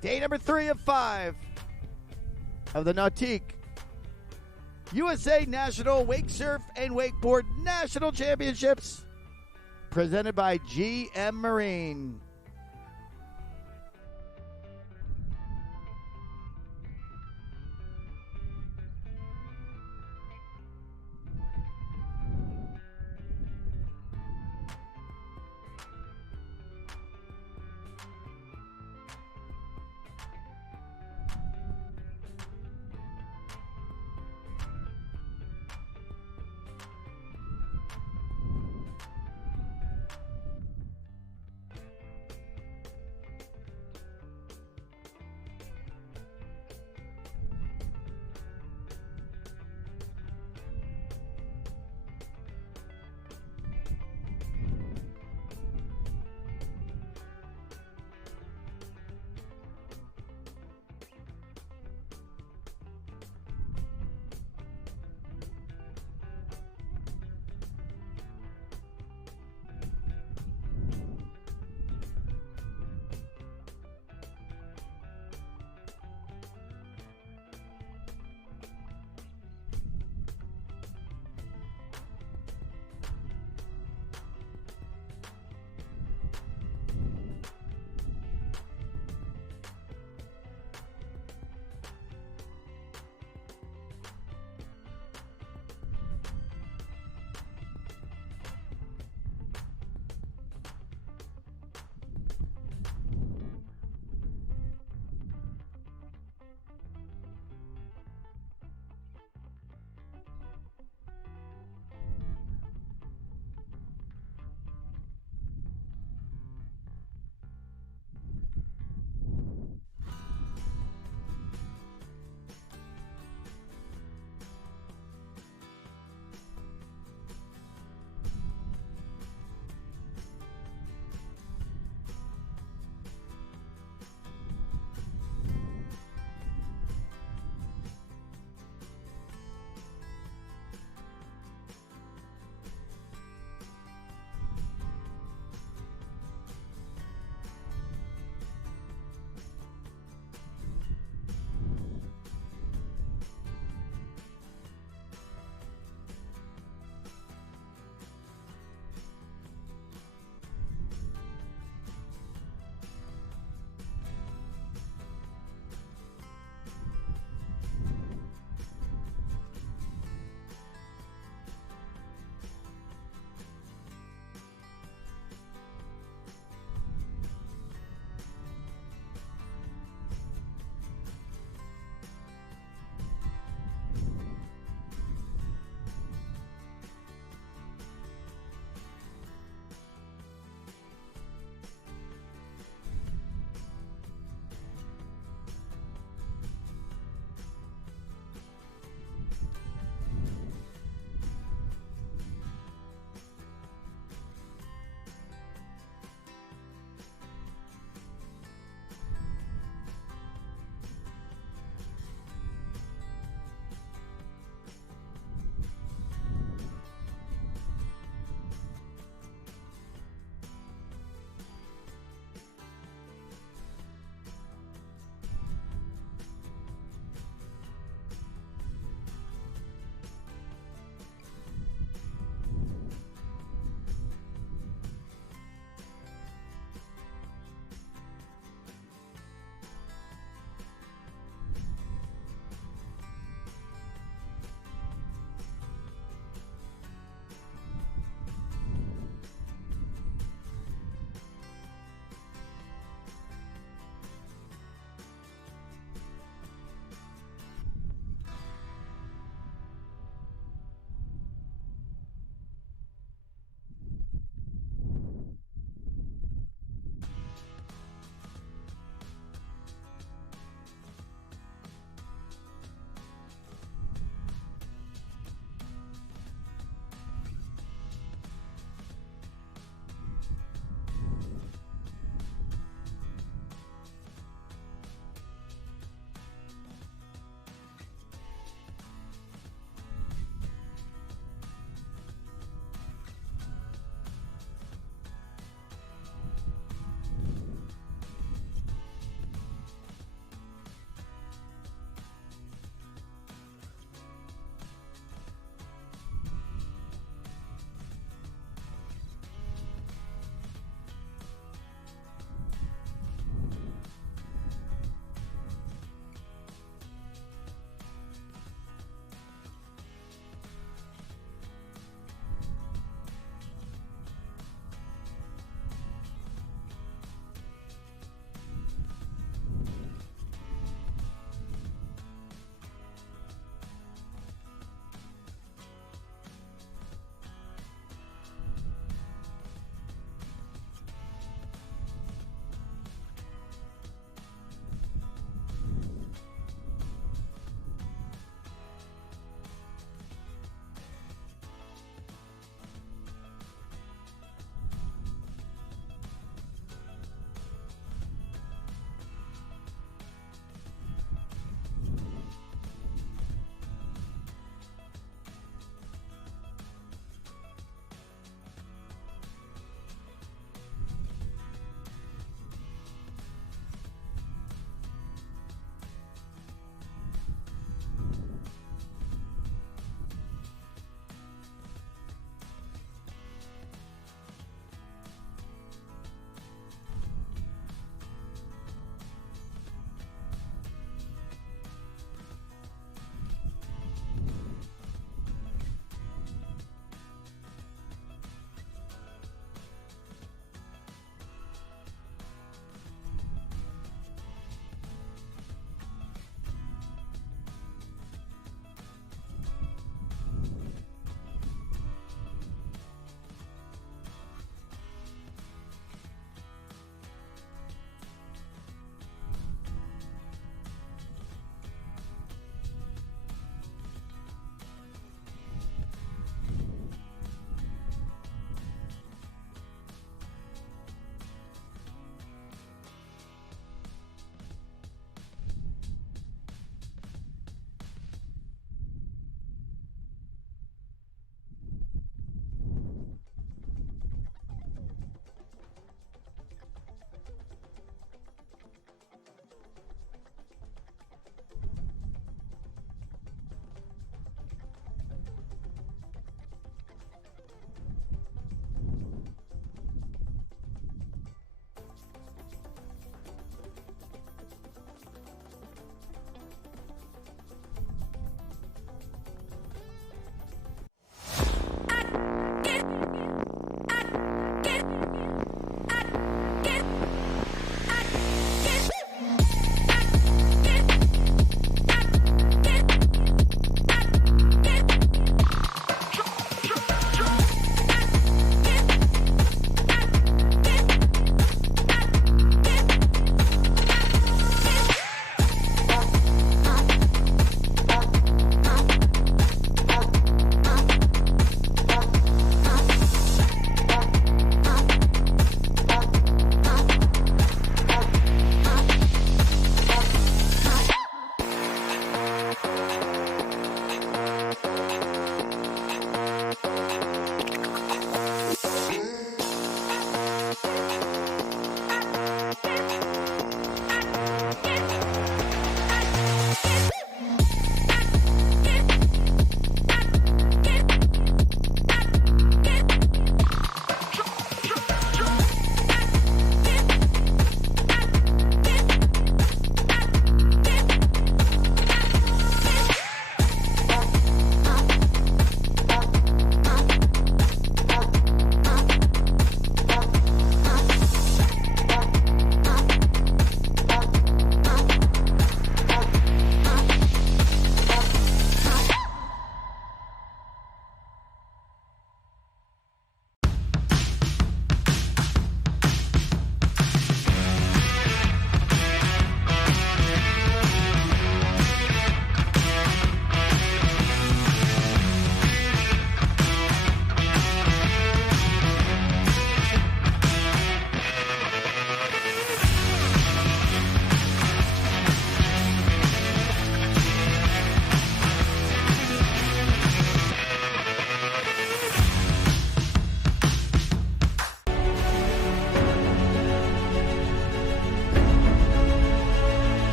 Day number 3 of 5 of the Nautique USA National Wakesurf and Wakeboard National Championships, presented by GM Marine.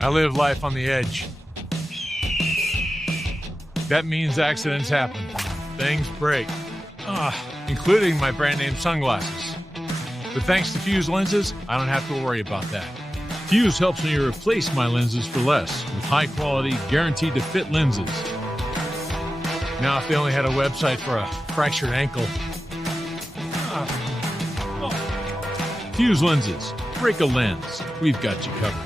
I live life on the edge. That means accidents happen. Things break. Including my brand name sunglasses. But thanks to Fuse lenses, I don't have to worry about that. Fuse helps me replace my lenses for less with high-quality, guaranteed-to-fit lenses. Now, if they only had a website for a fractured ankle. Fuse lenses. Break a lens. We've got you covered.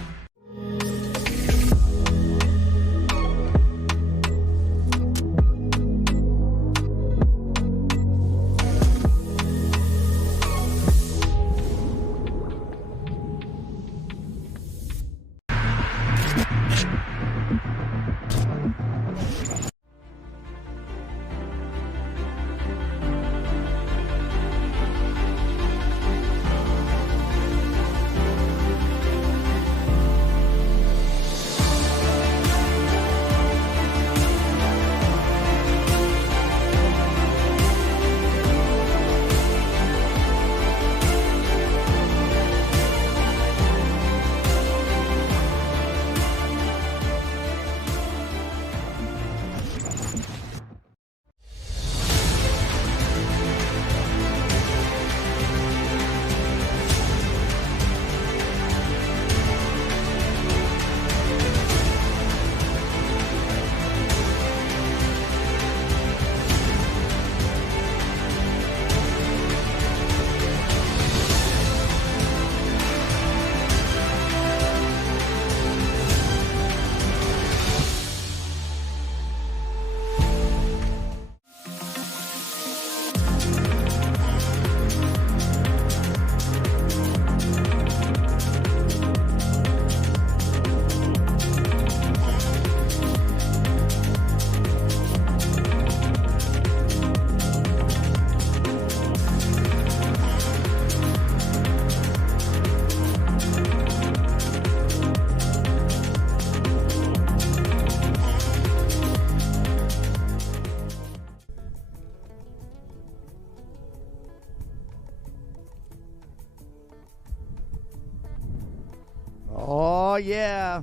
Oh, yeah.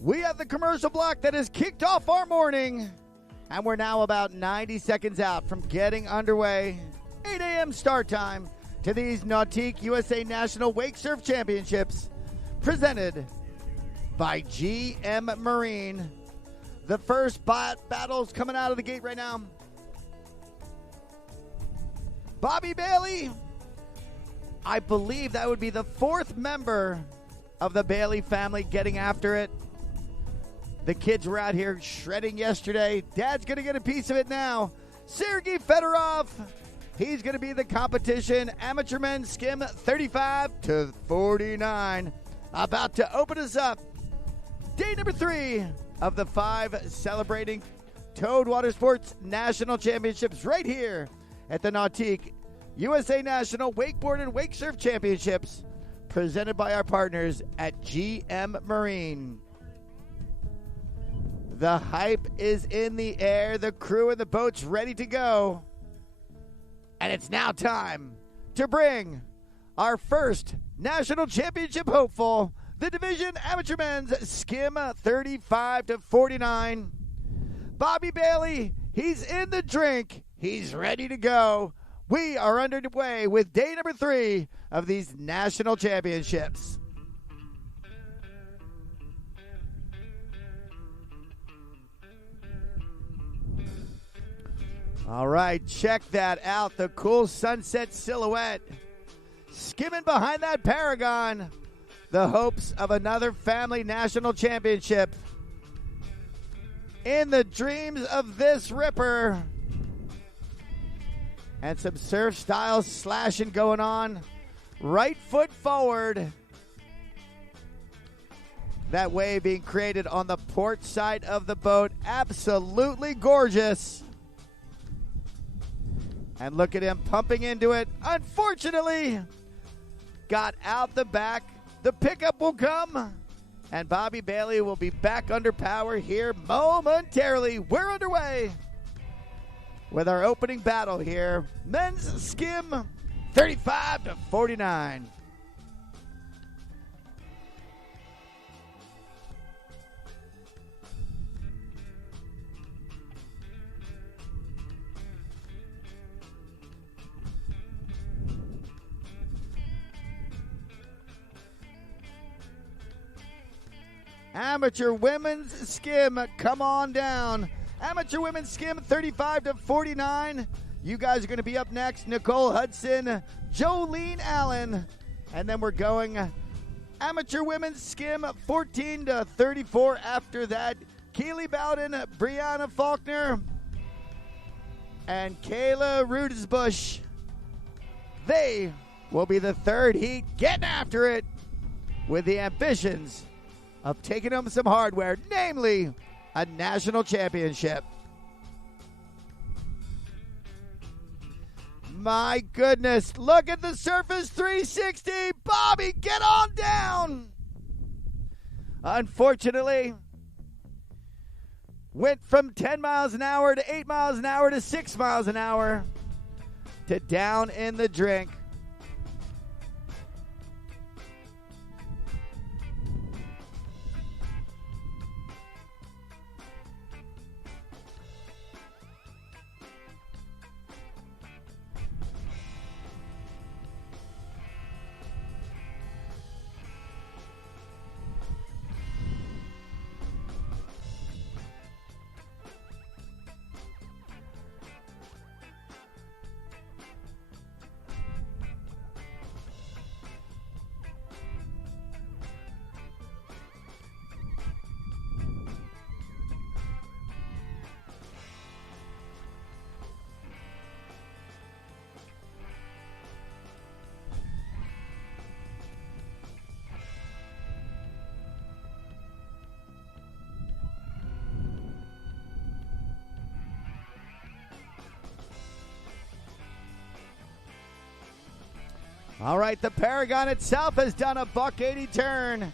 We have the commercial block that has kicked off our morning, and we're now about 90 seconds out from getting underway. 8 a.m. start time to these Nautique USA National Wakesurf Championships presented by GM Marine. The first battle's coming out of the gate right now. Bobby Bailey, I believe that would be the fourth member of the Bailey family getting after it. The kids were out here shredding yesterday. Dad's going to get a piece of it now. Sergey Fedorov, he's going to be the competition. Amateur men's skim 35 to 49. About to open us up. Day number 3 of the 5 celebrating Toad Water Sports National Championships right here at the Nautique USA National Wakeboard and Wakesurf Championships, presented by our partners at GM Marine. The hype is in the air. The crew and the boat's ready to go. And it's now time to bring our first national championship hopeful, the Division Amateur Men's Skim 35 to 49. Bobby Bailey, he's in the drink. He's ready to go. We are underway with day number 3 of these national championships. All right, check that out. The cool sunset silhouette. Skimming behind that Paragon. The hopes of another family national championship. In the dreams of this ripper. And some surf style slashing going on. Right foot forward. That wave being created on the port side of the boat. Absolutely gorgeous. And look at him pumping into it. Unfortunately, got out the back. The pickup will come. And Bobby Bailey will be back under power here momentarily. We're underway with our opening battle here. Men's skim 35 to 49. Amateur women's skim, come on down. Amateur women's skim, 35 to 49. You guys are going to be up next. Nicole Hudson, Jolene Allen. And then we're going amateur women's skim, 14 to 34. After that, Keely Bowden, Brianna Faulkner, and Kayla Rudesbush. They will be the third heat, getting after it with the ambitions of taking home some hardware, namely a national championship. My goodness, look at the Surface 360. Bobby, get on down. Unfortunately, went from 10 miles an hour to 8 miles an hour to 6 miles an hour to down in the drink. All right, the Paragon itself has done a $180 turn.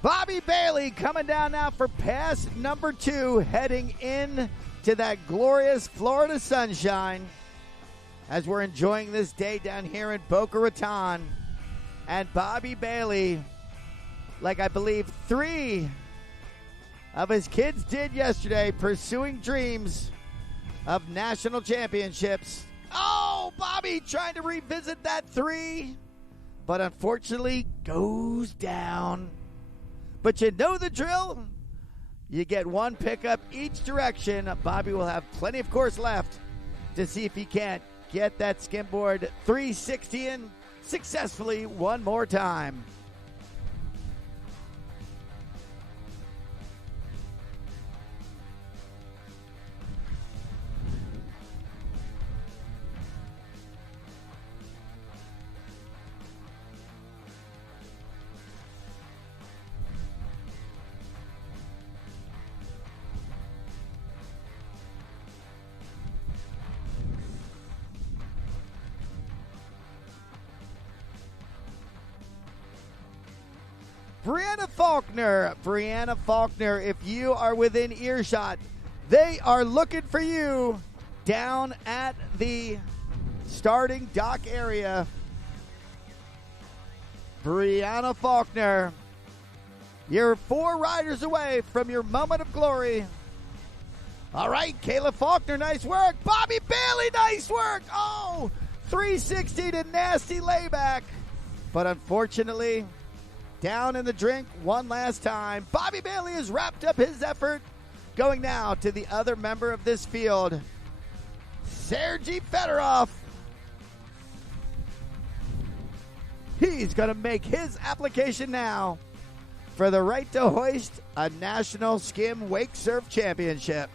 Bobby Bailey coming down now for pass number 2, heading in to that glorious Florida sunshine as we're enjoying this day down here in Boca Raton. And Bobby Bailey, like I believe 3 of his kids did yesterday, pursuing dreams of national championships. Oh, Bobby trying to revisit that 3, but unfortunately goes down. But you know the drill. You get 1 pickup each direction. Bobby will have plenty of course left to see if he can't get that skimboard 360 in successfully one more time. Brianna Faulkner, if you are within earshot, they are looking for you down at the starting dock area. Brianna Faulkner, you're 4 riders away from your moment of glory. All right, Kayla Faulkner, nice work. Bobby Bailey, nice work. Oh, 360 to nasty layback. But unfortunately, down in the drink one last time. Bobby Bailey has wrapped up his effort. Going now to the other member of this field, Sergey Fedorov. He's going to make his application now for the right to hoist a National Skim Wake Surf Championship.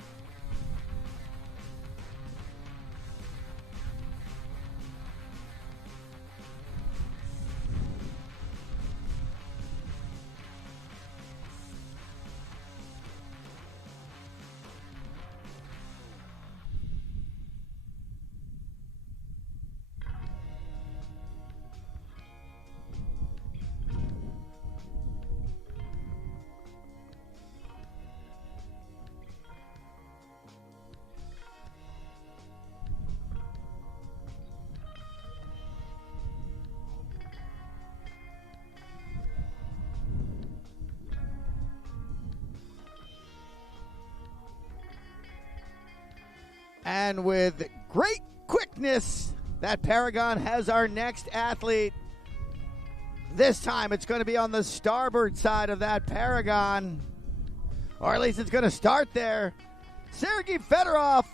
And with great quickness, that Paragon has our next athlete. This time it's going to be on the starboard side of that Paragon. Or at least it's going to start there. Sergey Fedorov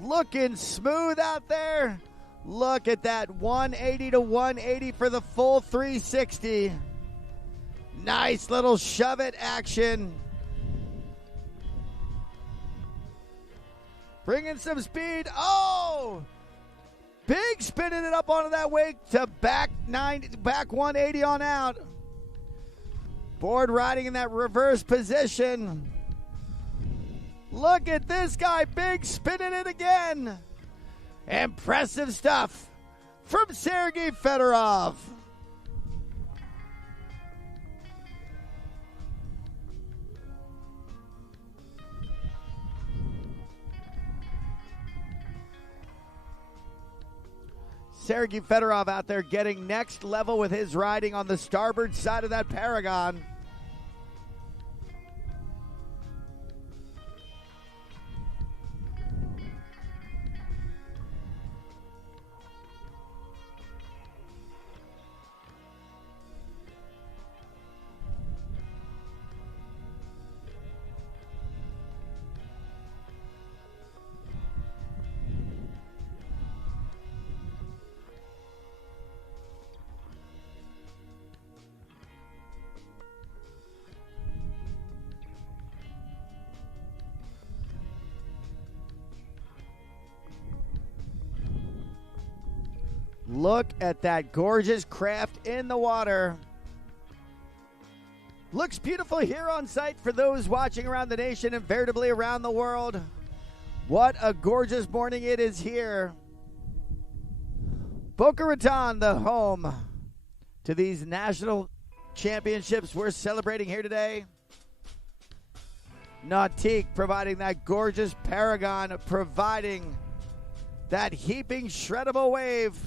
looking smooth out there. Look at that 180 to 180 for the full 360. Nice little shove it action. Bringing some speed. Oh! Big spinning it up onto that wake to back 180 on out. Board riding in that reverse position. Look at this guy, big spinning it again. Impressive stuff from Sergey Fedorov. Sergey Fedorov out there getting next level with his riding on the starboard side of that Paragon. Look at that gorgeous craft in the water. Looks beautiful here on site for those watching around the nation and veritably around the world. What a gorgeous morning it is here. Boca Raton, the home to these national championships we're celebrating here today. Nautique providing that gorgeous Paragon, providing that heaping shreddable wave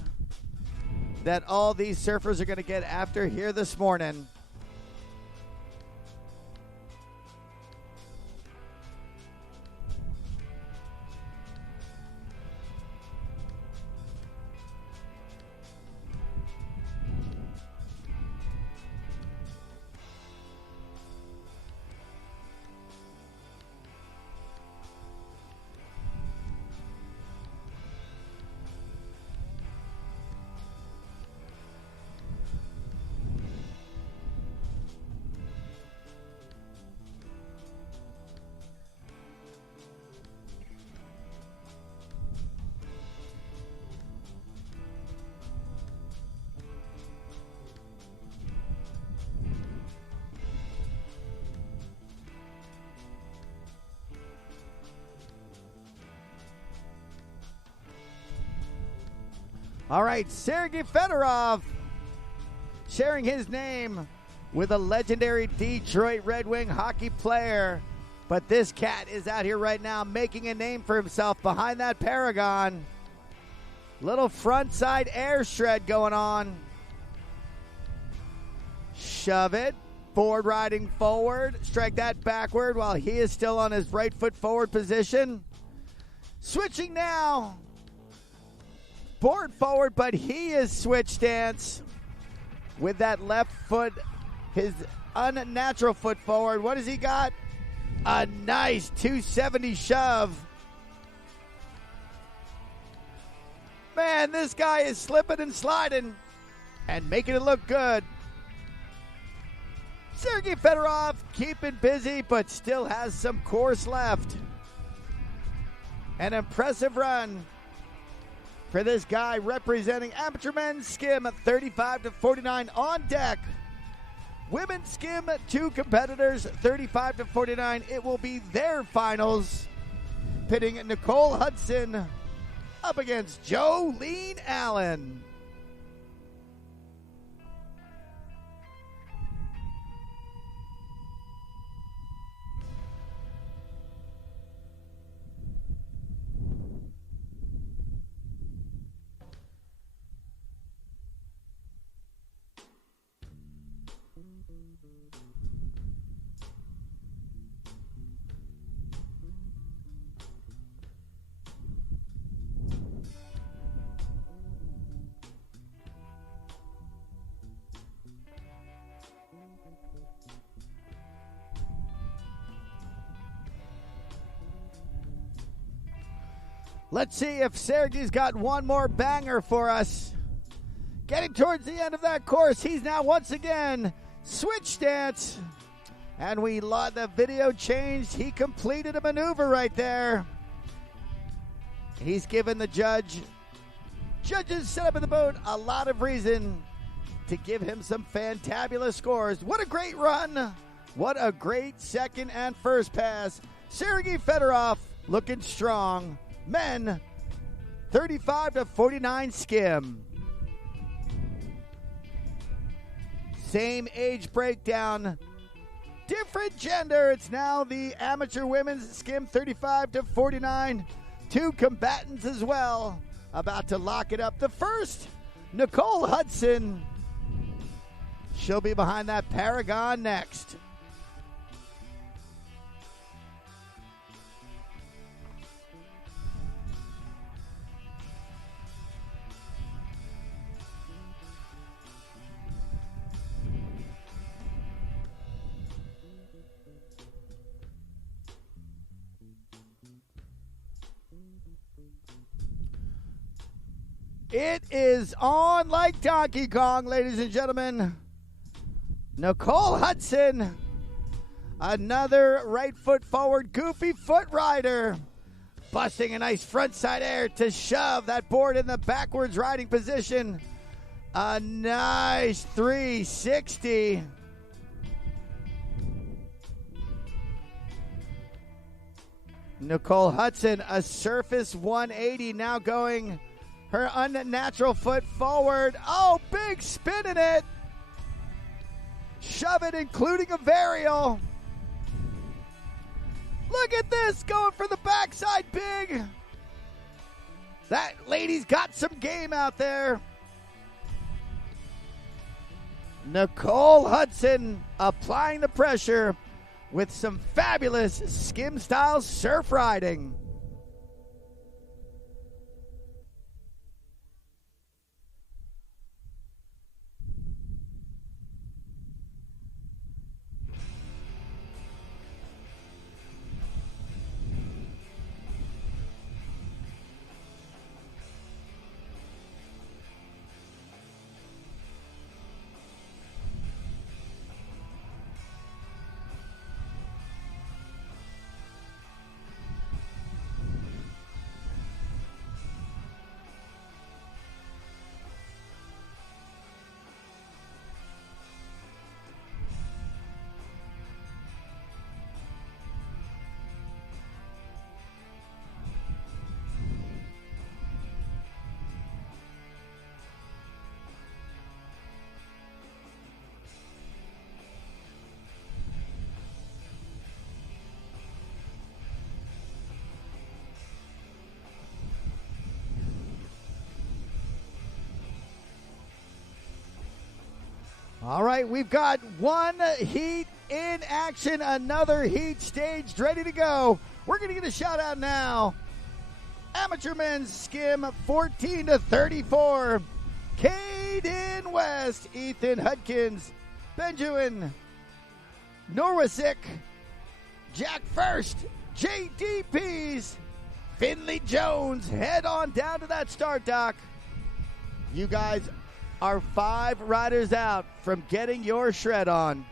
that all these surfers are going to get after here this morning. All right, Sergey Fedorov sharing his name with a legendary Detroit Red Wing hockey player. But this cat is out here right now making a name for himself behind that Paragon. Little front side air shred going on. Shove it. Board riding forward. Strike that backward while he is still on his right foot forward position. Switching now. Board forward, but he is switch stance with that left foot, his unnatural foot forward. What has he got? A nice 270 shove. Man, this guy is slipping and sliding and making it look good. Sergey Fedorov keeping busy, but still has some course left. An impressive run for this guy representing amateur men's skim at 35 to 49 on deck. Women's skim, 2 competitors, 35 to 49. It will be their finals, pitting Nicole Hudson up against Jolene Allen. Let's see if Sergey's got one more banger for us. Getting towards the end of that course, he's now once again switch stance. And the video changed. He completed a maneuver right there. He's given the judges set up in the boat a lot of reason to give him some fantabulous scores. What a great run. What a great second and first pass. Sergey Fedorov looking strong. Men, 35-49 skim. Same age breakdown. Different gender. It's now the amateur women's skim, 35-49. Two combatants as well. About to lock it up. The first, Nicole Hudson. She'll be behind that Paragon next. It is on like Donkey Kong, ladies and gentlemen. Nicole Hudson, another right foot forward, goofy foot rider, busting a nice frontside air to shove that board in the backwards riding position. A nice 360. Nicole Hudson, a surface 180, now going her unnatural foot forward. Oh, big spin in it. Shove it, including a varial. Look at this, going for the backside big. That lady's got some game out there. Nicole Hudson applying the pressure with some fabulous skim-style surf riding. All right, we've got one heat in action, another heat staged, ready to go. We're going to get a shout out now. Amateur men's skim 14-34. Caden West, Ethan Hudkins, Benjamin Norwisick, Jack First, JDPs, Finley Jones. Head on down to that start dock. You guys are 5 riders out from getting your shred on.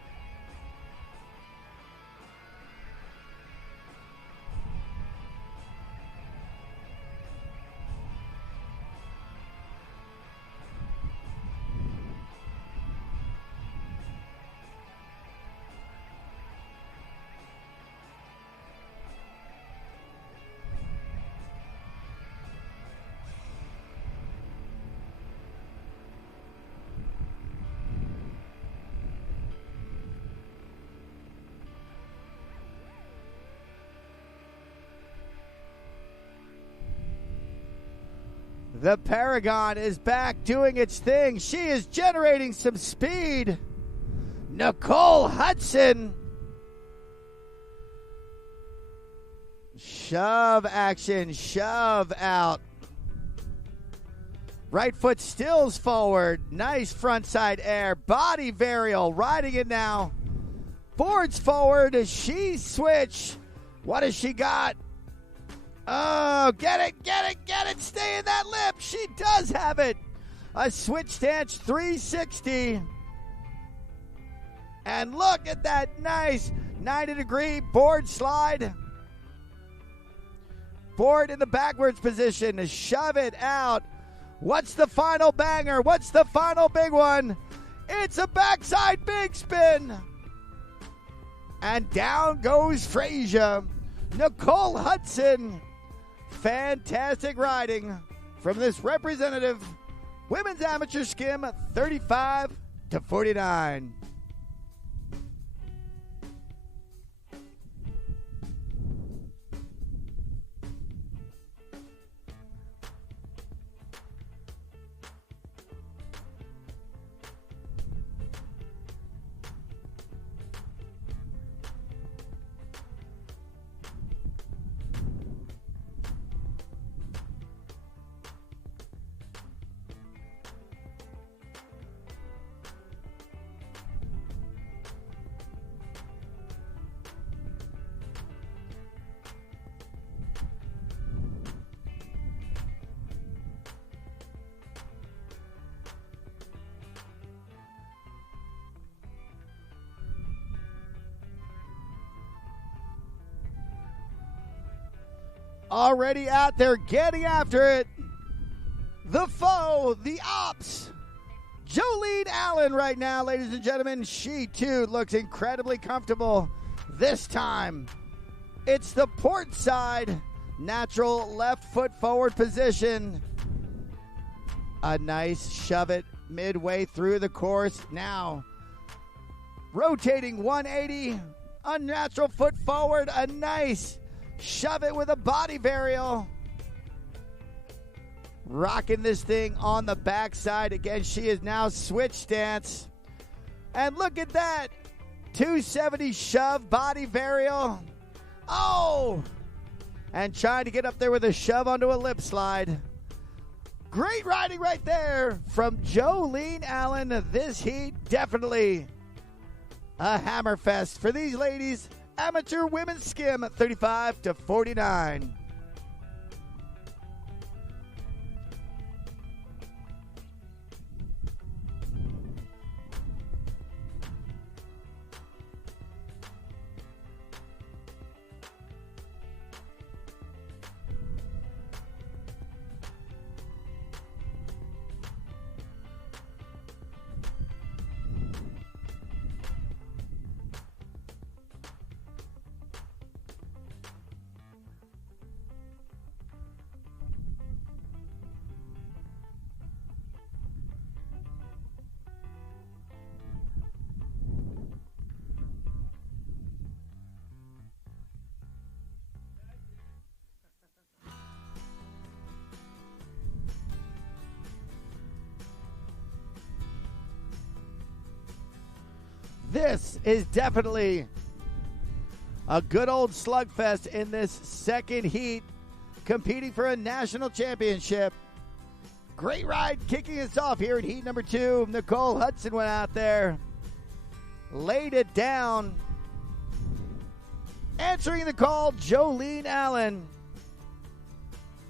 The Paragon is back doing its thing. She is generating some speed. Nicole Hudson. Shove action, shove out. Right foot stills forward. Nice frontside air. Body varial, riding it now. Boards forward as she switch. What has she got? Oh, get it, get it, get it. Stay in that lip. She does have it. A switch stance 360. And look at that nice 90-degree board slide. Board in the backwards position to shove it out. What's the final banger? What's the final big one? It's a backside big spin. And down goes Frazier. Nicole Hudson. Fantastic riding from this representative women's amateur skim 35-49. Already out there getting after it. The foe, the ops. Jolene Allen right now, ladies and gentlemen. She, too, looks incredibly comfortable this time. It's the port side, natural left foot forward position. A nice shove it midway through the course. Now, rotating 180, unnatural foot forward, a nice shove it with a body varial. Rocking this thing on the backside. Again, she is now switch stance. And look at that. 270 shove, body varial. Oh! And trying to get up there with a shove onto a lip slide. Great riding right there from Jolene Allen. This heat, definitely a hammerfest for these ladies. Amateur women's skim at 35-49. This is definitely a good old slugfest in this second heat, competing for a national championship. Great ride kicking us off here in heat number 2. Nicole Hudson went out there, laid it down. Answering the call, Jolene Allen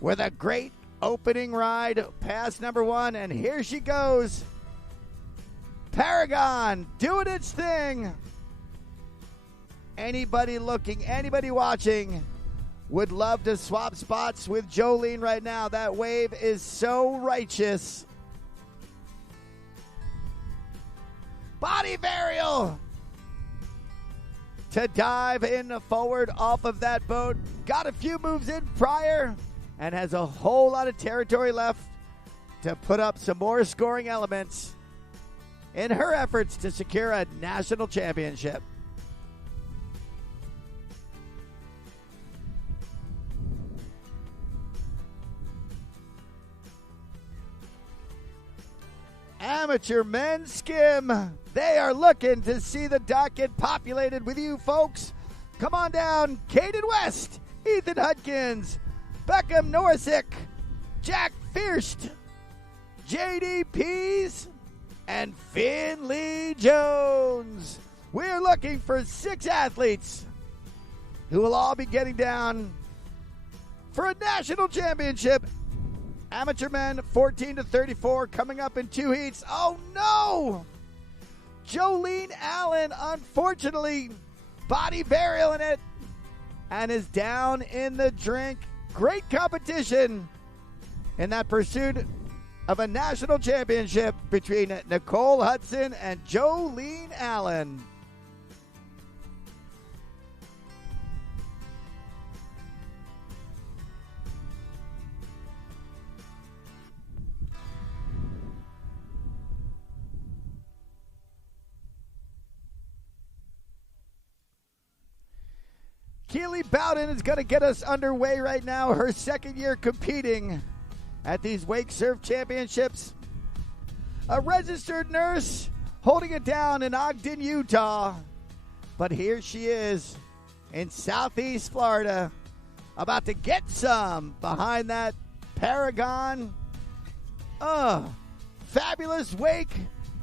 with a great opening ride past number 1, and here she goes. Paragon doing its thing. Anybody looking, anybody watching would love to swap spots with Jolene right now. That wave is so righteous. Body varial to dive in forward off of that boat. Got a few moves in prior and has a whole lot of territory left to put up some more scoring elements in her efforts to secure a national championship. Amateur men's skim. They are looking to see the docket populated with you folks. Come on down. Caden West, Ethan Hudkins, Beckham Norsick, Jack Fierst, JD Pease, and Finley Jones. We're looking for 6 athletes who will all be getting down for a national championship. Amateur men 14 to 34 coming up in 2 heats. Oh no! Jolene Allen, unfortunately, body burial in it and is down in the drink. Great competition in that pursuit of a national championship between Nicole Hudson and Jolene Allen. Keely Bowden is going to get us underway right now. Her second year competing at these Wake Surf Championships. A registered nurse holding it down in Ogden, Utah. But here she is in Southeast Florida, about to get some behind that Paragon. Fabulous wake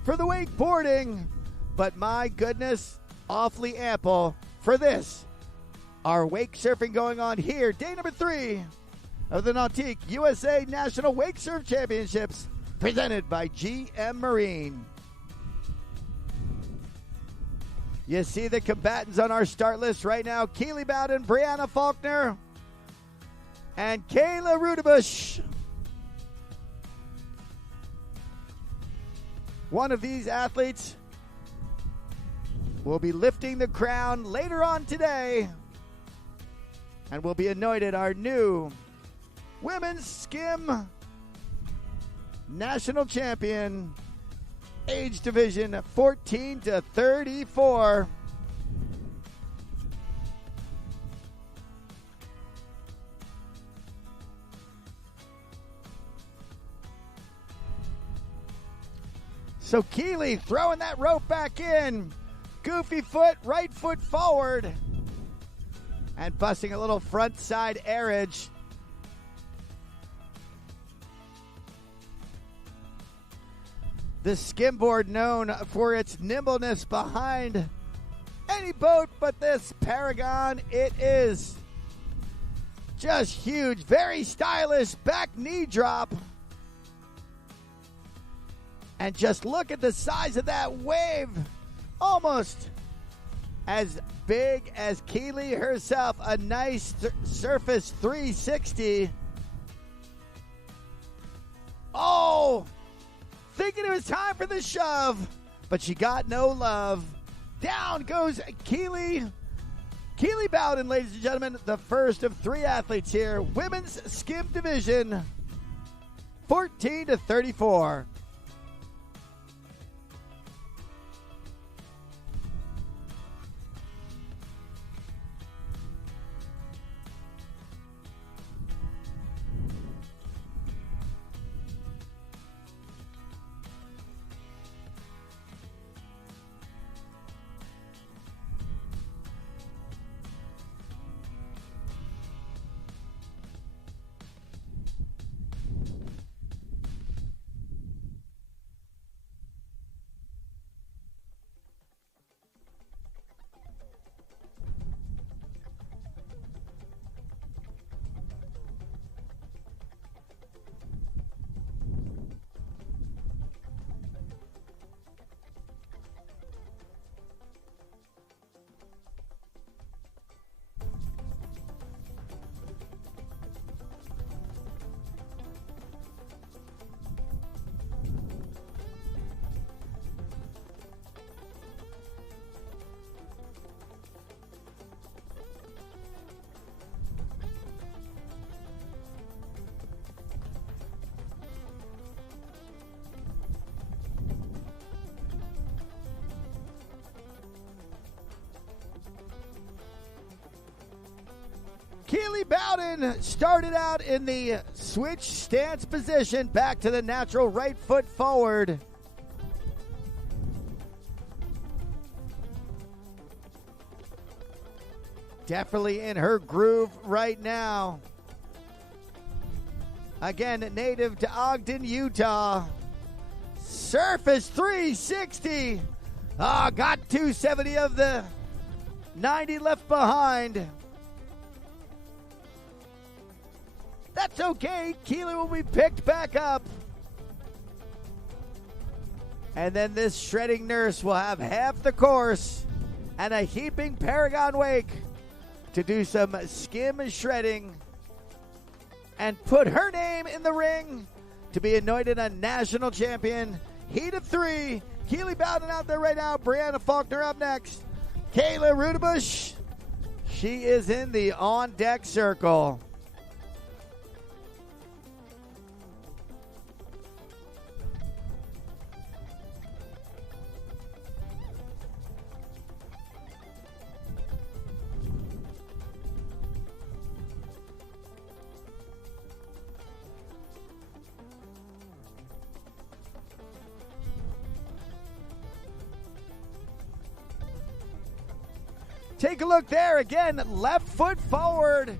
for the wakeboarding. But my goodness, awfully ample for this. Our wake surfing going on here. Day number 3 of the Nautique USA National Wakesurf Championships, presented by GM Marine. You see the combatants on our start list right now. Keely Bowden, Brianna Faulkner, and Kayla Rudebush. One of these athletes will be lifting the crown later on today and will be anointed our new women's skim national champion, age division 14 to 34. So Keely throwing that rope back in. Goofy foot, right foot forward. And busting a little front side airage. The skimboard known for its nimbleness behind any boat but this Paragon. It is just huge, very stylish back knee drop. And just look at the size of that wave. Almost as big as Keely herself. A nice surface 360. Oh, thinking it was time for the shove, but she got no love. Down goes Keely. Keely Bowden, ladies and gentlemen, the first of 3 athletes here. Women's skim division, 14 to 34. Keely Bowden started out in the switch stance position, back to the natural right foot forward. Definitely in her groove right now. Again, native to Ogden, Utah. Surface 360. Got 270 of the 90 left behind. That's okay. Keely will be picked back up. And then this shredding nurse will have half the course and a heaping Paragon wake to do some skim shredding and put her name in the ring to be anointed a national champion. Heat of 3. Keely Bowden out there right now. Brianna Faulkner up next. Kayla Rudebush. She is in the on-deck circle. Take a look there again, left foot forward,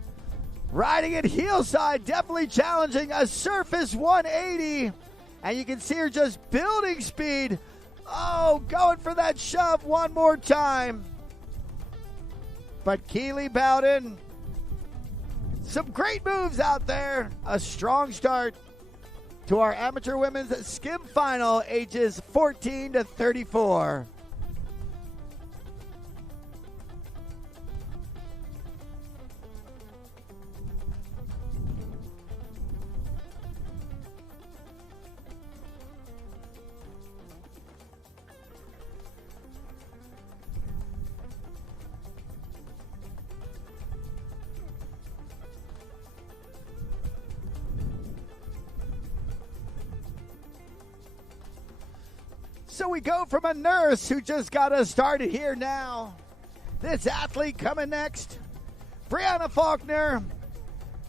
riding it heel side, definitely challenging a surface 180. And you can see her just building speed. Oh, going for that shove one more time. But Keely Bowden, some great moves out there. A strong start to our amateur women's skim final, ages 14 to 34. So we go from a nurse who just got us started here now. This athlete coming next, Brianna Faulkner,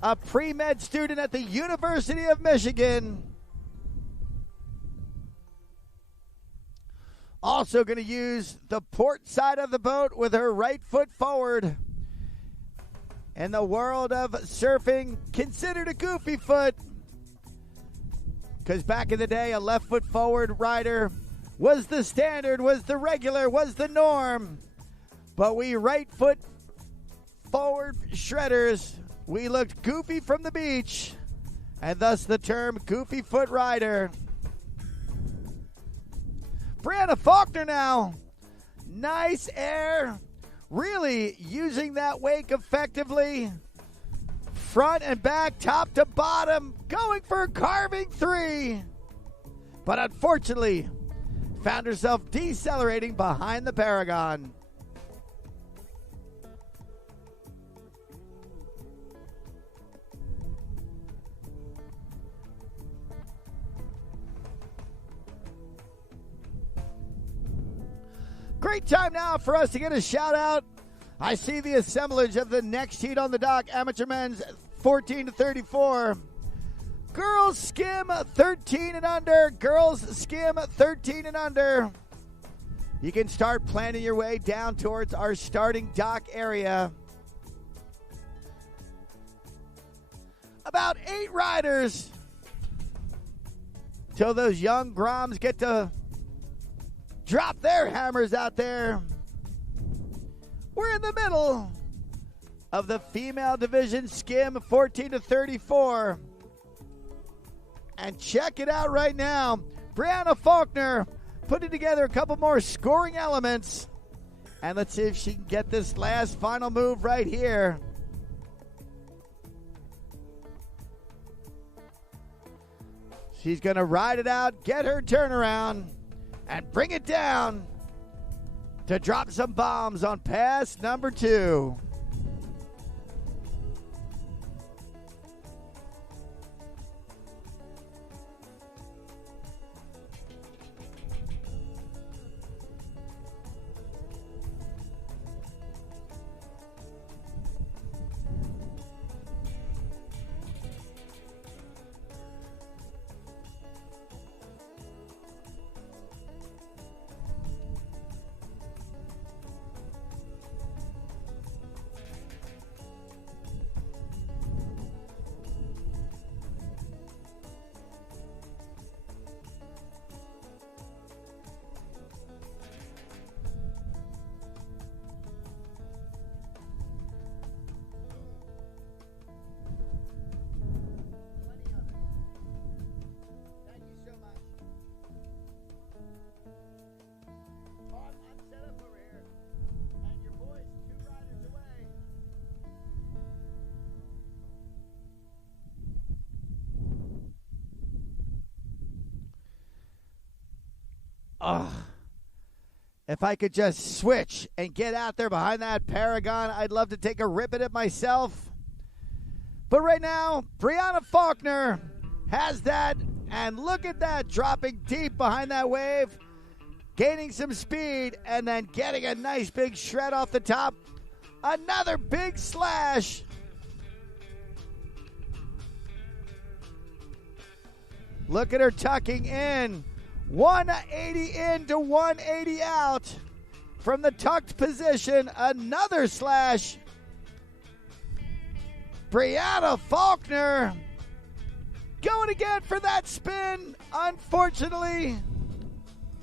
a pre-med student at the University of Michigan. Also going to use the port side of the boat with her right foot forward. In the world of surfing, considered a goofy foot, because back in the day, a left foot forward rider was the standard, was the regular, was the norm. But we right foot forward shredders, we looked goofy from the beach, and thus the term goofy foot rider. Brianna Faulkner now. Nice air. Really using that wake effectively. Front and back, top to bottom, going for a carving 3. But unfortunately, found herself decelerating behind the Paragon. Great time now for us to get a shout out. I see the assemblage of the next heat on the dock, amateur men's 14 to 34. Girls skim 13 and under. Girls skim 13 and under. You can start planning your way down towards our starting dock area. About 8 riders till those young Groms get to drop their hammers out there. We're in the middle of the female division skim 14 to 34. And check it out right now. Brianna Faulkner putting together a couple more scoring elements. And let's see if she can get this last final move right here. She's going to ride it out, get her turnaround, and bring it down to drop some bombs on pass number 2. If I could just switch and get out there behind that Paragon, I'd love to take a rip at it myself. But right now, Brianna Faulkner has that, and look at that, dropping deep behind that wave, gaining some speed, and then getting a nice big shred off the top. Another big slash. Look at her tucking in. 180 in to 180 out. From the tucked position, another slash. Brianna Faulkner going again for that spin. Unfortunately,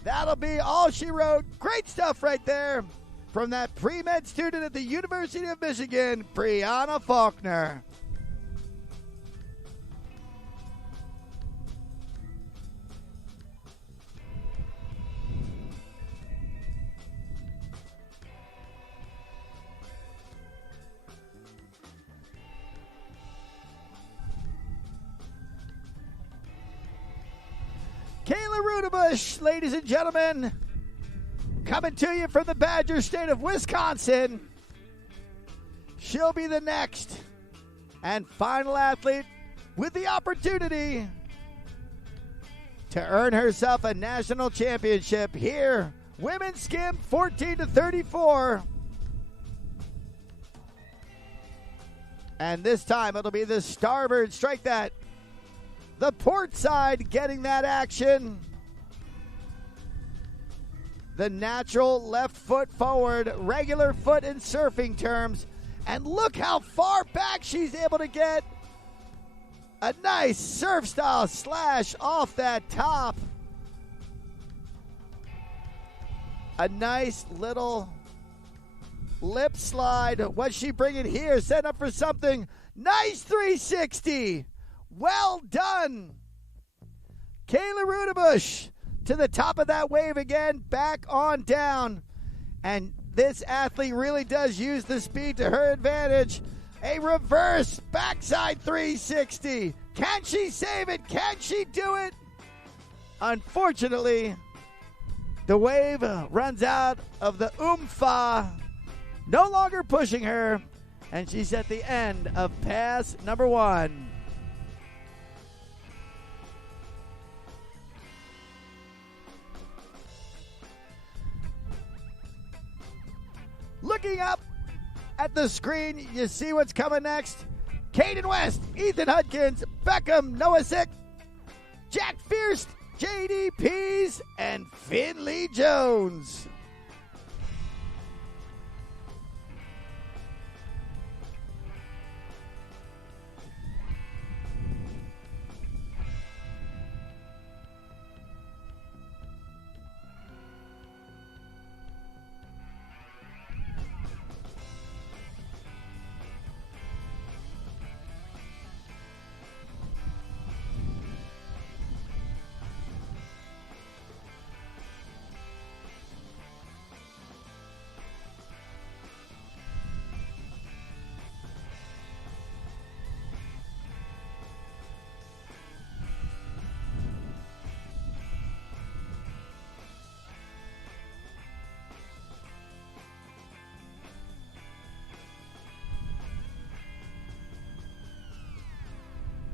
that'll be all she wrote. Great stuff right there from that pre-med student at the University of Michigan, Brianna Faulkner. Kayla Rudebush, ladies and gentlemen, coming to you from the Badger State of Wisconsin. She'll be the next and final athlete with the opportunity to earn herself a national championship here. Women's skim 14 to 34. And this time it'll be the starboard strike that. The port side getting that action. The natural left foot forward, regular foot in surfing terms. And look how far back she's able to get. A nice surf style slash off that top. A nice little lip slide. What's she bringing here? Set up for something. Nice 360. Well done. Kayla Rudebush to the top of that wave again, back on down. And this athlete really does use the speed to her advantage. A reverse backside 360. Can she save it? Can she do it? Unfortunately, the wave runs out of the oomph, no longer pushing her, and she's at the end of pass number 1. Looking up at the screen, you see what's coming next. Caden West, Ethan Hudkins, Beckham Noasick, Jack Fierce, JD Pease, and Finley Jones.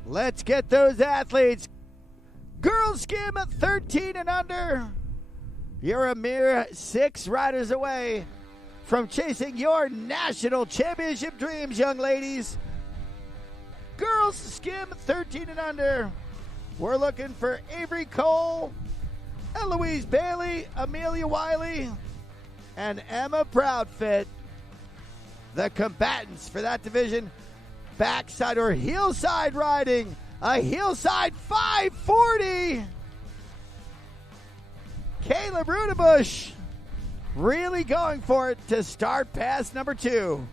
Let's get those athletes. Girls skim 13 and under. You're a mere 6 riders away from chasing your national championship dreams, young ladies. Girls skim 13 and under. We're looking for Avery Cole, Eloise Bailey, Amelia Wiley, and Emma Proudfit. The combatants for that division. Backside or hillside riding. A hillside 540. Caleb Rudebush really going for it to start pass number 2.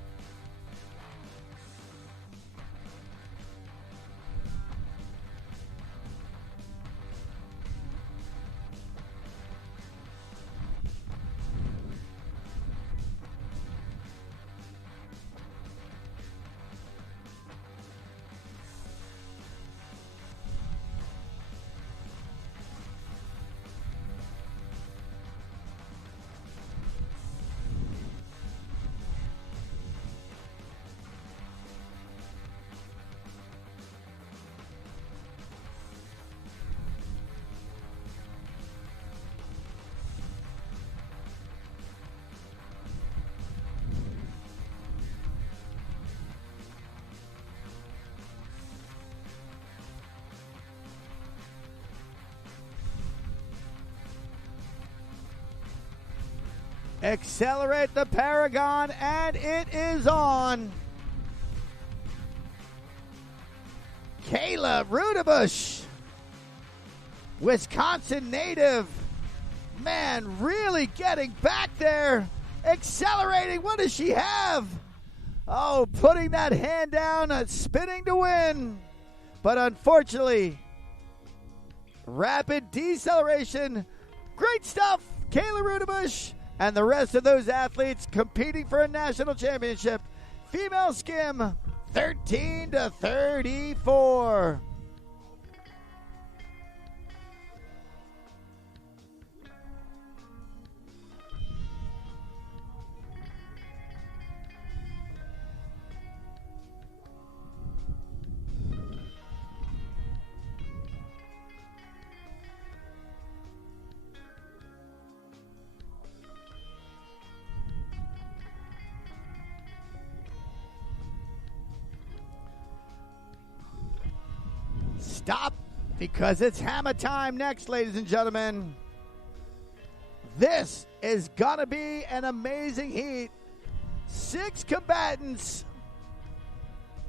Accelerate the Paragon, and it is on. Kayla Rudebush, Wisconsin native. Man, really getting back there. Accelerating. What does she have? Oh, putting that hand down, spinning to win. But unfortunately, rapid deceleration. Great stuff, Kayla Rudebush. And the rest of those athletes competing for a national championship. Female skim, 13-34. Stop, because it's hammer time next, ladies and gentlemen. This is going to be an amazing heat. 6 combatants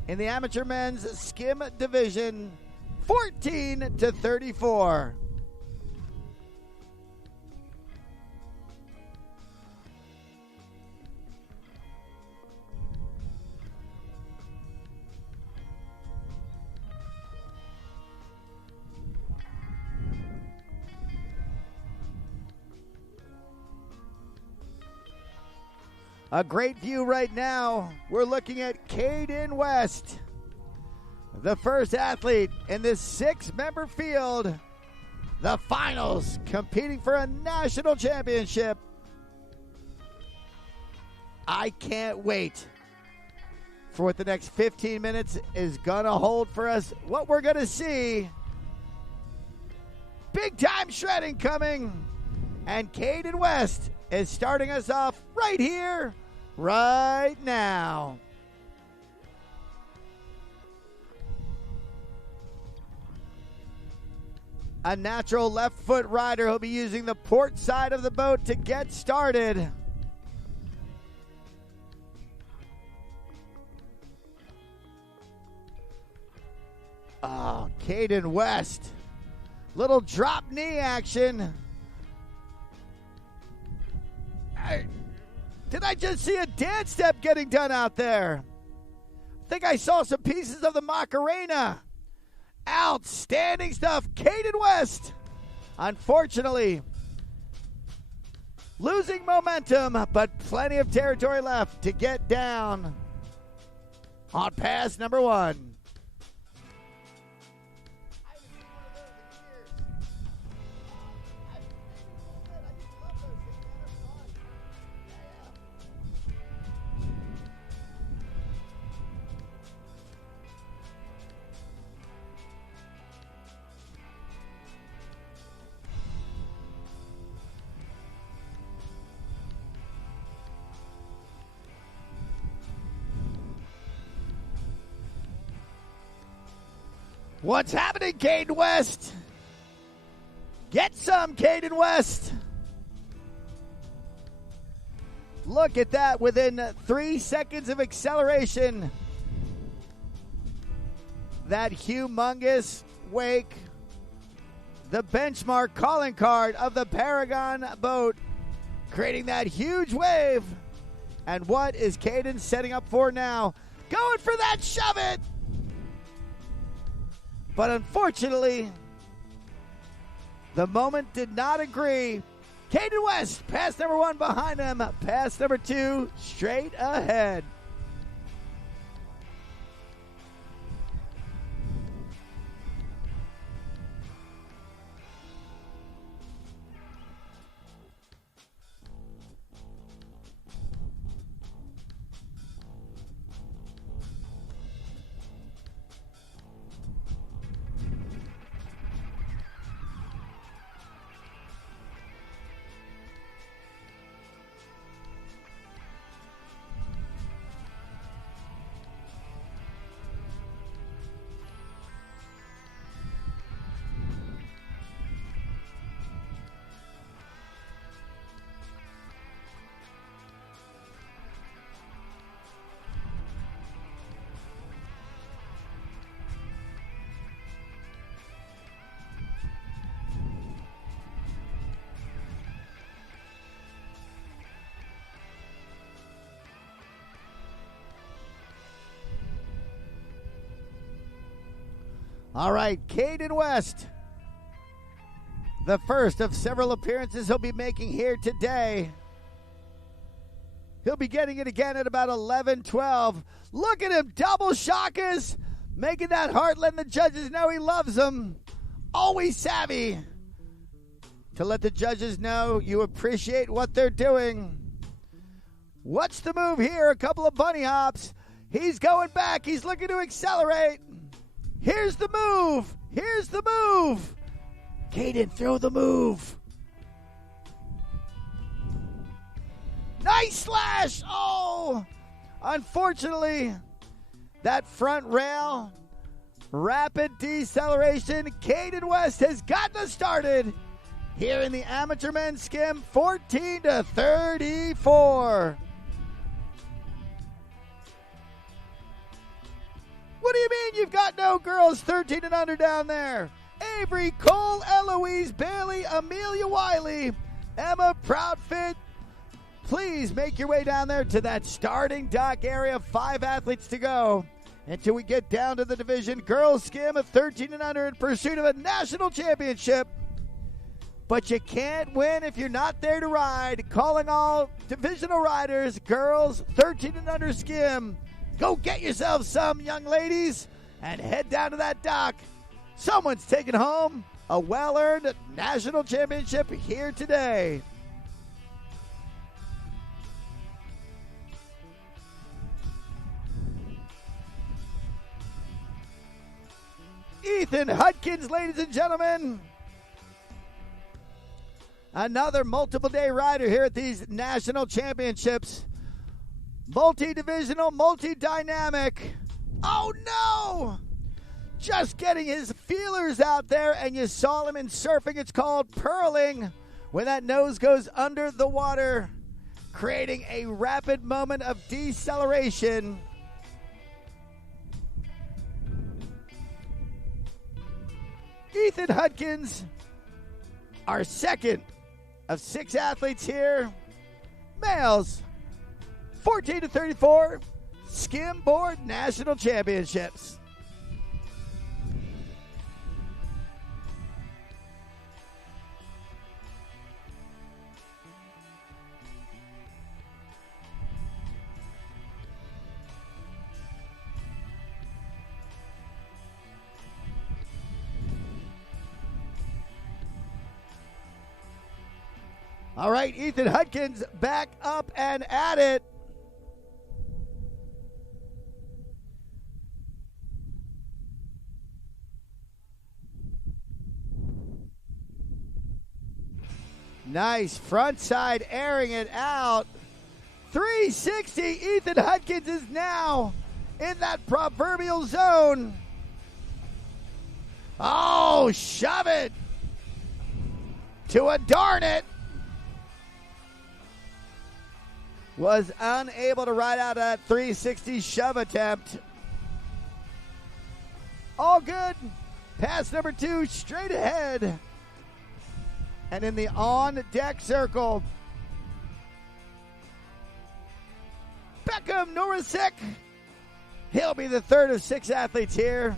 in the amateur men's skim division, 14-34. A great view right now. We're looking at Caden West, the first athlete in this 6-member field. The finals, competing for a national championship. I can't wait for what the next 15 minutes is going to hold for us. What we're going to see. Big time shredding coming. And Caden West is starting us off right here, right now. A natural left foot rider. He'll be using the port side of the boat to get started. Oh, Caden West. Little drop knee action. Did I just see a dance step getting done out there? I think I saw some pieces of the Macarena. Outstanding stuff. Caden West, unfortunately, losing momentum, but plenty of territory left to get down on pass number 1. What's happening, Caden West? Get some, Caden West. Look at that, within 3 seconds of acceleration. That humongous wake. The benchmark calling card of the Paragon boat, creating that huge wave. And what is Caden setting up for now? Going for that shove it. But unfortunately, the moment did not agree. Caden West, pass number 1 behind him. Pass number 2 straight ahead. All right, Caden West. The first of several appearances he'll be making here today. He'll be getting it again at about 11-12. Look at him, double shakas, making that heart, letting the judges know he loves them. Always savvy to let the judges know you appreciate what they're doing. What's the move here? A couple of bunny hops. He's going back. He's looking to accelerate. Here's the move. Here's the move. Caden, throw the move. Nice slash. Oh, unfortunately, that front rail, rapid deceleration. Caden West has gotten us started here in the amateur men's skim, 14-34. What do you mean you've got no girls 13 and under down there? Avery, Cole, Eloise, Bailey, Amelia Wiley, Emma Proudfit. Please make your way down there to that starting dock area. 5 athletes to go until we get down to the division. Girls skim of 13 and under in pursuit of a national championship. But you can't win if you're not there to ride. Calling all divisional riders, girls 13 and under skim. Go get yourself some, young ladies, and head down to that dock. Someone's taking home a well-earned national championship here today. Ethan Hudkins, ladies and gentlemen. Another multiple-day rider here at these national championships. Multi-divisional, multi-dynamic. Oh, no! Just getting his feelers out there, and you saw him in surfing. It's called purling, when that nose goes under the water, creating a rapid moment of deceleration. Ethan Hudkins, our second of 6 athletes here. Males, 14-34, skimboard national championships. All right, Ethan Hudkins back up and at it. Nice front side airing it out. 360. Ethan Hudkins is now in that proverbial zone. Oh, shove it to a darn it. Was unable to ride out that 360 shove attempt. All good. Pass number 2 straight ahead. And in the on-deck circle, Beckham Norrisek. He'll be the third of 6 athletes here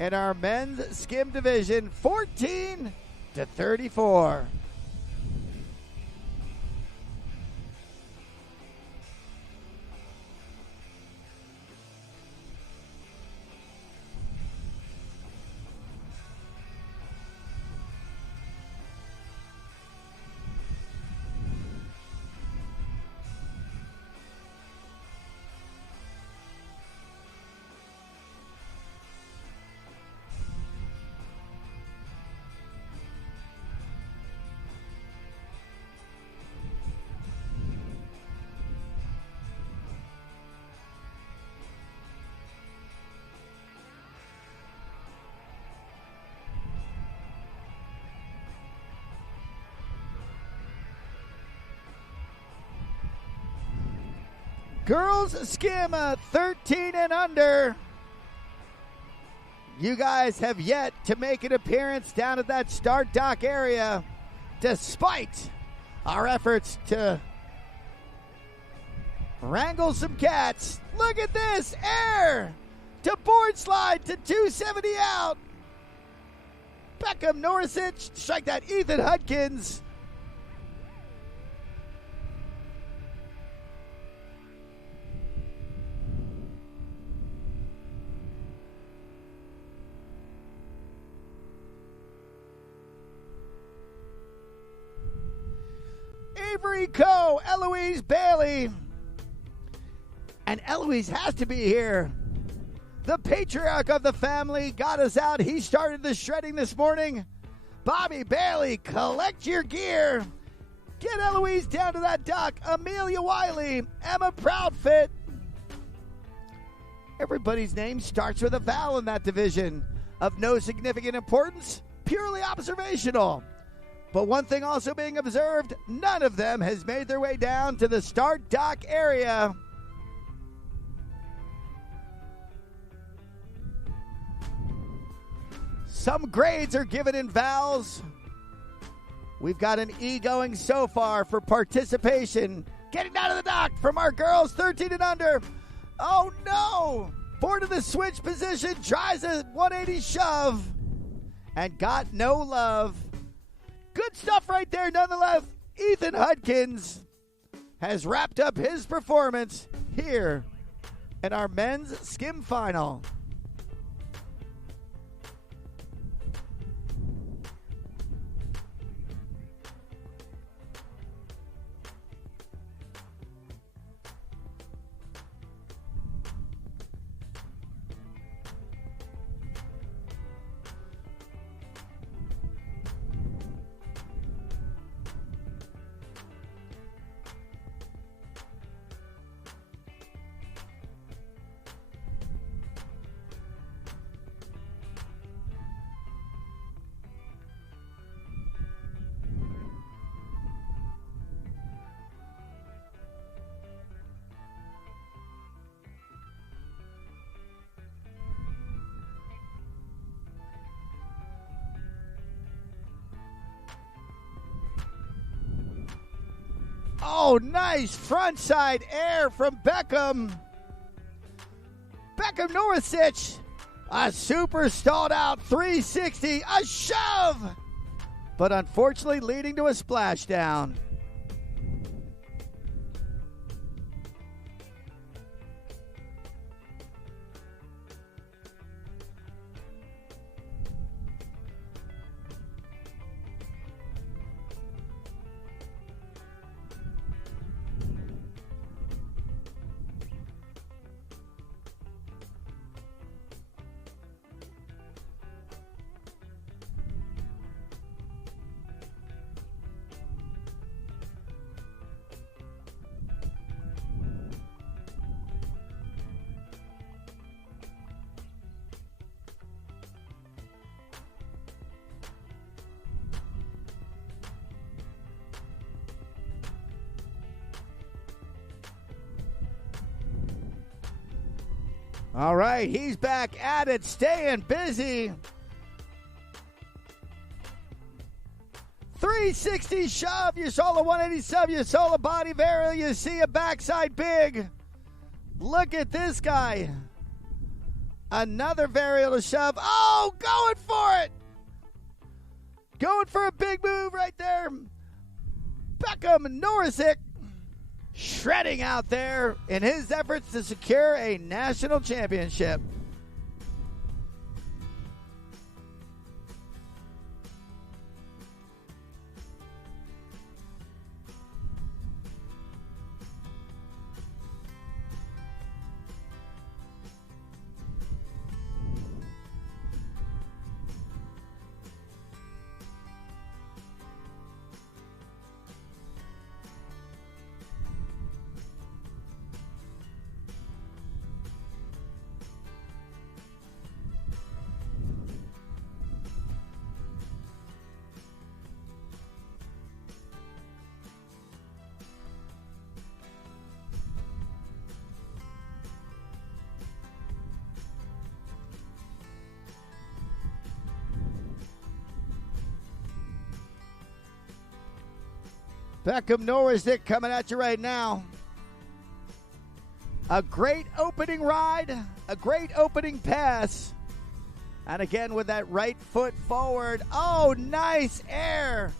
in our men's skim division, 14-34. Girls skim 13 and under. You guys have yet to make an appearance down at that start dock area, despite our efforts to wrangle some cats. Look at this, air to board slide to 270 out. Beckham Norrisich, strike that Ethan Hudkins. Avery Coe, Eloise Bailey. And Eloise has to be here. The patriarch of the family got us out. He started the shredding this morning. Bobby Bailey, collect your gear. Get Eloise down to that dock. Amelia Wiley, Emma Proudfit. Everybody's name starts with a vowel in that division. Of no significant importance, purely observational. But one thing also being observed, none of them has made their way down to the start dock area. Some grades are given in vowels. We've got an E going so far for participation. Getting down to the dock from our girls 13 and under. Oh no! Board in the switch position, tries a 180 shove and got no love. Good stuff right there nonetheless. Ethan Hudkins has wrapped up his performance here in our men's skim final. Oh, nice frontside air from Beckham. Beckham Norrisich. A super stalled out 360. A shove. But unfortunately leading to a splashdown. All right, he's back at it, staying busy. 360 shove, you saw the 180 sub, you saw the body varial, you see a backside big. Look at this guy. Another varial to shove. Oh, going for it. Going for a big move right there. Beckham Norrisich. Shredding out there in his efforts to secure a national championship. Beckham Norrisich coming at you right now. A great opening ride, a great opening pass. And again with that right foot forward. Oh, nice air.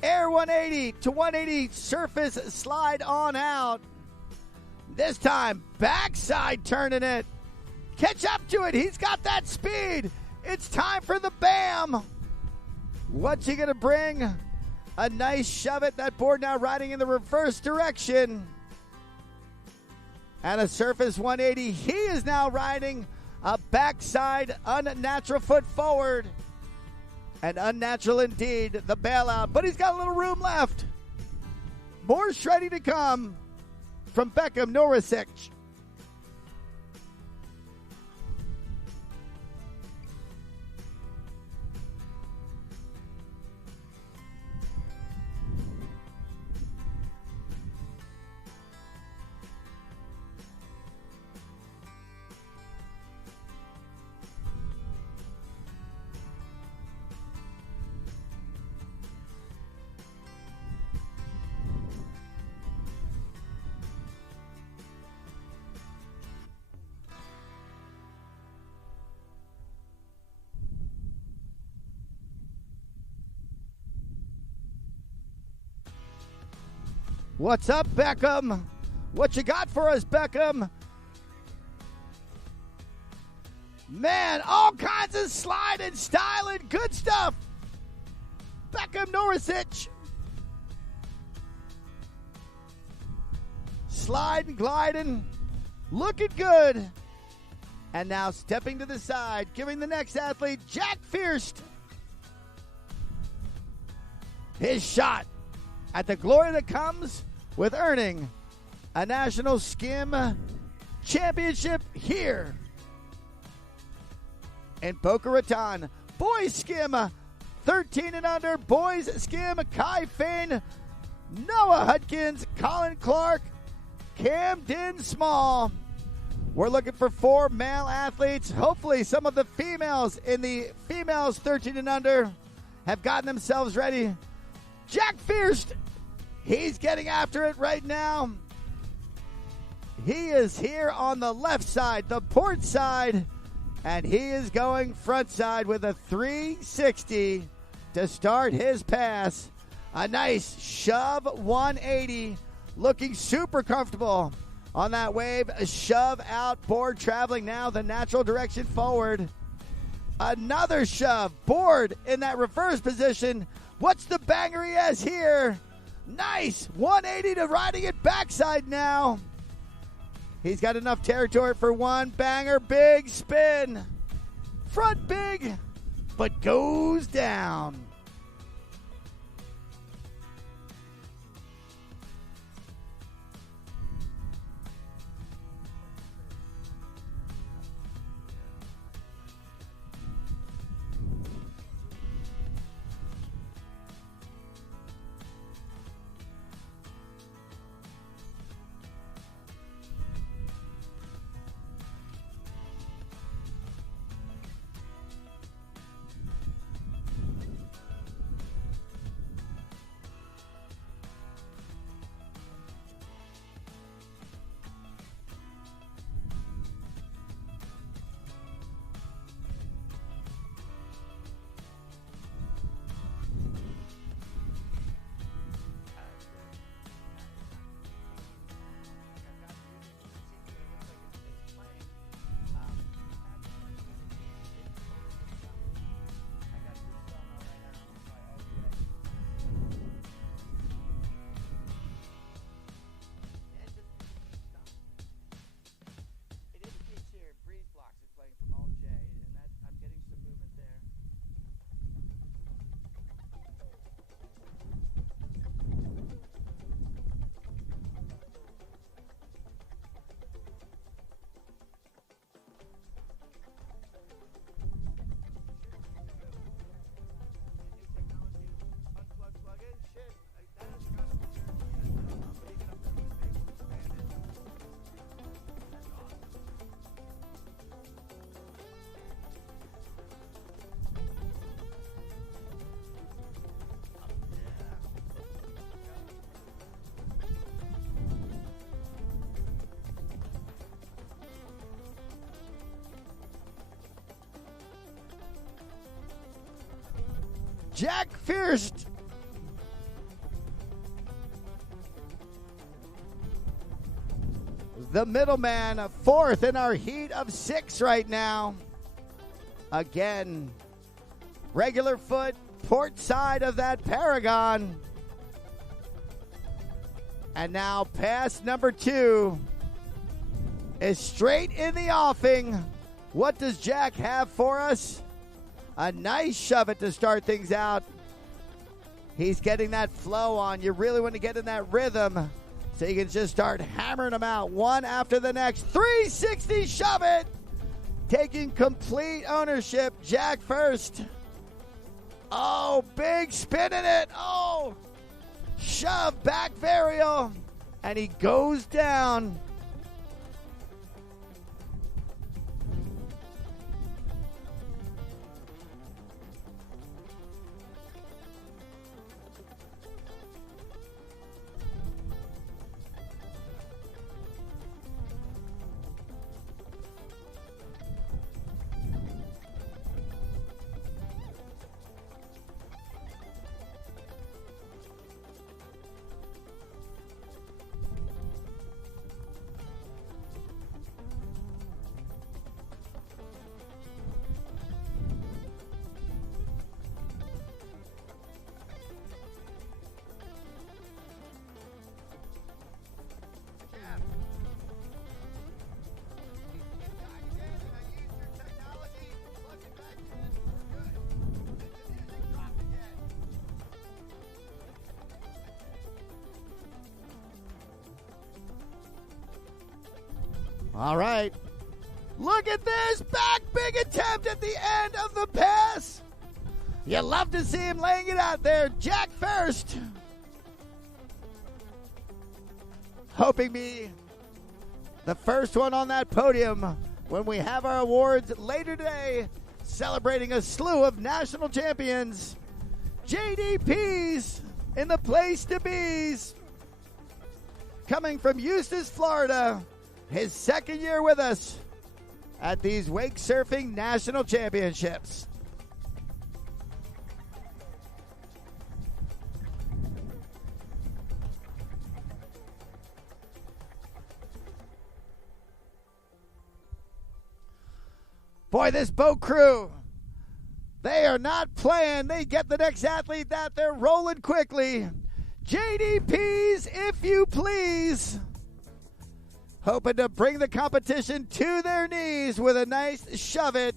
Air 180 to 180 surface slide on out. This time, backside turning it. Catch up to it. He's got that speed. It's time for the bam. What's he going to bring? A nice shove it. That board now riding in the reverse direction. And a surface 180. He is now riding a backside unnatural foot forward. And unnatural indeed, the bailout. But he's got a little room left. More shredding to come from Beckham Norisic. What's up, Beckham? What you got for us, Beckham? Man, all kinds of sliding, styling, good stuff. Beckham Norisic. Sliding, gliding, looking good. And now stepping to the side, giving the next athlete, Jack Fierst, his shot at the glory that comes with earning a national skim championship here in Boca Raton. Boys skim 13 and under. Boys skim Kai Finn, Noah Hudkins, Colin Clark, Camden Small. We're looking for 4 male athletes. Hopefully some of the females in the females 13 and under have gotten themselves ready. Jack Fierst, he's getting after it right now. He is here on the left side, the port side, and he is going front side with a 360 to start his pass. A nice shove 180, looking super comfortable on that wave. A shove out, board traveling now the natural direction forward. Another shove, board in that reverse position. What's the banger he has here? Nice, 180 to riding it backside now. He's got enough territory for one banger, big spin. Front big, but goes down. Jack First. The middleman, fourth in our heat of 6 right now. Again, regular foot, port side of that Paragon. And now pass number 2 is straight in the offing. What does Jack have for us? A nice shove it to start things out. He's getting that flow on. You really want to get in that rhythm so you can just start hammering them out one after the next. 360 shove it. Taking complete ownership. Jack First. Oh, big spin in it. Oh, shove back varial. And he goes down. All right. Look at this. Back big attempt at the end of the pass. You love to see him laying it out there. Jack First. Hoping be the first one on that podium when we have our awards later today, celebrating a slew of national champions. JDPs in the place to be's. Coming from Eustis, Florida. His second year with us at these wake surfing national championships. Boy, this boat crew, they are not playing. They get the next athlete that they're rolling quickly. JDPs, if you please. Hoping to bring the competition to their knees with a nice shove it.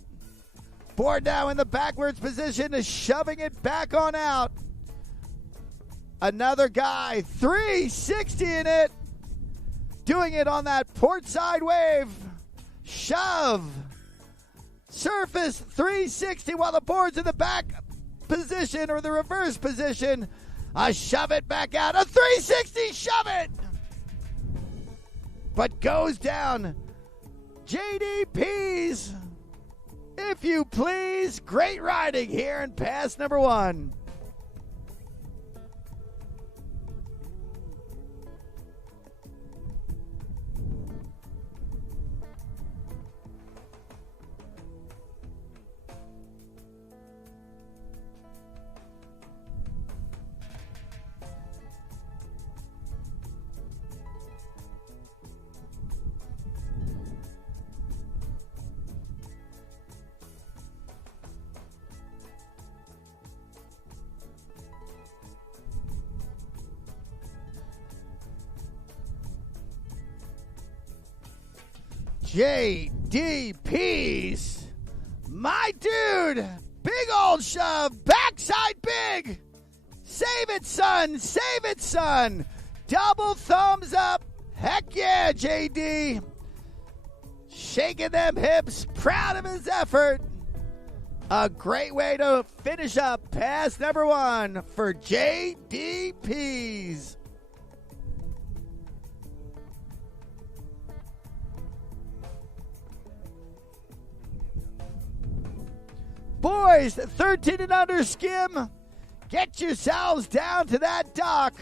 Board now in the backwards position is shoving it back on out. Another guy, 360 in it. Doing it on that port side wave. Shove. Surface 360 while the board's in the back position or the reverse position. A shove it back out. A 360 shove it. But goes down. JDPs, if you please. Great riding here in pass number 1. JDPs. My dude. Big old shove. Backside big. Save it, son. Save it, son. Double thumbs up. Heck yeah, JD. Shaking them hips. Proud of his effort. A great way to finish up pass number 1 for JDPs. Boys, 13 and under skim, get yourselves down to that dock.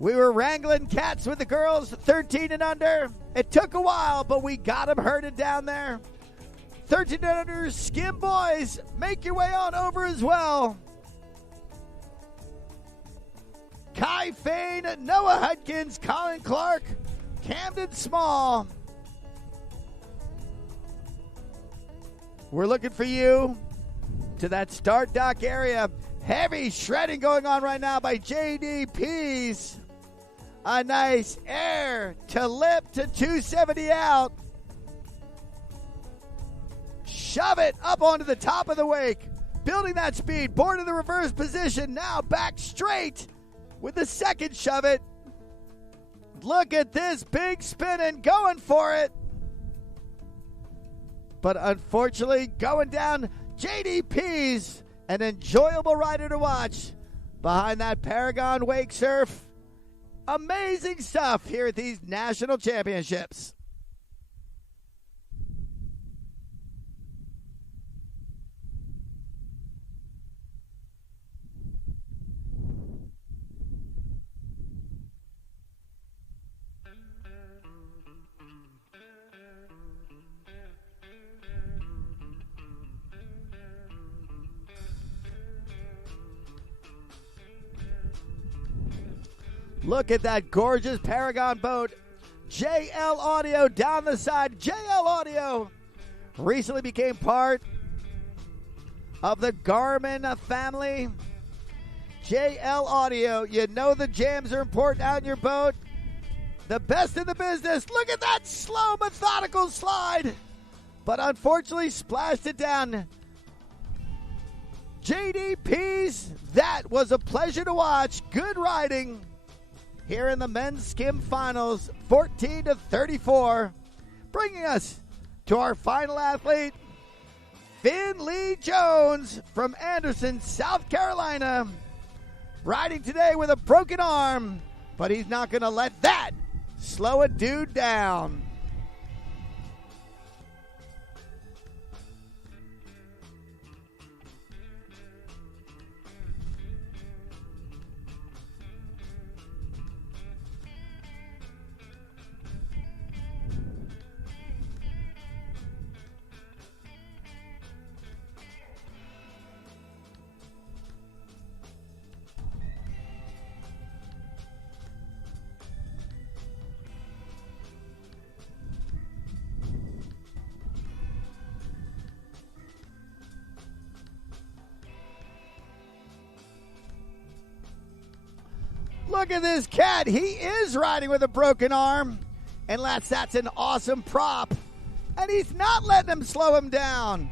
We were wrangling cats with the girls, 13 and under. It took a while, but we got them herded down there. 13 and under skim boys, make your way on over as well. Kai Fain, Noah Hudkins, Colin Clark, Camden Small. We're looking for you to that start dock area. Heavy shredding going on right now by JDPs. A nice air to lip to 270 out. Shove it up onto the top of the wake. Building that speed. Board in the reverse position. Now back straight with the second shove it. Look at this big spin and going for it. But unfortunately going down. JDP's an enjoyable rider to watch behind that Paragon Wake Surf. Amazing stuff here at these national championships. Look at that gorgeous Paragon boat. JL Audio down the side. JL Audio recently became part of the Garmin family. JL Audio, you know the jams are important out in your boat. The best in the business. Look at that slow, methodical slide. But unfortunately splashed it down. JDP's, that was a pleasure to watch. Good riding here in the men's skim finals, 14-34. Bringing us to our final athlete, Finley Jones from Anderson, South Carolina. Riding today with a broken arm, but he's not going to let that slow a dude down. Look at this cat. He is riding with a broken arm. And that's an awesome prop. And he's not letting him slow him down.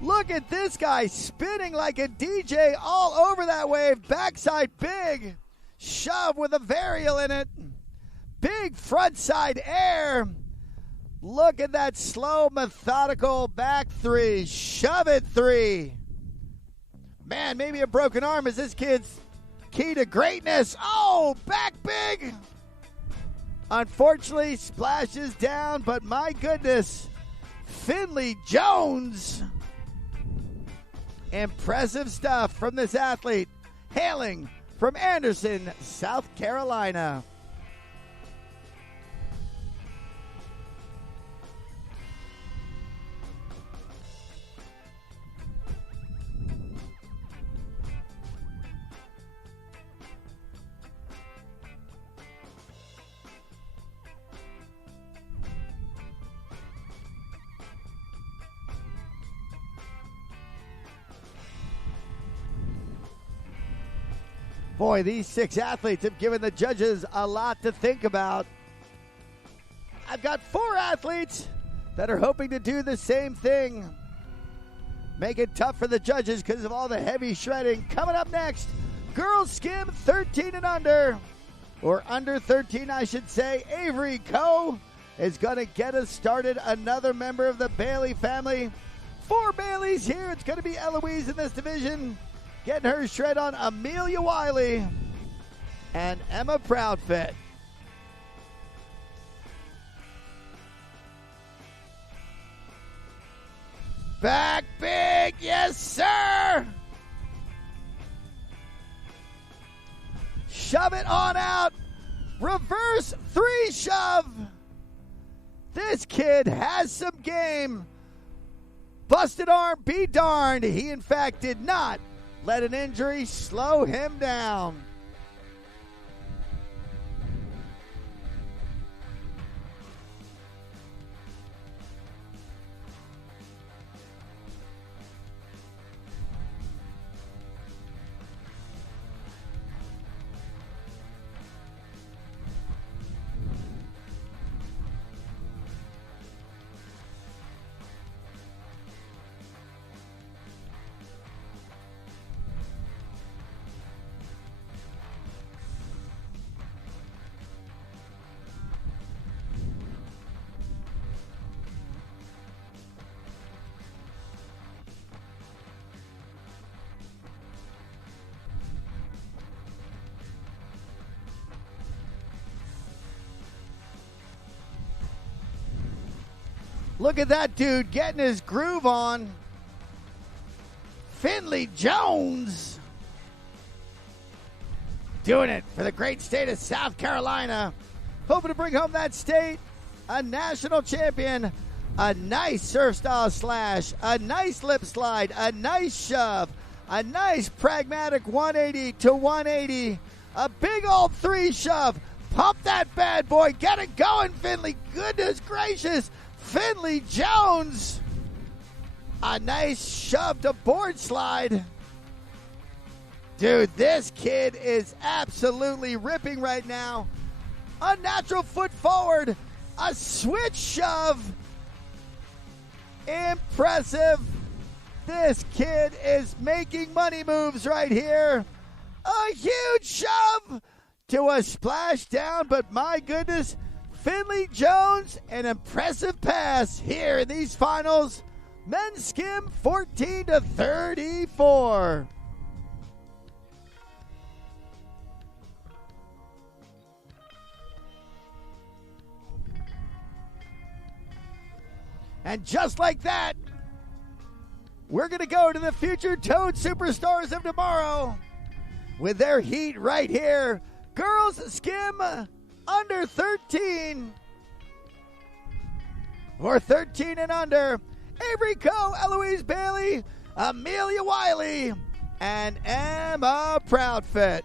Look at this guy spinning like a DJ all over that wave. Backside big shove with a varial in it. Big front side air. Look at that slow, methodical back three. Shove it three. Man, maybe a broken arm is this kid's key to greatness. Oh, back big. Unfortunately, splashes down, but my goodness, Finley Jones. Impressive stuff from this athlete, hailing from Anderson, South Carolina. Boy, these 6 athletes have given the judges a lot to think about. I've got 4 athletes that are hoping to do the same thing. Make it tough for the judges because of all the heavy shredding. Coming up next, girls skim 13 and under, or under 13, I should say. Avery Coe is going to get us started. Another member of the Bailey family. 4 Baileys here. It's going to be Eloise in this division. Getting her shred on Amelia Wiley and Emma Proudfit. Back big, yes sir! Shove it on out. Reverse 3 shove. This kid has some game. busted arm be darned. He, in fact, did not let an injury slow him down. Look at that dude getting his groove on. Finley Jones doing it for the great state of South Carolina. Hoping to bring home that state a national champion. A nice surf style slash, a nice lip slide, a nice shove, a nice pragmatic 180 to 180, a big old 3 shove. Pump that bad boy. Get it going, Finley. Goodness gracious. Finley Jones, a nice shove to board slide. Dude, this kid is absolutely ripping right now. A natural foot forward, a switch shove. Impressive. This kid is making money moves right here. A huge shove to a splash down, but my goodness, Finley Jones, an impressive pass here in these finals. Men's skim 14 to 34. And just like that, we're going to go to the future Toad Superstars of tomorrow with their heat right here. Girls skim under 13 or 13 and under. Avery Coe, Eloise Bailey, Amelia Wiley, and Emma Proudfit.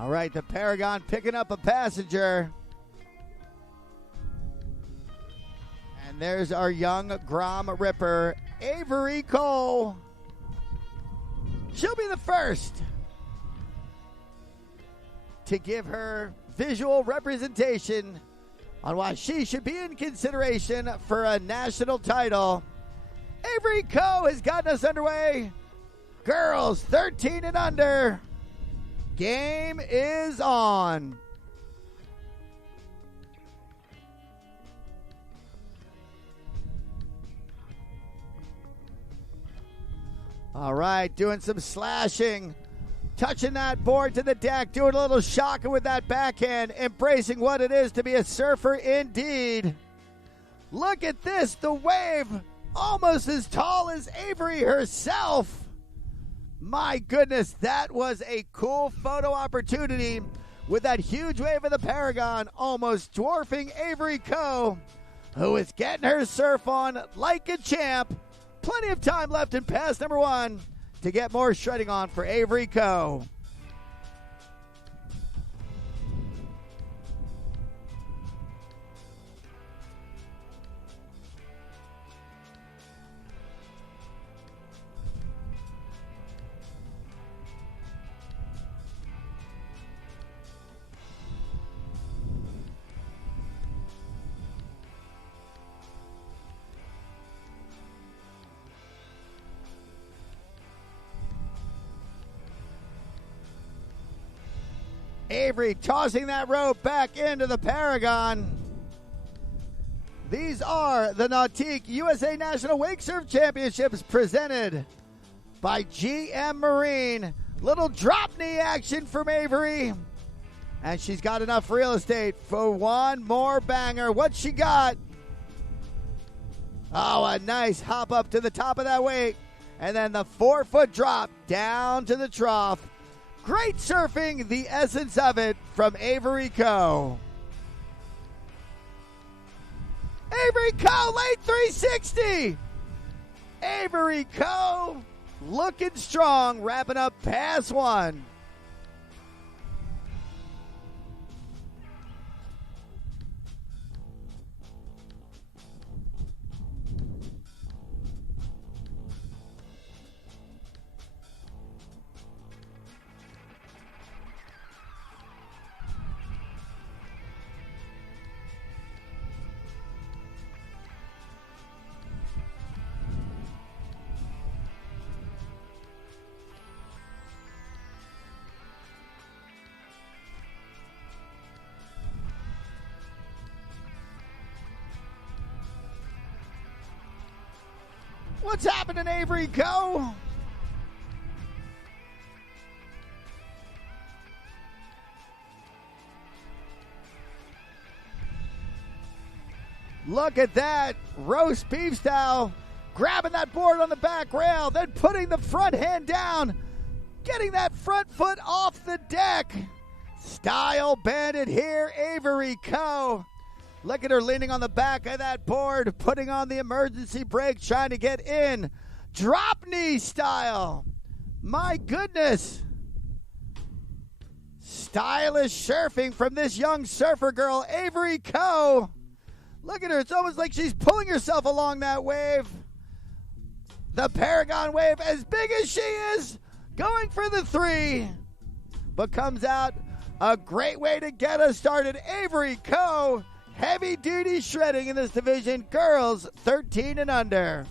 All right, the Paragon picking up a passenger. And there's our young Grom Ripper, Avery Coe. She'll be the first to give her visual representation on why she should be in consideration for a national title. Avery Coe has gotten us underway. Girls 13 and under. Game is on. All right, doing some slashing, touching that board to the deck, doing a little shocker with that backhand, embracing what it is to be a surfer indeed. Look at this, the wave almost as tall as Avery herself. My goodness, that was a cool photo opportunity with that huge wave of the Paragon almost dwarfing Avery Coe, who is getting her surf on like a champ. Plenty of time left in pass number 1 to get more shredding on for Avery Coe. Avery tossing that rope back into the Paragon. These are the Nautique USA National Wakesurf Championships presented by GM Marine. Little drop knee action from Avery. And she's got enough real estate for one more banger. What she got? Oh, a nice hop up to the top of that wake. And then the 4-foot drop down to the trough. Great surfing, the essence of it, from Avery Coe. Avery Coe, late 360. Avery Coe looking strong, wrapping up pass one. What's happening, Avery Coe? Look at that, roast beef style, grabbing that board on the back rail, then putting the front hand down, getting that front foot off the deck. Style bandit here, Avery Coe. Look at her leaning on the back of that board, putting on the emergency brake, trying to get in. Drop knee style. My goodness. Stylish surfing from this young surfer girl, Avery Coe. Look at her. It's almost like she's pulling herself along that wave. The Paragon wave, as big as she is, going for the 3. But comes out a great way to get us started. Avery Coe. Heavy duty shredding in this division, girls 13 and under.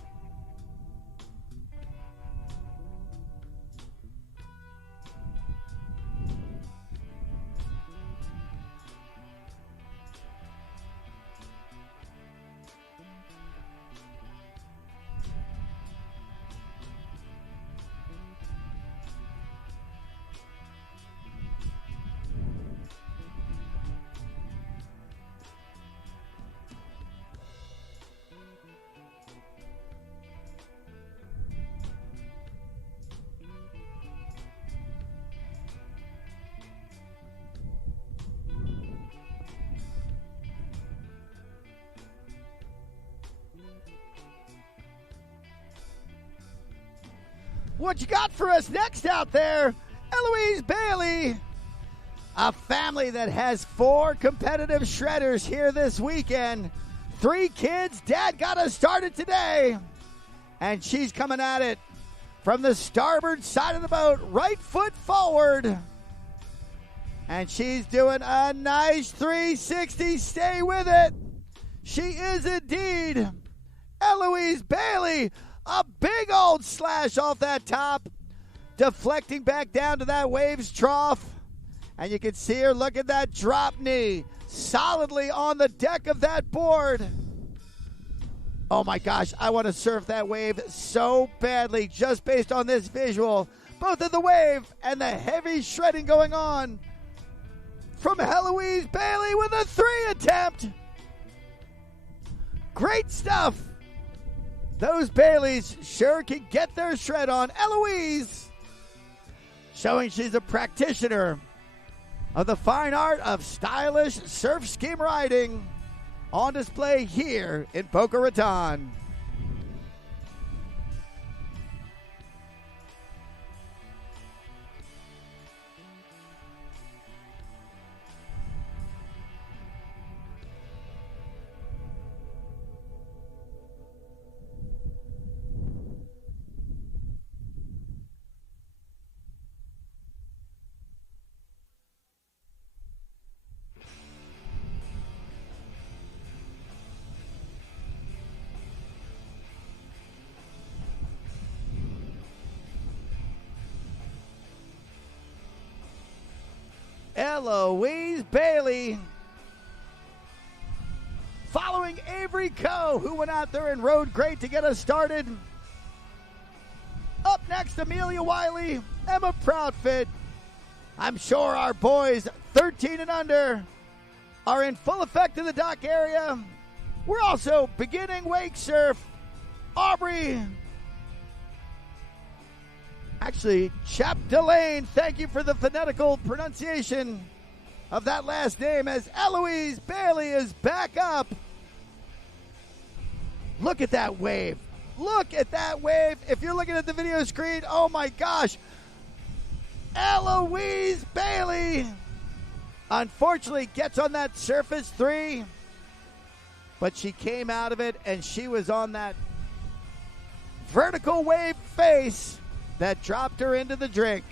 What you got for us next out there? Eloise Bailey. A family that has 4 competitive shredders here this weekend. 3 kids. Dad got us started today. And she's coming at it from the starboard side of the boat. Right foot forward. And she's doing a nice 360. Stay with it. She is indeed Eloise Bailey. A big old slash off that top, deflecting back down to that wave's trough. And you can see her, look at that drop knee, solidly on the deck of that board. Oh my gosh, I want to surf that wave so badly just based on this visual. Both of the wave and the heavy shredding going on from Eloise Bailey with a 3 attempt. Great stuff. Those Baileys sure can get their shred on. Eloise showing she's a practitioner of the fine art of stylish surf scheme riding, on display here in Boca Raton. Eloise Bailey. Following Avery Coe, who went out there and rode great to get us started. Up next, Amelia Wiley, Emma Proudfit. I'm sure our boys 13 and under are in full effect in the dock area. We're also beginning wake surf. Aubrey. Actually, Chapdelaine, thank you for the phonetical pronunciation of that last name, as Eloise Bailey is back up. Look at that wave. Look at that wave. If you're looking at the video screen, oh my gosh. Eloise Bailey unfortunately gets on that surface 3, but she came out of it and she was on that vertical wave face that dropped her into the drink.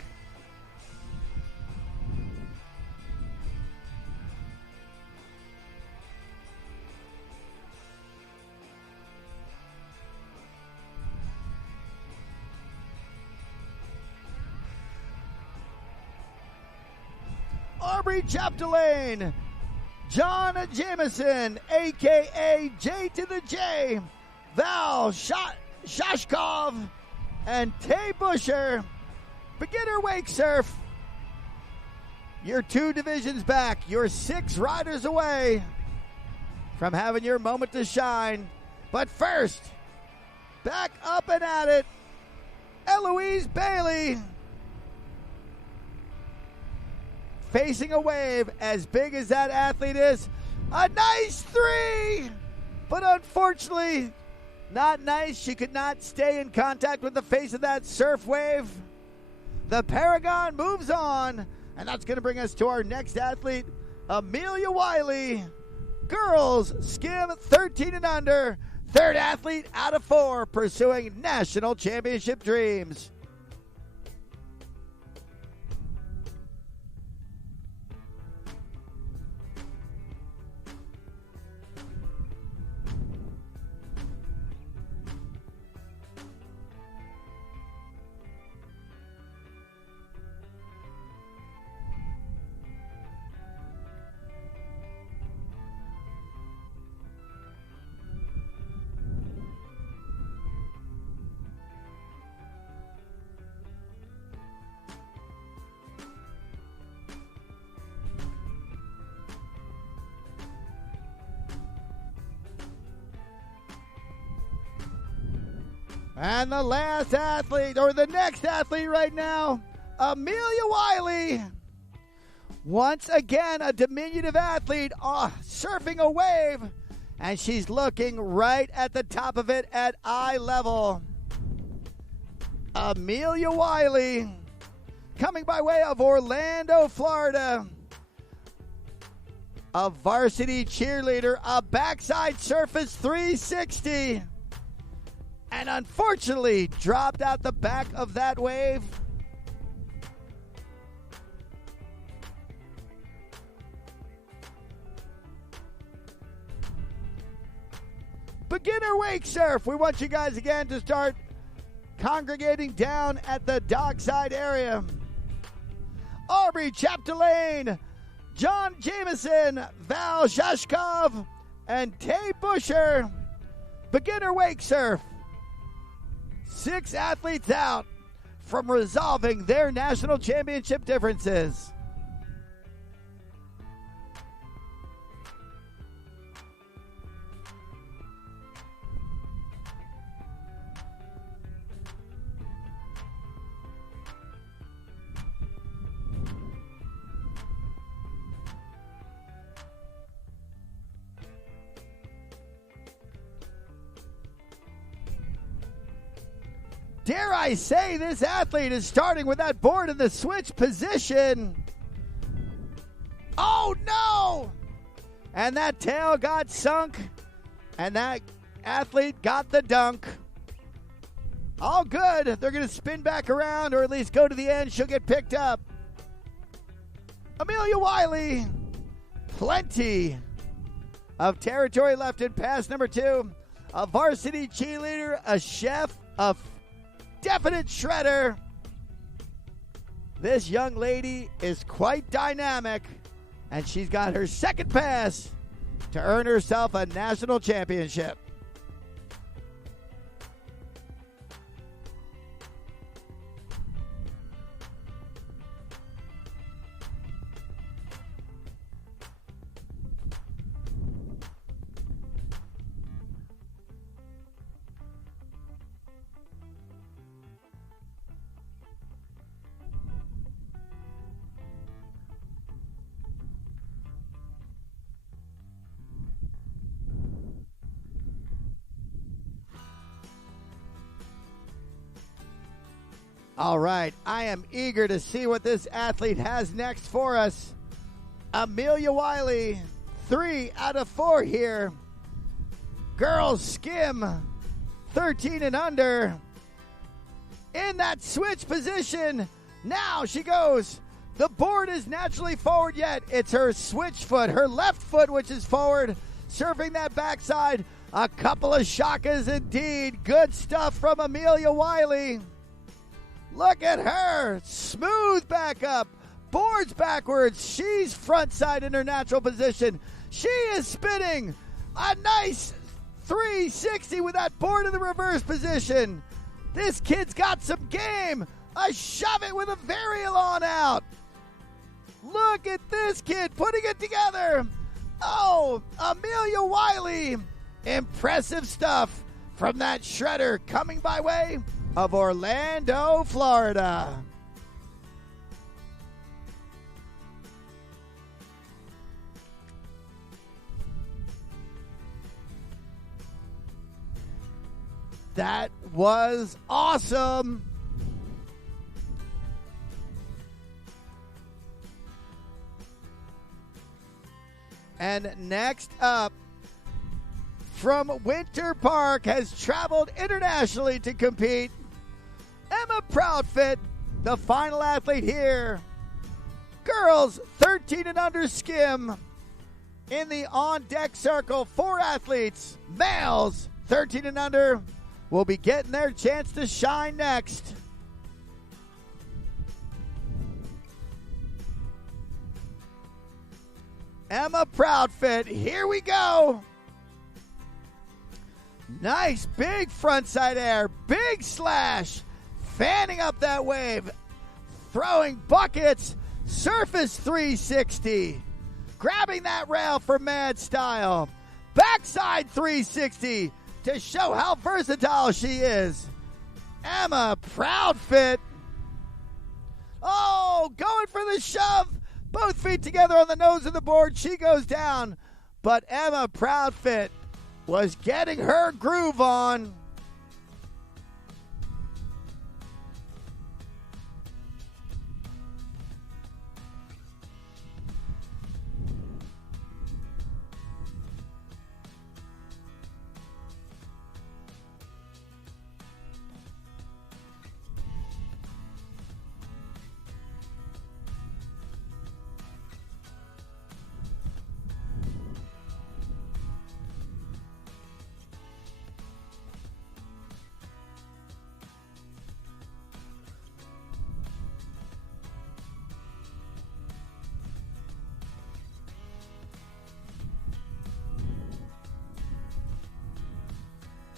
Aubrey Chapdelaine, John Jameson, a.k.a. J to the J, Val Shashkov, and Tay Busher. Beginner wake surf. You're 2 divisions back. You're 6 riders away from having your moment to shine. But first, back up and at it, Eloise Bailey. Facing a wave as big as that athlete is. A nice 3! But unfortunately, not nice. She could not stay in contact with the face of that surf wave. The Paragon moves on, and that's going to bring us to our next athlete, Amelia Wiley. Girls skim 13 and under. 3rd athlete out of 4 pursuing national championship dreams. And the last athlete, or the next athlete right now, Amelia Wiley. Once again, a diminutive athlete surfing a wave, and she's looking right at the top of it at eye level. Amelia Wiley, coming by way of Orlando, Florida. A varsity cheerleader, a backside surface 360. And unfortunately dropped out the back of that wave. Beginner wake surf. We want you guys again to start congregating down at the dockside area. Aubrey Chapdelaine, John Jameson, Val Shashkov, and Tay Busher. Beginner wake surf. 6 athletes out from resolving their national championship differences. Dare I say, this athlete is starting with that board in the switch position. Oh, no! And that tail got sunk, and that athlete got the dunk. All good. They're going to spin back around, or at least go to the end. She'll get picked up. Amelia Wiley, plenty of territory left in pass number 2. A varsity cheerleader, a chef, a definite shredder. This young lady is quite dynamic, and she's got her second pass to earn herself a national championship. All right, I am eager to see what this athlete has next for us. Amelia Wiley, 3 out of 4 here. Girls skim, 13 and under. In that switch position, now she goes. The board is naturally forward yet. It's her switch foot, her left foot, which is forward, surfing that backside. A couple of shakas indeed. Good stuff from Amelia Wiley. Look at her. Smooth back up. Boards backwards. She's frontside in her natural position. She is spinning. A nice 360 with that board in the reverse position. This kid's got some game. A shove it with a varial on out. Look at this kid putting it together. Oh, Amelia Wiley. Impressive stuff from that shredder coming by way of Orlando, Florida. That was awesome. And next up, from Winter Park, has traveled internationally to compete, Emma Proudfit, the final athlete here. Girls 13 and under skim. In the on-deck circle, 4 athletes. Males 13 and under will be getting their chance to shine next. Emma Proudfit, here we go. Nice big frontside air, big slash, fanning up that wave, throwing buckets, surface 360, grabbing that rail for mad style, backside 360 to show how versatile she is. Emma Proudfit. Oh, going for the shove. Both feet together on the nose of the board. She goes down, but Emma Proudfit was getting her groove on.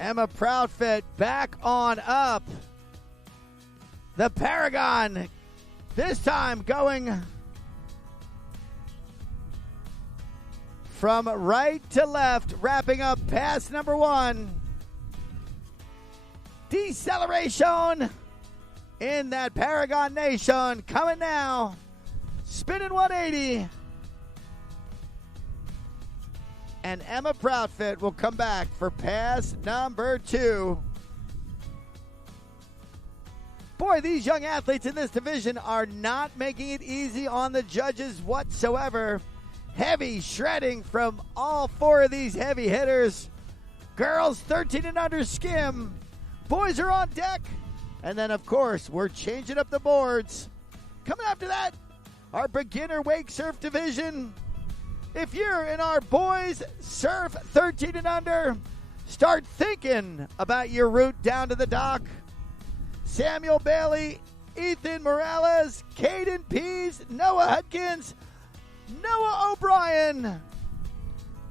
Emma Proudfit back on up. The Paragon, this time going from right to left, wrapping up pass number 1. Deceleration in that Paragon Nation. Coming now. Spinning 180. And Emma Proudfit will come back for pass number 2. Boy, these young athletes in this division are not making it easy on the judges whatsoever. Heavy shredding from all 4 of these heavy hitters. Girls 13 and under skim. Boys are on deck. And then, of course, we're changing up the boards. Coming after that, our beginner wake surf division. If you're in our boys surf 13 and under, start thinking about your route down to the dock. Samuel Bailey Ethan Morales, Caden Pease, Noah Hudkins, Noah O'Brien.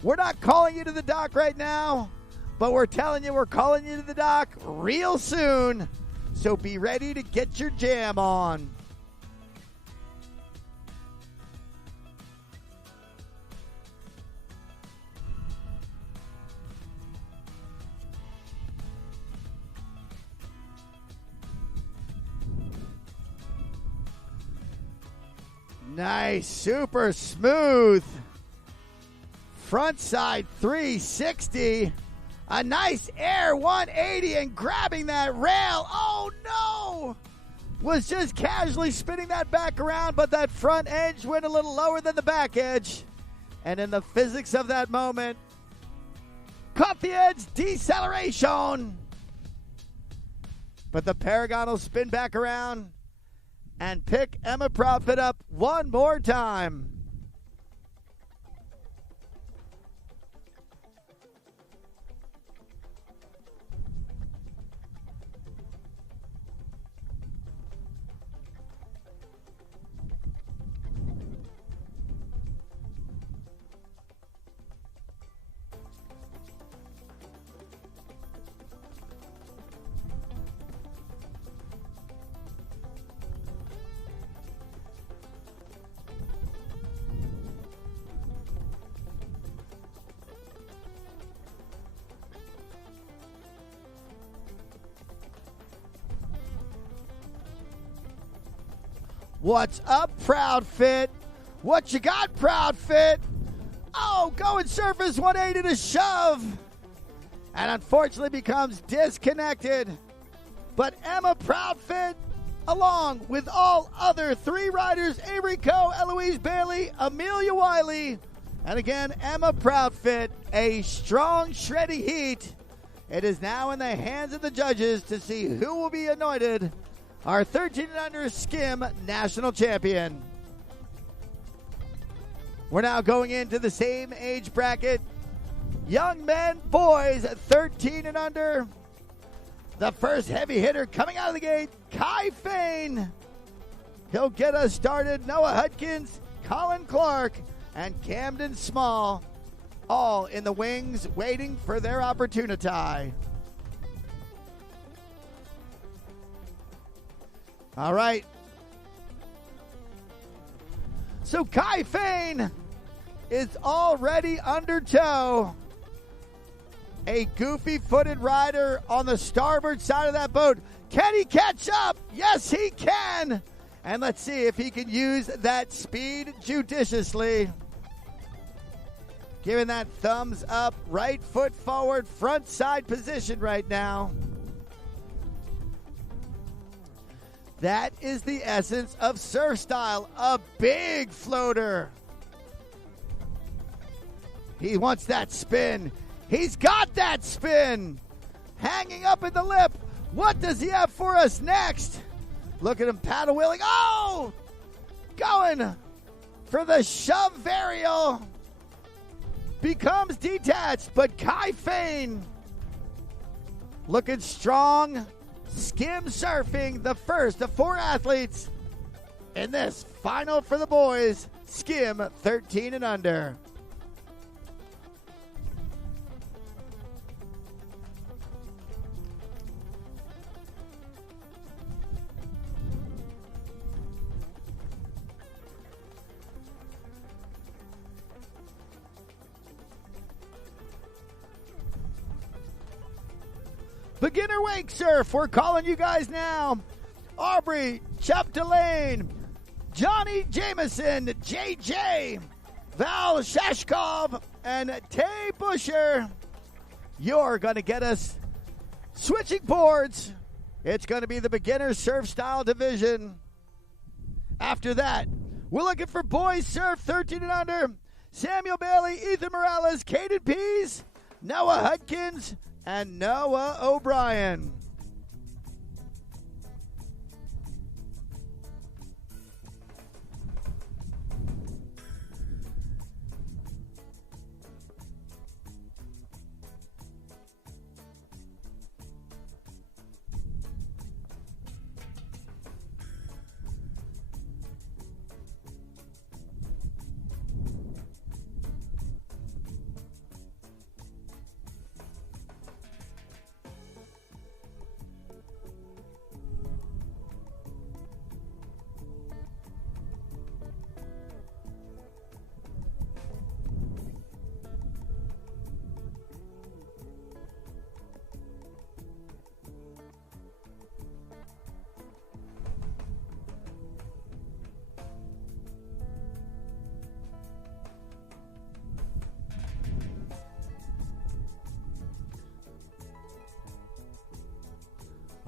We're not calling you to the dock right now, but we're telling you we're calling you to the dock real soon. So be ready to get your jam on. Nice, super smooth. Frontside 360. A nice air 180 and grabbing that rail. Oh no! Was just casually spinning that back around, but that front edge went a little lower than the back edge. And in the physics of that moment, caught the edge, deceleration. But the Paragon will spin back around and pick Emma Proudfoot up one more time. What's up, Proudfoot? What you got, Proudfoot? Oh, going surface 180 to shove. And unfortunately becomes disconnected. But Emma Proudfoot, along with all other three riders, Avery Coe, Eloise Bailey, Amelia Wiley, and again, Emma Proudfoot, a strong, shreddy heat. It is now in the hands of the judges to see who will be anointed our 13 and under skim national champion. We're now going into the same age bracket. Young men, boys, 13 and under. The first heavy hitter coming out of the gate, Kai Fain. He'll get us started. Noah Hudkins, Colin Clark, and Camden Small, all in the wings waiting for their opportunity. All right. So Kai Fain is already under tow. A goofy-footed rider on the starboard side of that boat. Can he catch up? Yes, he can. And let's see if he can use that speed judiciously. Giving that thumbs up, right foot forward, front side position right now. That is the essence of surf style, a big floater. He wants that spin. He's got that spin. Hanging up in the lip. What does he have for us next? Look at him paddle wheeling. Oh! Going for the shove varial. Becomes detached, but Kai Fain looking strong. Skim surfing, the first of four athletes in this final for the boys, skim 13 and under. Beginner wake surf, we're calling you guys now. Aubrey Chapdelaine, Johnny Jameson, JJ, Val Shashkov, and Tay Busher. You're going to get us switching boards. It's going to be the beginner surf style division. After that, we're looking for boys surf 13 and under. Samuel Bailey, Ethan Morales, Caden Pease, Noah Hudkins, and Noah O'Brien.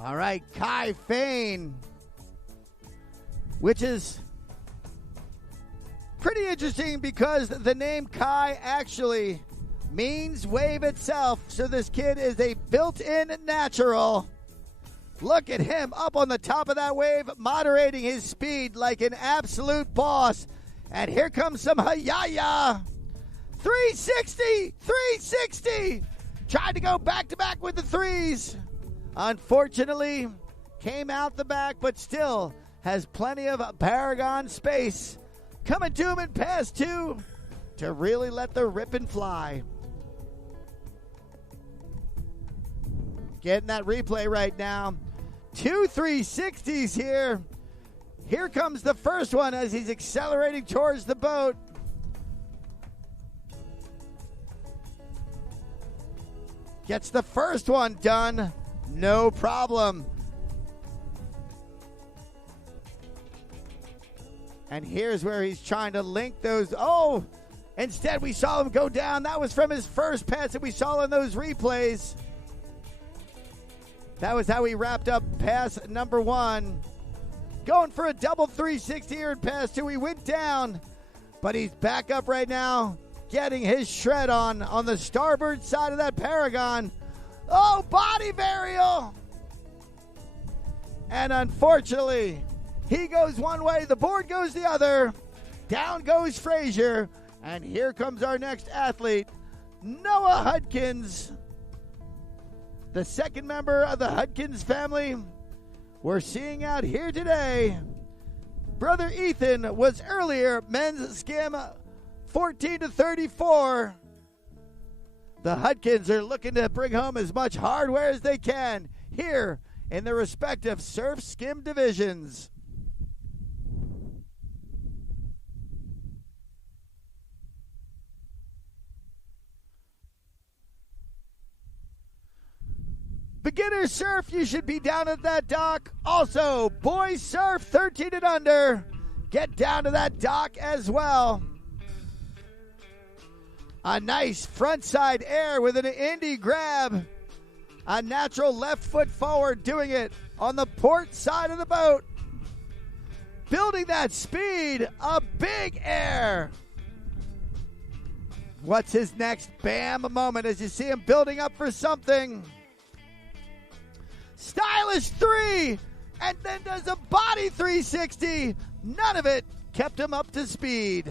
All right, Kai Fane, which is pretty interesting because the name Kai actually means wave itself. So this kid is a built-in natural. Look at him up on the top of that wave, moderating his speed like an absolute boss. And here comes some Hayaya. 360, 360. Tried to go back-to-back with the threes. Unfortunately, came out the back, but still has plenty of Paragon space. Coming to him in pass two to really let the ripping fly. Getting that replay right now. 2 360s here. Here comes the first one as he's accelerating towards the boat. Gets the first one done. No problem. And here's where he's trying to link those. Oh, instead we saw him go down. That was from his first pass that we saw in those replays. That was how he wrapped up pass number one. Going for a double 360 here in pass two. He went down, but he's back up right now, getting his shred on the starboard side of that Paragon. Oh, body varial. And unfortunately, he goes one way, the board goes the other. Down goes Frazier. And here comes our next athlete, Noah Hudkins, the second member of the Hudkins family we're seeing out here today. Brother Ethan was earlier men's skim 14-34. The Hudkins are looking to bring home as much hardware as they can here in their respective surf skim divisions. Beginner surf, you should be down at that dock. Also, boys surf 13 and under, get down to that dock as well. A nice frontside air with an indie grab. A natural left foot forward, doing it on the port side of the boat. Building that speed, a big air. What's his next bam moment as you see him building up for something? Stylish three, and then does a body 360. None of it kept him up to speed.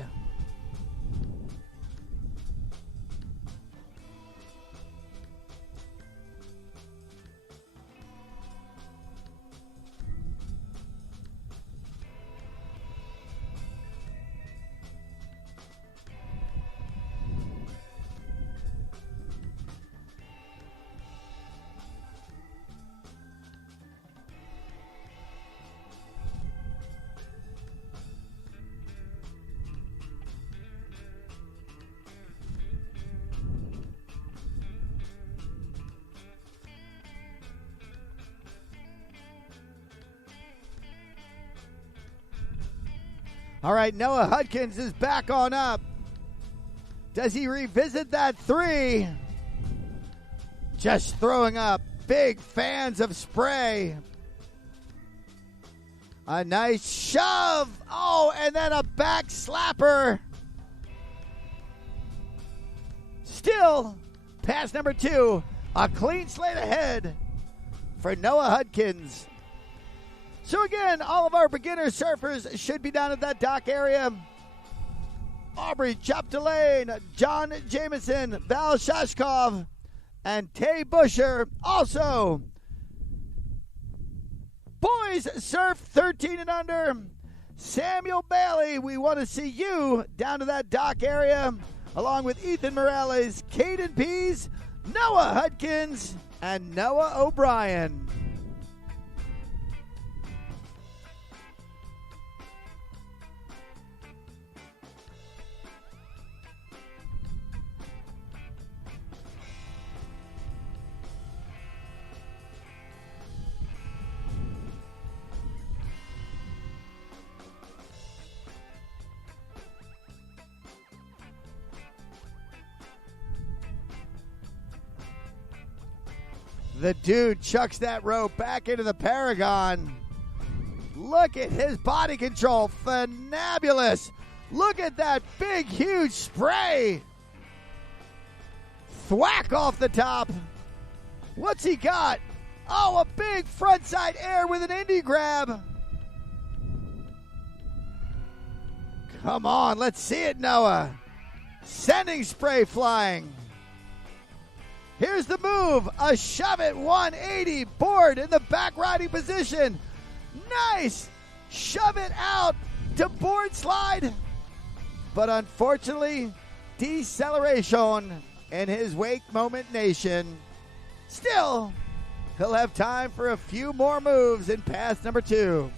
All right, Noah Hudkins is back on up. Does he revisit that three? Just throwing up. Big fans of spray. A nice shove. Oh, and then a back slapper. Still, pass number two. A clean slate ahead for Noah Hudkins. So again, all of our beginner surfers should be down at that dock area. Aubrey Chapdelaine, John Jameson, Val Shashkov, and Tay Busher. Also, boys surf 13 and under. Samuel Bailey, we want to see you down to that dock area, along with Ethan Morales, Caden Pease, Noah Hudkins, and Noah O'Brien. The dude chucks that rope back into the Paragon. Look at his body control. Fabulous. Look at that big, huge spray. Thwack off the top. What's he got? Oh, a big frontside air with an indie grab. Come on, let's see it, Noah. Sending spray flying. Here's the move. A shove it 180 board in the back riding position. Nice. Shove it out to board slide. But unfortunately, deceleration in his wake moment nation. Still, he'll have time for a few more moves in pass number 2.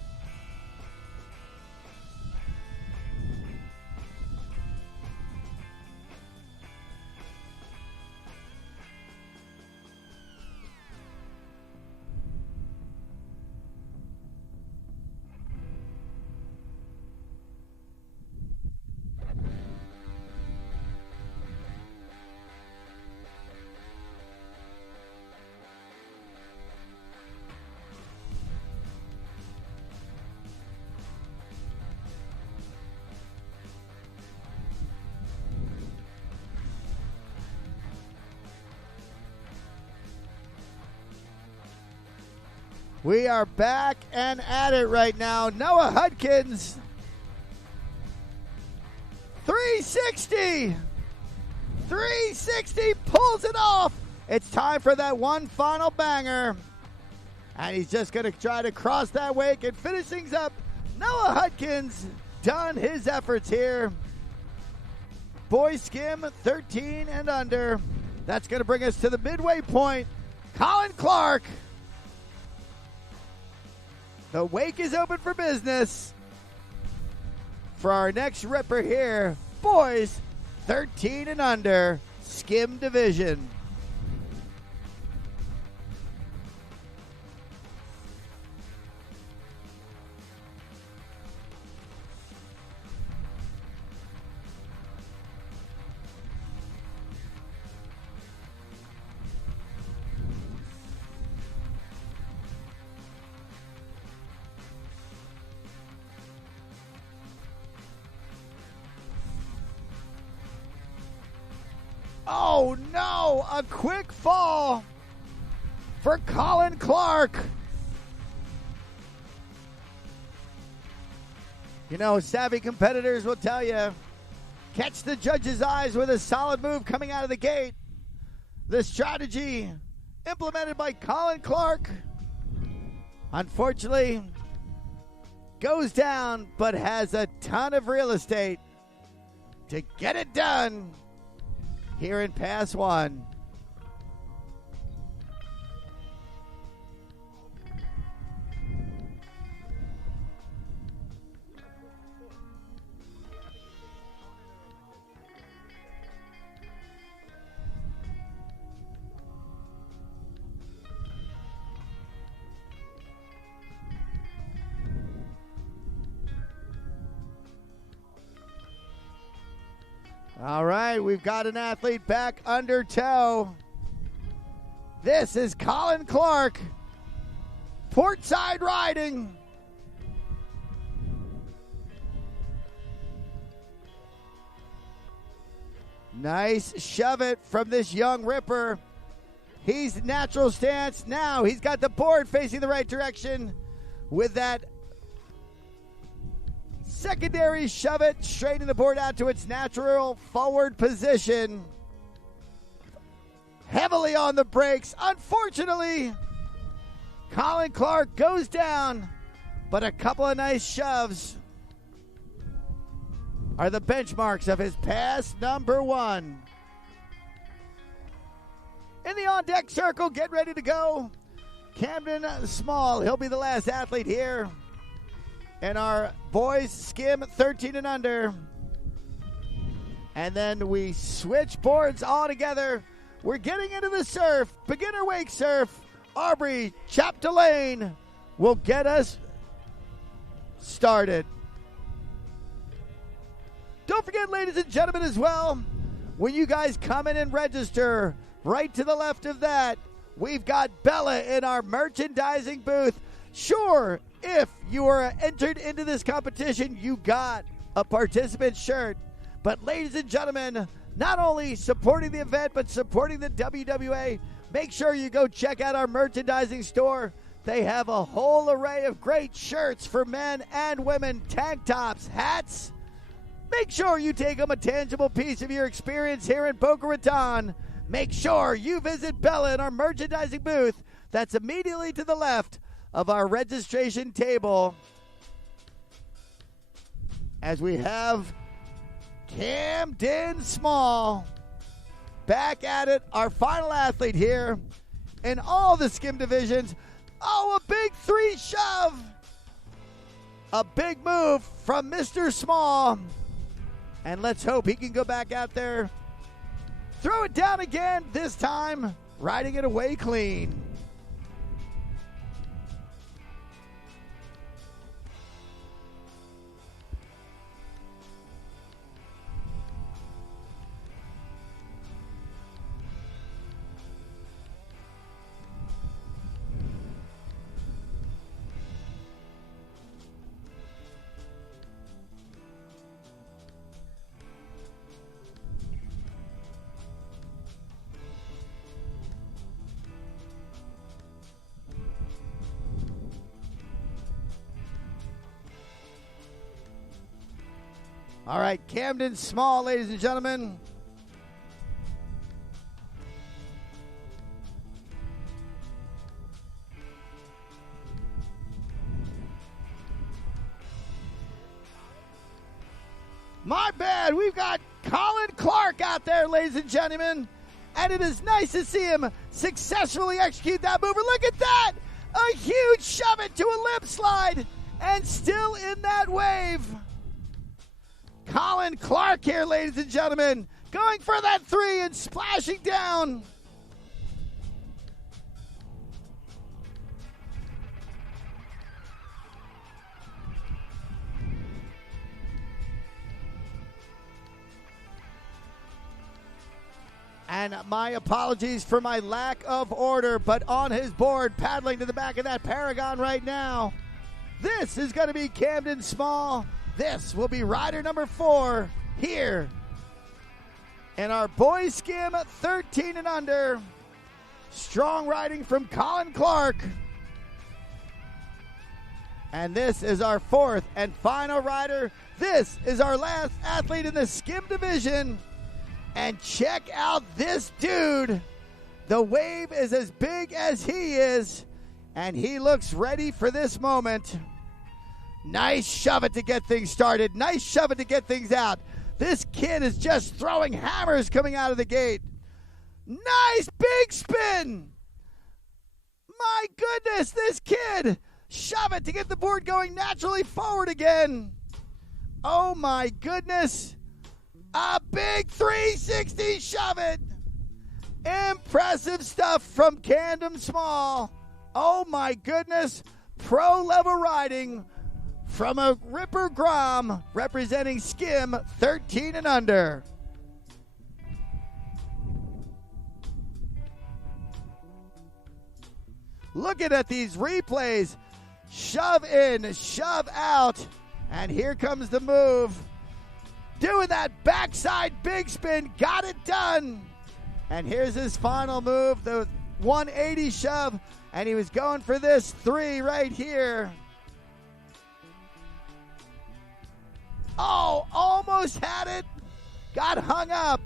We are back and at it right now. Noah Hudkins, 360. 360 pulls it off. It's time for that one final banger. And he's just going to try to cross that wake and finish things up. Noah Hudkins done his efforts here. Boys skim 13 and under. That's going to bring us to the midway point. Colin Clark. The wake is open for business for our next ripper here. Boys, 13 and under, skim division. Oh no, a quick fall for Colin Clark. You know, savvy competitors will tell you, catch the judge's eyes with a solid move coming out of the gate. The strategy implemented by Colin Clark, unfortunately, goes down, but has a ton of real estate to get it done here in Pass 1. All right, we've got an athlete back under tow. This is Colin Clark, portside riding. Nice shove it from this young ripper. He's natural stance now. He's got the board facing the right direction with that secondary shove it, straightening the board out to its natural forward position. Heavily on the brakes. Unfortunately, Colin Clark goes down, but a couple of nice shoves are the benchmarks of his pass number 1. In the on-deck circle, get ready to go. Camden Small, he'll be the last athlete here. And our boys skim 13 and under. And then we switch boards all together. We're getting into the surf. Beginner wake surf. Aubrey Chapdelaine will get us started. Don't forget, ladies and gentlemen, as well, when you guys come in and register, right to the left of that, we've got Bella in our merchandising booth. Sure, if you were entered into this competition, you got a participant shirt. But ladies and gentlemen, not only supporting the event, but supporting the WWA, make sure you go check out our merchandising store. They have a whole array of great shirts for men and women, tank tops, hats. Make sure you take them a tangible piece of your experience here in Boca Raton. Make sure you visit Bella in our merchandising booth that's immediately to the left of our registration table. As we have Camden Small back at it, our final athlete here in all the skim divisions. Oh, a big 3 shove. A big move from Mr. Small. And let's hope he can go back out there. Throw it down again, this time riding it away clean. All right, Camden Small, ladies and gentlemen. My bad, we've got Colin Clark out there, ladies and gentlemen. And it is nice to see him successfully execute that move. Look at that! A huge shove it to a lip slide, and still in that wave. Colin Clark here, ladies and gentlemen, going for that 3 and splashing down. And my apologies for my lack of order, but on his board, paddling to the back of that Paragon right now, this is going to be Camden Small. This will be rider number 4 here in our boys skim 13 and under. Strong riding from Colin Clark. And this is our 4th and final rider. This is our last athlete in the skim division. And check out this dude. The wave is as big as he is, and he looks ready for this moment. Nice shove it to get things started. Nice shove it to get things out. This kid is just throwing hammers coming out of the gate. Nice big spin. My goodness, this kid. Shove it to get the board going naturally forward again. Oh my goodness. A big 360 shove it. Impressive stuff from Camden Small. Oh my goodness. Pro level riding from a Ripper Grom representing skim 13 and under. Looking at these replays. Shove in, shove out. And here comes the move. Doing that backside big spin. Got it done. And here's his final move, the 180 shove. And he was going for this 3 right here. Oh, almost had it. Got hung up.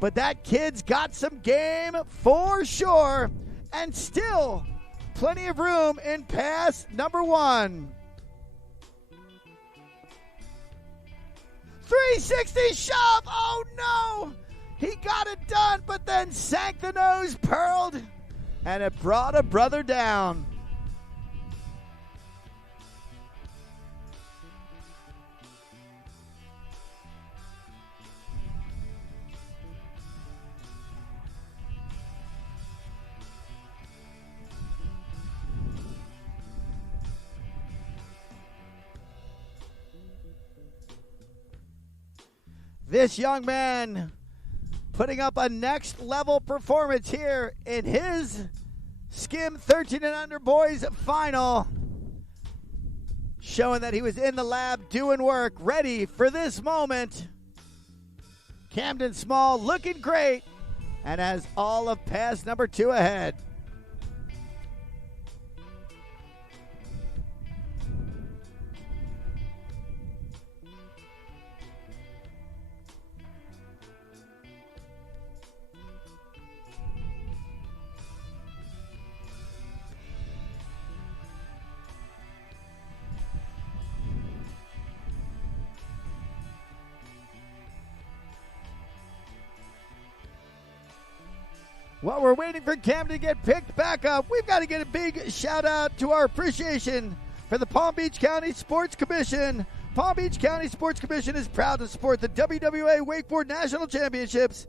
But that kid's got some game for sure. And still plenty of room in pass number 1. 360 shove. Oh, no. He got it done, but then sank the nose, purled, and it brought a brother down. This young man putting up a next level performance here in his Skim 13 and under boys final, showing that he was in the lab doing work, ready for this moment. Camden Small looking great and has all of pass number 2 ahead. While we're waiting for Camden to get picked back up, we've got to get a big shout out to our appreciation for the Palm Beach County Sports Commission. Palm Beach County Sports Commission is proud to support the WWA Wakeboard National Championships.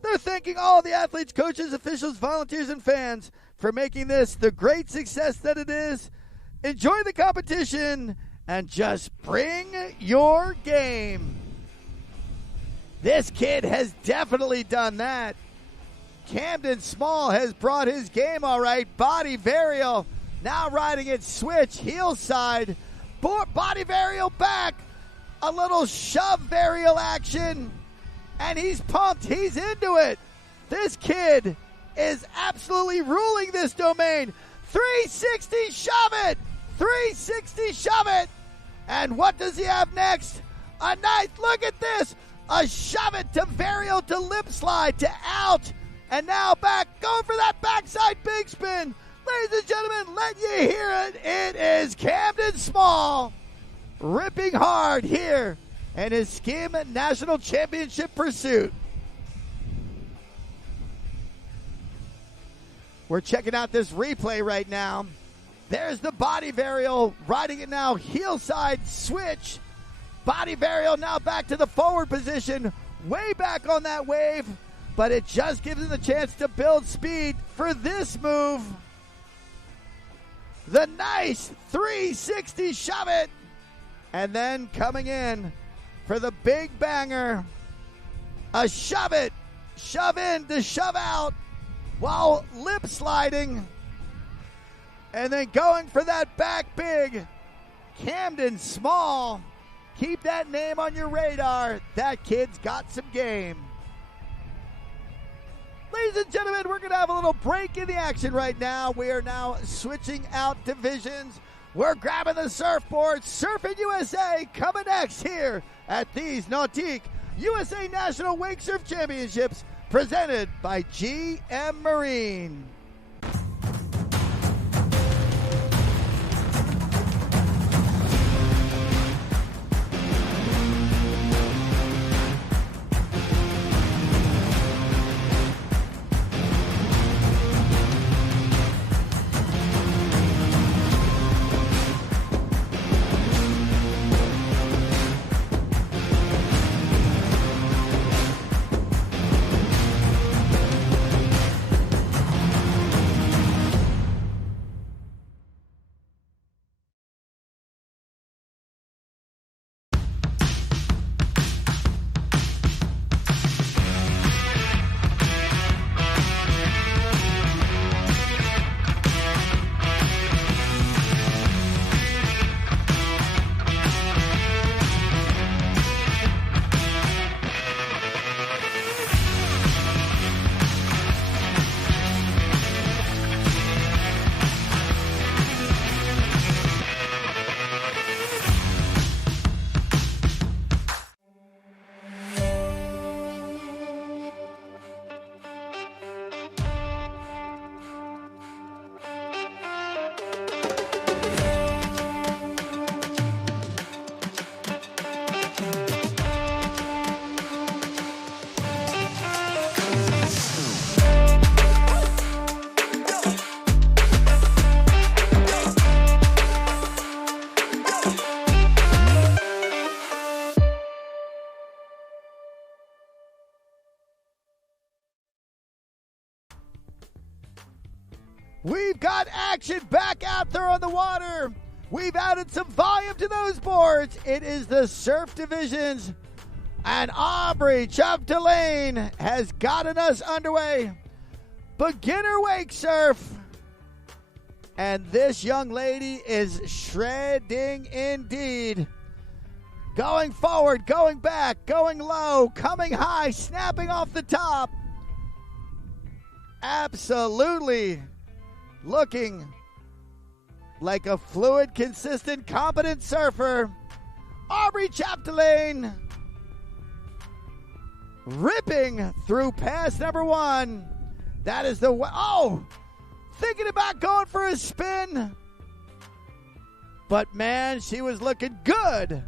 They're thanking all the athletes, coaches, officials, volunteers, and fans for making this the great success that it is. Enjoy the competition and just bring your game. This kid has definitely done that. Camden Small has brought his game all right. Body varial, now riding it switch, heel side. Body varial back. A little shove varial action. And he's pumped. He's into it. This kid is absolutely ruling this domain. 360 shove it. 360 shove it. And what does he have next? A nice, look at this. A shove it to varial to lip slide to out. And now back, going for that backside big spin. Ladies and gentlemen, let you hear it. It is Camden Small ripping hard here in his Skim National Championship pursuit. We're checking out this replay right now. There's the body varial, riding it now, heel side switch. Body varial now back to the forward position, way back on that wave. But it just gives him the chance to build speed for this move. The nice 360 shove it. And then coming in for the big banger. A shove it. Shove in to shove out while lip sliding. And then going for that back big. Camden Small. Keep that name on your radar. That kid's got some game. Ladies and gentlemen, we're going to have a little break in the action right now. We are now switching out divisions. We're grabbing the surfboard. Surfing USA coming next here at these Nautique USA National Wakesurf Championships presented by GM Marine. We've got action back out there on the water. We've added some volume to those boards. It is the surf divisions. And Aubrey Chapdelaine has gotten us underway. Beginner wake surf. And this young lady is shredding indeed. Going forward, going back, going low, coming high, snapping off the top. Absolutely looking like a fluid, consistent, competent surfer. Aubrey Chapdelaine ripping through pass number one. That is the thinking about going for a spin. But man, she was looking good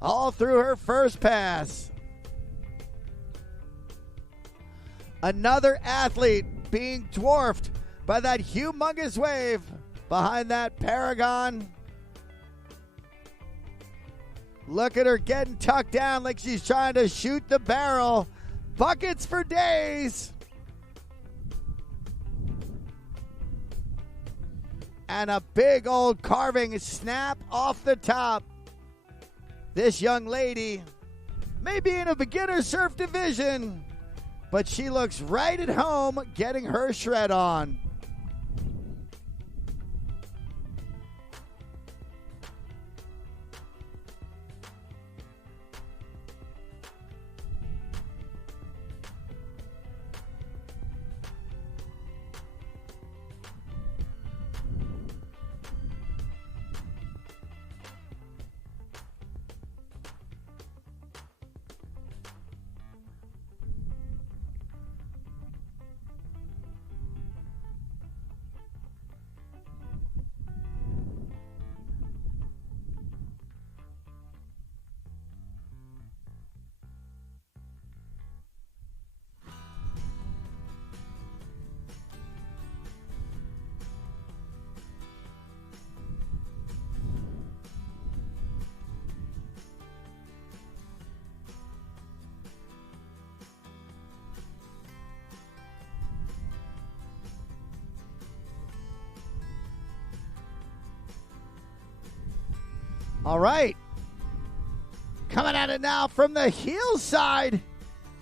all through her first pass. Another athlete being dwarfed by that humongous wave behind that Paragon. Look at her getting tucked down like she's trying to shoot the barrel. Buckets for days. And a big old carving snap off the top. This young lady may be in a beginner surf division, but she looks right at home getting her shred on. All right. Coming at it now from the heel side.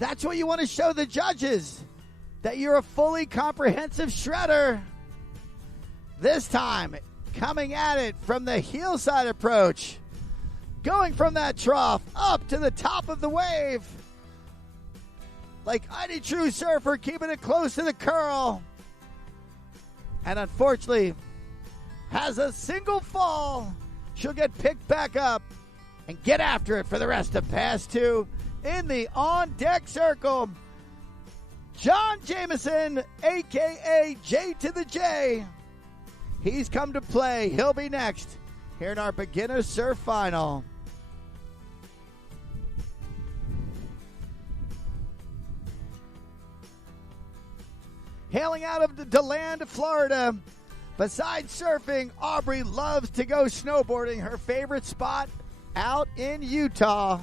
That's what you want to show the judges, that you're a fully comprehensive shredder. This time, coming at it from the heel side approach. Going from that trough up to the top of the wave. Like any true surfer, keeping it close to the curl. And unfortunately, has a single fall. She'll get picked back up and get after it for the rest of pass two in the on-deck circle. John Jameson, a.k.a. J to the J. He's come to play. He'll be next here in our beginner surf final. Hailing out of DeLand, Florida. Besides surfing, Aubrey loves to go snowboarding, her favorite spot out in Utah.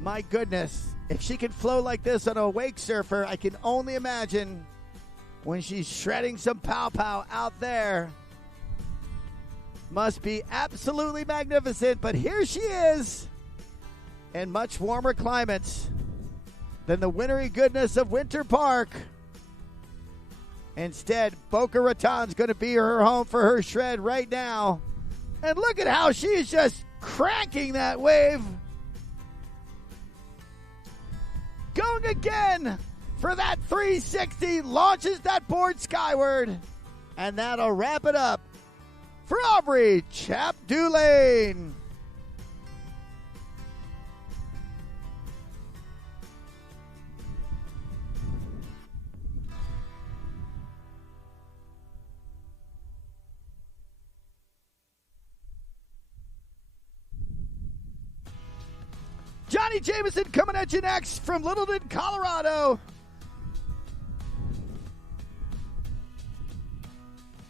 My goodness, if she can flow like this on a wake surfer, I can only imagine when she's shredding some pow-pow out there. Must be absolutely magnificent, but here she is in much warmer climates than the wintry goodness of Winter Park. Instead, Boca Raton's going to be her home for her shred right now. And look at how she is just cranking that wave. Going again for that 360. Launches that board skyward. And that'll wrap it up for Aubrey Chapdelaine. Johnny Jameson coming at you next from Littleton, Colorado.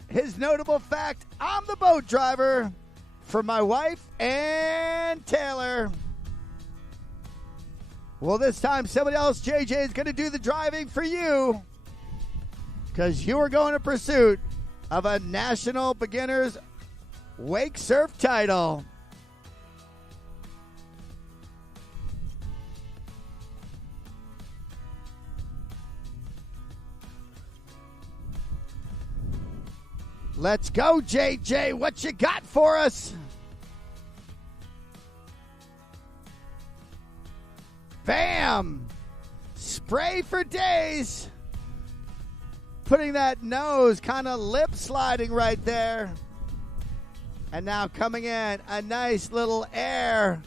His notable fact, I'm the boat driver for my wife and Taylor. Well, this time somebody else, JJ, is going to do the driving for you because you are going in pursuit of a National Beginners Wake Surf title. Let's go, JJ. What you got for us? Bam! Spray for days. Putting that nose kind of lip sliding right there. And now coming in, a nice little air.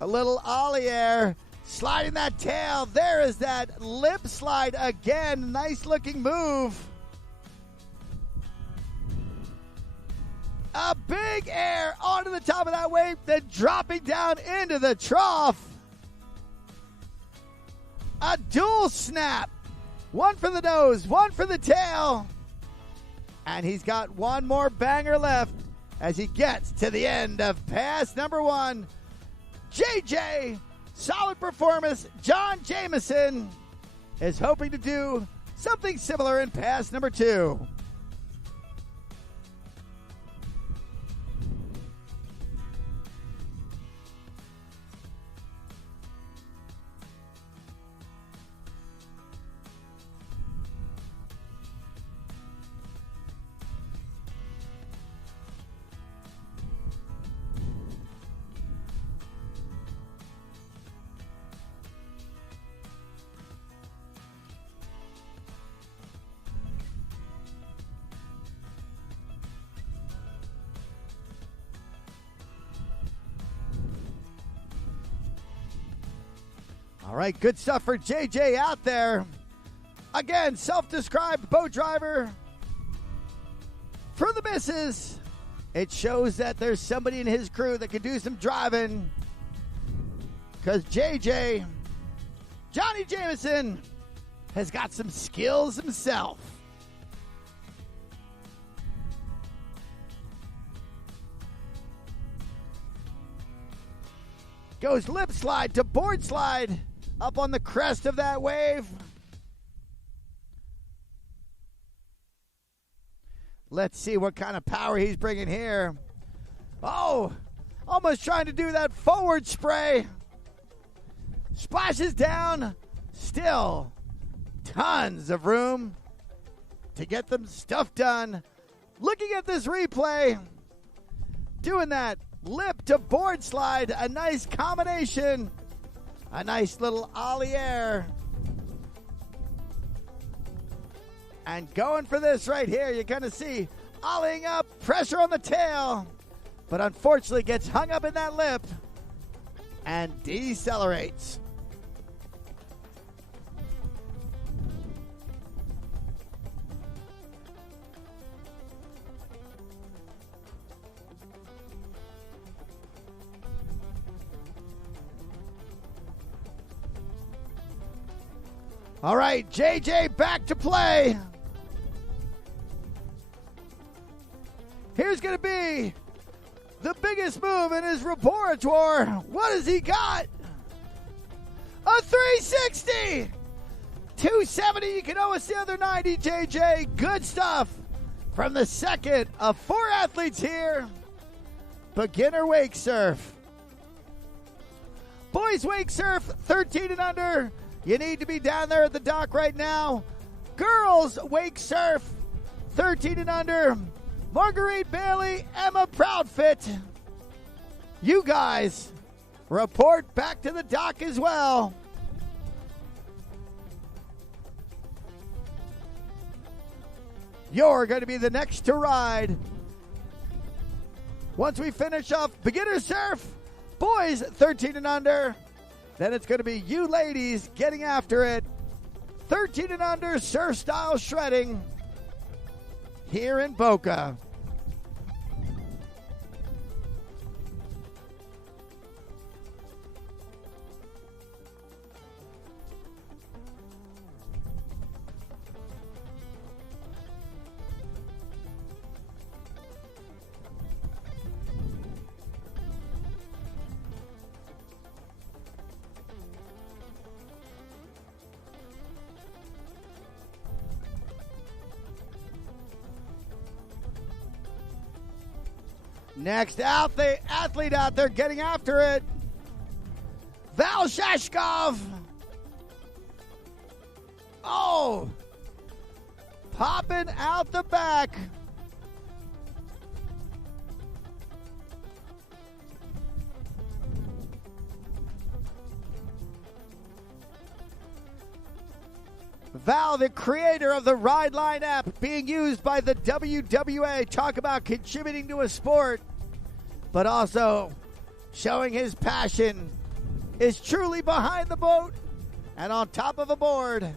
A little ollie air. Sliding that tail. There is that lip slide again. Nice looking move. A big air onto the top of that wave, then dropping down into the trough. A dual snap. One for the nose, one for the tail. And he's got one more banger left as he gets to the end of pass number 1. JJ, solid performance. John Jameson is hoping to do something similar in pass number 2. All right, good stuff for JJ out there. Again, self-described boat driver. For the misses, it shows that there's somebody in his crew that can do some driving. Because JJ, Johnny Jameson, has got some skills himself. Goes lip slide to board slide. Up on the crest of that wave. Let's see what kind of power he's bringing here. Oh, almost trying to do that forward spray. Splashes down. Still tons of room to get them stuff done. Looking at this replay. Doing that lip to board slide. A nice combination. A nice little ollie air. And going for this right here, you're going to see ollieing up, pressure on the tail. But unfortunately gets hung up in that lip and decelerates. All right, JJ back to play. Here's going to be the biggest move in his repertoire. What has he got? A 360. 270. You can owe us the other 90, JJ. Good stuff from the second of 4 athletes here. Beginner wake surf. Boys wake surf, 13 and under. You need to be down there at the dock right now. Girls wake surf, 13 and under. Marguerite Bailey, Emma Proudfit. You guys report back to the dock as well. You're going to be the next to ride. Once we finish off beginner surf, boys 13 and under. Then it's going to be you ladies getting after it. 13 and under surf style shredding here in Boca. Next athlete out there getting after it. Val Shashkov. Oh. popping out the back. Val, the creator of the Ride Line app, being used by the WWA. Talk about contributing to a sport, but also showing his passion, is truly behind the boat and on top of a board.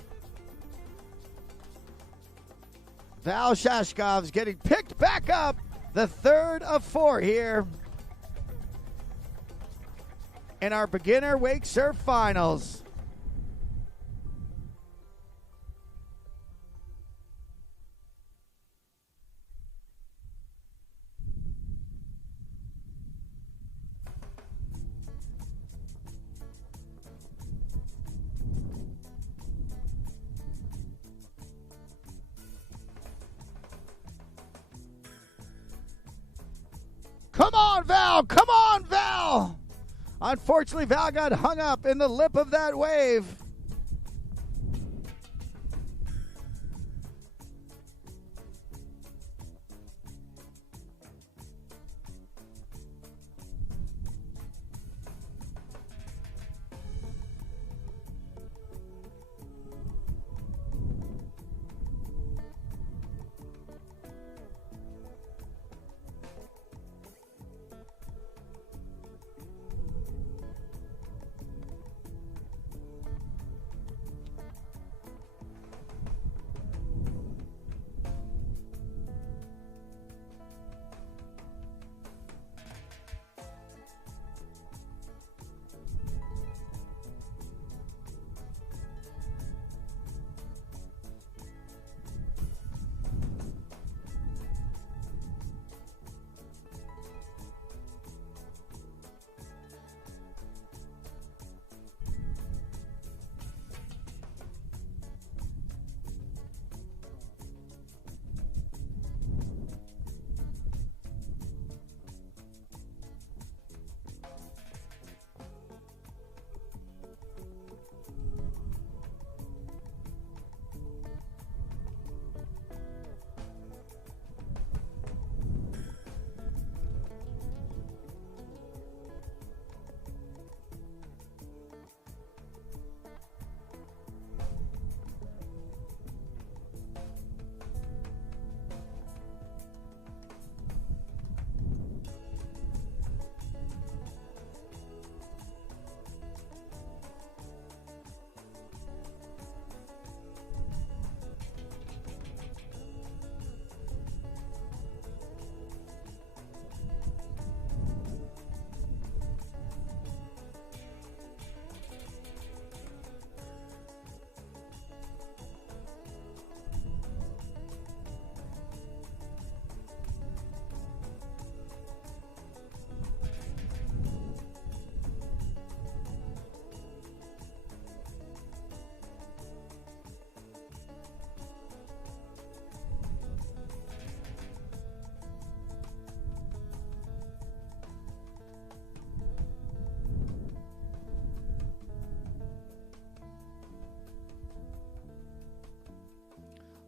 Val Shashkov's getting picked back up, the third of four here in our beginner wake surf finals. Come on, Val! Come on, Val! Unfortunately, Val got hung up in the lip of that wave.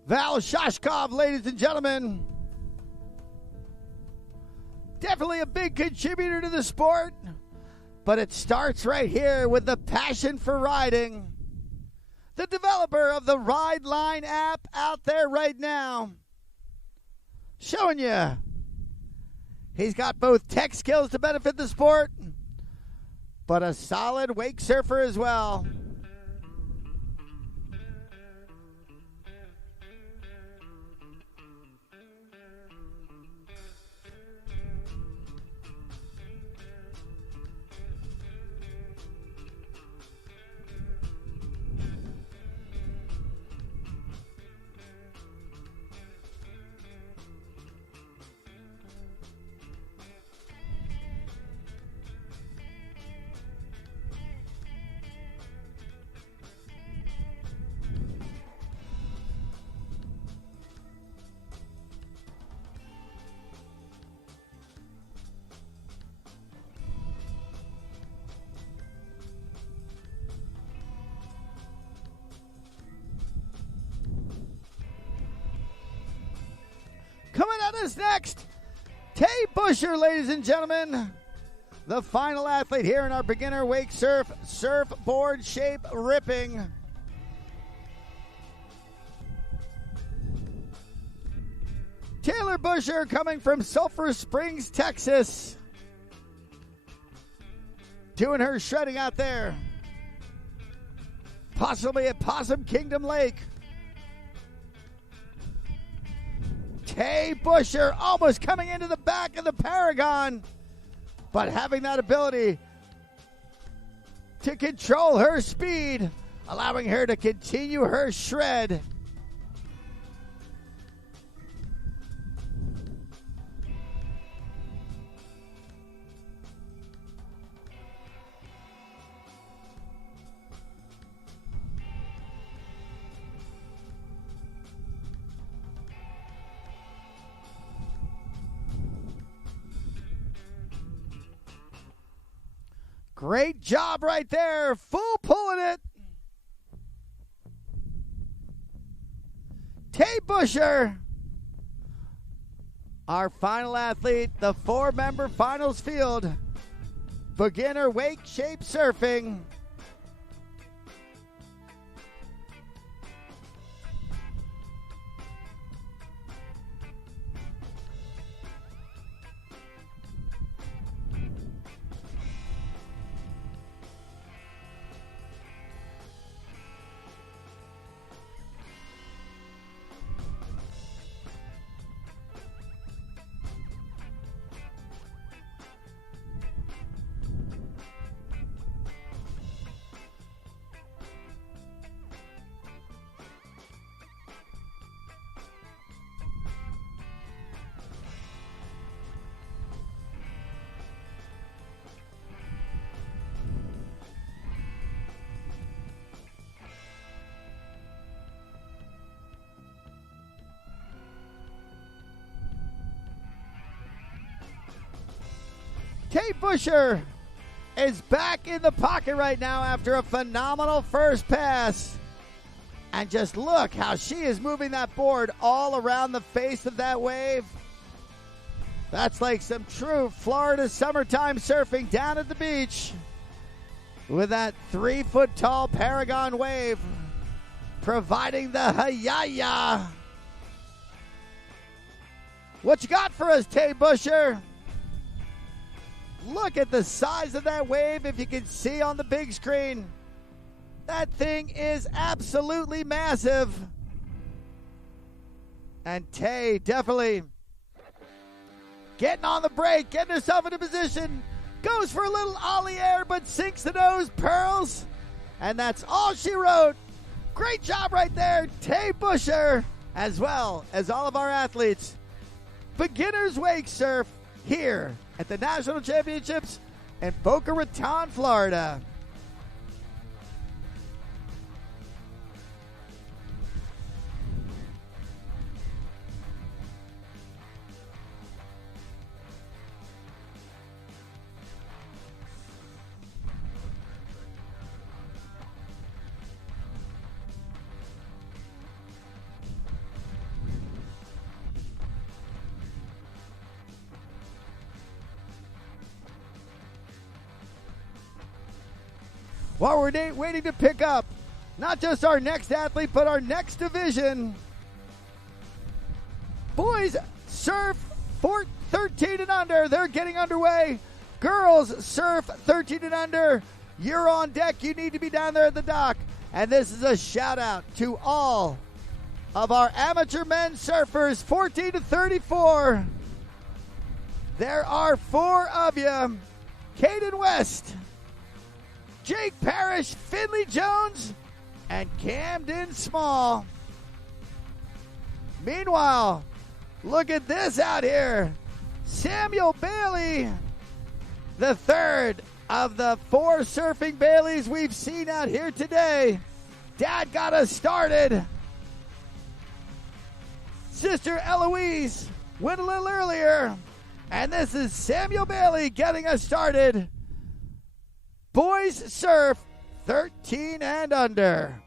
Val Shashkov, ladies and gentlemen. Definitely a big contributor to the sport, but it starts right here with the passion for riding. The developer of the Ride Line app out there right now, showing you he's got both tech skills to benefit the sport, but a solid wake surfer as well. Coming at us next, Tay Busher, ladies and gentlemen. The final athlete here in our beginner wake surf surfboard shape ripping. Taylor Busher coming from Sulphur Springs, Texas. Doing her shredding out there. Possibly at Possum Kingdom Lake. Tay Busher almost coming into the back of the Paragon, but having that ability to control her speed, allowing her to continue her shred. Great job right there. Full pulling it. Tay Busher, our final athlete, the 4-member finals field. Beginner wake shape surfing. Tay Busher is back in the pocket right now after a phenomenal first pass. And just look how she is moving that board all around the face of that wave. That's like some true Florida summertime surfing down at the beach with that 3-foot tall Paragon wave providing the hi-ya-ya. What you got for us, Tay Busher? Look at the size of that wave if you can see on the big screen. That thing is absolutely massive. And Tay definitely getting on the break, getting herself into position. Goes for a little ollie air, but sinks the nose, pearls. And that's all she wrote. Great job right there, Tay Busher, as well as all of our athletes. Beginners wake surf here at the National Championships in Boca Raton, Florida. While we're waiting to pick up not just our next athlete, but our next division, boys surf 13 and under. They're getting underway. Girls surf 13 and under. You're on deck. You need to be down there at the dock. And this is a shout out to all of our amateur men surfers, 14 to 34. There are 4 of you. Caden West, Jake Parrish, Finley Jones, and Camden Small. Meanwhile, look at this out here. Samuel Bailey, the 3rd of the 4 surfing Baileys we've seen out here today. Dad got us started. Sister Eloise went a little earlier. And this is Samuel Bailey getting us started. Boys surf 13 and under.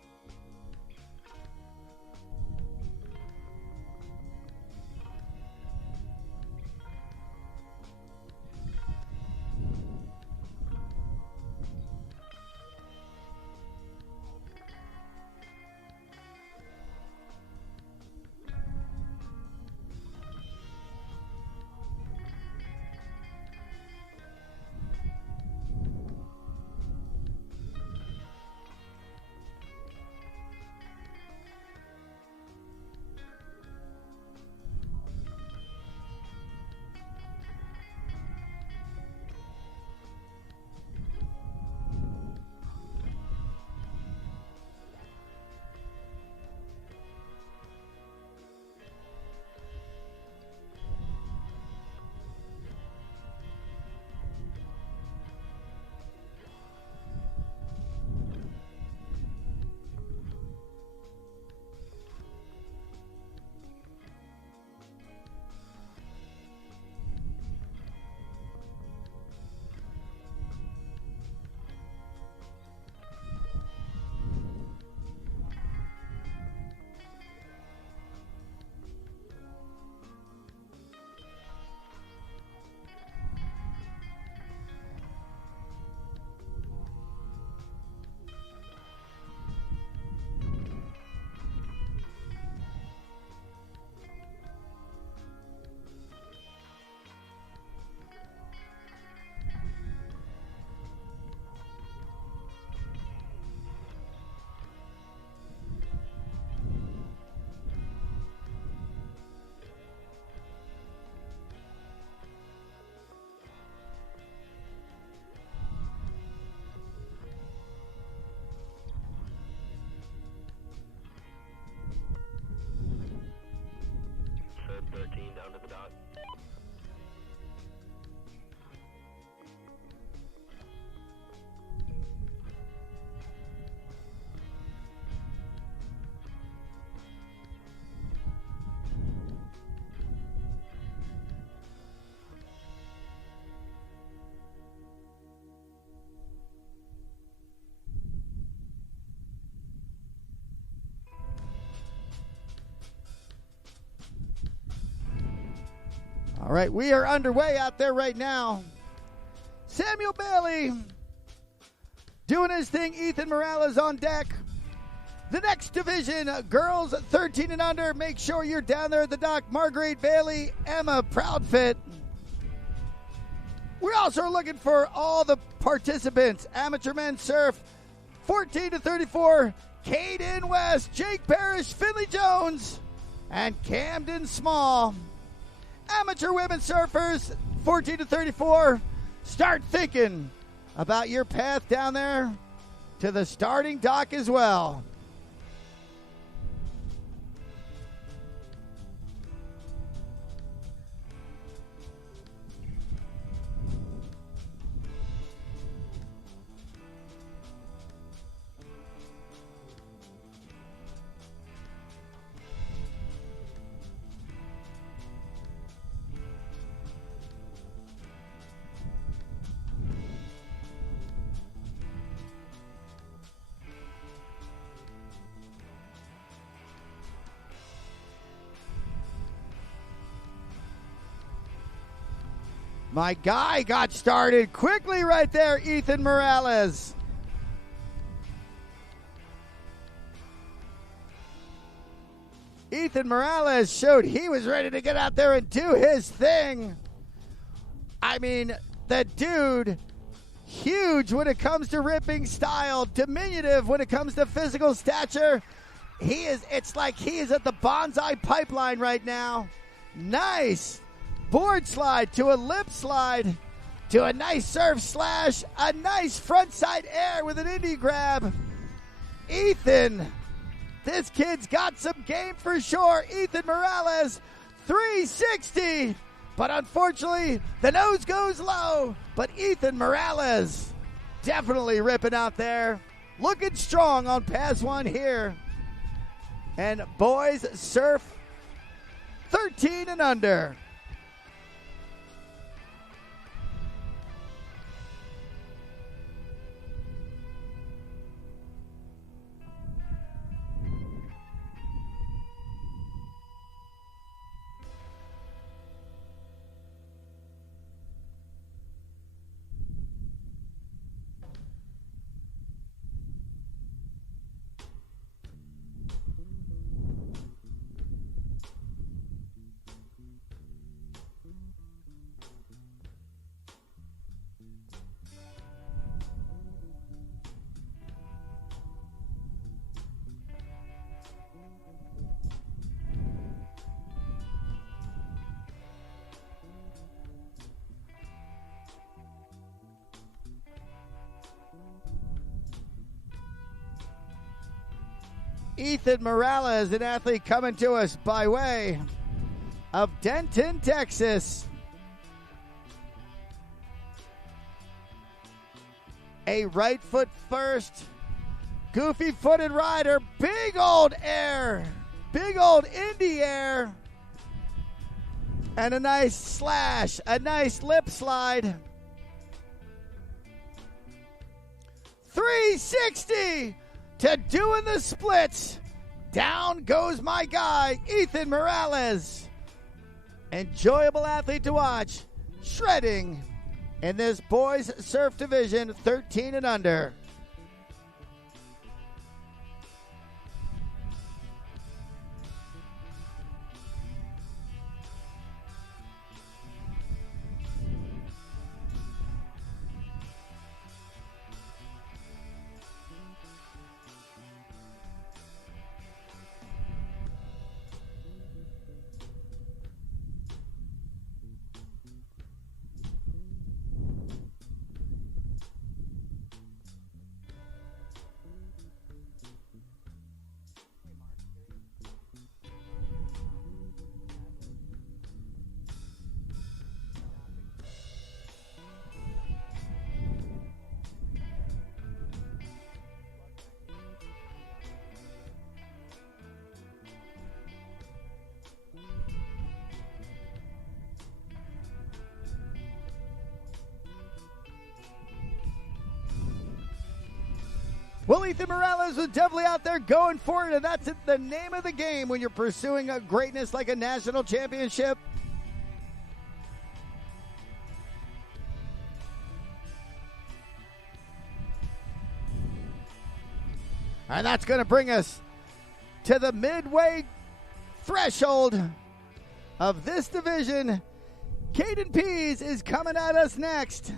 All right, we are underway out there right now. Samuel Bailey doing his thing. Ethan Morales on deck. The next division, girls 13 and under. Make sure you're down there at the dock. Marguerite Bailey, Emma Proudfit. We also are looking for all the participants. Amateur men's surf, 14 to 34. Caden West, Jake Parrish, Finley Jones, and Camden Small. Amateur women surfers, 14 to 34. Start thinking about your path down there to the starting dock as well. My guy got started quickly right there, Ethan Morales. Ethan Morales showed he was ready to get out there and do his thing. I mean, the dude, huge when it comes to ripping style, diminutive when it comes to physical stature. It's like he is at the bonsai pipeline right now. Nice. Board slide to a lip slide to a nice surf slash, a nice frontside air with an indie grab. Ethan, this kid's got some game for sure. Ethan Morales, 360, but unfortunately the nose goes low. But Ethan Morales definitely ripping out there, looking strong on pass one here. And boys surf 13 and under. Ethan Morales, an athlete coming to us by way of Denton, Texas. A right foot first, goofy footed rider, big old air, big old indie air, and a nice slash, a nice lip slide. 360 to doing the splits. Down goes my guy, Ethan Morales. Enjoyable athlete to watch, shredding in this boys surf division, 13 and under. Well, Ethan Morales was definitely out there going for it, and that's the name of the game when you're pursuing a greatness like a national championship. And that's going to bring us to the midway threshold of this division. Caden Pease is coming at us next.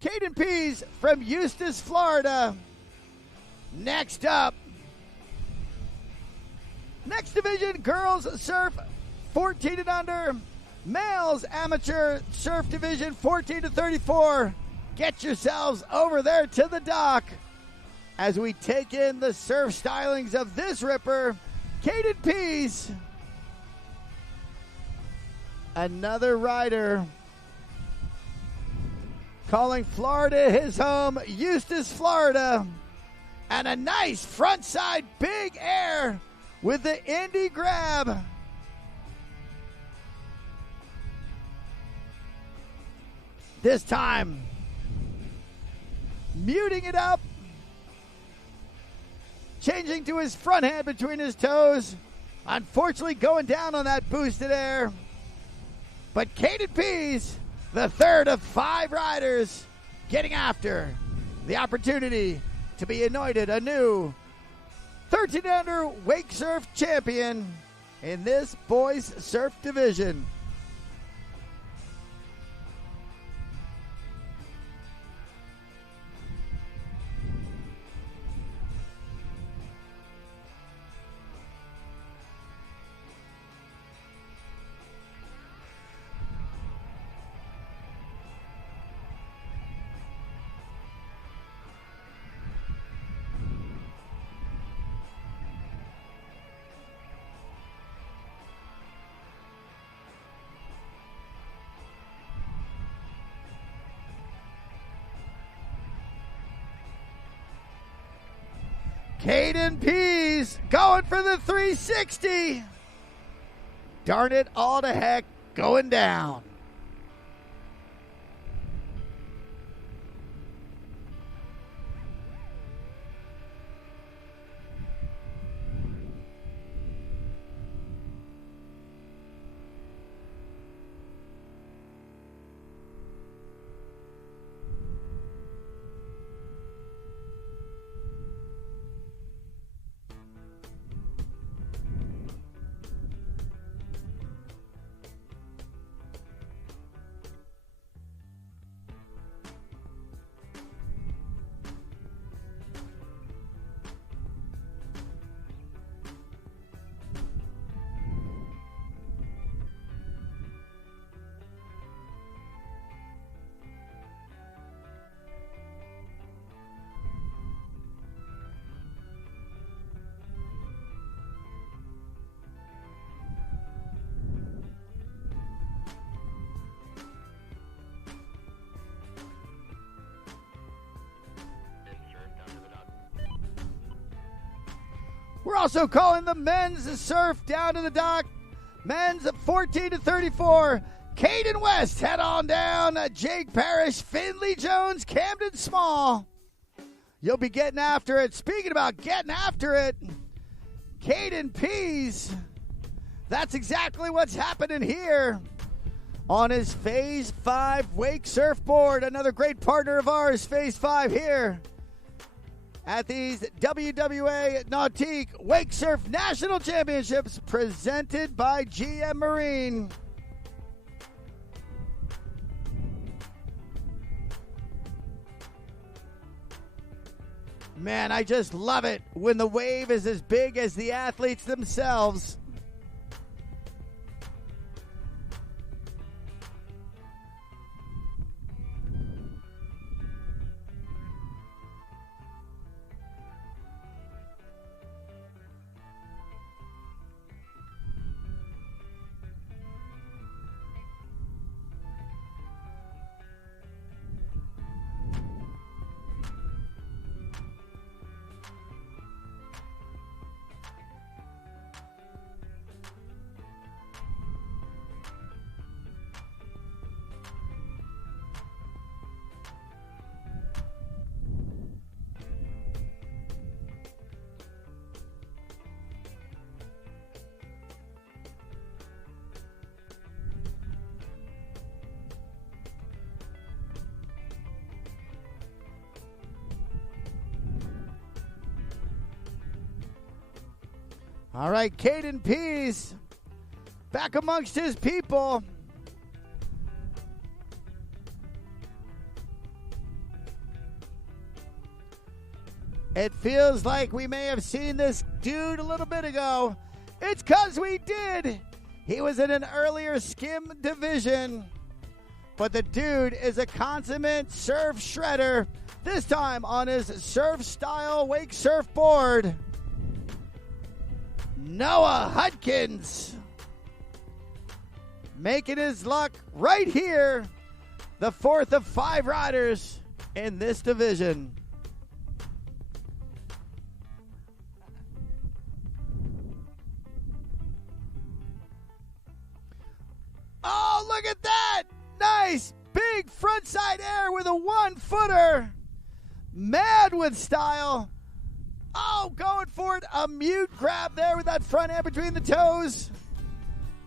Caden Pease from Eustis, Florida. Next up. Next division, girls surf 14 and under. Males amateur surf division 14 to 34. Get yourselves over there to the dock as we take in the surf stylings of this ripper, Caden Pease. Another rider calling Florida his home, Eustis, Florida. And a nice frontside big air with the Indy grab. This time, muting it up, changing to his front hand between his toes. Unfortunately, going down on that boosted air. But Caden Pease, the third of 5 riders, getting after the opportunity to be anointed a new 13 under wake surf champion in this boys surf division. Caden Pease going for the 360. Darn it all to heck, going down. We're also calling the men's surf down to the dock. Men's 14 to 34. Caden West, head on down. Jake Parrish, Finley Jones, Camden Small. You'll be getting after it. Speaking about getting after it, Caden Pease. That's exactly what's happening here on his Phase 5 wake surfboard. Another great partner of ours, Phase 5 here at these WWA Nautique Wakesurf National Championships presented by GM Marine. Man, I just love it when the wave is as big as the athletes themselves. All right, Caden Pease back amongst his people. It feels like we may have seen this dude a little bit ago. It's because we did. He was in an earlier skim division. But the dude is a consummate surf shredder, this time on his surf-style wake surfboard. Noah Hudkins making his luck right here, the fourth of 5 riders in this division. Oh, look at that! Nice big frontside air with a 1-footer. Mad with style. Oh, going for it. A mute grab there with that front end between the toes.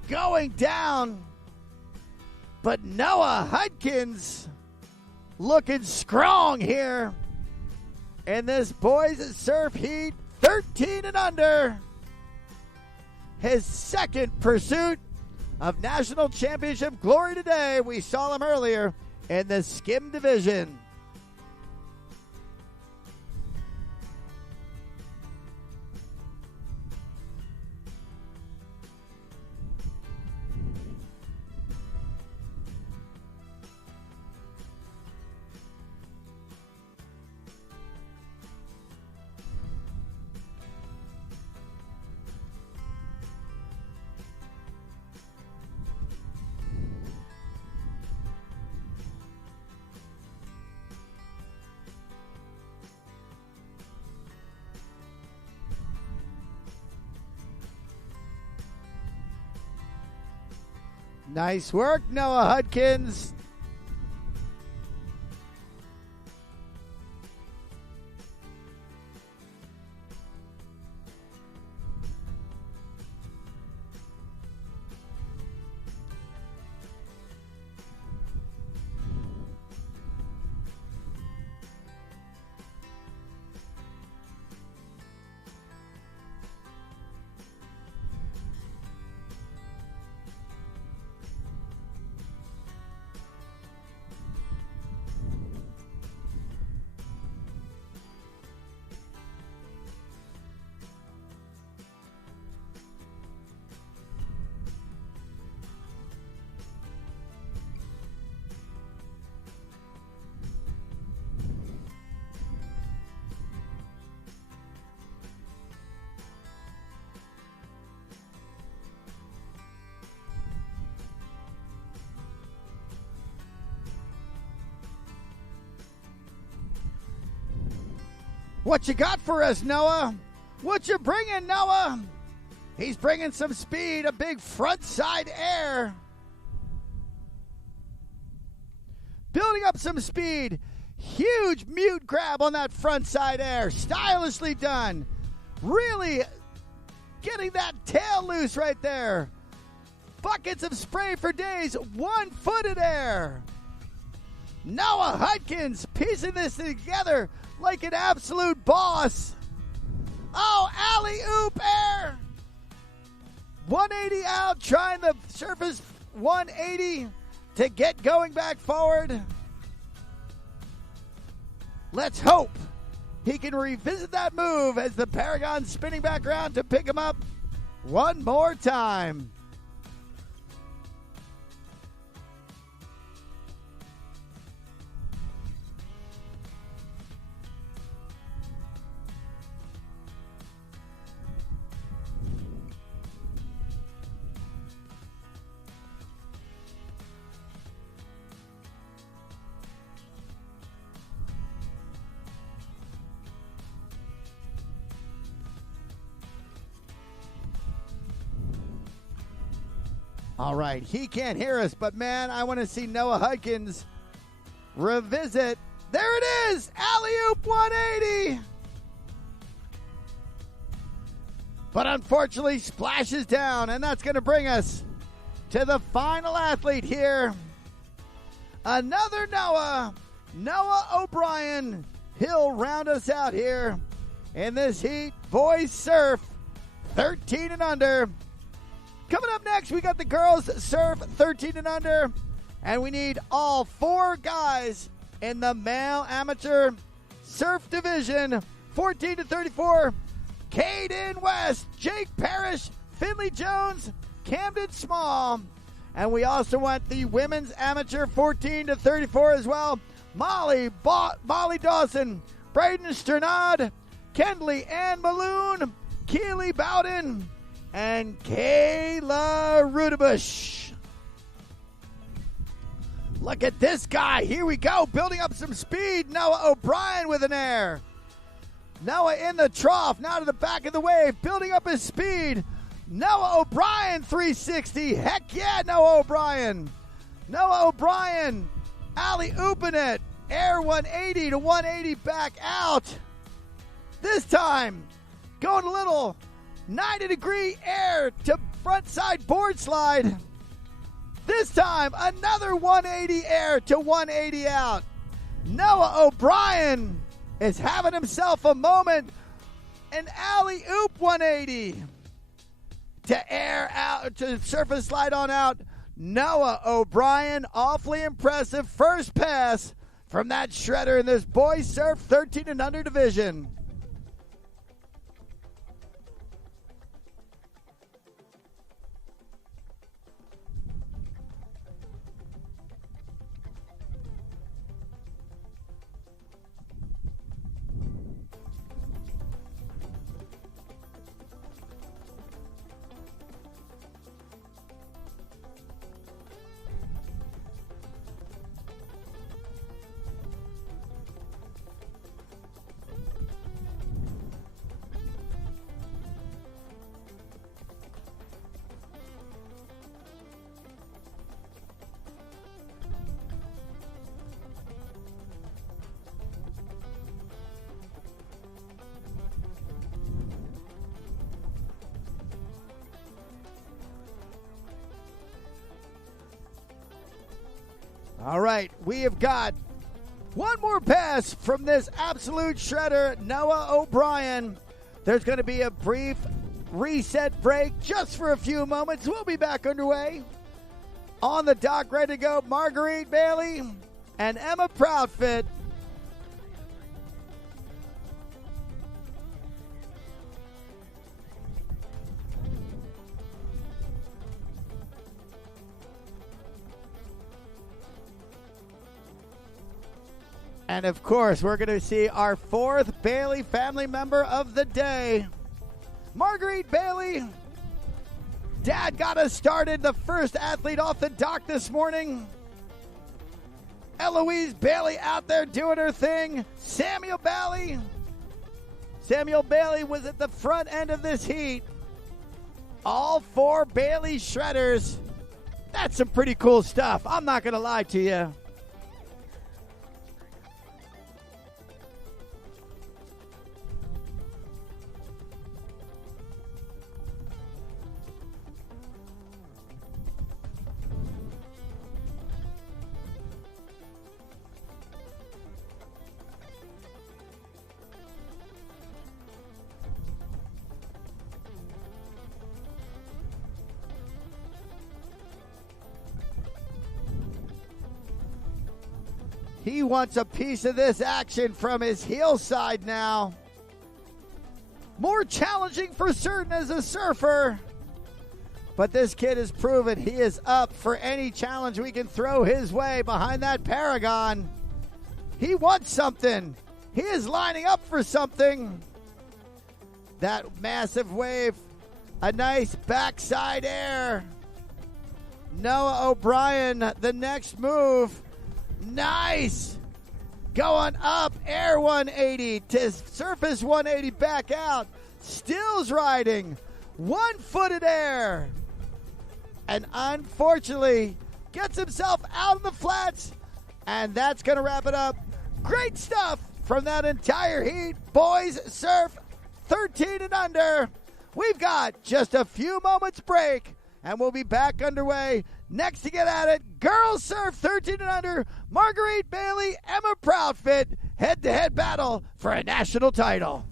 Going down. But Noah Hudkins looking strong here in this boys surf heat, 13 and under. His second pursuit of national championship glory today. We saw him earlier in the skim division. Nice work, Noah Hudkins. What you got for us, Noah? What you bringing, Noah? He's bringing some speed, a big front side air. Building up some speed. Huge mute grab on that front side air. Stylishly done. Really getting that tail loose right there. Buckets of spray for days. 1-footed air. Noah Hudkins piecing this together like an absolute boss. Oh, alley-oop air. 180 out, trying to surface 180 to get going back forward. Let's hope he can revisit that move as the Paragon's spinning back around to pick him up one more time. All right, he can't hear us, but man, I want to see Noah Hudkins revisit. There it is, alley-oop 180. But unfortunately splashes down, and that's going to bring us to the final athlete here. Another Noah O'Brien. He'll round us out here in this heat. Boys surf, 13 and under. Coming up next, we got the girls surf 13 and under, and we need all 4 guys in the male amateur surf division, 14 to 34. Caden West, Jake Parrish, Finley Jones, Camden Small. And we also want the women's amateur 14 to 34 as well. Molly Dawson, Braden Sternad, Kendley Ann Maloon, Keely Bowden, and Kayla Rudebush. Look at this guy. Here we go. Building up some speed. Noah O'Brien with an air. Noah in the trough. Now to the back of the wave. Building up his speed. Noah O'Brien 360. Heck yeah, Noah O'Brien. Noah O'Brien alley-ooping it. Air 180 to 180 back out. This time going a little 90-degree air to front side board slide. This time another 180 air to 180 out. Noah O'Brien is having himself a moment. An alley-oop 180 to air out, to surface slide on out. Noah O'Brien, awfully impressive first pass from that shredder in this boys surf 13 and under division. All right, we have got one more pass from this absolute shredder, Noah O'Brien. There's going to be a brief reset break just for a few moments. We'll be back underway. On the dock, ready to go, Marguerite Bailey and Emma Proudfit. And of course, we're going to see our 4th Bailey family member of the day. Marguerite Bailey. Dad got us started, the first athlete off the dock this morning. Eloise Bailey out there doing her thing. Samuel Bailey. Samuel Bailey was at the front end of this heat. All 4 Bailey shredders. That's some pretty cool stuff. I'm not going to lie to you. He wants a piece of this action from his heel side now. More challenging for certain as a surfer. But this kid has proven he is up for any challenge we can throw his way behind that Paragon. He wants something. He is lining up for something. That massive wave. A nice backside air. Noah O'Brien, the next move. Nice. Going up, air 180 to surface 180 back out. Stills riding. One-footed air. And unfortunately, gets himself out of the flats. And that's going to wrap it up. Great stuff from that entire heat. Boys surf 13 and under. We've got just a few moments break. And we'll be back underway. Next to get at it, girls surf 13 and under. Marguerite Bailey, Emma Proudfit, head-to-head battle for a national title.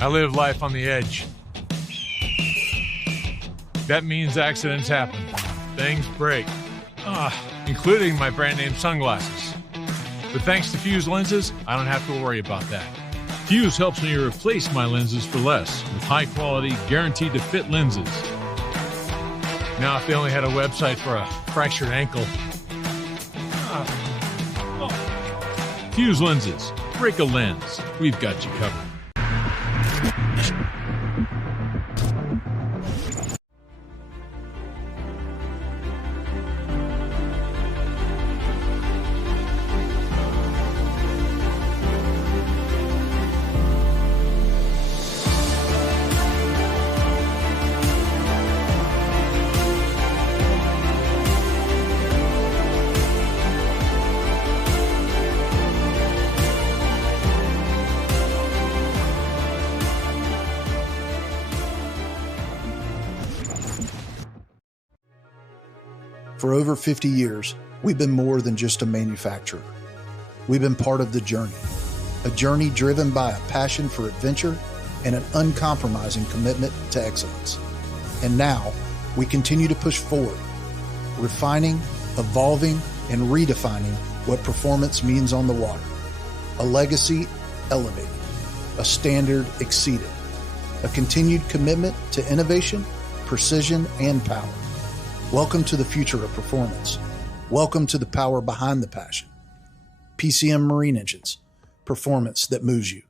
I live life on the edge. That means accidents happen. Things break. Including my brand name sunglasses. But thanks to Fuse lenses, I don't have to worry about that. Fuse helps me replace my lenses for less with high quality, guaranteed to fit lenses. Now if they only had a website for a fractured ankle. Fuse lenses. Break a lens. We've got you covered. For over 50 years, we've been more than just a manufacturer. We've been part of the journey, a journey driven by a passion for adventure and an uncompromising commitment to excellence. And now, we continue to push forward, refining, evolving, and redefining what performance means on the water. A legacy elevated, a standard exceeded, a continued commitment to innovation, precision, and power. Welcome to the future of performance. Welcome to the power behind the passion. PCM Marine Engines, performance that moves you.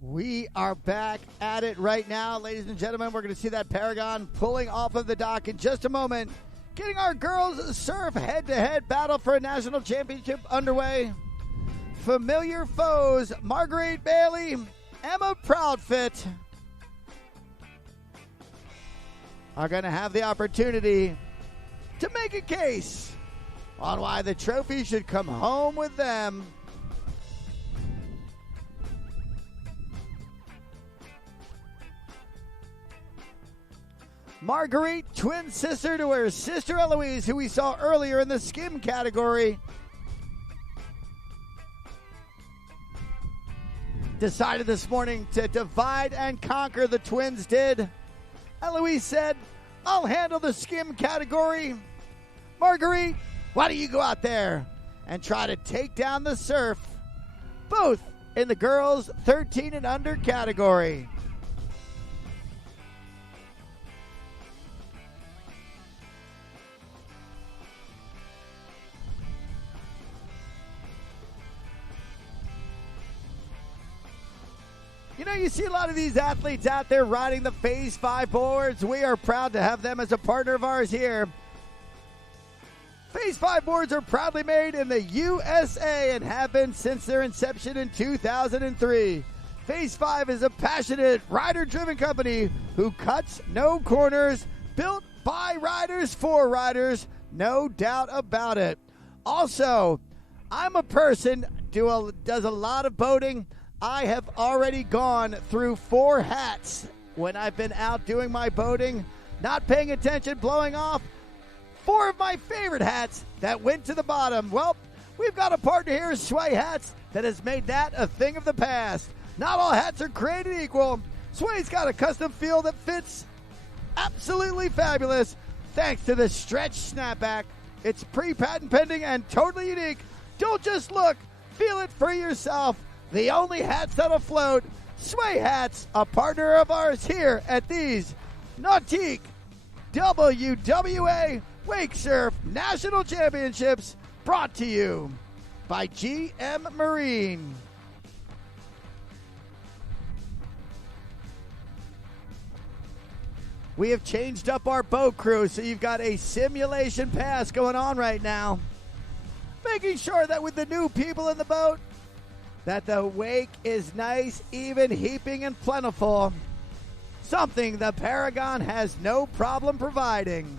We are back at it right now, ladies and gentlemen. We're going to see that Paragon pulling off of the dock in just a moment. Getting our girls surf head-to-head battle for a national championship underway. Familiar foes, Marguerite Bailey, Emma Proudfit, are going to have the opportunity to make a case on why the trophy should come home with them. Marguerite, twin sister to her sister Eloise, who we saw earlier in the skim category, decided this morning to divide and conquer. The twins did. Eloise said, I'll handle the skim category. Marguerite, why don't you go out there and try to take down the surf, both in the girls 13 and under category. You know, you see a lot of these athletes out there riding the Phase 5 boards. We are proud to have them as a partner of ours here. Phase 5 boards are proudly made in the USA and have been since their inception in 2003. Phase 5 is a passionate, rider-driven company who cuts no corners, built by riders for riders, no doubt about it. Also, I'm a person who does a lot of boating. I have already gone through 4 hats when I've been out doing my boating, not paying attention, blowing off. 4 of my favorite hats that went to the bottom. Well, we've got a partner here, Sway Hats, that has made that a thing of the past. Not all hats are created equal. Sway's got a custom feel that fits absolutely fabulous thanks to the stretch snapback. It's pre-patent pending and totally unique. Don't just look, feel it for yourself. The only hats that'll float. Sway Hats, a partner of ours here at these Nautique WWA Wakesurf National Championships, brought to you by GM Marine. We have changed up our boat crew, so you've got a simulation pass going on right now, making sure that with the new people in the boat, that the wake is nice, even, heaping, and plentiful. Something the Paragon has no problem providing.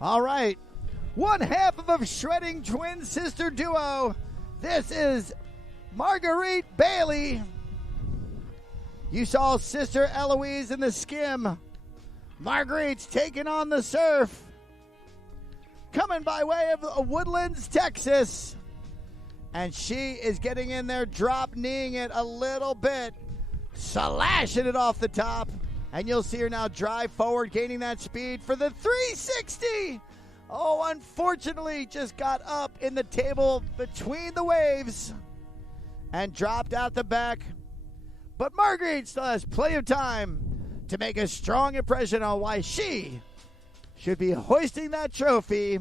All right, one half of a shredding twin sister duo. This is Marguerite Bailey. You saw Sister Eloise in the skim. Marguerite's taking on the surf. Coming by way of Woodlands, Texas. And she is getting in there, drop kneeing it a little bit. Slashing it off the top. And you'll see her now drive forward, gaining that speed for the 360. Oh, unfortunately, just got up in the table between the waves and dropped out the back. But Marguerite still has plenty of time to make a strong impression on why she should be hoisting that trophy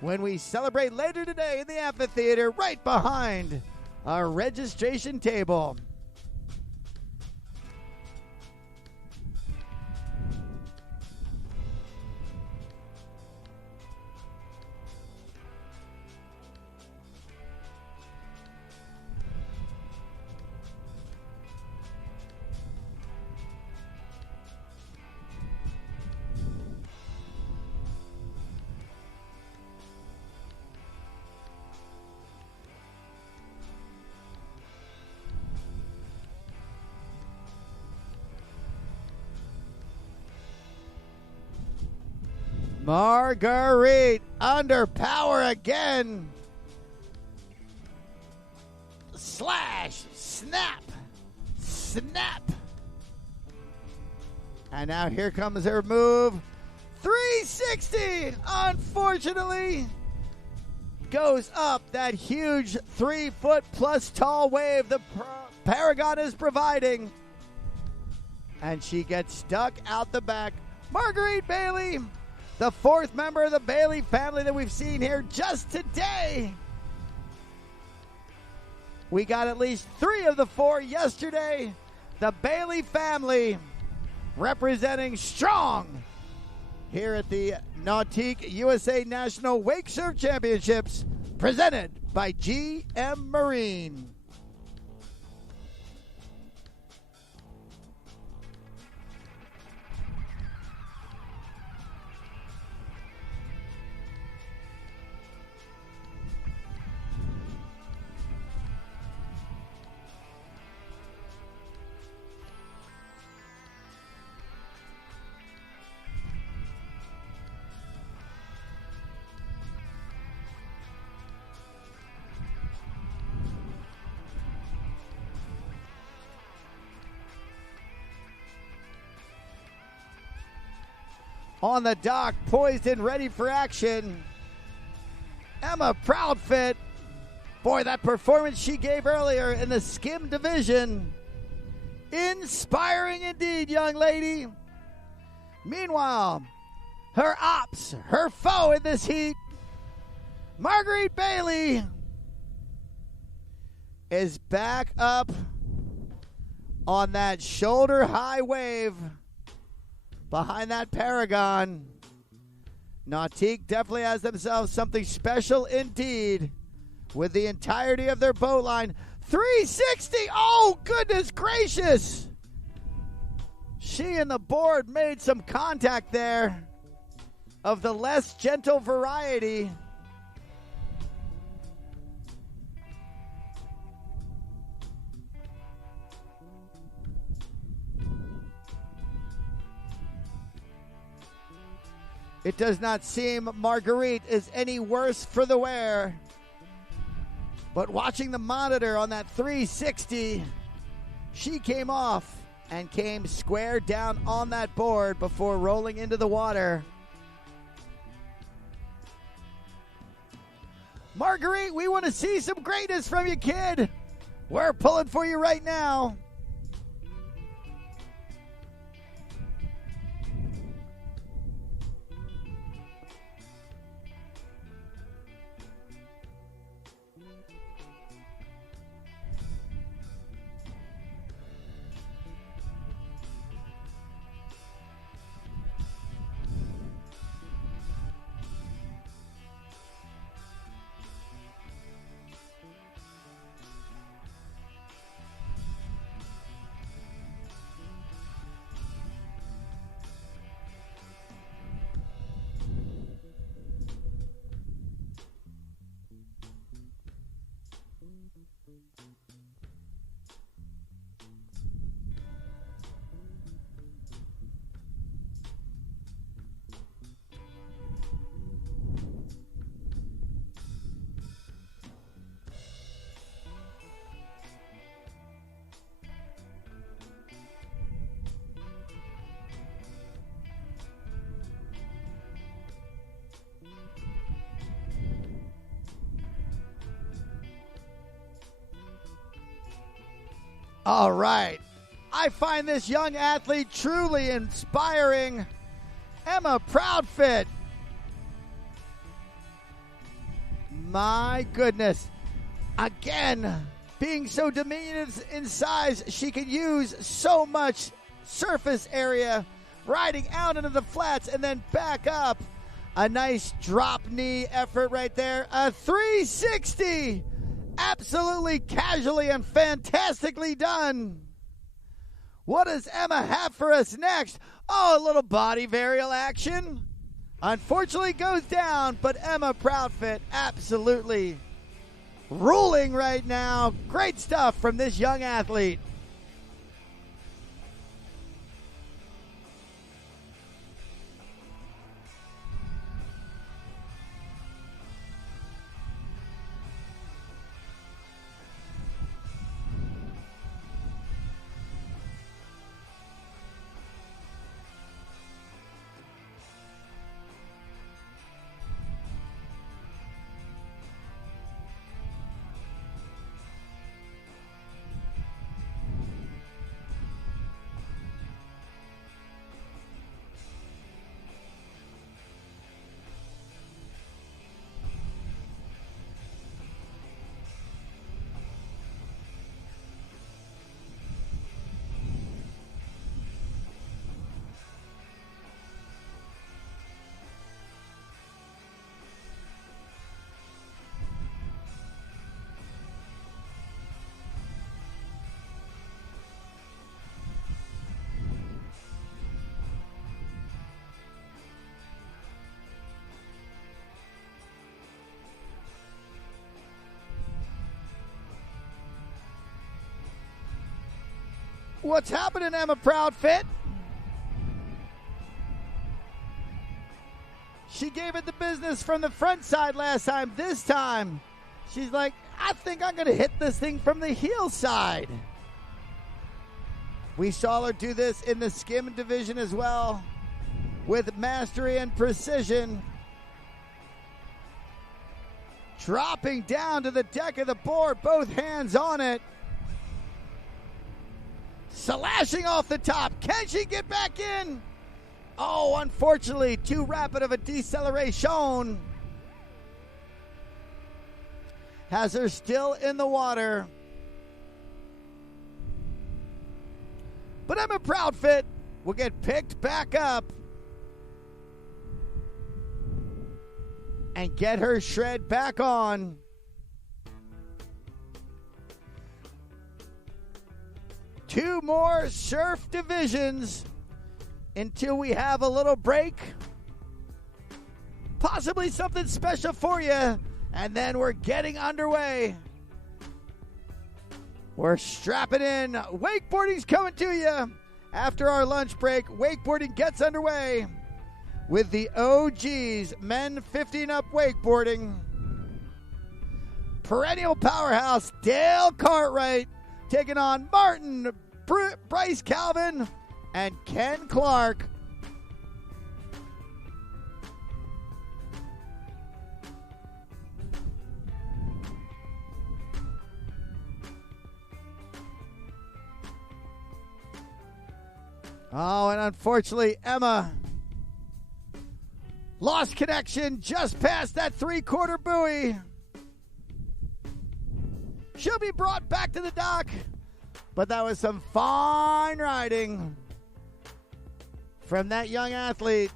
when we celebrate later today in the amphitheater right behind our registration table. Marguerite under power again. Slash, snap, snap. And now here comes her move. 360, unfortunately, goes up that huge 3-foot plus tall wave the Paragon is providing. And she gets stuck out the back. Marguerite Bailey, the fourth member of the Bailey family that we've seen here just today. We got at least 3 of the 4 yesterday. The Bailey family representing strong here at the Nautique USA National Wakesurf Championships, presented by GM Marine. On the dock, poised and ready for action, Emma Proudfit. Boy, that performance she gave earlier in the skim division, inspiring indeed, young lady. Meanwhile, her ops, her foe in this heat, Marguerite Bailey, is back up on that shoulder-high wave behind that Paragon. Nautique definitely has themselves something special indeed with the entirety of their boat line. 360! Oh, goodness gracious! She and the board made some contact there of the less gentle variety. It does not seem Marguerite is any worse for the wear. But watching the monitor on that 360, she came off and came square down on that board before rolling into the water. Marguerite, we want to see some greatness from you, kid. We're pulling for you right now. All right. I find this young athlete truly inspiring. Emma Proudfit. My goodness. Again, being so diminutive in size, she can use so much surface area, riding out into the flats and then back up. A nice drop knee effort right there. A 360. Absolutely casually and fantastically done. What does Emma have for us next? Oh, a little body varial action. Unfortunately goes down, but Emma Proudfit absolutely ruling right now. Great stuff from this young athlete. What's happening, Emma Proudfit? She gave it the business from the front side last time. This time, she's like, I think I'm going to hit this thing from the heel side. We saw her do this in the skim division as well, with mastery and precision. Dropping down to the deck of the board, both hands on it. Slashing off the top. Can she get back in? Oh, unfortunately, too rapid of a deceleration. Has her still in the water. But Emma Proudfit will get picked back up and get her shred back on. Two more surf divisions until we have a little break. Possibly something special for you. And then we're getting underway. We're strapping in. Wakeboarding's coming to you. After our lunch break, wakeboarding gets underway with the OGs, men 50 and up wakeboarding. Perennial powerhouse Dale Cartwright taking on Martin, Bryce Calvin, and Ken Clark. Oh, and unfortunately, Emma lost connection just past that three-quarter buoy. She'll be brought back to the dock, but that was some fine riding from that young athlete.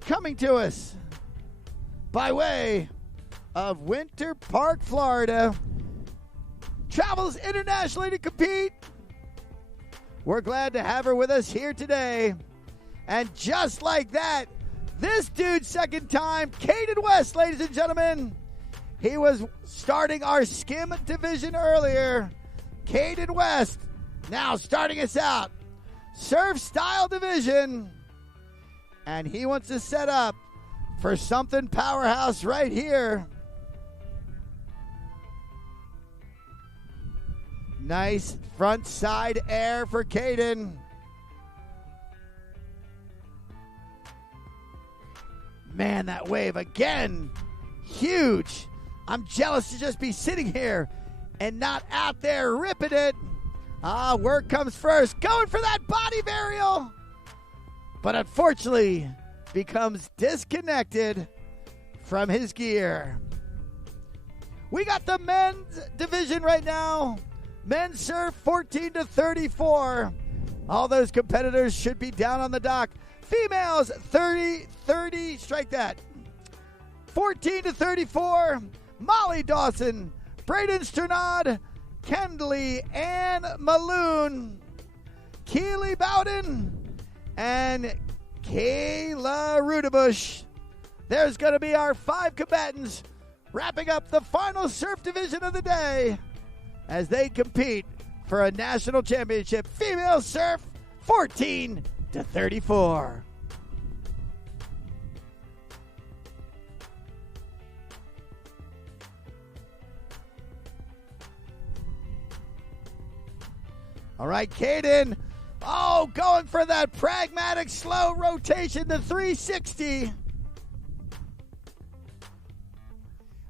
Coming to us by way of Winter Park, Florida. Travels internationally to compete. We're glad to have her with us here today. And just like that, this dude's second time, Caden West, ladies and gentlemen. He was starting our skim division earlier. Caden West now starting us out. Surf style division. And he wants to set up for something powerhouse right here. Nice front side air for Caden. Man, that wave again. Huge. I'm jealous to just be sitting here and not out there ripping it. Work comes first. Going for that body varial. But unfortunately becomes disconnected from his gear. We got the men's division right now. Men's surf 14-34. All those competitors should be down on the dock. Females 30, strike that. 14-34. Molly Dawson, Braden Sternad, Kendley Ann Maloon, Keely Bowden, and Kayla Rudebush. There's going to be our 5 combatants wrapping up the final surf division of the day as they compete for a national championship. Female surf 14-34. All right, Caden. Oh, going for that pragmatic slow rotation to 360.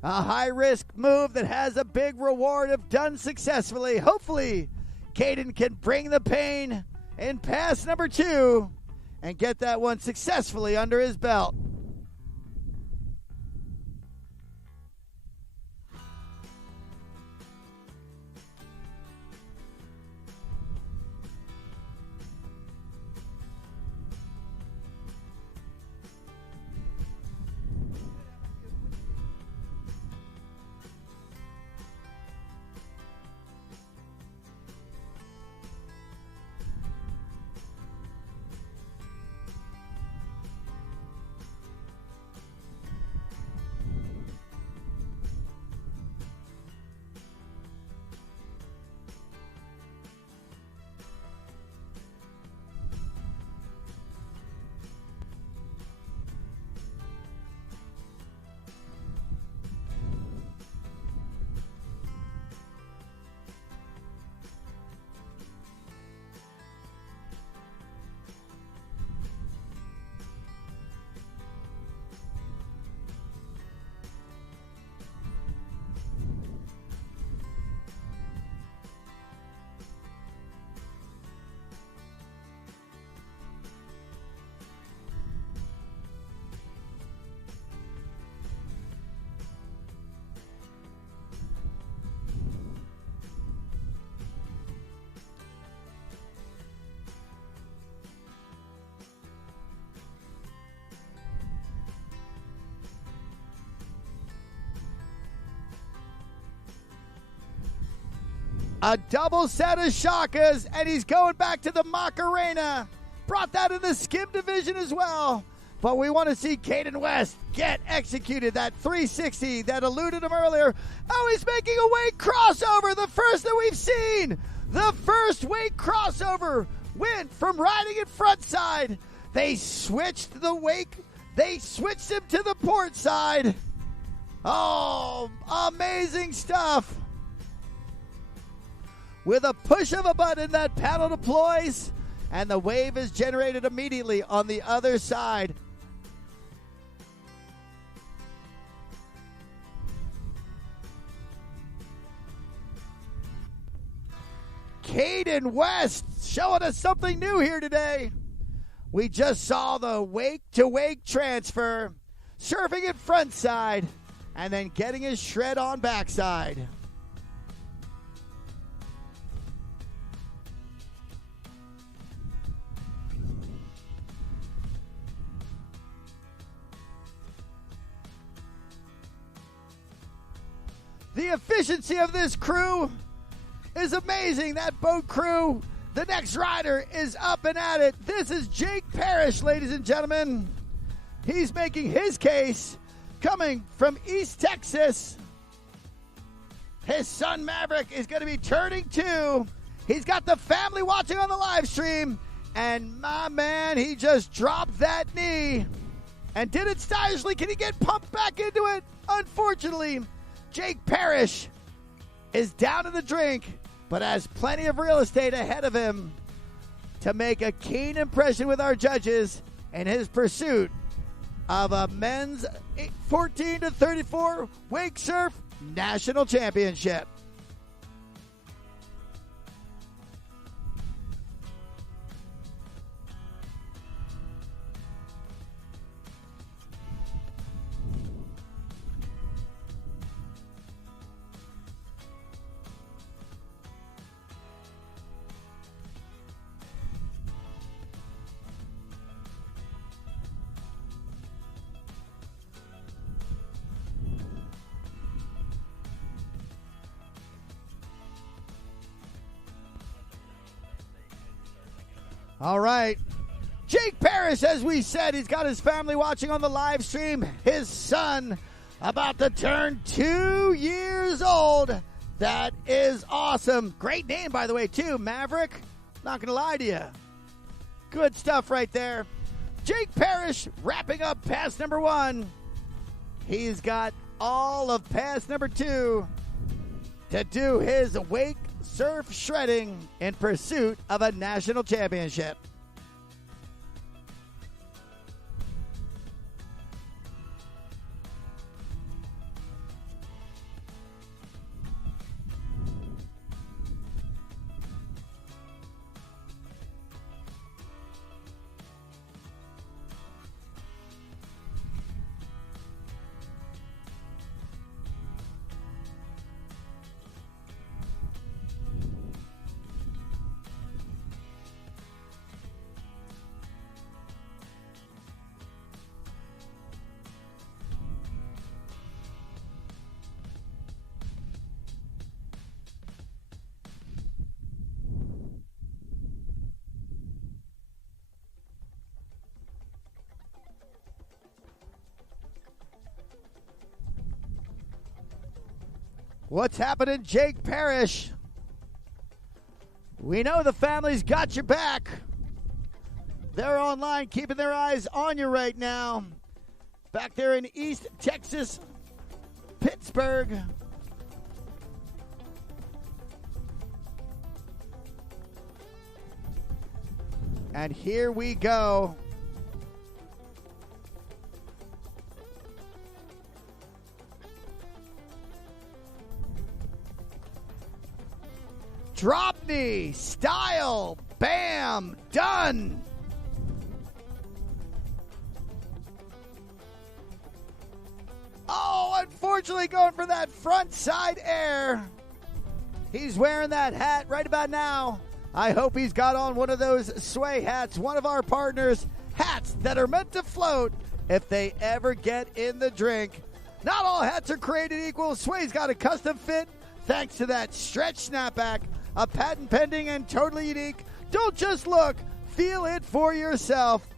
A high-risk move that has a big reward if done successfully. Hopefully, Caden can bring the pain in pass number 2 and get that one successfully under his belt. A double set of shakas, and he's going back to the Macarena. Brought that in the skim division as well. But we want to see Caden West get executed. That 360 that eluded him earlier. Oh, he's making a weight crossover. The first that we've seen. The first weight crossover went from riding it front side. They switched the wake. They switched him to the port side. Oh, amazing stuff. With a push of a button, that paddle deploys, and the wave is generated immediately on the other side. Caden West showing us something new here today. We just saw the wake-to-wake transfer, surfing it front side, and then getting his shred on backside. The efficiency of this crew is amazing. That boat crew, the next rider is up and at it. This is Jake Parrish, ladies and gentlemen. He's making his case coming from East Texas. His son Maverick is going to be turning 2. He's got the family watching on the live stream. And my man, he just dropped that knee and did it stylishly. Can he get pumped back into it? Unfortunately, Jake Parrish is down in the drink, but has plenty of real estate ahead of him to make a keen impression with our judges in his pursuit of a men's 14-34 Wake Surf National Championship. All right. Jake Parrish, as we said, he's got his family watching on the live stream. His son about to turn 2 years old. That is awesome. Great name, by the way, too. Maverick. Not going to lie to you. Good stuff right there. Jake Parrish wrapping up pass number 1. He's got all of pass number 2 to do his wake surf shredding in pursuit of a national championship. What's happening, Jake Parrish? We know the family's got your back. They're online, keeping their eyes on you right now. Back there in East Texas, Pittsburgh. And here we go. Drop knee, style, bam, done. Oh, unfortunately going for that front side air. He's wearing that hat right about now. I hope he's got on one of those Sway hats, one of our partners' hats that are meant to float if they ever get in the drink. Not all hats are created equal. Sway's got a custom fit thanks to that stretch snapback. A patent pending and totally unique. Don't just look, feel it for yourself.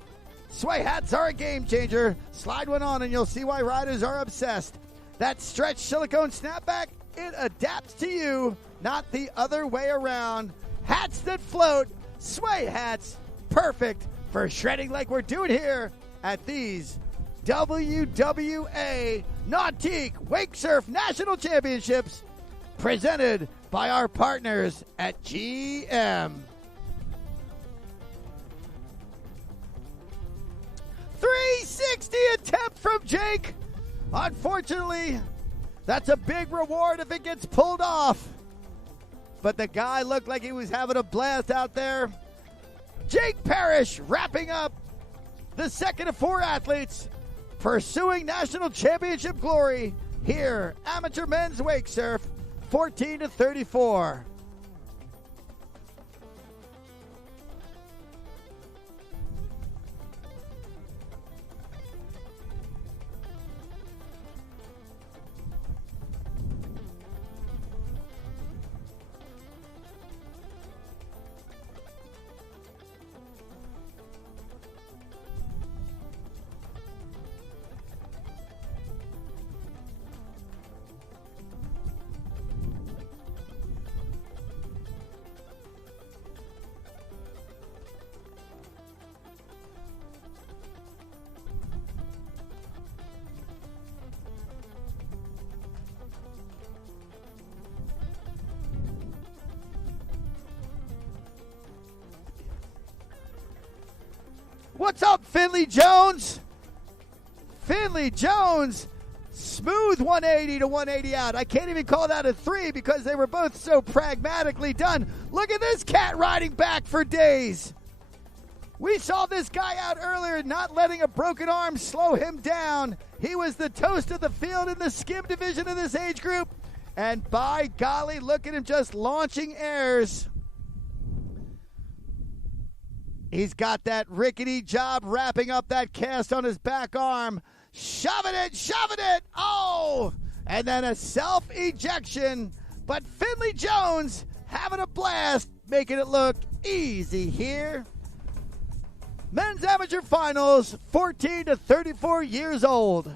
Sway hats are a game changer. Slide one on and you'll see why riders are obsessed. That stretch silicone snapback, it adapts to you, not the other way around. Hats that float, Sway hats, perfect for shredding like we're doing here at these WWA Nautique Wakesurf National Championships, presented by our partners at GM. 360 attempt from Jake. Unfortunately, that's a big reward if it gets pulled off. But the guy looked like he was having a blast out there. Jake Parrish wrapping up the second of 4 athletes pursuing national championship glory here, amateur men's wake surf. 14 to 34. What's up, Finley Jones? Finley Jones, smooth 180 to 180 out. I can't even call that a 3 because they were both so pragmatically done. Look at this cat riding back for days. We saw this guy out earlier, not letting a broken arm slow him down. He was the toast of the field in the skim division of this age group. And by golly, look at him just launching airs. He's got that rickety job wrapping up that cast on his back arm. Shoving it. Oh! And then a self-ejection. But Finley Jones having a blast, making it look easy here. Men's Amateur Finals, 14 to 34 years old.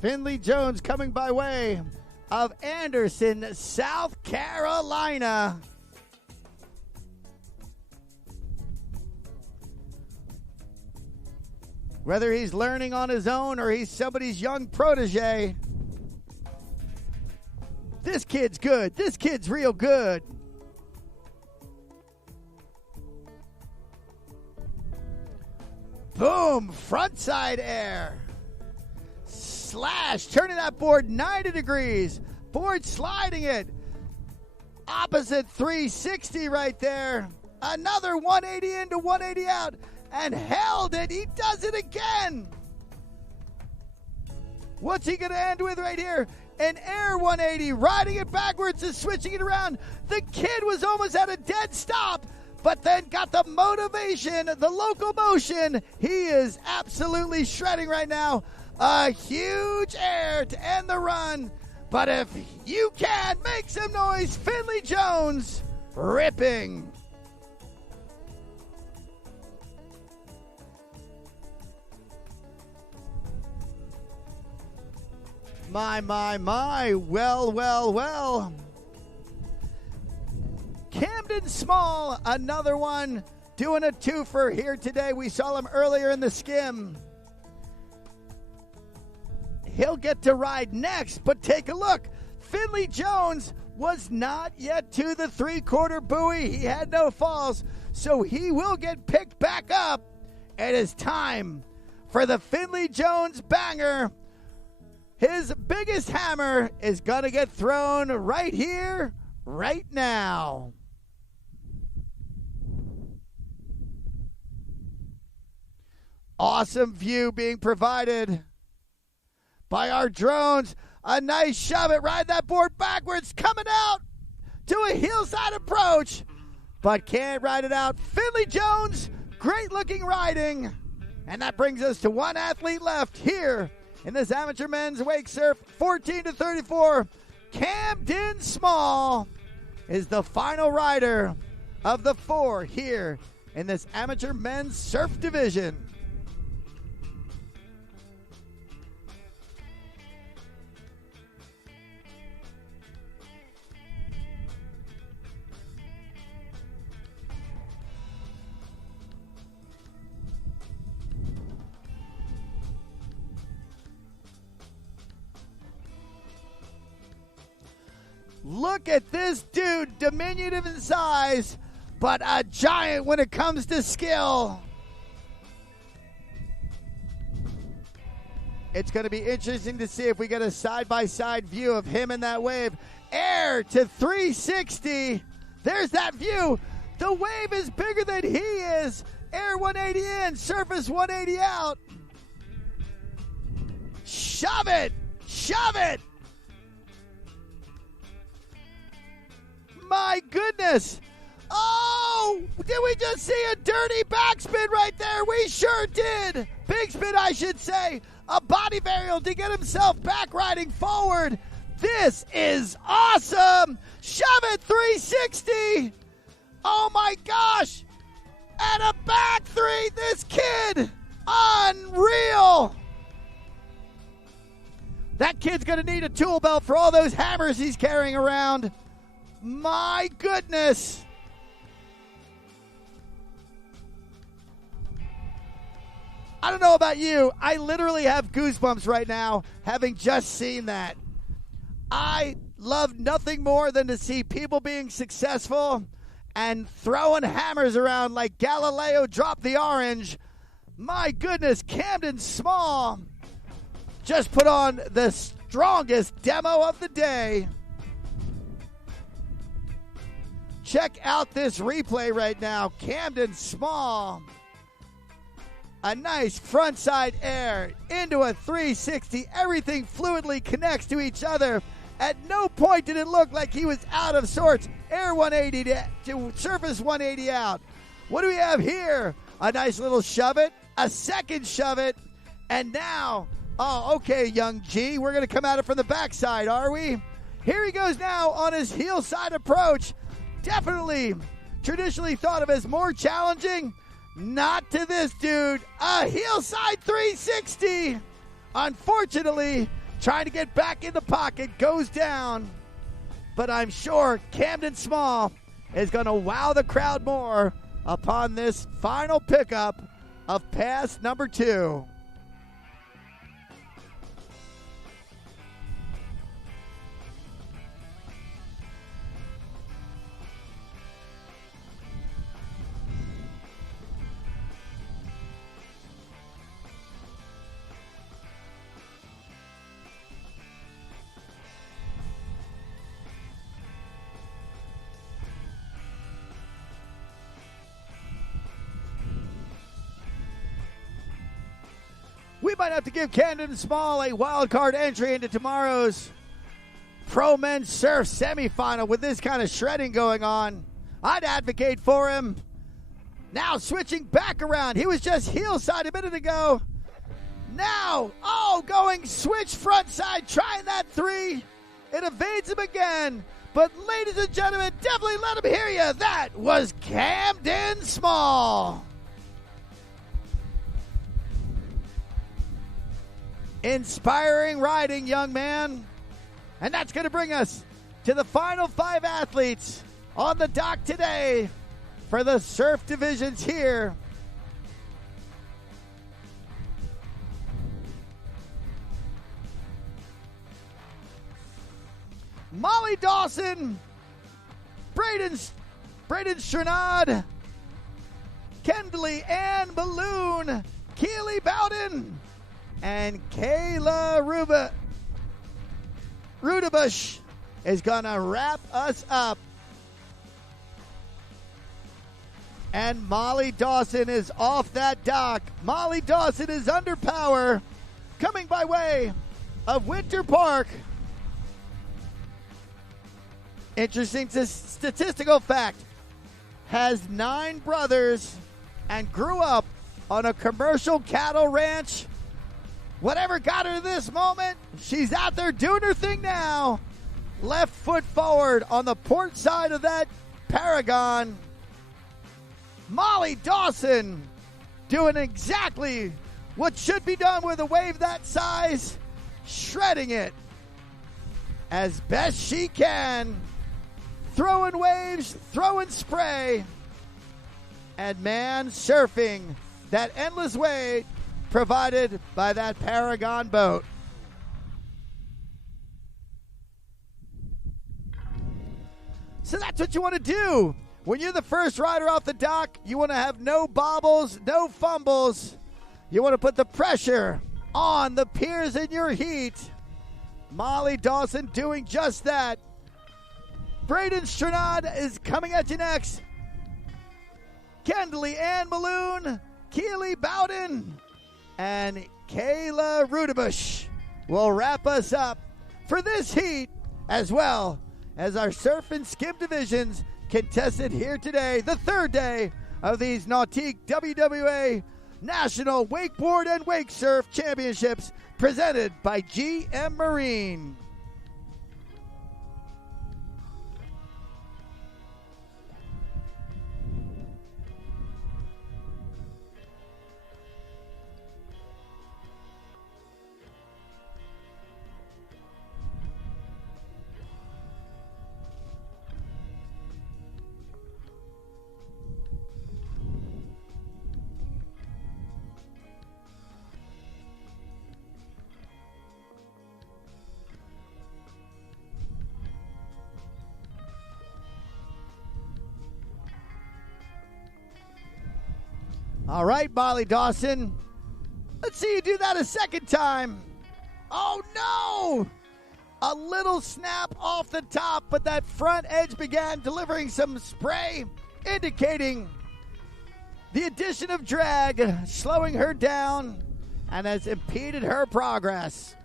Finley Jones coming by way of Anderson, South Carolina. Whether he's learning on his own or he's somebody's young protege, this kid's good. This kid's real good. Boom, frontside air. Slash, turning that board 90 degrees. Board sliding it. Opposite 360 right there. Another 180 into 180 out. And held it. He does it again. What's he going to end with right here? An air 180. Riding it backwards and switching it around. The kid was almost at a dead stop, but then got the motivation, the locomotion. He is absolutely shredding right now. A huge air to end the run. But if you can, make some noise. Finley Jones ripping. My. Well. Camden Small, another one, doing a twofer here today. We saw him earlier in the skim. He'll get to ride next, but take a look. Finley Jones was not yet to the three-quarter buoy. He had no falls, so he will get picked back up. It is time for the Finley Jones banger. His biggest hammer is going to get thrown right here, right now. Awesome view being provided by our drones. A nice shove it, ride that board backwards, coming out to a hillside approach, but can't ride it out. Finley Jones, great looking riding. And that brings us to one athlete left here in this amateur men's wake surf, 14 to 34. Camden Small is the final rider of the four here in this amateur men's surf division. Look at this dude, diminutive in size, but a giant when it comes to skill. It's going to be interesting to see if we get a side-by-side view of him in that wave. Air to 360. There's that view. The wave is bigger than he is. Air 180 in, surface 180 out. Shove it. Shove it. My goodness. Oh, did we just see a dirty backspin right there? We sure did. Big spin, I should say. A body varial to get himself back riding forward. This is awesome. Shove it 360. Oh my gosh. And a back three. This kid. Unreal. That kid's going to need a tool belt for all those hammers he's carrying around. My I don't know about you. I literally have goosebumps right now having just seen that. I love nothing more than to see people being successful and throwing hammers around like Galileo dropped the orange. My goodness, Camden Small just put on the strongest demo of the day. Check out this replay right now. Camden Small. A nice frontside air into a 360. Everything fluidly connects to each other. At no point did it look like he was out of sorts. Air 180 to surface 180 out. What do we have here? A nice little shove it. A second shove it. And now, oh, okay, young G. We're going to come at it from the backside, are we? Here he goes now on his heel side approach. Definitely traditionally thought of as more challenging. Not to this dude. A heel side 360. Unfortunately, trying to get back in the pocket goes down. But I'm sure Camden Small is going to wow the crowd more upon this final pickup of pass number 2. We might have to give Camden Small a wild card entry into tomorrow's Pro Men's Surf semifinal with this kind of shredding going on. I'd advocate for him. Now switching back around. He was just heel side a minute ago. Now, going switch front side, trying that 3. It evades him again. But ladies and gentlemen, definitely let him hear you. That was Camden Small. Inspiring riding, young man. And that's going to bring us to the final 5 athletes on the dock today for the surf divisions here. Molly Dawson, Braden Strenad, Kendley Ann Balloon, Keely Bowden, and Kayla Rudabush is going to wrap us up. And Molly Dawson is off that dock. Molly Dawson is under power, coming by way of Winter Park. Interesting statistical fact. Has 9 brothers and grew up on a commercial cattle ranch. Whatever got her to this moment, she's out there doing her thing now. Left foot forward on the port side of that Paragon. Molly Dawson doing exactly what should be done with a wave that size. Shredding it as best she can. Throwing waves, throwing spray. And man, surfing that endless weight provided by that Paragon boat. So that's what you want to do. When you're the first rider off the dock, you want to have no bobbles, no fumbles. You want to put the pressure on the piers in your heat. Molly Dawson doing just that. Braden Strenad is coming at you next. Kendley Ann Balloon, Keely Bowden, and Kayla Rudabush will wrap us up for this heat, as well as our surf and skim divisions contested here today, the 3rd day of these Nautique WWA National Wakeboard and Wakesurf Championships presented by GM Marine. All right, Molly Dawson. Let's see you do that a second time. Oh, no! A little snap off the top, but that front edge began delivering some spray, indicating the addition of drag, slowing her down, and has impeded her progress.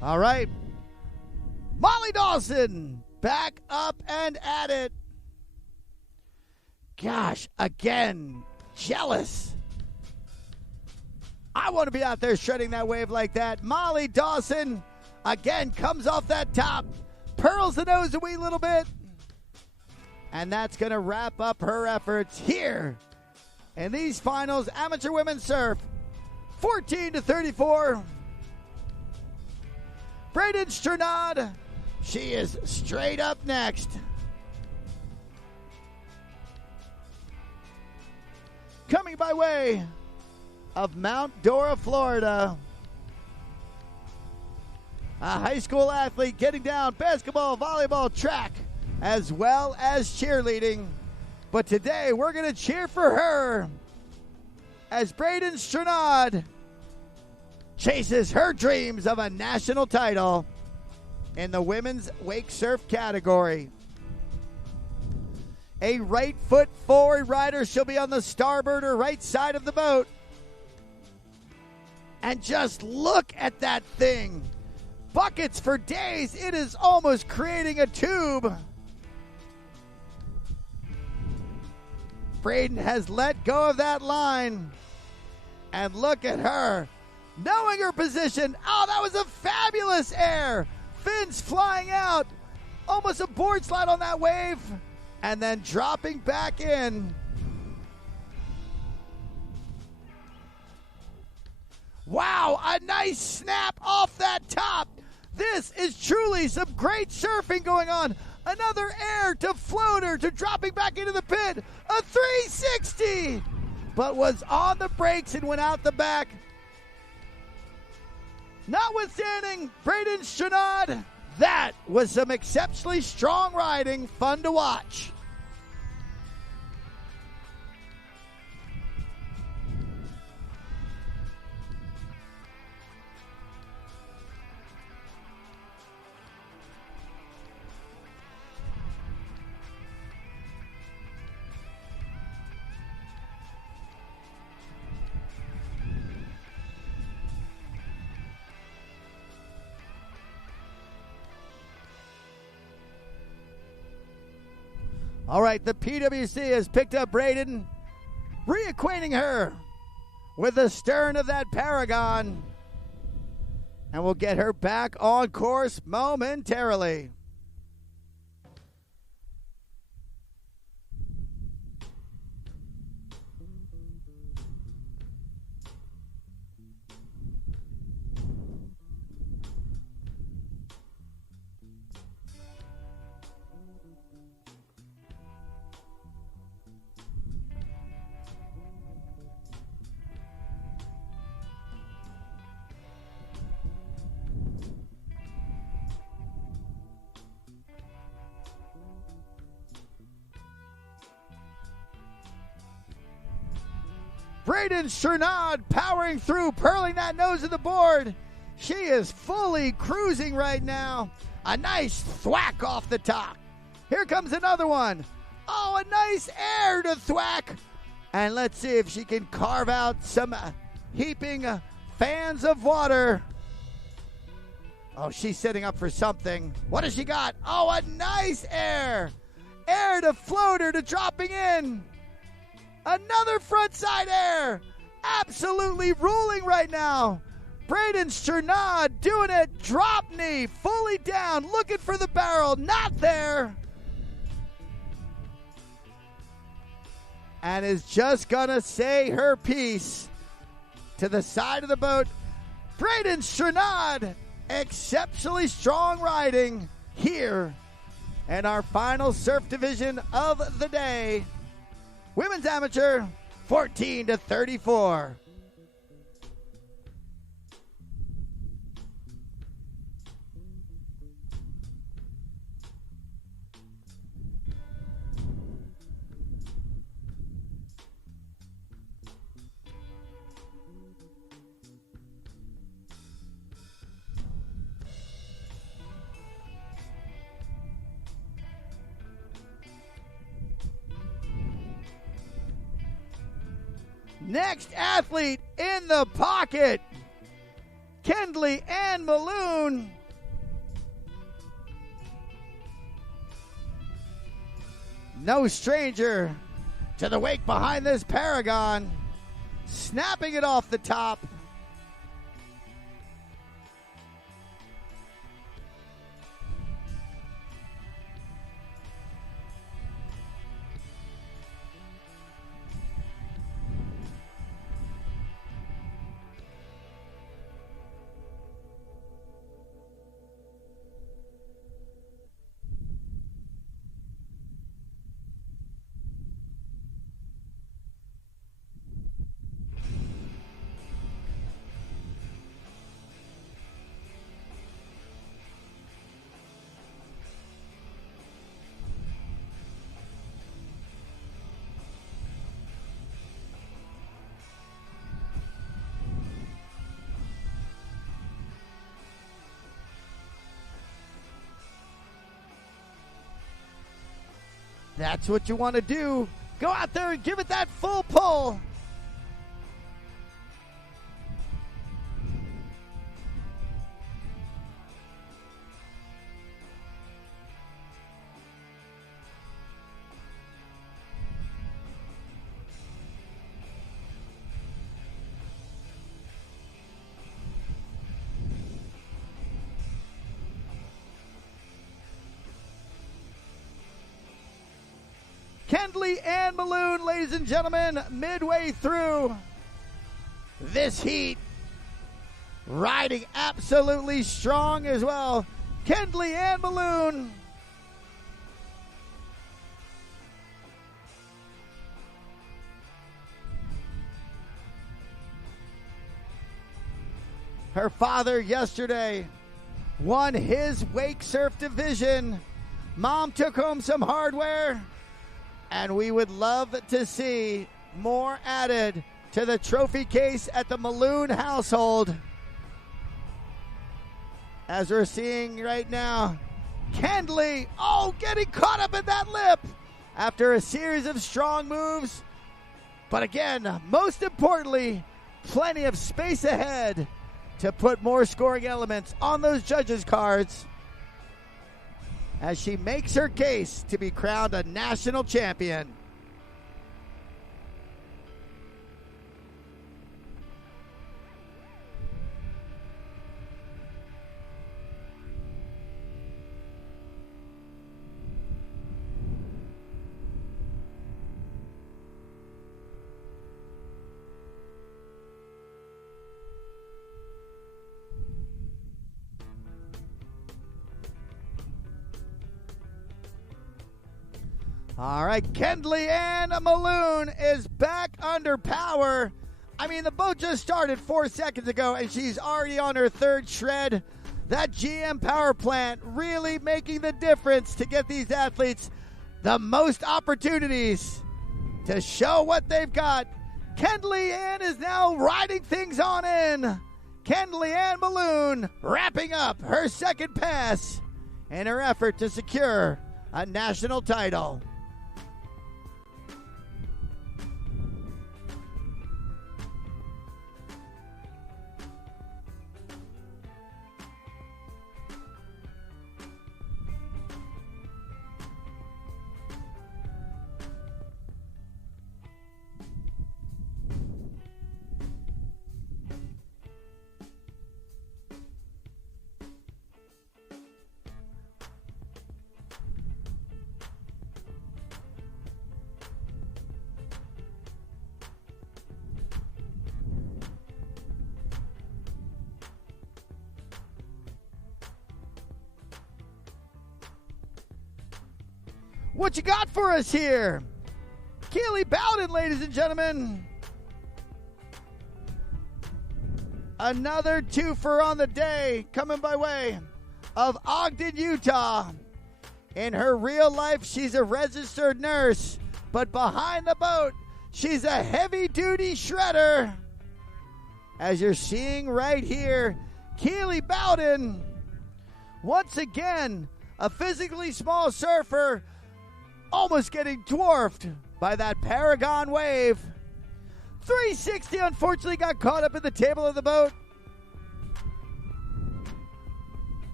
All right. Molly Dawson, back up and at it. Gosh, again, jealous. I want to be out there shredding that wave like that. Molly Dawson, again, comes off that top, pearls the nose a wee little bit. And that's going to wrap up her efforts here in these finals. Amateur women's surf, 14-34. Braden Sternad, she is straight up next. Coming by way of Mount Dora, Florida. A high school athlete getting down basketball, volleyball, track, as well as cheerleading. But today we're going to cheer for her as Braden Sternad chases her dreams of a national title in the women's wake surf category. A right foot forward rider. She'll be on the starboard or right side of the boat. And just look at that thing. Buckets for days. It is almost creating a tube. Braden has let go of that line. And look at her. Knowing her position. Oh, that was a fabulous air. Fins flying out. Almost a board slide on that wave. And then dropping back in. Wow, a nice snap off that top. This is truly some great surfing going on. Another air to floater to dropping back into the pit. A 360. But was on the brakes and went out the back. Notwithstanding Braden Sternad, that was some exceptionally strong riding, fun to watch. All right, the PWC has picked up Braden, reacquainting her with the stern of that Paragon, and we'll get her back on course momentarily. Braden Sternad powering through, pearling that nose of the board. She is fully cruising right now. A nice thwack off the top. Here comes another one. Oh, a nice air to thwack. And let's see if she can carve out some heaping fans of water. Oh, she's setting up for something. What has she got? Oh, a nice air. Air to floater to dropping in. Another frontside air. absolutely ruling right now. Braden Sternad doing it, drop knee, fully down, looking for the barrel, not there. And is just gonna say her piece to the side of the boat. Braden Sternad, exceptionally strong riding here in our final surf division of the day. Women's amateur, 14-34. Next athlete in the pocket, Kendley Ann Maloon. No stranger to the wake behind this Paragon, snapping it off the top. That's what you want to do. Go out there and give it that full pull. Kendley Ann Maloon, ladies and gentlemen, midway through this heat, riding absolutely strong as well. Kendley Ann Maloon. Her father yesterday won his wake surf division. Mom took home some hardware. And we would love to see more added to the trophy case at the Maloon household. As we're seeing right now, Kendley, getting caught up in that lip after a series of strong moves. But again, most importantly, plenty of space ahead to put more scoring elements on those judges' cards, as she makes her case to be crowned a national champion. All right, Kendley Ann Maloon is back under power. I mean, the boat just started 4 seconds ago, and she's already on her third shred. That GM power plant really making the difference to get these athletes the most opportunities to show what they've got. Kendley Ann is now riding things on in. Kendley Ann Maloon wrapping up her second pass in her effort to secure a national title. What you got for us here? Keely Bowden, ladies and gentlemen. Another twofer on the day coming by way of Ogden, Utah. In her real life, she's a registered nurse, but behind the boat, she's a heavy-duty shredder. As you're seeing right here, Keely Bowden, once again, a physically small surfer, almost getting dwarfed by that Paragon wave. 360 unfortunately got caught up in the table of the boat.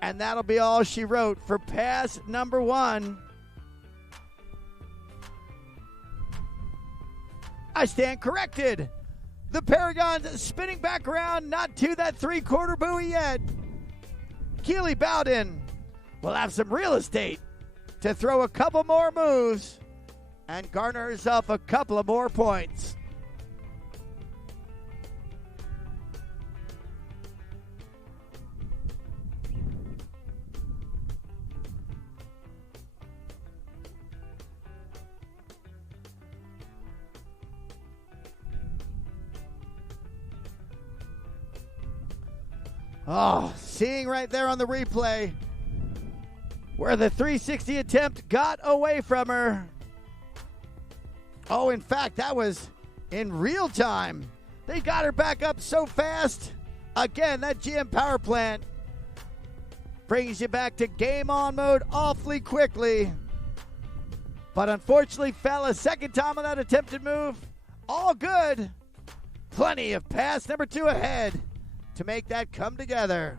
And that'll be all she wrote for pass number 1. I stand corrected. The Paragon's spinning back around, not to that 3/4 buoy yet. Keely Bowden will have some real estate to throw a couple more moves and garner herself a couple of more points. Oh, seeing right there on the replay where the 360 attempt got away from her. Oh, in fact, that was in real time. They got her back up so fast. Again, that GM power plant brings you back to game on mode awfully quickly. But unfortunately fell a second time on that attempted move. All good. Plenty of pass number 2 ahead to make that come together.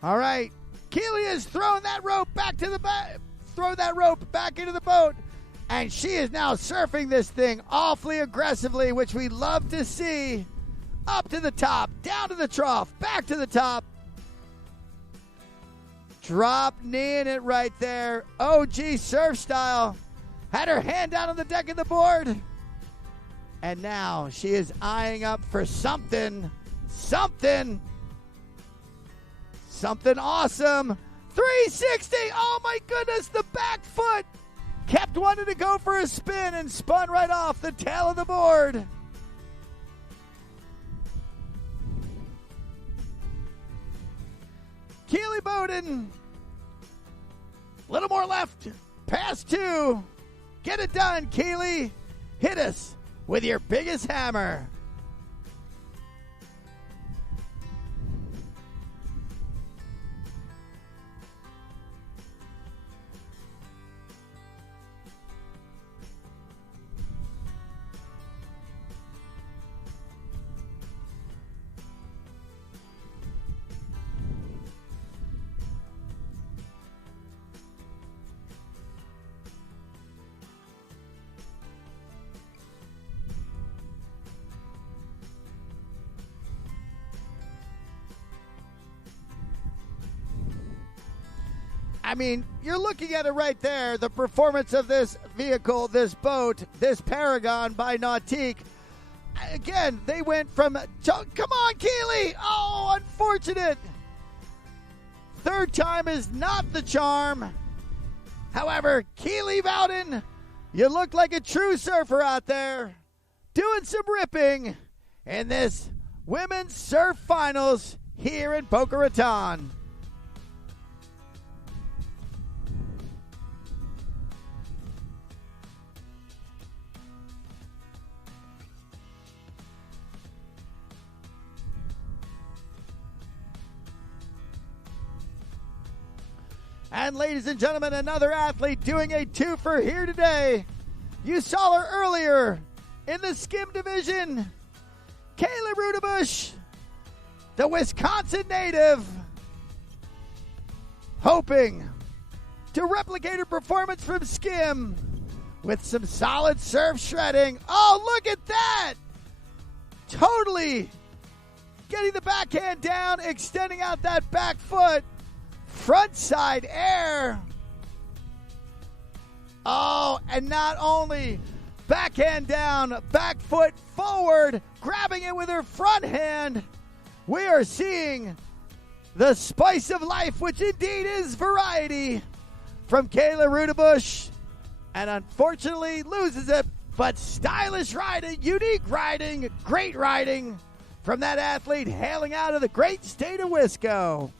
All right, Keely is throwing that rope back to the throw that rope back into the boat, and she is now surfing this thing awfully aggressively, which we love to see. Up to the top, down to the trough, back to the top. Drop kneeing it right there. OG surf style. Had her hand down on the deck of the board. And now she is eyeing up for something awesome. 360. Oh my goodness, the back foot. Kept wanting to go for a spin and spun right off the tail of the board. Keely Bowden. Little more left. Pass 2. Get it done, Keely. Hit us with your biggest hammer. I mean, you're looking at it right there, the performance of this vehicle, this boat, this Paragon by Nautique. Again, they went from, come on, Keely! Oh, unfortunate! Third time is not the charm. However, Keely Bowden, you look like a true surfer out there, doing some ripping in this Women's Surf Finals here in Boca Raton. And ladies and gentlemen, another athlete doing a twofer here today. You saw her earlier in the skim division. Kayla Rudebush, the Wisconsin native, hoping to replicate her performance from skim with some solid surf shredding. Oh, look at that! Totally getting the backhand down, extending out that back foot. Front side air. Oh, and not only backhand down, back foot forward, grabbing it with her front hand. We are seeing the spice of life, which indeed is variety, from Kayla Rudebush. And unfortunately loses it, but stylish riding, unique riding, great riding from that athlete hailing out of the great state of Wisco.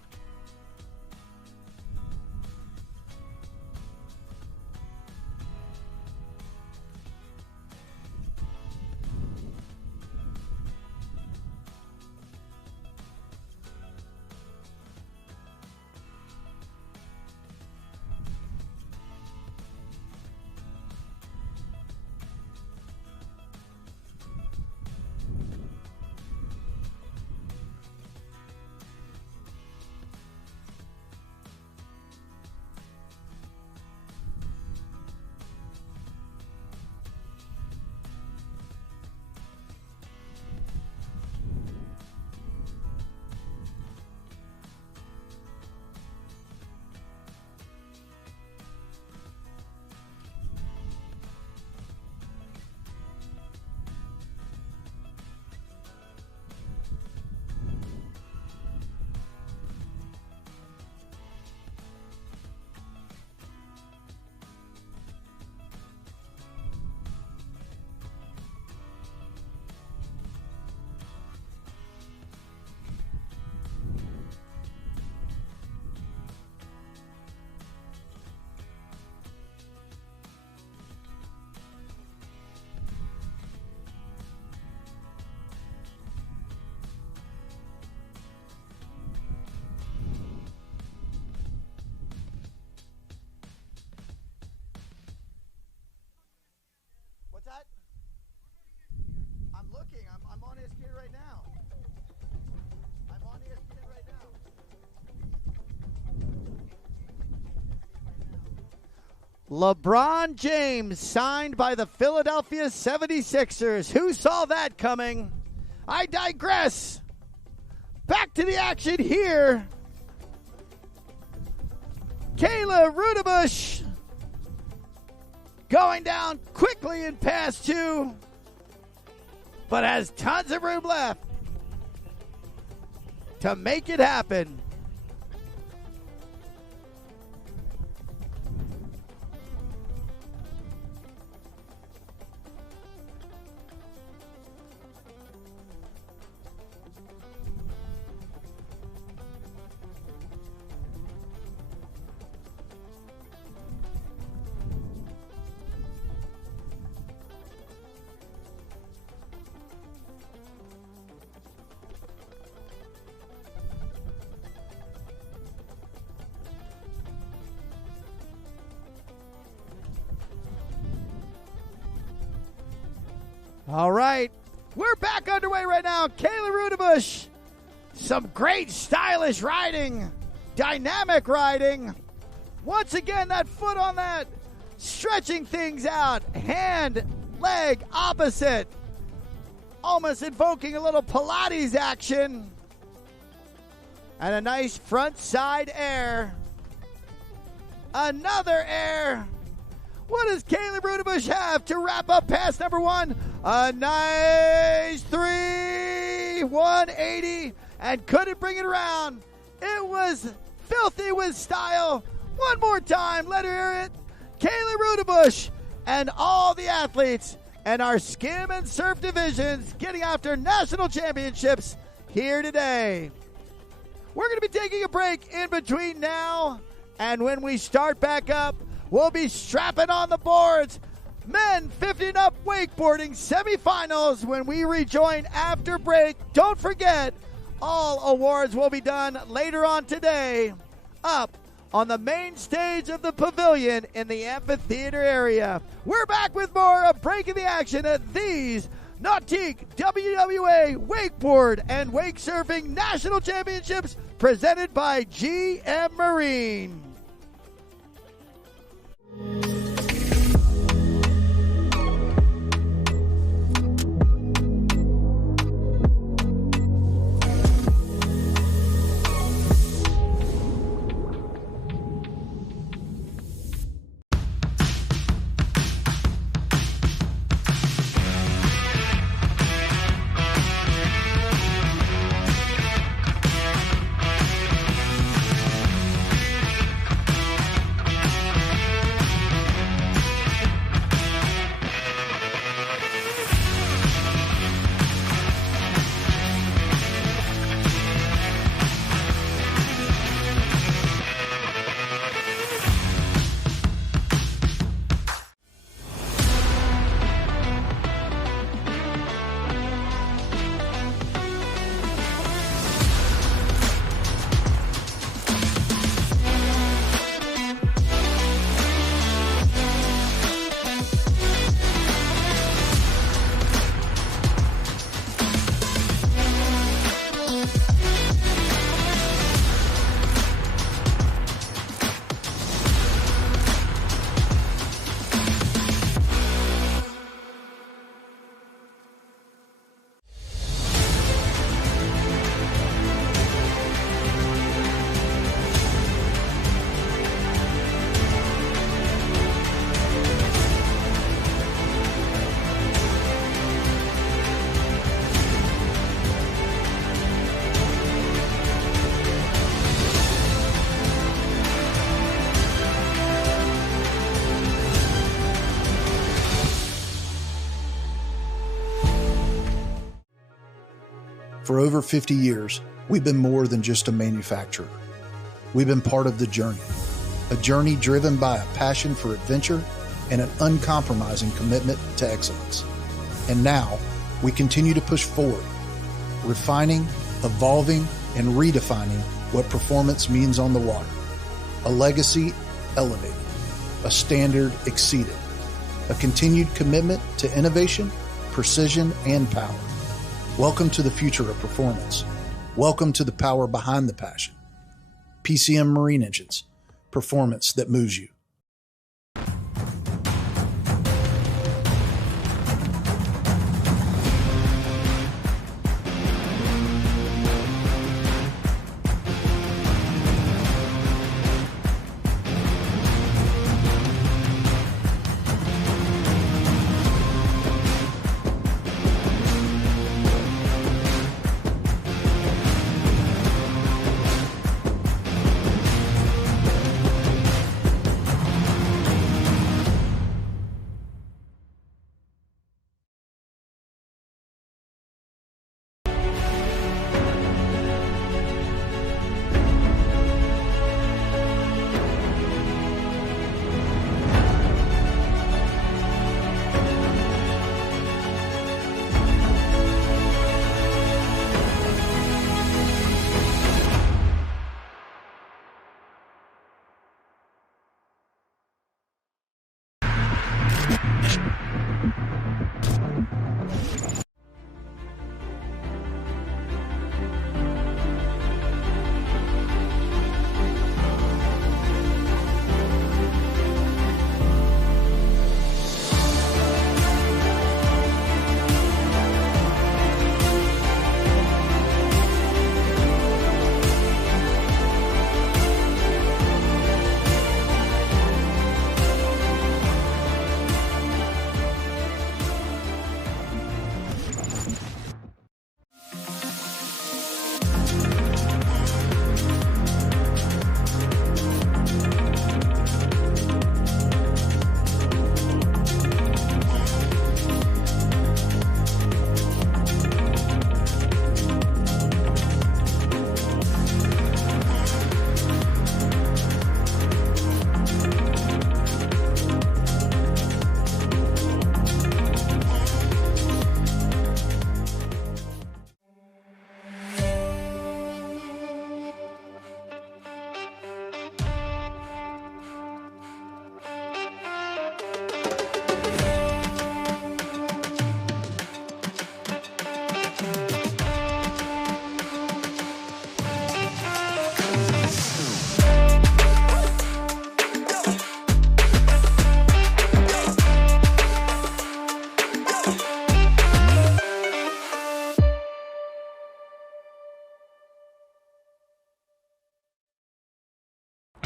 I'm looking. I'm on ESPN right now. I'm on ESPN right now. LeBron James signed by the Philadelphia 76ers. Who saw that coming? I digress. Back to the action here. Kayla Rudebush going down quickly in pass two, but has tons of room left to make it happen. All right, we're back underway right now. Kayla Rudebush, some great stylish riding, dynamic riding. Once again, that foot on that, stretching things out, hand, leg, opposite. Almost invoking a little Pilates action. And a nice front side air. Another air. What does Kayla Rudebush have to wrap up pass number one? A nice 180, and couldn't bring it around. It was filthy with style. One more time, let her hear it. Kayla Rudebush and all the athletes and our skim and surf divisions getting after national championships here today. We're going to be taking a break in between now and when we start back up. We'll be strapping on the boards. Men 50 and up wakeboarding semifinals when we rejoin after break. Don't forget, all awards will be done later on today. Up on the main stage of the pavilion in the amphitheater area. We're back with more of Breaking the Action at these Nautique WWA Wakeboard and Wakesurfing National Championships presented by GM Marine. For over 50 years, we've been more than just a manufacturer. We've been part of the journey, a journey driven by a passion for adventure and an uncompromising commitment to excellence. And now, we continue to push forward, refining, evolving, and redefining what performance means on the water. A legacy elevated, a standard exceeded, a continued commitment to innovation, precision, and power. Welcome to the future of performance. Welcome to the power behind the passion. PCM Marine Engines, performance that moves you.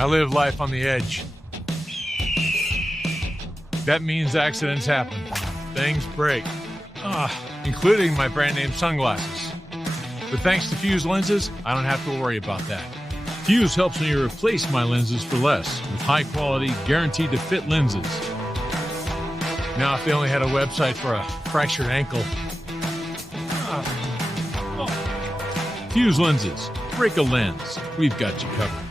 I live life on the edge. That means accidents happen. Things break. Including my brand name sunglasses. But thanks to Fuse lenses, I don't have to worry about that. Fuse helps me replace my lenses for less with high quality, guaranteed to fit lenses. Now if they only had a website for a fractured ankle. Fuse lenses. Break a lens. We've got you covered.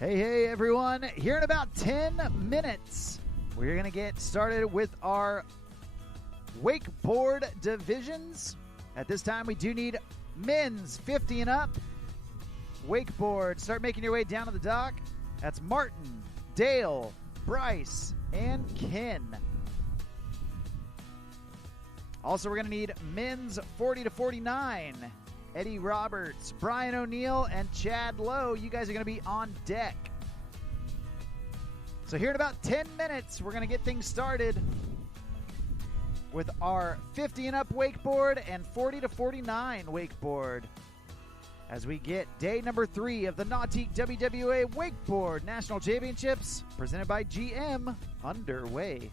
Hey, everyone. Here in about 10 minutes, we're going to get started with our wakeboard divisions. At this time, we do need men's 50 and up wakeboard. Start making your way down to the dock. That's Martin, Dale, Bryce, and Ken. Also, we're going to need men's 40 to 49. Eddie Roberts, Brian O'Neill, and Chad Lowe. You guys are going to be on deck. So here in about 10 minutes, we're going to get things started with our 50 and up wakeboard and 40 to 49 wakeboard as we get day number 3 of the Nautique WWA Wakeboard National Championships presented by GM underway.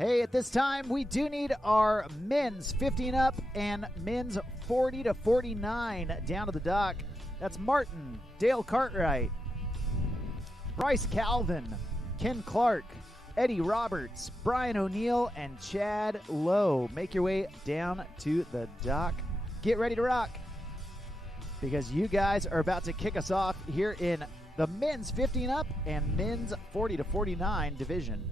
Hey, at this time, we do need our men's 15 up and men's 40 to 49 down to the dock. That's Martin, Dale Cartwright, Bryce Calvin, Ken Clark, Eddie Roberts, Brian O'Neill, and Chad Lowe. Make your way down to the dock. Get ready to rock, because you guys are about to kick us off here in the men's 15 up and men's 40 to 49 division.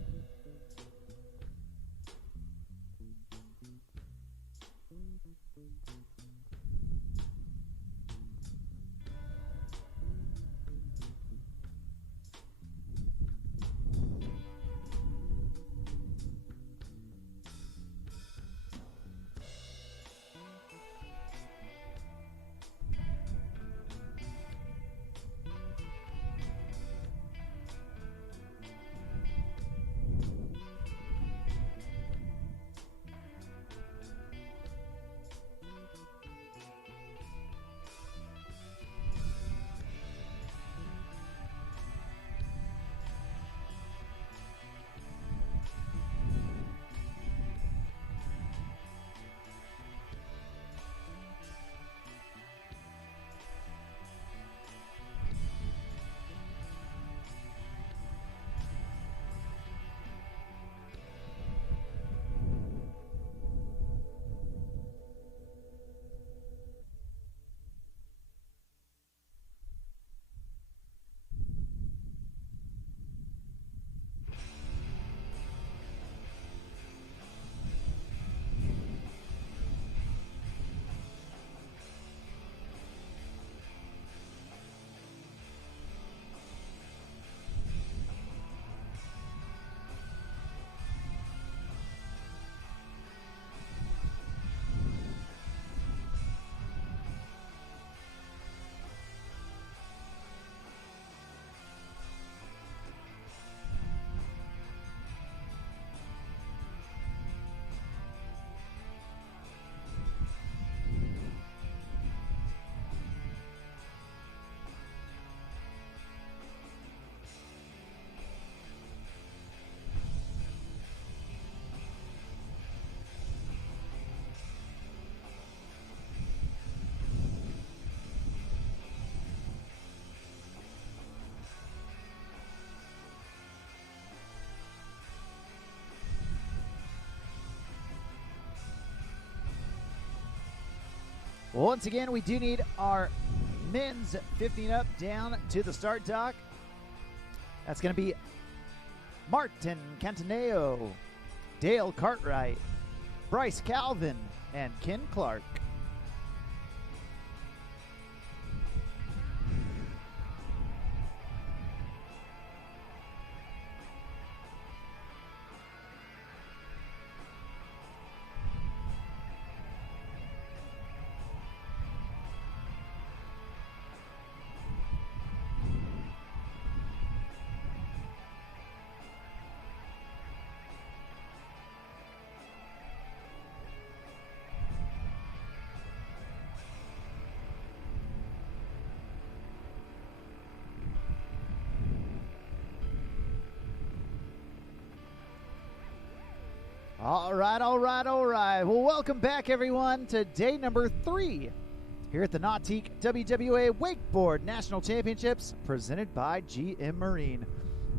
Once again, we do need our men's 15 up down to the start dock. That's going to be Martin Cantaneo, Dale Cartwright, Bryce Calvin, and Ken Clark. All right. Well, welcome back, everyone, to day number 3 here at the Nautique WWA Wakeboard National Championships, presented by GM Marine.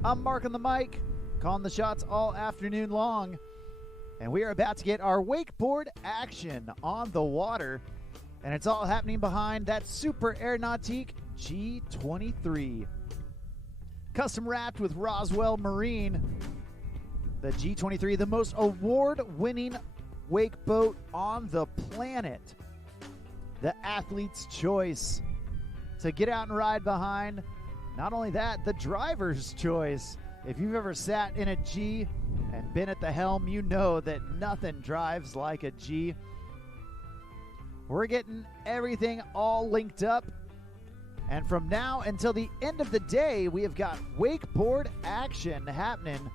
I'm Mark on the mic, calling the shots all afternoon long. And we are about to get our wakeboard action on the water. And it's all happening behind that Super Air Nautique G23. Custom wrapped with Roswell Marine. The G23, the most award-winning wake boat on the planet. The athlete's choice to get out and ride behind. Not only that, the driver's choice. If you've ever sat in a G and been at the helm, you know that nothing drives like a G. We're getting everything all linked up. And from now until the end of the day, we have got wakeboard action happening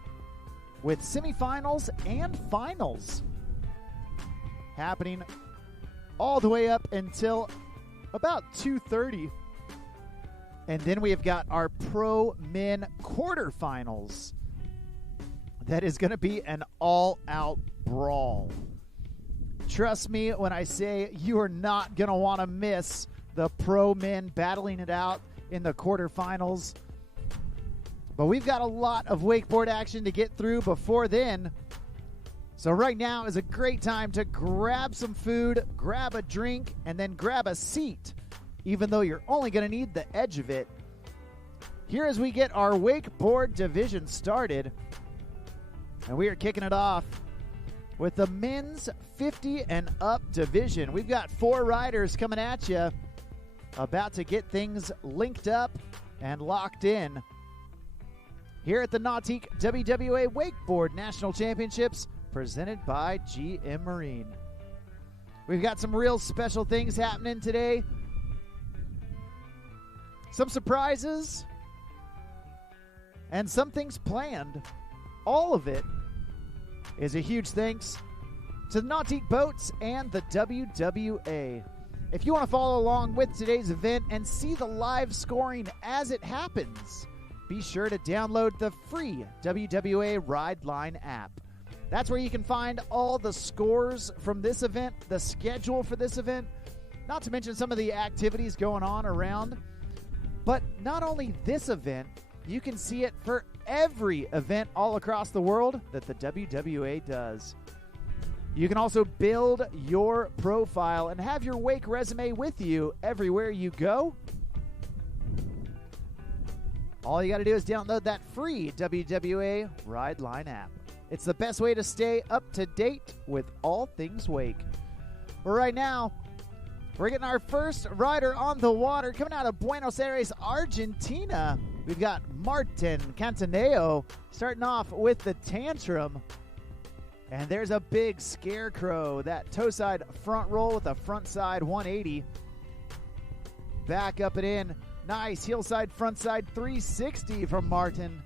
with semifinals and finals happening all the way up until about 2:30. And then we have got our pro men quarterfinals. That is going to be an all-out brawl. Trust me when I say you are not going to want to miss the pro men battling it out in the quarterfinals. But we've got a lot of wakeboard action to get through before then. So right now is a great time to grab some food, grab a drink, and then grab a seat, even though you're only going to need the edge of it. Here as we get our wakeboard division started, and we are kicking it off with the men's 50 and up division. We've got 4 riders coming at you, about to get things linked up and locked in here at the Nautique WWA Wakeboard National Championships, presented by GM Marine. We've got some real special things happening today. Some surprises and some things planned. All of it is a huge thanks to the Nautique Boats and the WWA. If you want to follow along with today's event and see the live scoring as it happens, be sure to download the free WWA Ride Line app. That's where you can find all the scores from this event, the schedule for this event, not to mention some of the activities going on around. But not only this event, you can see it for every event all across the world that the WWA does. You can also build your profile and have your wake resume with you everywhere you go. All you got to do is download that free WWA Ride Line app. It's the best way to stay up to date with all things wake. But right now, we're getting our first rider on the water coming out of Buenos Aires, Argentina. We've got Martin Cantaneo starting off with the tantrum. And there's a big scarecrow, that toe side front roll with a front side 180. Back up and in. Nice heel side, front side 360 from Martin.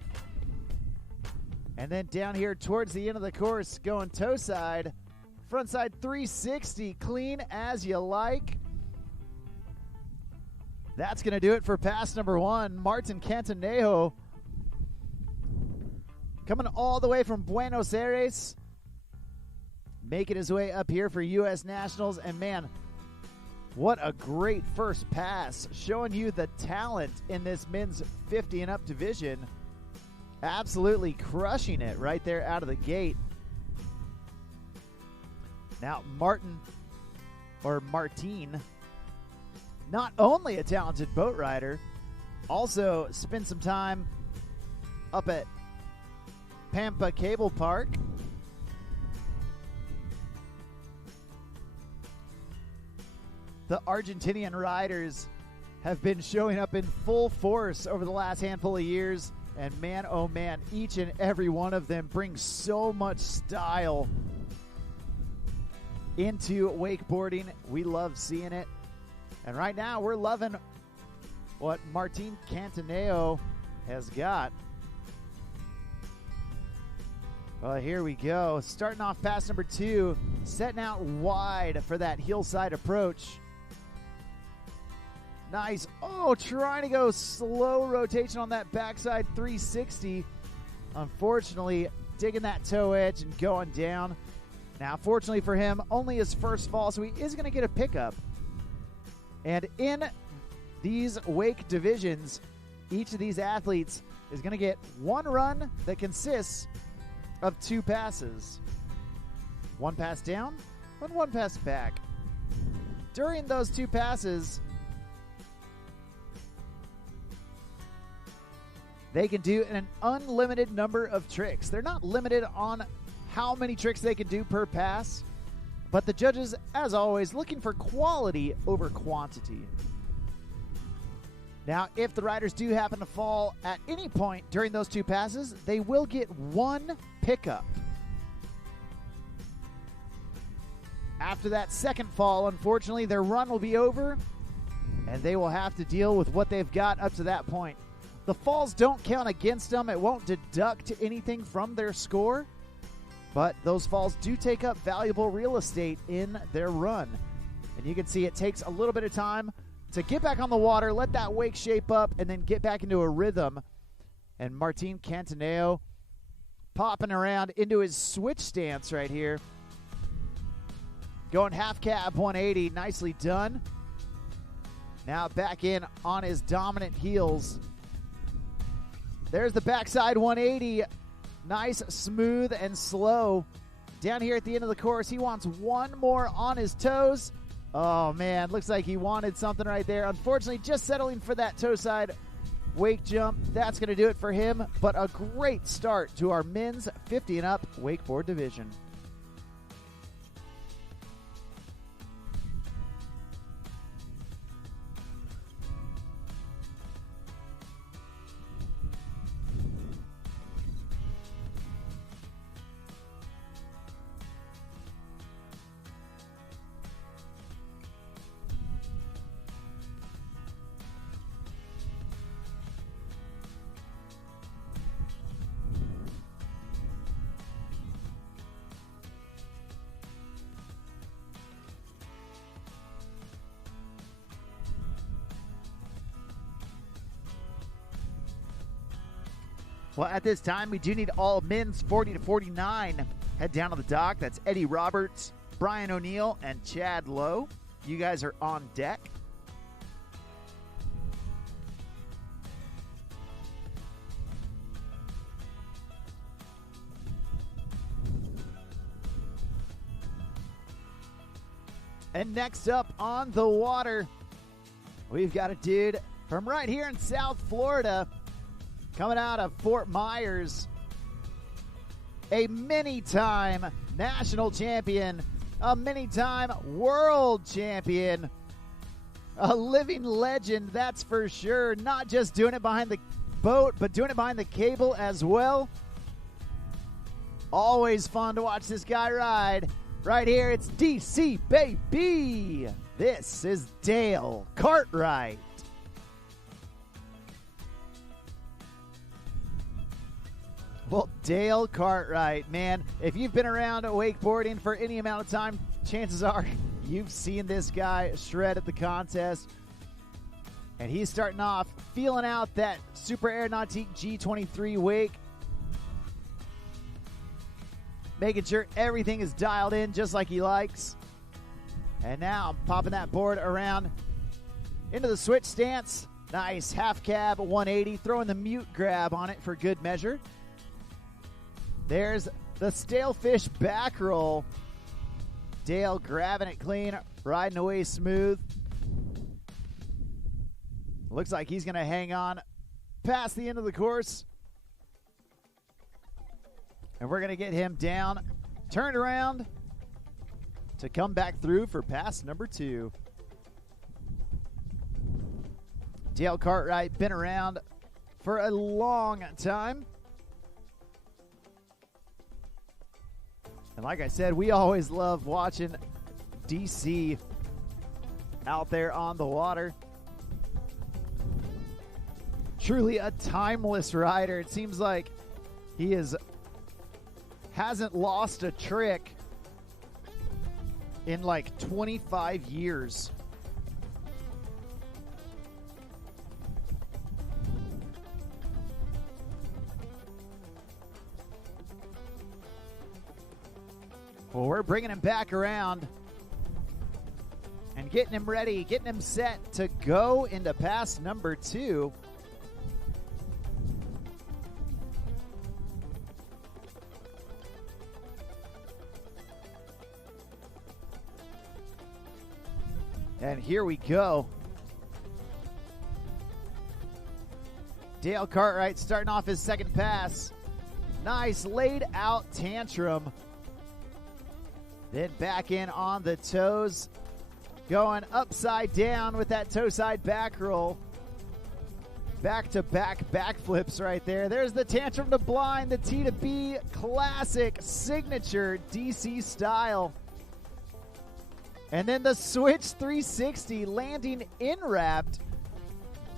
And then down here towards the end of the course, going toe side, front side 360, clean as you like. That's going to do it for pass number 1. Martin Cantaneo coming all the way from Buenos Aires, making his way up here for U.S. Nationals. And man, what a great first pass, showing you the talent in this men's 50 and up division. Absolutely crushing it right there out of the gate. Now Martin, not only a talented boat rider, also spent some time up at Pampa Cable Park. The Argentinian riders have been showing up in full force over the last handful of years. And man, oh man, each and every one of them brings so much style into wakeboarding. We love seeing it. And right now, we're loving what Martin Cantaneo has got. Well, here we go. Starting off pass number 2, setting out wide for that heel side approach. Nice. Oh, trying to go slow rotation on that backside 360. Unfortunately, digging that toe edge and going down. Now, fortunately for him, only his first fall, so he is going to get a pickup. And in these wake divisions, each of these athletes is going to get one run that consists of 2 passes. 1 pass down and 1 pass back. During those 2 passes, they can do an unlimited number of tricks. They're not limited on how many tricks they can do per pass, but the judges, as always, looking for quality over quantity. Now, if the riders do happen to fall at any point during those 2 passes, they will get 1 pickup. After that second fall, unfortunately, their run will be over, and they will have to deal with what they've got up to that point. The falls don't count against them. It won't deduct anything from their score, but those falls do take up valuable real estate in their run. And you can see it takes a little bit of time to get back on the water, let that wake shape up, and then get back into a rhythm. And Martin Cantaneo popping around into his switch stance right here. Going half cab 180, nicely done. Now back in on his dominant heels. There's the backside 180. Nice, smooth, and slow. Down here at the end of the course, he wants 1 more on his toes. Oh, man, looks like he wanted something right there. Unfortunately, just settling for that toe side wake jump. That's going to do it for him, but a great start to our men's 50 and up wakeboard division. Well, at this time, we do need all men's 40 to 49 head down to the dock. That's Eddie Roberts, Brian O'Neill, and Chad Lowe. You guys are on deck. And next up on the water, we've got a dude from right here in South Florida, coming out of Fort Myers, a many-time national champion, a many-time world champion, a living legend, that's for sure. Not just doing it behind the boat, but doing it behind the cable as well. Always fun to watch this guy ride. Right here, it's DC, baby. This is Dale Cartwright. Well, Dale Cartwright, man, if you've been around wakeboarding for any amount of time, chances are you've seen this guy shred at the contest. And he's starting off feeling out that Super Air Nautique G23 wake, making sure everything is dialed in just like he likes. And now popping that board around into the switch stance. Nice half cab 180, throwing the mute grab on it for good measure. There's the stale fish back roll. Dale grabbing it clean, riding away smooth. Looks like he's going to hang on past the end of the course. And we're going to get him down, turned around to come back through for pass number 2. Dale Cartwright, been around for a long time. And like I said, we always love watching DC out there on the water. Truly a timeless rider. It seems like he hasn't lost a trick in like 25 years. Well, we're bringing him back around and getting him ready, getting him set to go into pass number 2. And here we go. Dale Cartwright starting off his second pass. Nice laid out tantrum. Then back in on the toes. Going upside down with that toe side back roll. Back-to-back backflips right there. There's the tantrum to blind, the T to B, classic signature DC style. And then the switch 360 landing in wrapped.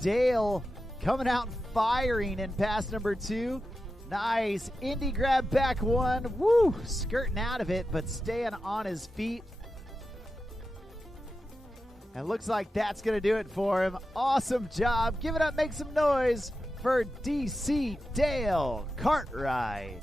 Dale coming out firing in pass number 2. Nice indie grab back one. Woo! Skirting out of it, but staying on his feet. And looks like that's going to do it for him. Awesome job. Give it up, make some noise for DC Dale Cartwright.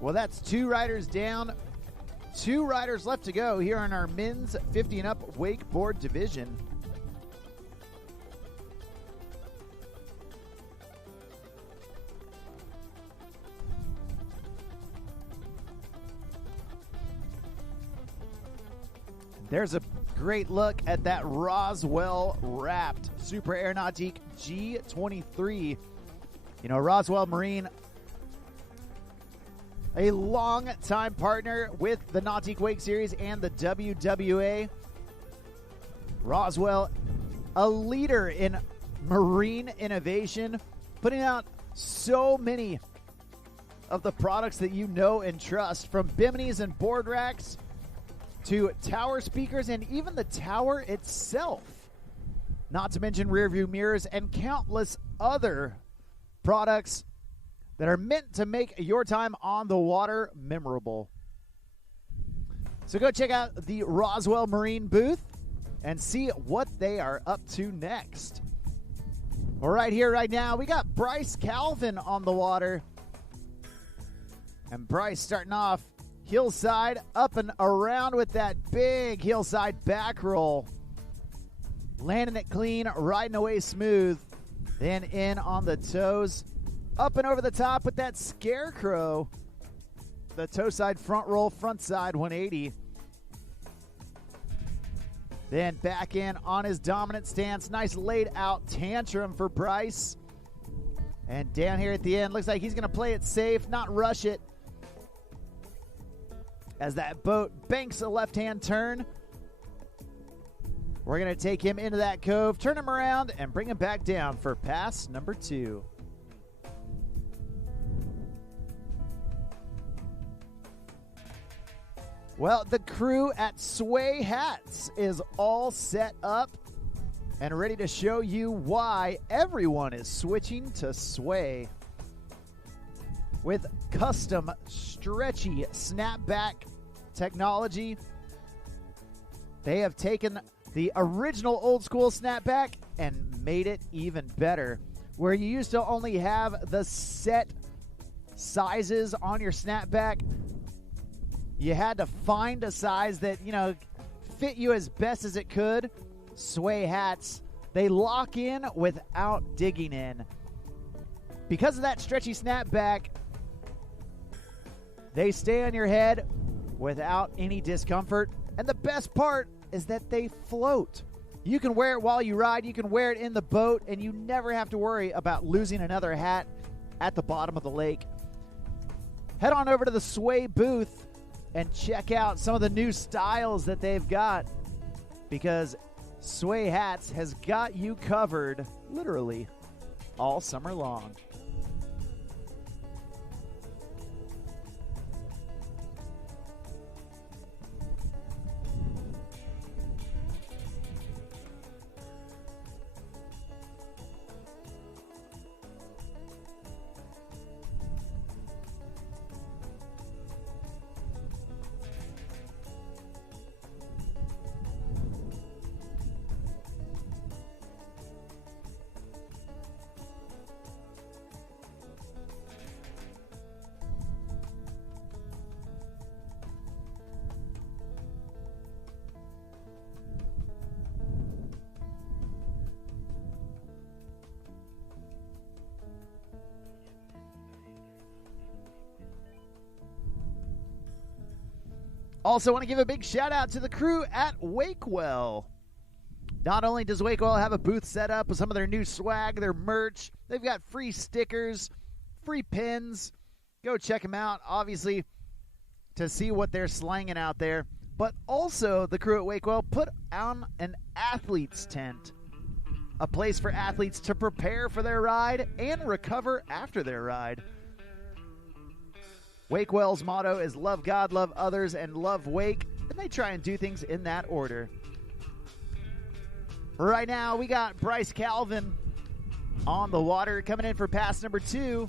Well, that's 2 riders down, 2 riders left to go here in our men's 50 and up wakeboard division. There's a great look at that Roswell wrapped Super Air Nautique G23. You know, Roswell Marine, a long-time partner with the Nautique Wake Series and the WWA. Roswell, a leader in marine innovation, putting out so many of the products that you know and trust, from biminis and board racks to tower speakers and even the tower itself. Not to mention rear view mirrors and countless other products that are meant to make your time on the water memorable. So go check out the Roswell Marine booth and see what they are up to next. Well, right here, right now, we got Bryce Calvin on the water. And Bryce starting off hillside, up and around with that big hillside back roll. Landing it clean, riding away smooth. Then in on the toes. Up and over the top with that scarecrow. The toe side front roll, front side 180. Then back in on his dominant stance. Nice laid out tantrum for Bryce. And down here at the end, looks like he's going to play it safe, not rush it. As that boat banks a left-hand turn. We're going to take him into that cove, turn him around, and bring him back down for pass number 2. Well, the crew at Sway Hats is all set up and ready to show you why everyone is switching to Sway. With custom stretchy snapback technology, they have taken the original old school snapback and made it even better. Where you used to only have the set sizes on your snapback, you had to find a size that, you know, fit you as best as it could. Sway Hats, they lock in without digging in. Because of that stretchy snapback, they stay on your head without any discomfort. And the best part is that they float. You can wear it while you ride, you can wear it in the boat, and you never have to worry about losing another hat at the bottom of the lake. Head on over to the Sway booth and check out some of the new styles that they've got, because Sway Hats has got you covered literally all summer long. Also want to give a big shout out to the crew at Wakewell. Not only does Wakewell have a booth set up with some of their new swag, their merch, they've got free stickers, free pins. Go check them out, obviously, to see what they're slanging out there. But also, the crew at Wakewell put on an athlete's tent, a place for athletes to prepare for their ride and recover after their ride. Wakewell's motto is love God, love others, and love Wake, and they try and do things in that order. Right now, we got Bryce Calvin on the water coming in for pass number 2.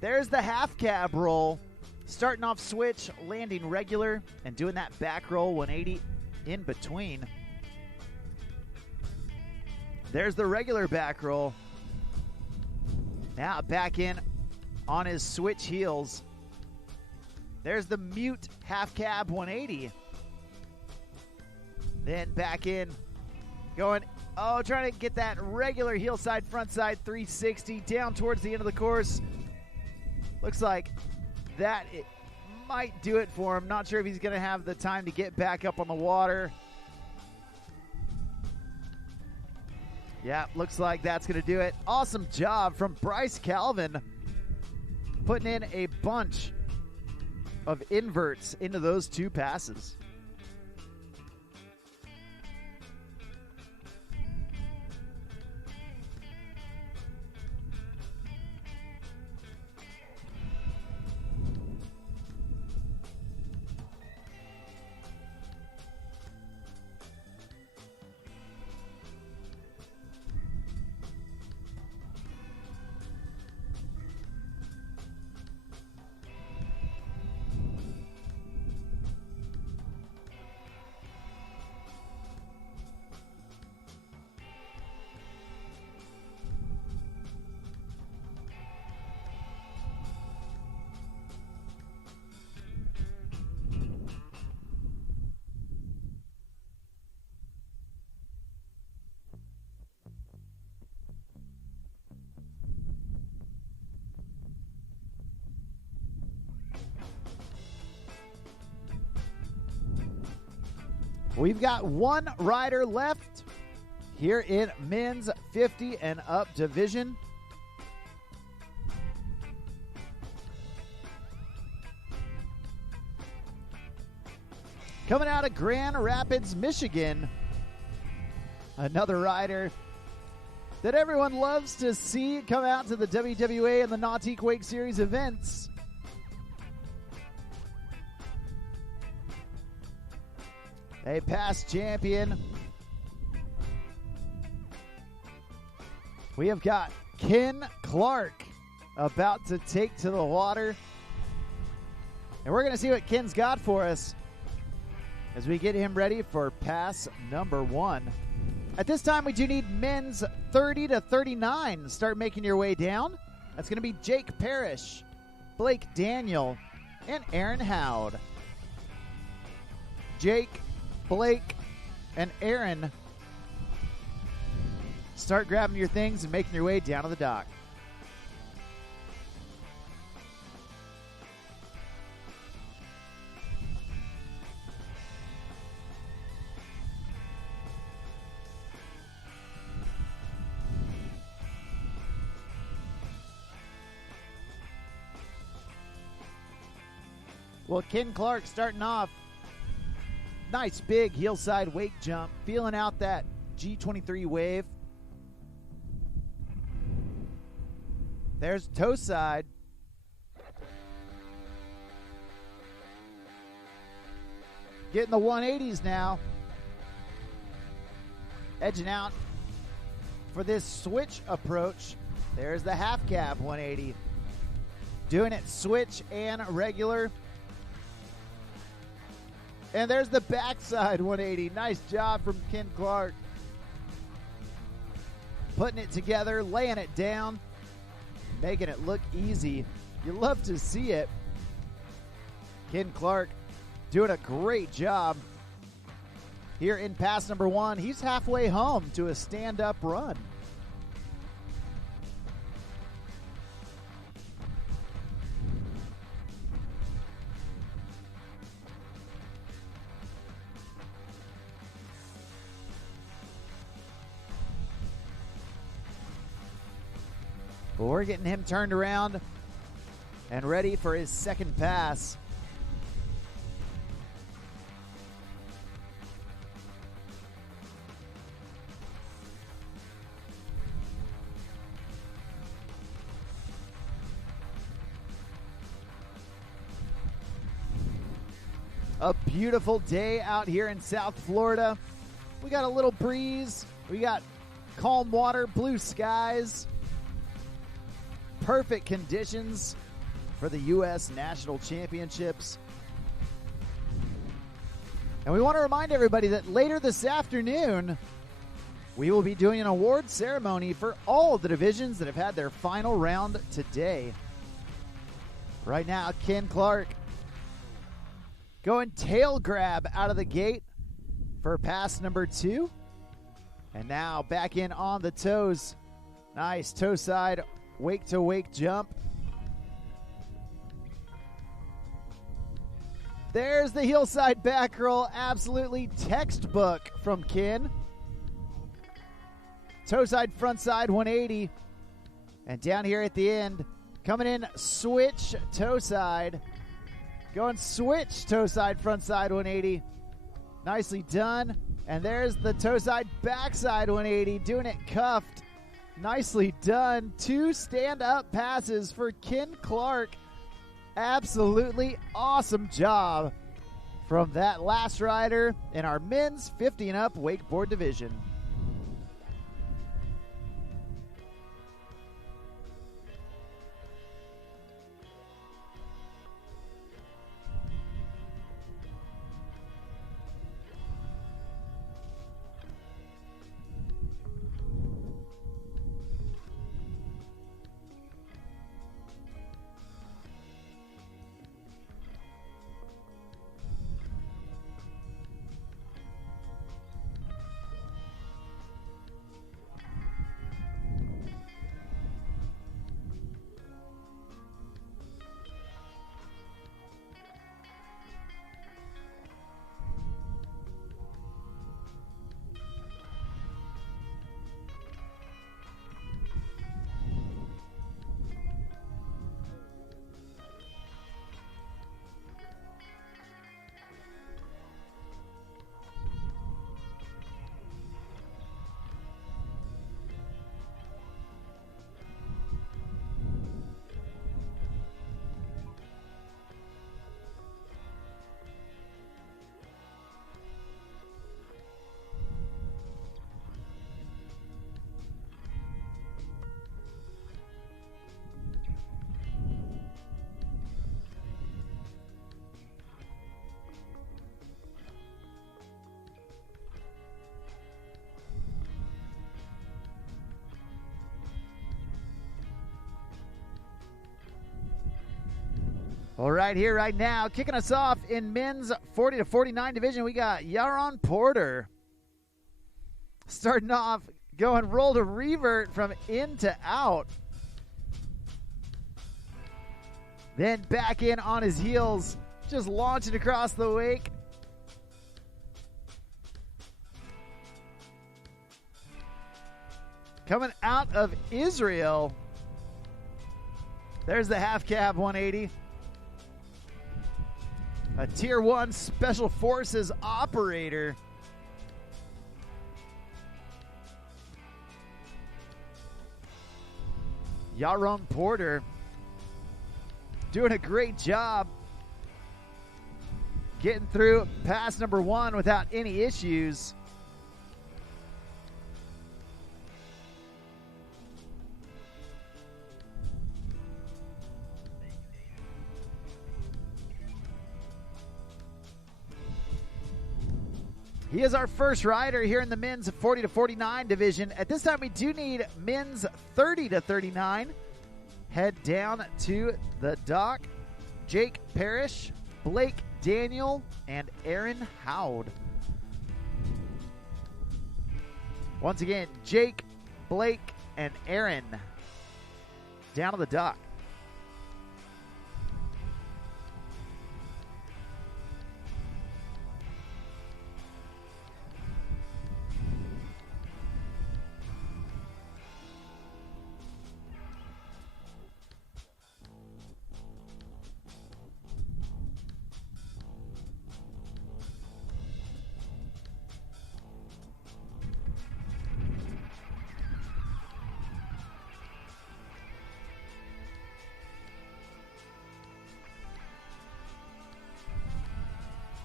There's the half cab roll. Starting off switch, landing regular, and doing that back roll 180 in between. There's the regular back roll. Now back in on his switch heels. There's the mute half cab 180. Then back in, going, trying to get that regular heel side, front side 360 down towards the end of the course. Looks like that it might do it for him. Not sure if he's going to have the time to get back up on the water. Yeah, looks like that's going to do it. Awesome job from Bryce Calvin, putting in a bunch of inverts into those 2 passes. We've got one rider left here in men's 50 and up division. Coming out of Grand Rapids, Michigan, another rider that everyone loves to see come out to the WWA and the Nautique Wake Series events. A past champion. We have got Ken Clark about to take to the water. And we're going to see what Ken's got for us as we get him ready for pass number 1. At this time, we do need men's 30 to 39. Start making your way down. That's going to be Jake Parrish, Blake Daniel, and Aaron Howd. Jake, Blake, and Aaron, start grabbing your things and making your way down to the dock. Well, Ken Clark starting off. Nice big heel side wake jump. Feeling out that G23 wave. There's toe side. Getting the 180s now. Edging out for this switch approach. There's the half cab 180. Doing it switch and regular. And there's the backside 180. Nice job from Ken Clark. Putting it together, laying it down, making it look easy. You love to see it. Ken Clark doing a great job here in pass number 1. He's halfway home to a stand-up run. But we're getting him turned around and ready for his second pass. A beautiful day out here in South Florida. We got a little breeze. We got calm water, blue skies. Perfect conditions for the U.S. National Championships. And we want to remind everybody that later this afternoon, we will be doing an award ceremony for all of the divisions that have had their final round today. Right now, Ken Clark going tail grab out of the gate for pass number 2. And now back in on the toes. Nice toe side wake to wake jump. There's the heel side back roll. Absolutely textbook from Ken. Toe side front side 180. And down here at the end, coming in switch toe side. Going switch, toe side, front side 180. Nicely done. And there's the toe side, back side 180. Doing it cuffed. Nicely done. 2 stand-up passes for Ken Clark. Absolutely awesome job from that last rider in our men's 50 and up wakeboard division. All right, here right now, kicking us off in men's 40 to 49 division, we got Yaron Porter. Starting off, going roll to revert from in to out. Then back in on his heels, just launching across the wake. Coming out of Israel. There's the half cab 180. A Tier 1 Special Forces operator. Yaron Porter doing a great job getting through pass number 1 without any issues. He is our first rider here in the men's 40 to 49 division. At this time, we do need men's 30 to 39. Head down to the dock. Jake Parrish, Blake Daniel, and Aaron Howd. Once again, Jake, Blake, and Aaron down to the dock.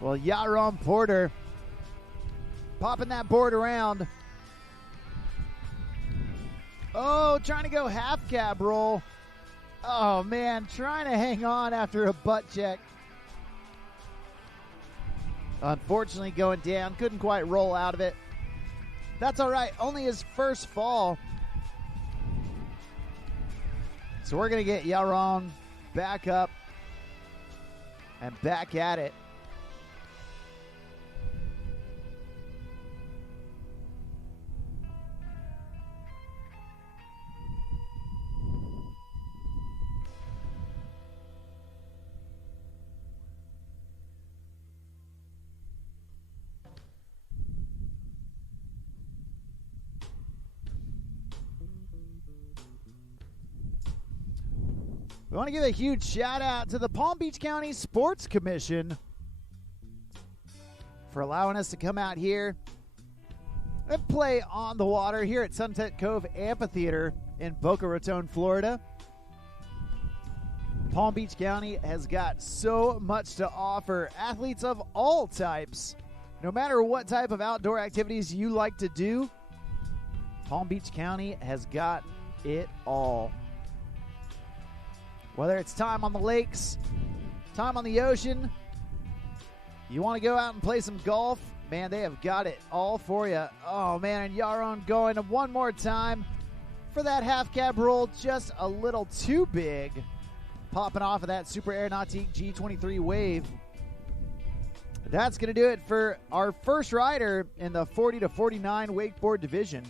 Well, Yaron Porter popping that board around. Oh, trying to go half cab roll. Oh, man, trying to hang on after a butt check. Unfortunately, going down. Couldn't quite roll out of it. That's all right. Only his first fall. So we're going to get Yaron back up and back at it. We want to give a huge shout out to the Palm Beach County Sports Commission for allowing us to come out here and play on the water here at Sunset Cove Amphitheater in Boca Raton, Florida. Palm Beach County has got so much to offer athletes of all types. No matter what type of outdoor activities you like to do, Palm Beach County has got it all. Whether it's time on the lakes, time on the ocean, you want to go out and play some golf, man, they have got it all for you. Oh, man, and Yaron going one more time for that half cab roll, just a little too big. Popping off of that Super Air Nautique G23 wave. That's going to do it for our first rider in the 40 to 49 wakeboard division.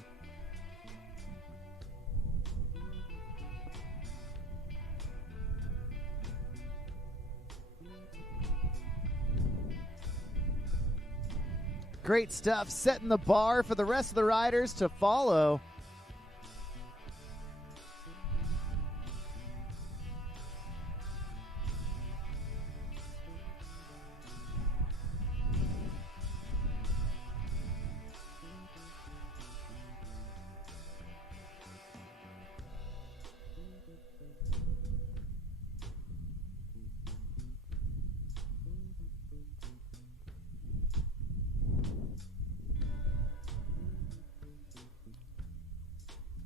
Great stuff, setting the bar for the rest of the riders to follow.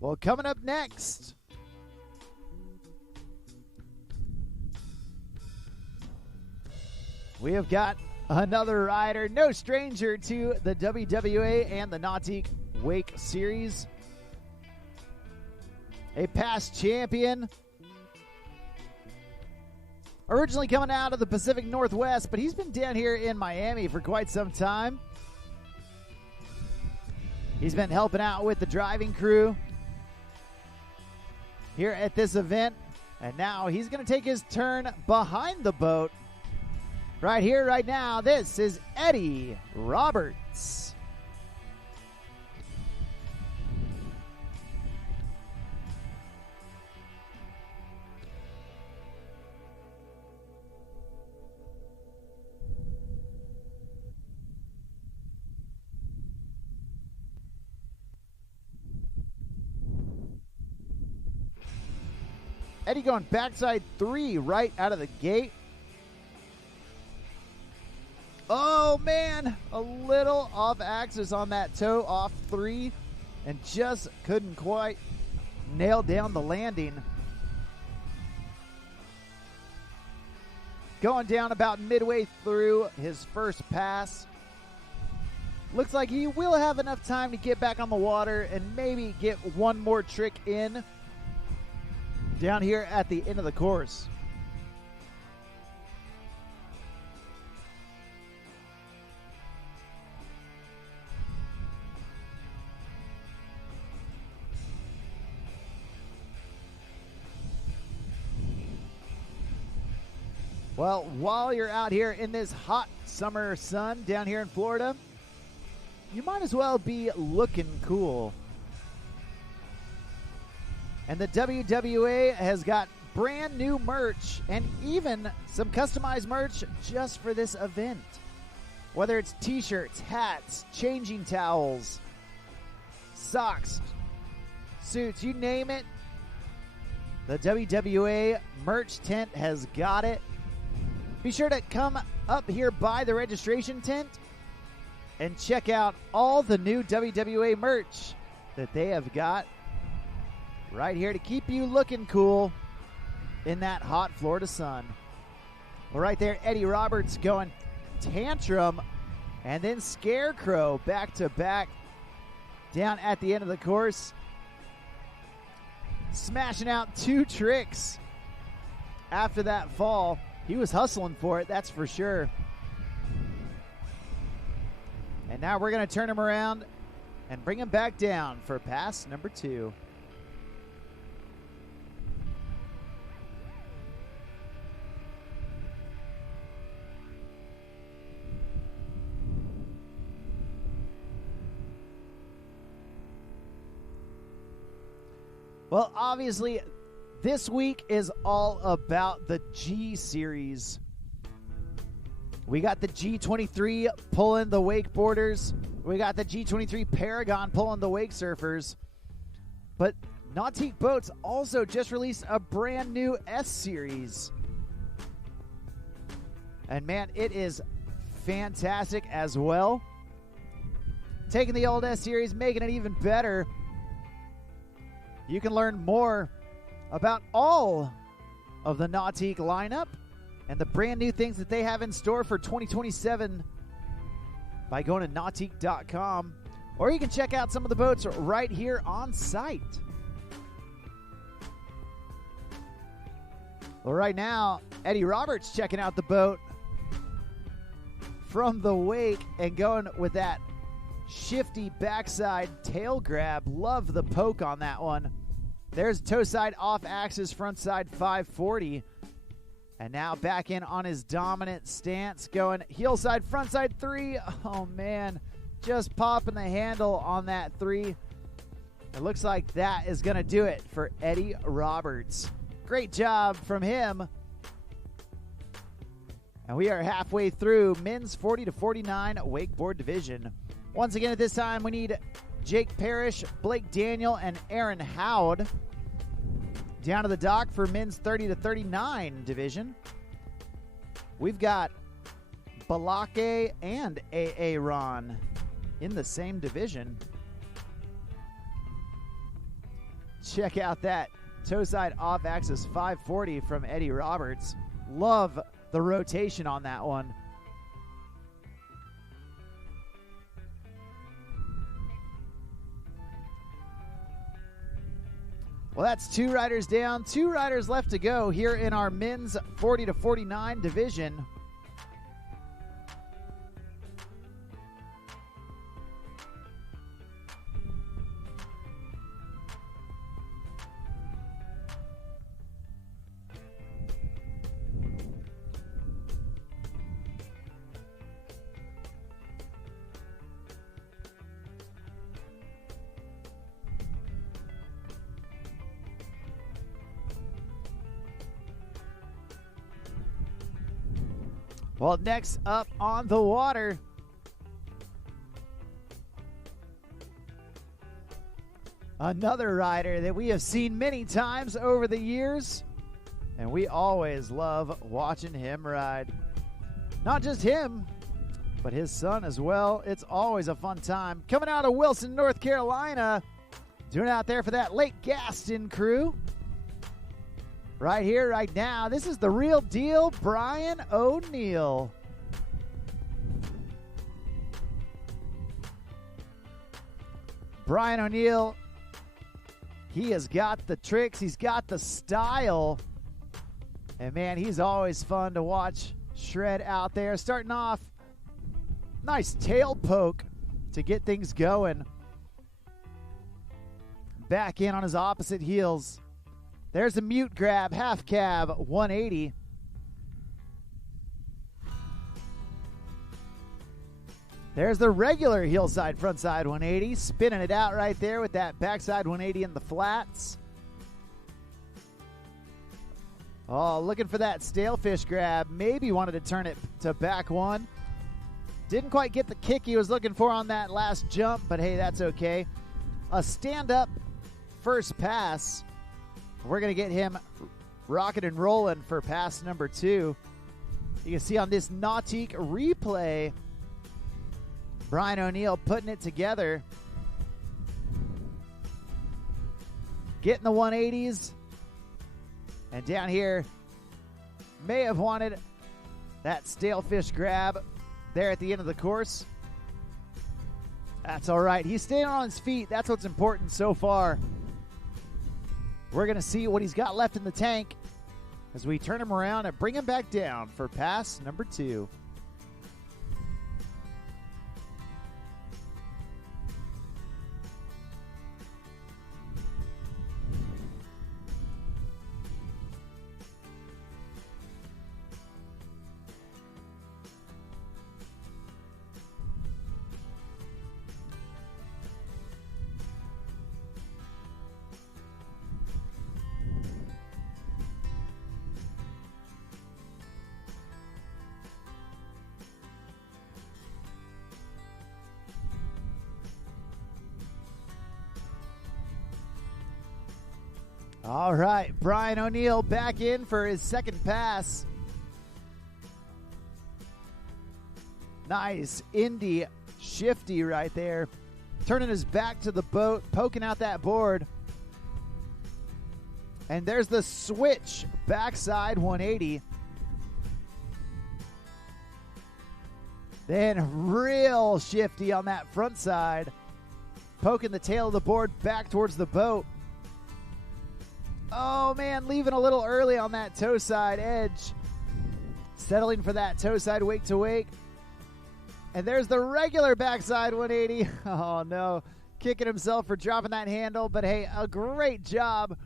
Well, coming up next, we have got another rider, no stranger to the WWA and the Nautique Wake Series. A past champion. Originally coming out of the Pacific Northwest, but he's been down here in Miami for quite some time. He's been helping out with the driving crew here at this event, and now he's going to take his turn behind the boat. Right here, right now, this is Eddie Roberts. Eddie going backside 3 right out of the gate. Oh, man. A little off axis on that toe off 3 and just couldn't quite nail down the landing. Going down about midway through his first pass. Looks like he will have enough time to get back on the water and maybe get one more trick in down here at the end of the course. Well, while you're out here in this hot summer sun down here in Florida, you might as well be looking cool. And the WWA has got brand new merch and even some customized merch just for this event. Whether it's t-shirts, hats, changing towels, socks, suits, you name it, the WWA merch tent has got it. Be sure to come up here by the registration tent and check out all the new WWA merch that they have got right here to keep you looking cool in that hot Florida sun. Well, right there, Eddie Roberts going Tantrum and then Scarecrow back to back down at the end of the course. Smashing out 2 tricks after that fall. He was hustling for it, that's for sure. And now we're going to turn him around and bring him back down for pass number 2. Well, obviously, this week is all about the G Series. We got the G23 pulling the wakeboarders. We got the G23 Paragon pulling the wake surfers. But Nautique Boats also just released a brand new S Series. And man, it is fantastic as well. Taking the old S Series, making it even better. You can learn more about all of the Nautique lineup and the brand new things that they have in store for 2027 by going to Nautique.com, or you can check out some of the boats right here on site. Well, right now, Eddie Roberts checking out the boat from the wake and going with that shifty backside tail grab. Love the poke on that one. There's toe side off axis, front side 540. And now back in on his dominant stance, going heel side, front side 3. Oh man, just popping the handle on that 3. It looks like that is going to do it for Eddie Roberts. Great job from him. And we are halfway through men's 40 to 49 wakeboard division. Once again, at this time, we need Jake Parrish, Blake Daniel, and Aaron Howd down to the dock for men's 30 to 39 division. We've got Balake and Aaron in the same division. Check out that toe side off axis 540 from Eddie Roberts. Love the rotation on that one. Well, that's 2 riders down, 2 riders left to go here in our men's 40 to 49 division. Well, next up on the water, another rider that we have seen many times over the years, and we always love watching him ride. Not just him, but his son as well. It's always a fun time. Coming out of Wilson, North Carolina, doing it out there for that Lake Gaston crew. Right here, right now, this is the real deal, Brian O'Neill. Brian O'Neill, he has got the tricks, he's got the style, and man, he's always fun to watch shred out there. Starting off, nice tail poke to get things going. Back in on his opposite heels. There's a mute grab, half cab, 180. There's the regular heel side, front side 180. Spinning it out right there with that backside 180 in the flats. Oh, looking for that stalefish grab. Maybe wanted to turn it to back one. Didn't quite get the kick he was looking for on that last jump, but hey, that's okay. A stand-up first pass. We're going to get him rocking and rolling for pass number 2. You can see on this Nautique replay, Brian O'Neill putting it together. Getting the 180s. And down here, may have wanted that stale fish grab there at the end of the course. That's all right. He's staying on his feet. That's what's important so far. We're going to see what he's got left in the tank as we turn him around and bring him back down for pass number 2. All right, Brian O'Neill back in for his second pass. Nice Indy shifty right there. Turning his back to the boat, poking out that board. And there's the switch, backside 180. Then real shifty on that front side, poking the tail of the board back towards the boat. Oh, man, leaving a little early on that toe side edge. Settling for that toe side wake to wake. And there's the regular backside 180. Oh, no. Kicking himself for dropping that handle. But, hey, a great job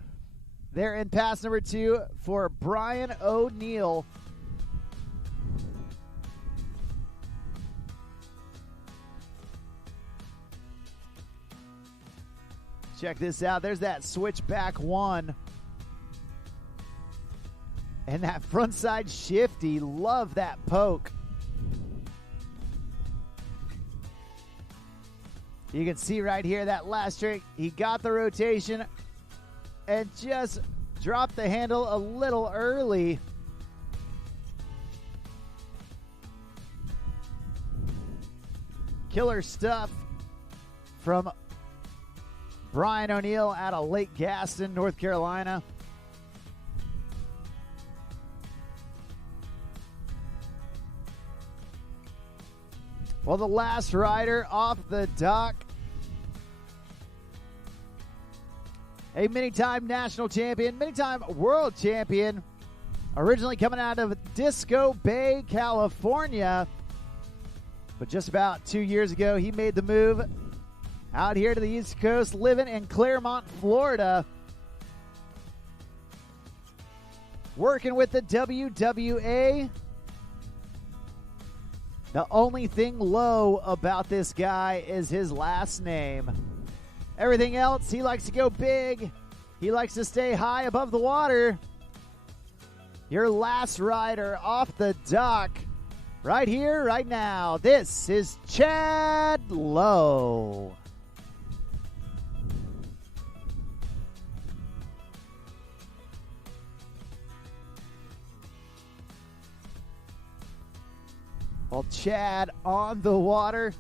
there in pass number 2 for Brian O'Neill. Check this out. There's that switch back 1. And that front side shifty. Love that poke. You can see right here that last trick. He got the rotation and just dropped the handle a little early. Killer stuff from Brian O'Neill out of Lake Gaston, North Carolina. Well, the last rider off the dock, a many-time national champion, many-time world champion, originally coming out of Disco Bay, California. But just about 2 years ago, he made the move out here to the East Coast, living in Claremont, Florida, working with the WWA. The only thing low about this guy is his last name. Everything else, he likes to go big. He likes to stay high above the water. Your last rider off the dock, right here, right now. This is Chad Lowe. Well, Chad on the water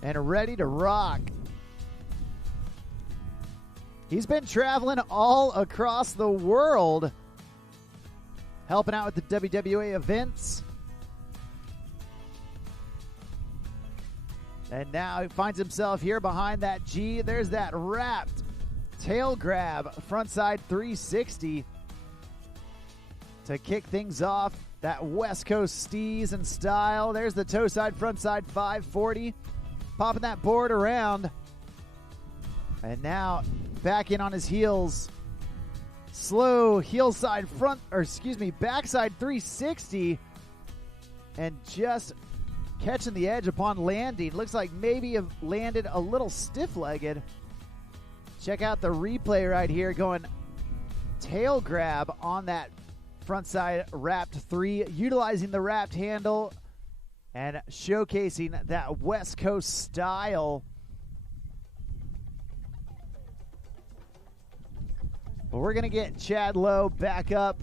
and ready to rock. He's been traveling all across the world, helping out with the WWA events. And now he finds himself here behind that G. There's that wrapped tail grab, frontside 360. To kick things off, that West Coast steez and style. There's the toe side, front side 540. Popping that board around. And now back in on his heels. Slow heel side backside 360. And just catching the edge upon landing. Looks like maybe have landed a little stiff-legged. Check out the replay right here going tail grab on that front side wrapped 3, utilizing the wrapped handle and showcasing that West Coast style. But we're going to get Chad Lowe back up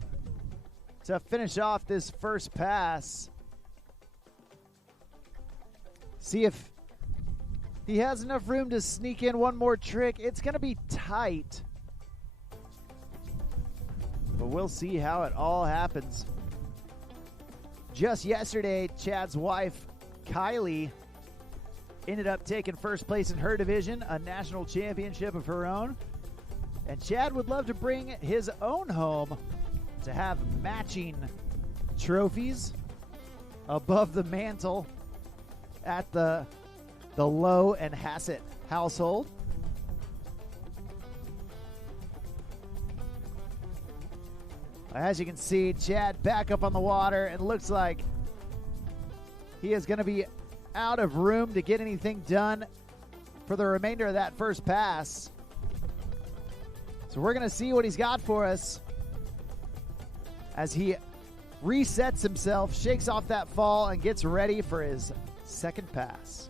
to finish off this first pass. See if he has enough room to sneak in one more trick. It's going to be tight, but we'll see how it all happens. Just yesterday, Chad's wife, Kylie, ended up taking first place in her division, a national championship of her own. And Chad would love to bring his own home to have matching trophies above the mantle at the Lowe and Hassett household. As you can see, Chad back up on the water, and looks like he is going to be out of room to get anything done for the remainder of that first pass. So we're going to see what he's got for us as he resets himself, shakes off that fall, and gets ready for his second pass.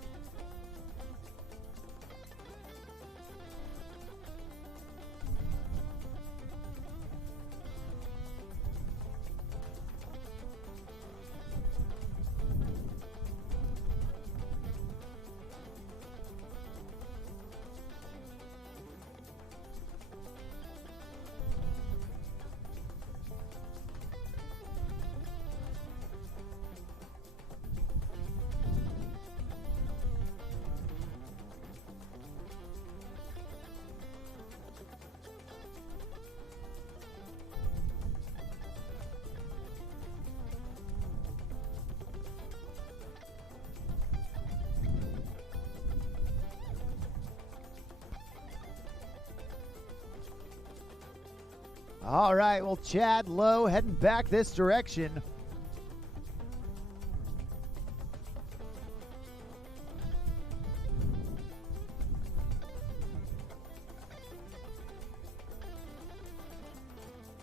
All right, well, Chad Lowe heading back this direction.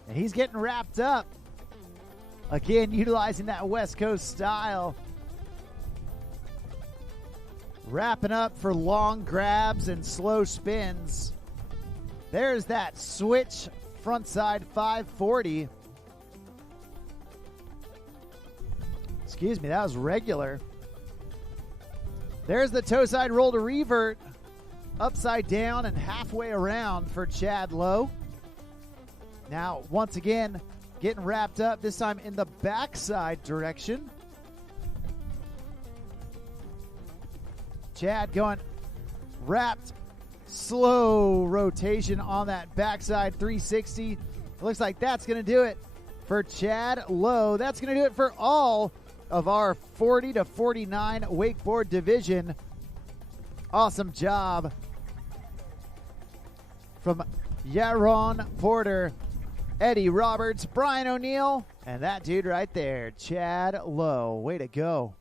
And he's getting wrapped up. Again, utilizing that West Coast style. Wrapping up for long grabs and slow spins. There's that switch frontside 540. Excuse me, that was regular. There's the toe side roll to revert. Upside down and halfway around for Chad Lowe. Now, once again, getting wrapped up, this time in the backside direction. Chad going wrapped, slow rotation on that backside 360. It looks like that's going to do it for Chad Lowe. That's going to do it for all of our 40 to 49 wakeboard division. Awesome job from Yaron Porter, Eddie Roberts, Brian O'Neill, and that dude right there, Chad Lowe. Way to go.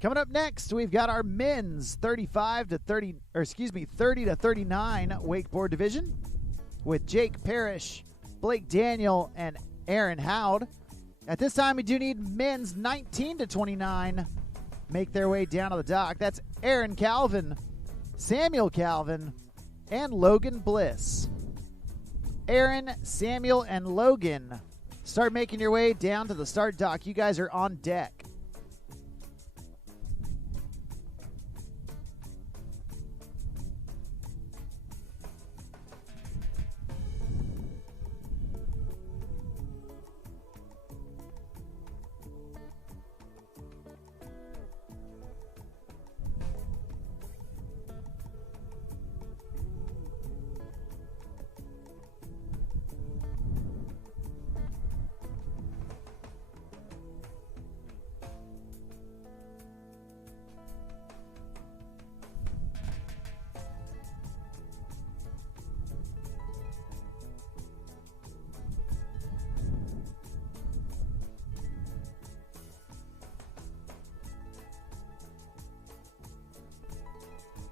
Coming up next, we've got our men's 30 to 39 wakeboard division with Jake Parrish, Blake Daniel, and Aaron Howd. At this time, we do need men's 19 to 29 make their way down to the dock. That's Aaron Calvin, Samuel Calvin, and Logan Bliss. Aaron, Samuel, and Logan, start making your way down to the start dock. You guys are on deck.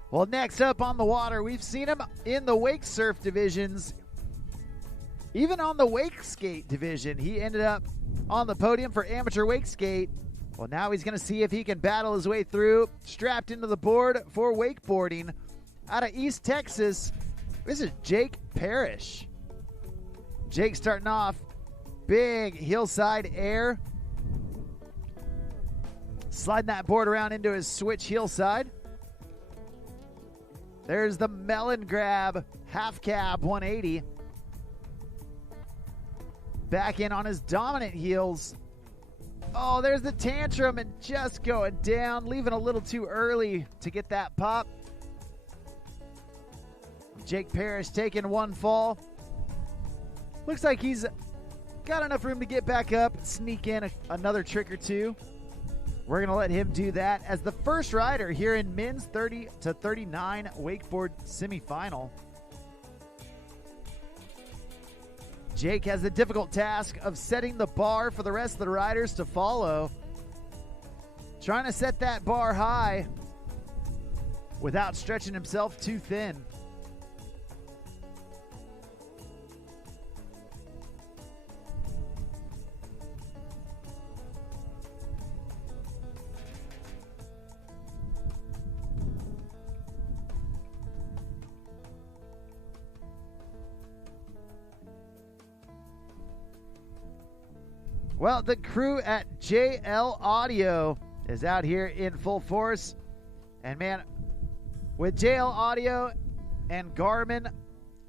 Well, next up on the water, we've seen him in the wake surf divisions. Even on the wake skate division, he ended up on the podium for amateur wake skate. Well, now he's going to see if he can battle his way through, strapped into the board for wakeboarding. Out of East Texas, this is Jake Parrish. Jake starting off. Big hillside air. Sliding that board around into his switch hillside. There's the melon grab, half cab 180. Back in on his dominant heels. Oh, there's the tantrum and just going down, leaving a little too early to get that pop. Jake Parrish taking one fall. Looks like he's got enough room to get back up, sneak in another trick or two. We're going to let him do that as the first rider here in men's 30 to 39 wakeboard semifinal. Jake has the difficult task of setting the bar for the rest of the riders to follow. Trying to set that bar high without stretching himself too thin. Well, the crew at JL Audio is out here in full force. And man, with JL Audio and Garmin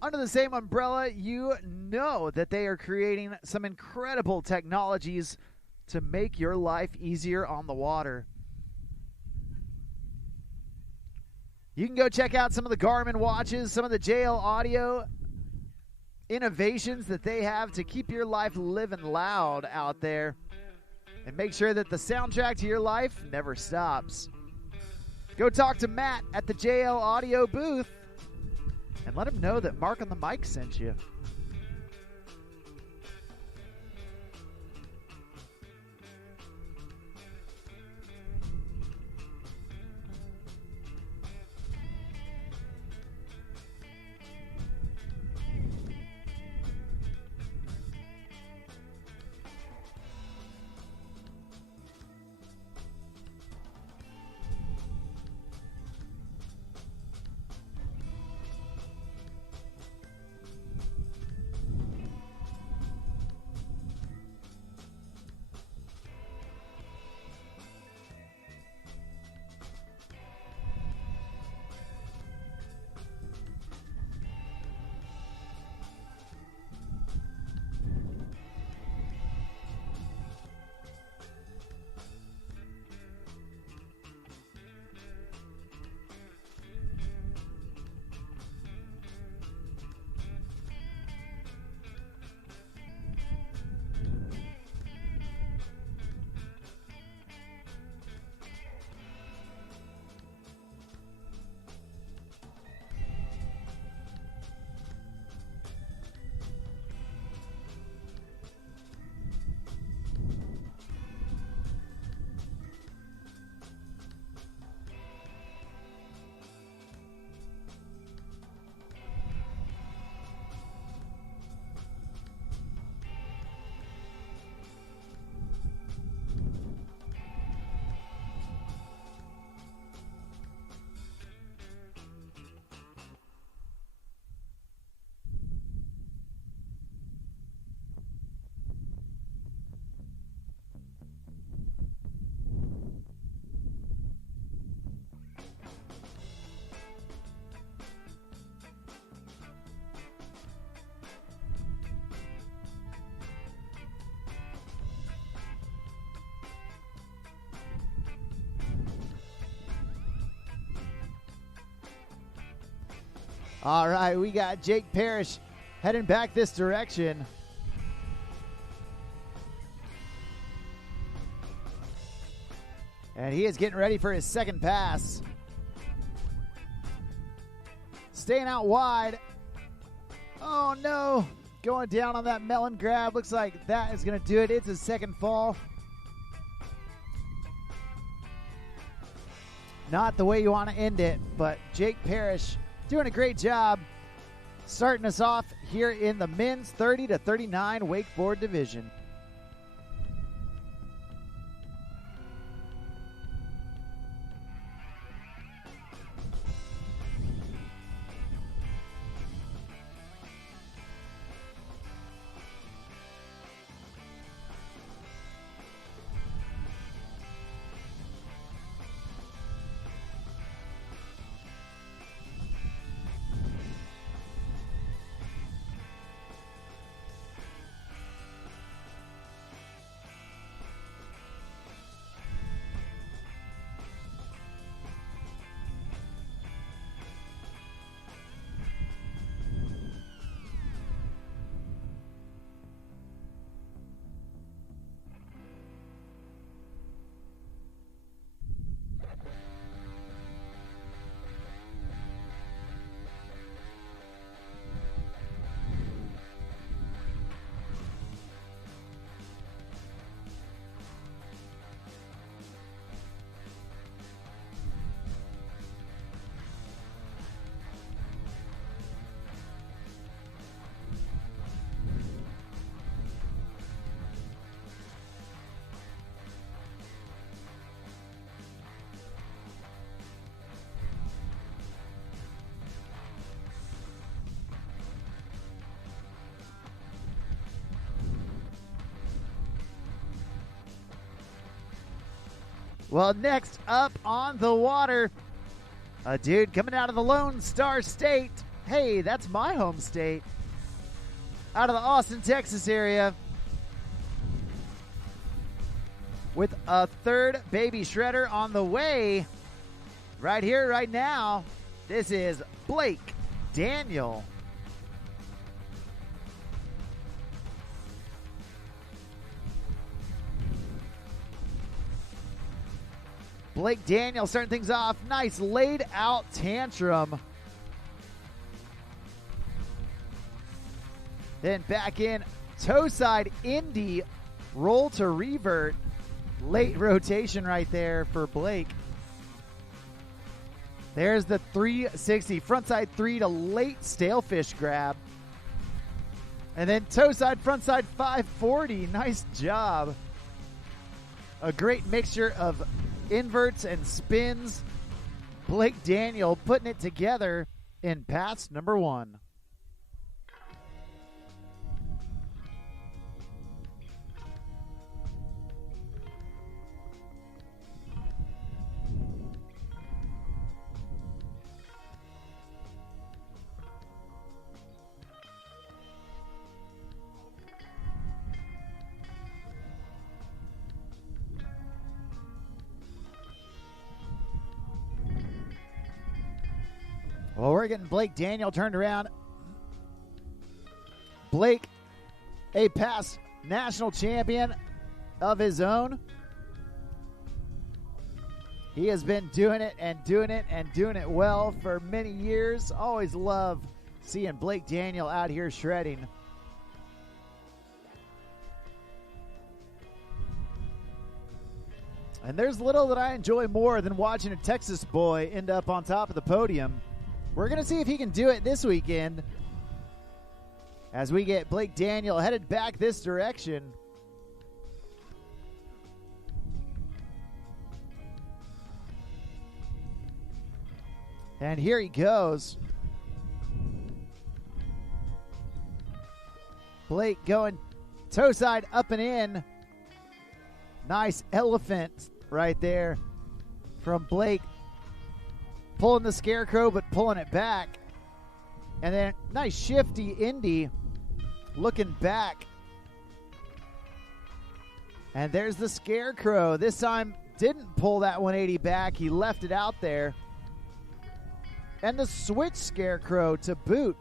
under the same umbrella, you know that they are creating some incredible technologies to make your life easier on the water. You can go check out some of the Garmin watches, some of the JL Audio innovations that they have to keep your life living loud out there and make sure that the soundtrack to your life never stops. Go talk to Matt at the JL Audio booth and let him know that Mark on the Mic sent you. All right, we got Jake Parrish heading back this direction. And he is getting ready for his second pass. Staying out wide. Oh, no. Going down on that melon grab. Looks like that is going to do it. It's his second fall. Not the way you want to end it, but Jake Parrish doing a great job starting us off here in the men's 30 to 39 wakeboard division. Well, next up on the water, a dude coming out of the Lone Star State. Hey, that's my home state. Out of the Austin, Texas area. With a third baby shredder on the way. Right here, right now. This is Blake Daniel. Blake Daniel starting things off. Nice laid out tantrum. Then back in toe side Indy. Roll to revert. Late rotation right there for Blake. There's the 360. Frontside 3 to late stalefish grab. And then toe side, frontside 540. Nice job. A great mixture of inverts and spins. Blake Daniel putting it together in pass number 1. Well, we're getting Blake Daniel turned around. Blake, a past national champion of his own. He has been doing it and doing it and doing it well for many years. Always love seeing Blake Daniel out here shredding. And there's little that I enjoy more than watching a Texas boy end up on top of the podium. We're going to see if he can do it this weekend as we get Blake Daniel headed back this direction. And here he goes. Blake going toe side up and in. Nice elephant right there from Blake. Pulling the scarecrow, but pulling it back. And then nice shifty Indy looking back. And there's the scarecrow. This time didn't pull that 180 back. He left it out there. And the switch scarecrow to boot.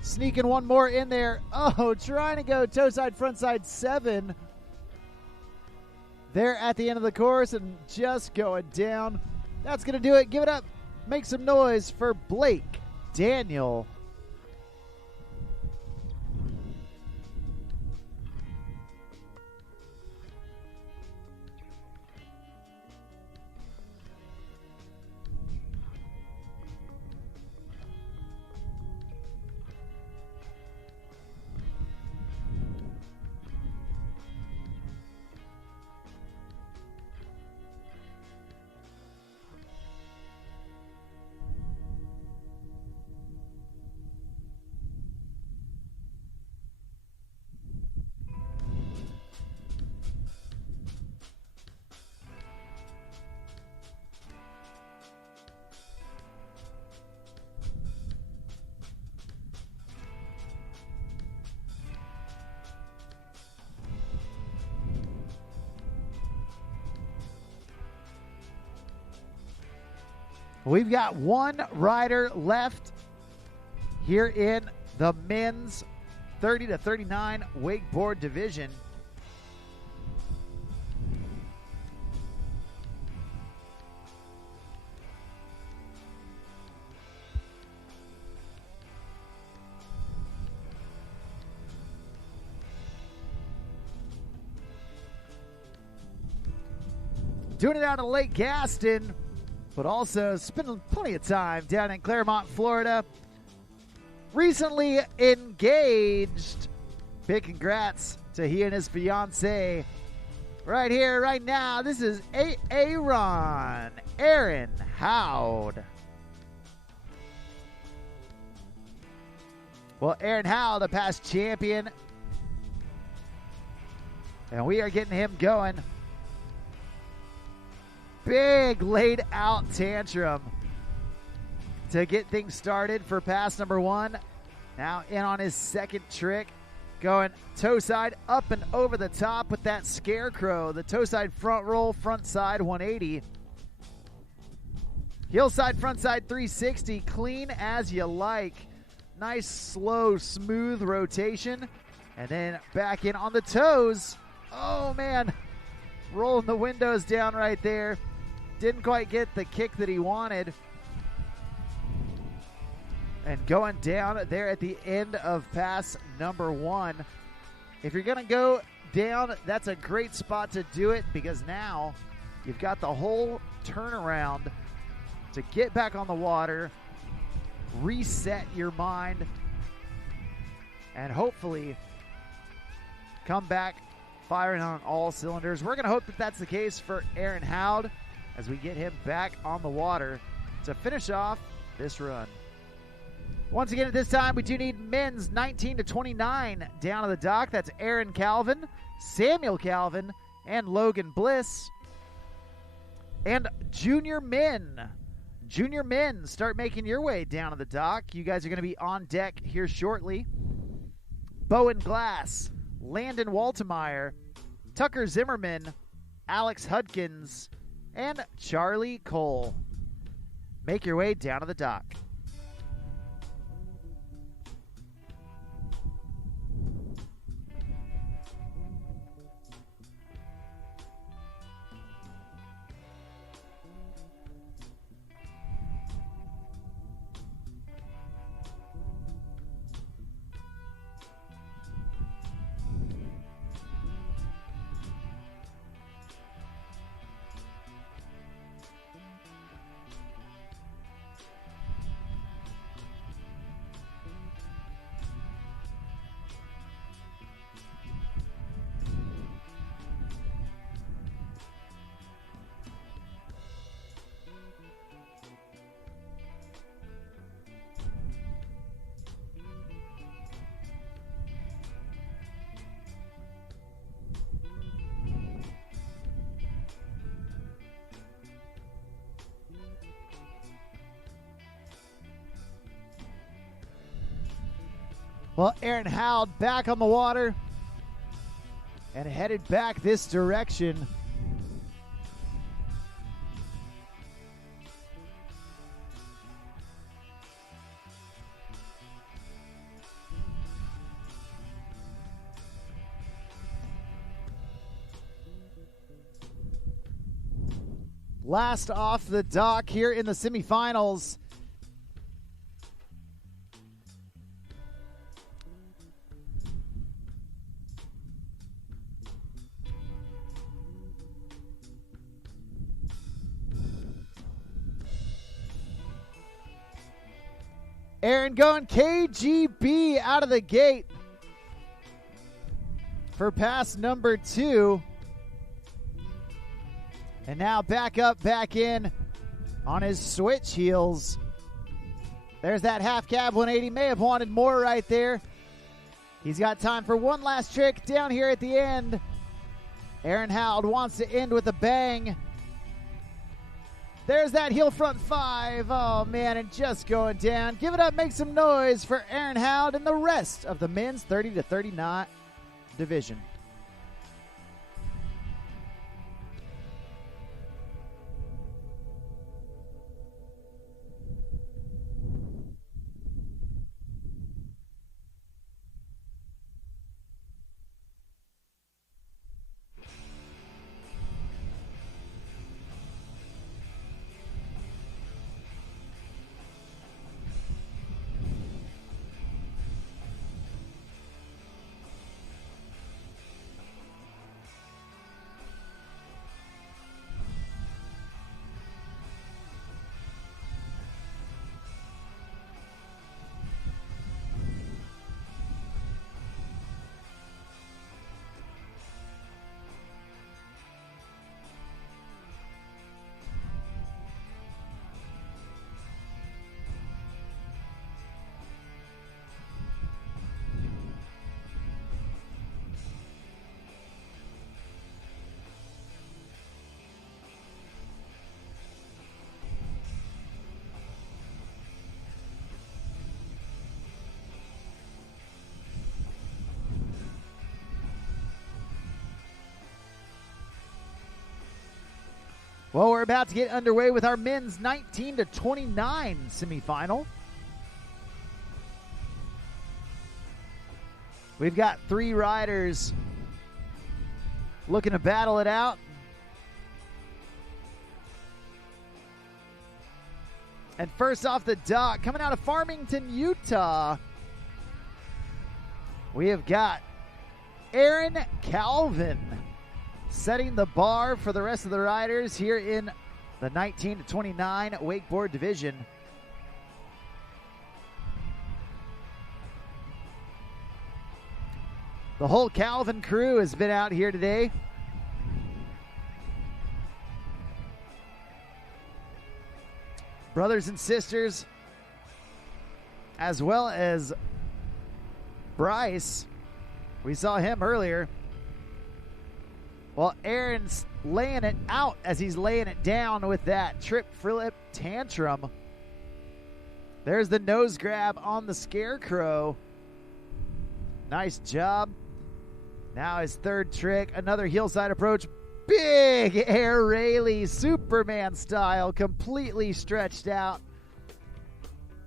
Sneaking one more in there. Oh, trying to go toe side, front side 7. There at the end of the course and just going down. That's going to do it. Give it up. Make some noise for Blake Daniel. We've got one rider left here in the men's 30 to 39 wakeboard division. Doing it out of Lake Gaston, but also spending plenty of time down in Claremont, Florida. Recently engaged. Big congrats to he and his fiance. Right here, right now, this is Aaron Howd. Well, Aaron Howd, the past champion. And we are getting him going. big laid out tantrum to get things started for pass number 1. Now in on his second trick, going toe side up and over the top with that scarecrow. The toe side front roll, front side 180. Heel side, front side 360, clean as you like. Nice, slow, smooth rotation. And then back in on the toes. Oh, man. Rolling the windows down right there. Didn't quite get the kick that he wanted. And going down there at the end of pass number 1. If you're going to go down, that's a great spot to do it because now you've got the whole turnaround to get back on the water, reset your mind, and hopefully come back firing on all cylinders. We're going to hope that that's the case for Aaron Howd as we get him back on the water to finish off this run. Once again, at this time, we do need men's 19 to 29 down to the dock. That's Aaron Calvin, Samuel Calvin, and Logan Bliss. And junior men. Junior men, start making your way down to the dock. You guys are going to be on deck here shortly. Bowen Glass, Landon Waltemeyer, Tucker Zimmerman, Alex Hudkins, and Charlie Cole. Make your way down to the dock. Well, Aaron Howd back on the water and headed back this direction. Last off the dock here in the semifinals. Aaron going KGB out of the gate for pass number 2. And now back up, back in on his switch heels. There's that half cab 180. May have wanted more right there. He's got time for one last trick down here at the end. Aaron Howd wants to end with a bang. There's that heel front 5. Oh, man, and just going down. Give it up, make some noise for Aaron Howd and the rest of the men's 30 to 39 division. Well, we're about to get underway with our men's 19 to 29 semifinal. We've got 3 riders looking to battle it out. And first off the dock, coming out of Farmington, Utah, we have got Aaron Calvin setting the bar for the rest of the riders here in the 19 to 29 wakeboard division. The whole Calvin crew has been out here today. Brothers and sisters, as well as Bryce. We saw him earlier. Well, Aaron's laying it out as he's laying it down with that trip flip tantrum. There's the nose grab on the Scarecrow. Nice job. Now his third trick, another hillside approach. Big air Rayleigh, Superman style, completely stretched out.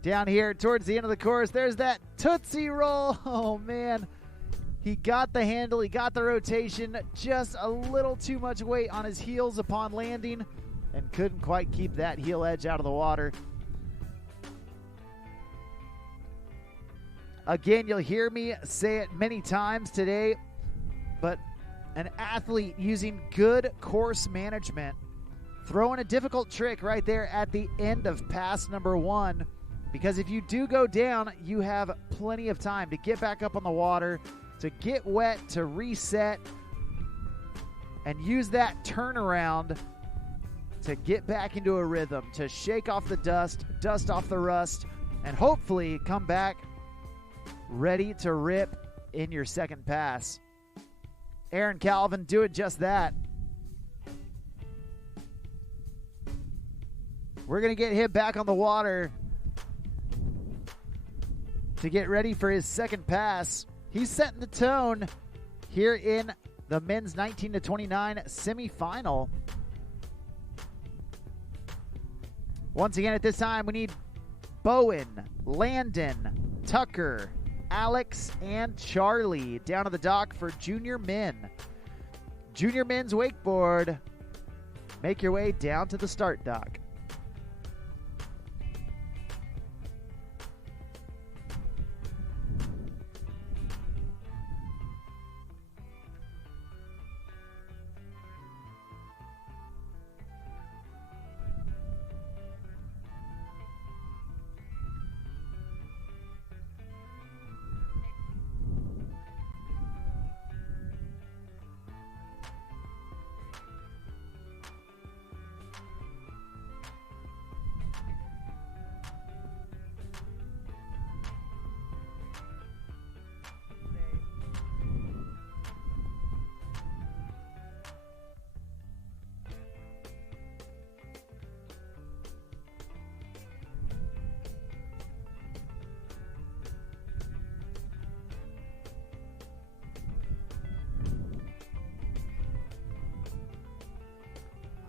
Down here towards the end of the course, there's that Tootsie Roll. Oh, man. He got the handle, he got the rotation, just a little too much weight on his heels upon landing and couldn't quite keep that heel edge out of the water. Again, you'll hear me say it many times today, but an athlete using good course management, throwing a difficult trick right there at the end of pass number 1, because if you do go down, you have plenty of time to get back up on the water, to get wet, to reset, and use that turnaround to get back into a rhythm, to shake off the dust off the rust, and hopefully come back ready to rip in your second pass. Aaron Calvin doing just that. We're going to get him back on the water to get ready for his second pass. He's setting the tone here in the men's 19 to 29 semifinal. Once again, at this time, we need Bowen, Landon, Tucker, Alex, and Charlie down at the dock for junior men. Junior men's wakeboard. Make your way down to the start dock.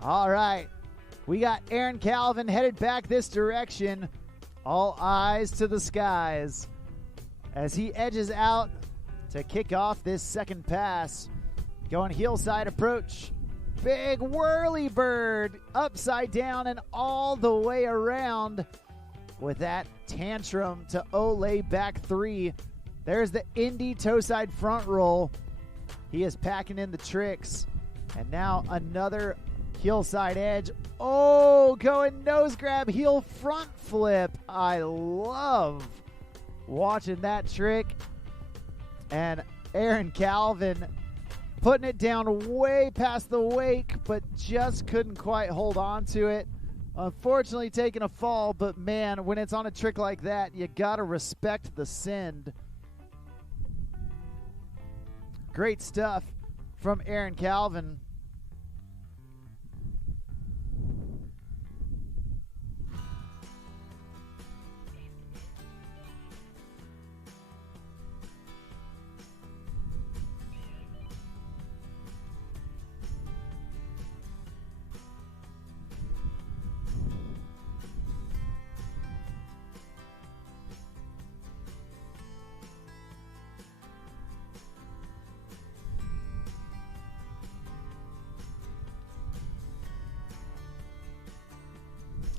All right, we got Aaron Calvin headed back this direction. All eyes to the skies as he edges out to kick off this second pass. Going hillside approach. Big whirly bird upside down and all the way around with that tantrum to Olay back 3. There's the Indy toeside front roll. He is packing in the tricks. And now another hillside edge. Oh, going nose grab, heel front flip. I love watching that trick. And Aaron Calvin putting it down way past the wake, but just couldn't quite hold on to it. Unfortunately, taking a fall, but man, when it's on a trick like that, you gotta respect the send. Great stuff from Aaron Calvin.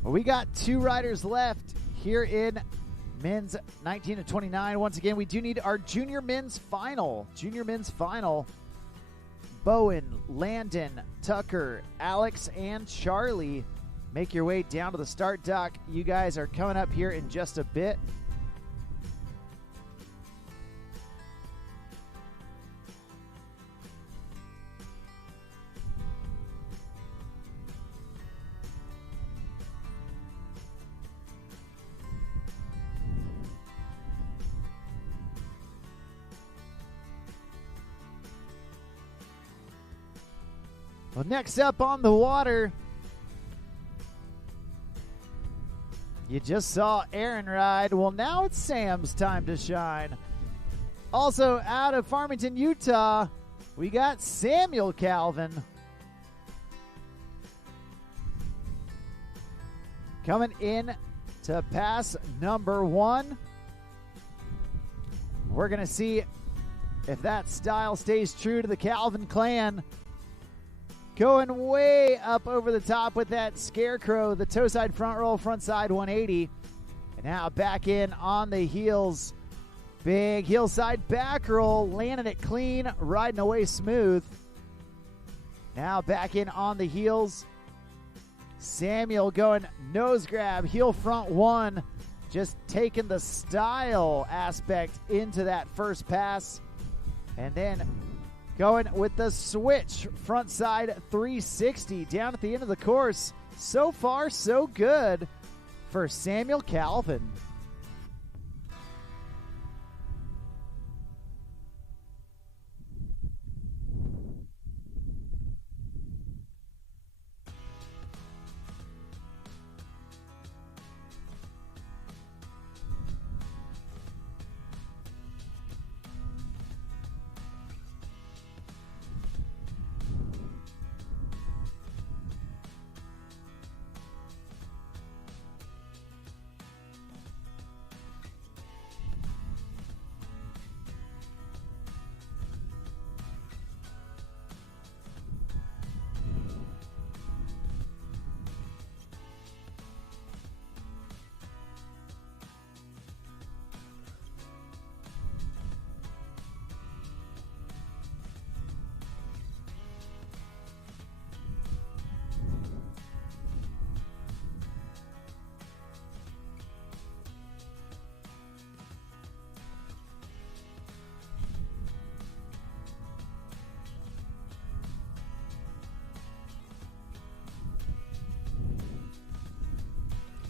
We got 2 riders left here in men's 19 to 29. Once again, we do need our junior men's final. Junior men's final. Bowen, Landon, Tucker, Alex, and Charlie. Make your way down to the start dock. You guys are coming up here in just a bit. Well, next up on the water, you just saw Aaron ride. Well, now it's Sam's time to shine. Also, out of Farmington, Utah, we got Samuel Calvin. Coming in to pass number 1. We're going to see if that style stays true to the Calvin clan. Going way up over the top with that scarecrow, the toe side front roll, front side 180. And now back in on the heels. Big heel side back roll, landing it clean, riding away smooth. Now back in on the heels. Samuel going nose grab, heel front 1. Just taking the style aspect into that first pass. And then going with the switch, front side 360 down at the end of the course. So far, so good for Samuel Calvin.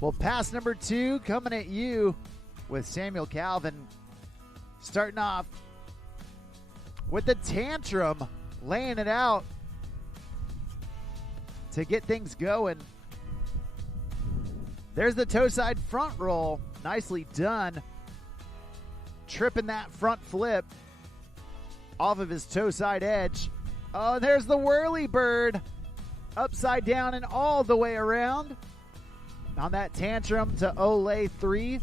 Well, pass number 2 coming at you with Samuel Calvin. Starting off with the tantrum, laying it out to get things going. There's the toe side front roll. Nicely done. Tripping that front flip off of his toe side edge. Oh, there's the whirly bird. Upside down and all the way around. On that tantrum to Olay 3.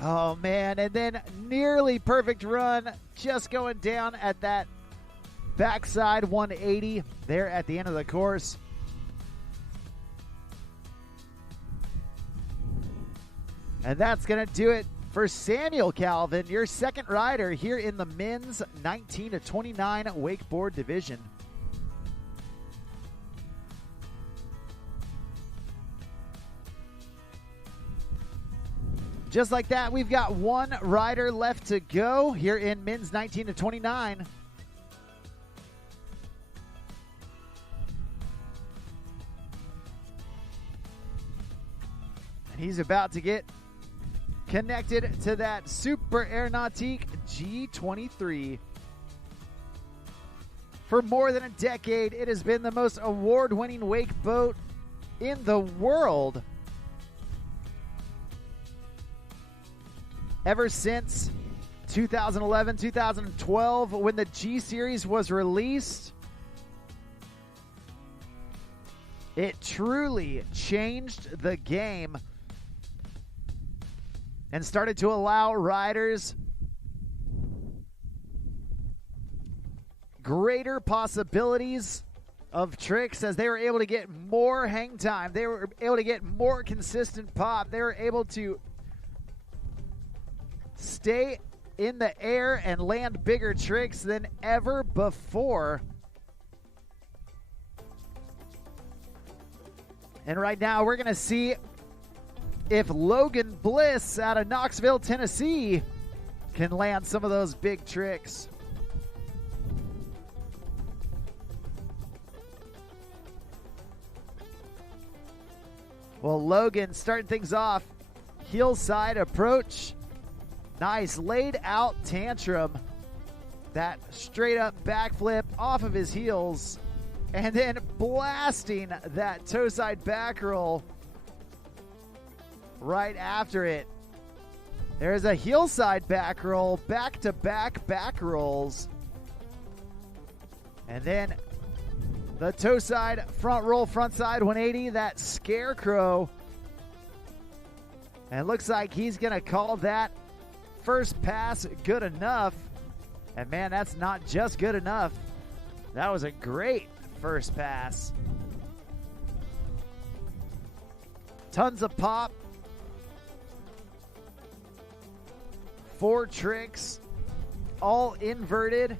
Oh, man. And then nearly perfect run. Just going down at that backside 180 there at the end of the course. And that's going to do it for Samuel Calvin, your second rider here in the men's 19 to 29 wakeboard division. Just like that, we've got one rider left to go here in men's 19 to 29. And he's about to get connected to that Super Air Nautique G23. For more than a decade, it has been the most award-winning wake boat in the world. Ever since 2011, 2012, when the G Series was released, it truly changed the game and started to allow riders greater possibilities of tricks as they were able to get more hang time. They were able to get more consistent pop. They were able to stay in the air and land bigger tricks than ever before. And right now we're going to see if Logan Bliss out of Knoxville, Tennessee can land some of those big tricks. Well, Logan starting things off, heel side approach. Nice laid out tantrum. That straight up backflip off of his heels. And then blasting that toe side back roll right after it. There's a heel side back roll, back to back rolls. And then the toe side front roll, front side 180, that scarecrow. And it looks like he's going to call that first pass good enough. And man, that's not just good enough. That was a great first pass. Tons of pop. 4 tricks, all inverted.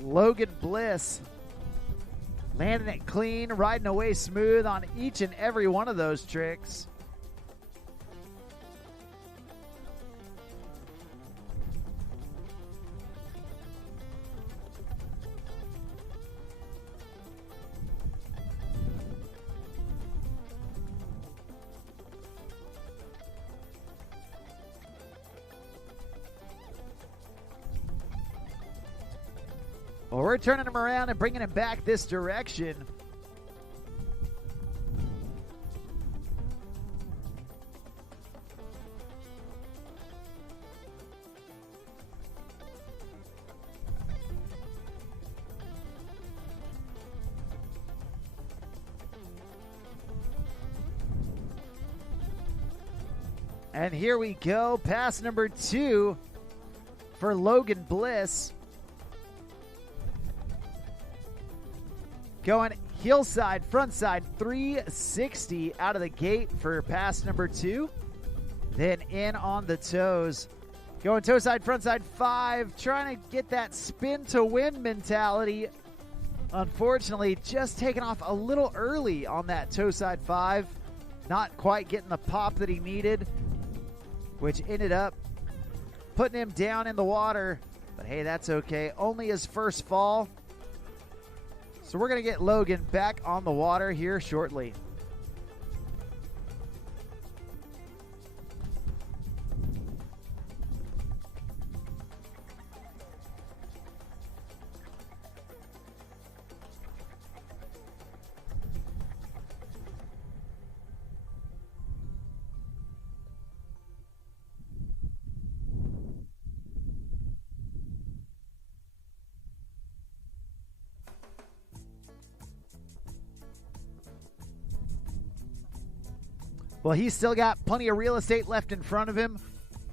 Logan Bliss landing it clean, riding away smooth on each and every one of those tricks. Well, we're turning him around and bringing him back this direction. And here we go, pass number 2 for Logan Bliss. Going heel side, front side, 360 out of the gate for pass number 2. Then in on the toes. Going toe side, front side, 5. Trying to get that spin to win mentality. Unfortunately, just taking off a little early on that toe side 5. Not quite getting the pop that he needed, which ended up putting him down in the water. But hey, that's okay. Only his first fall. So we're going to get Logan back on the water here shortly. Well, he's still got plenty of real estate left in front of him.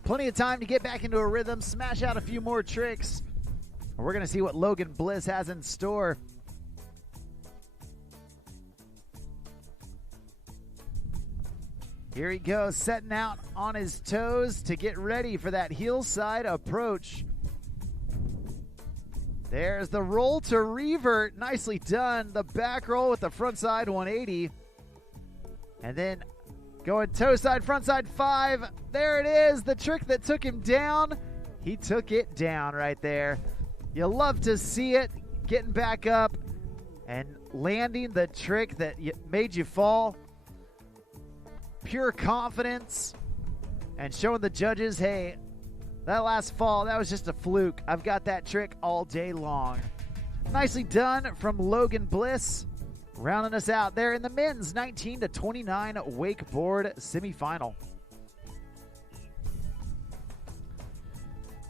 Plenty of time to get back into a rhythm, smash out a few more tricks. We're going to see what Logan Bliss has in store. Here he goes, setting out on his toes to get ready for that heel side approach. There's the roll to revert. Nicely done. The back roll with the front side 180. And then going toe side, front side 5. There it is. The trick that took him down. He took it down right there. You love to see it. Getting back up and landing the trick that made you fall. Pure confidence. And showing the judges, hey, that last fall, that was just a fluke. I've got that trick all day long. Nicely done from Logan Bliss. Rounding us out there in the men's 19 to 29 wakeboard semifinal.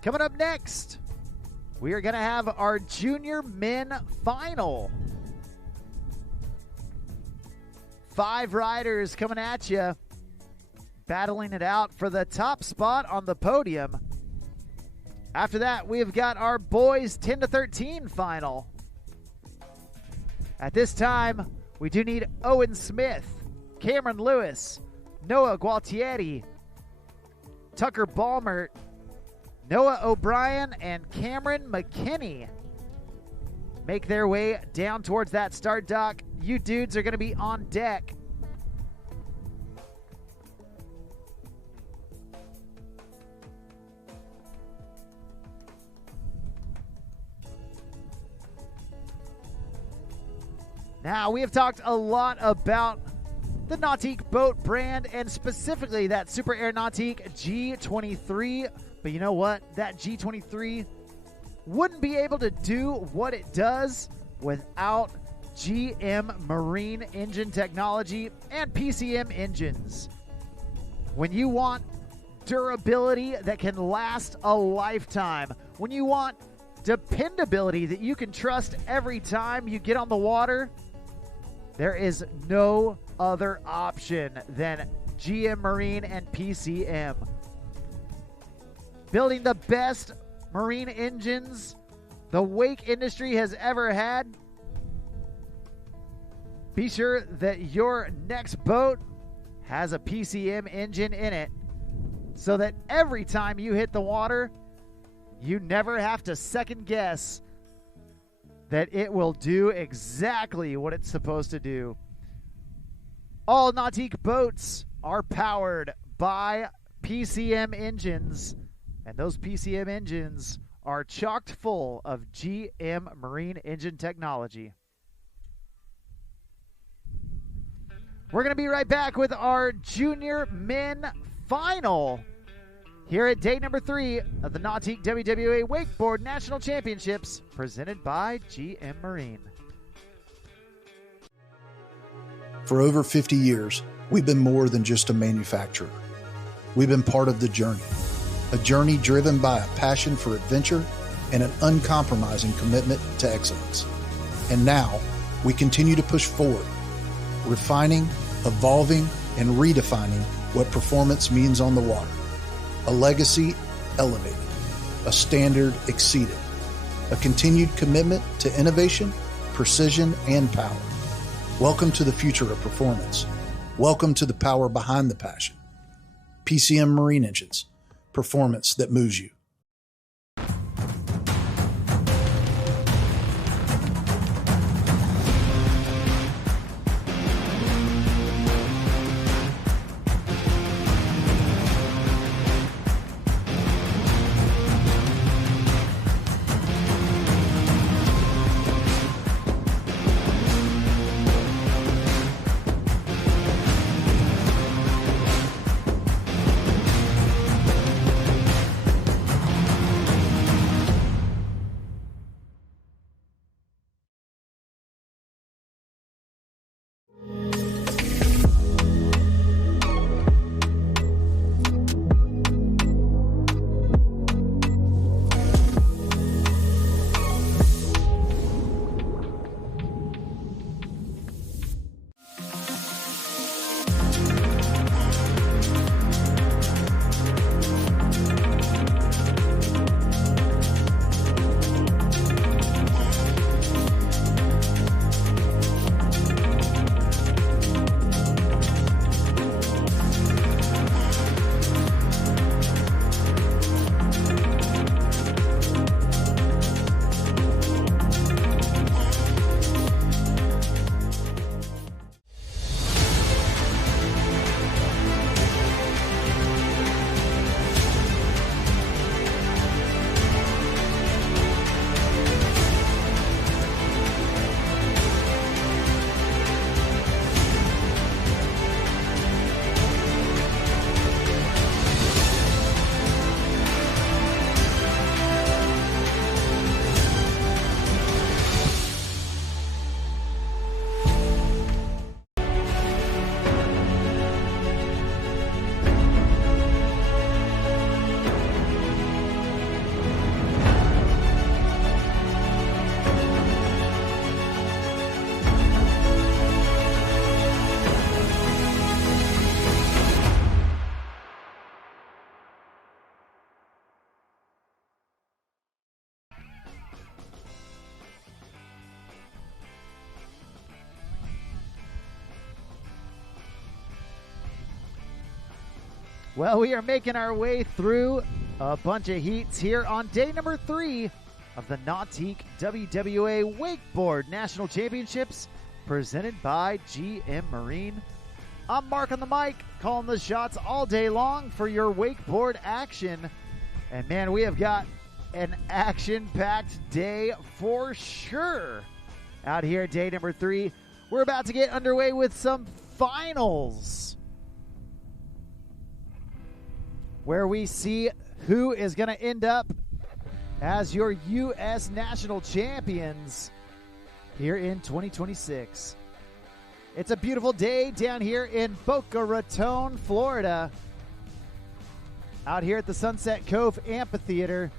Coming up next, we are going to have our junior men final. 5 riders coming at you, battling it out for the top spot on the podium. After that, we've got our boys 10 to 13 final. At this time, we do need Owen Smith, Cameron Lewis, Noah Gualtieri, Tucker Balmert, Noah O'Brien, and Cameron McKinney make their way down towards that start dock. You dudes are going to be on deck. Now, we have talked a lot about the Nautique boat brand and specifically that Super Air Nautique G23. But you know what? That G23 wouldn't be able to do what it does without GM Marine engine technology and PCM engines. When you want durability that can last a lifetime, when you want dependability that you can trust every time you get on the water, there is no other option than GM Marine and PCM. Building the best marine engines the wake industry has ever had. Be sure that your next boat has a PCM engine in it so that every time you hit the water, you never have to second guess that it will do exactly what it's supposed to do. All Nautique boats are powered by PCM engines, and those PCM engines are chocked full of GM Marine engine technology. We're going to be right back with our junior men final here at day number 3 of the Nautique WWA Wakeboard National Championships, presented by GM Marine. For over 50 years, we've been more than just a manufacturer. We've been part of the journey, a journey driven by a passion for adventure and an uncompromising commitment to excellence. And now, we continue to push forward, refining, evolving, and redefining what performance means on the water. A legacy elevated, a standard exceeded, a continued commitment to innovation, precision, and power. Welcome to the future of performance. Welcome to the power behind the passion. PCM Marine Engines, performance that moves you. Well, we are making our way through a bunch of heats here on day number 3 of the Nautique WWA Wakeboard National Championships presented by GM Marine. I'm Mark on the mic, calling the shots all day long for your wakeboard action. And man, we have got an action-packed day for sure out here at day number 3. We're about to get underway with some finals, where we see who is going to end up as your U.S. national champions here in 2026. It's a beautiful day down here in Boca Raton, Florida, out here at the Sunset Cove Amphitheater.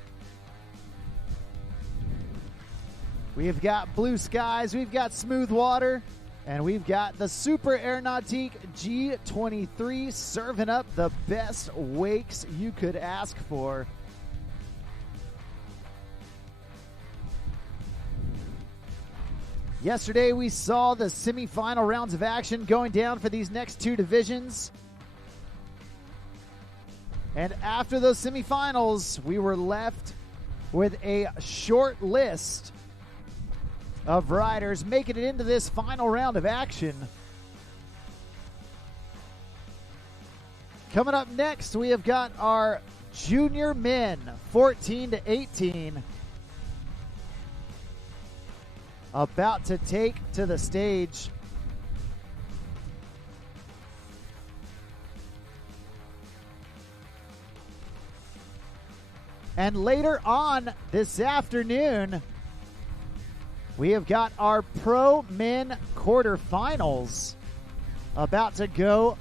We've got blue skies, we've got smooth water, and we've got the Super Air Nautique G23 serving up the best wakes you could ask for. Yesterday we saw the semifinal rounds of action going down for these next 2 divisions. And after those semifinals, we were left with a short list of riders making it into this final round of action. Coming up next, we have got our junior men, 14 to 18, about to take to the stage. And later on this afternoon, we have got our pro men quarterfinals about to go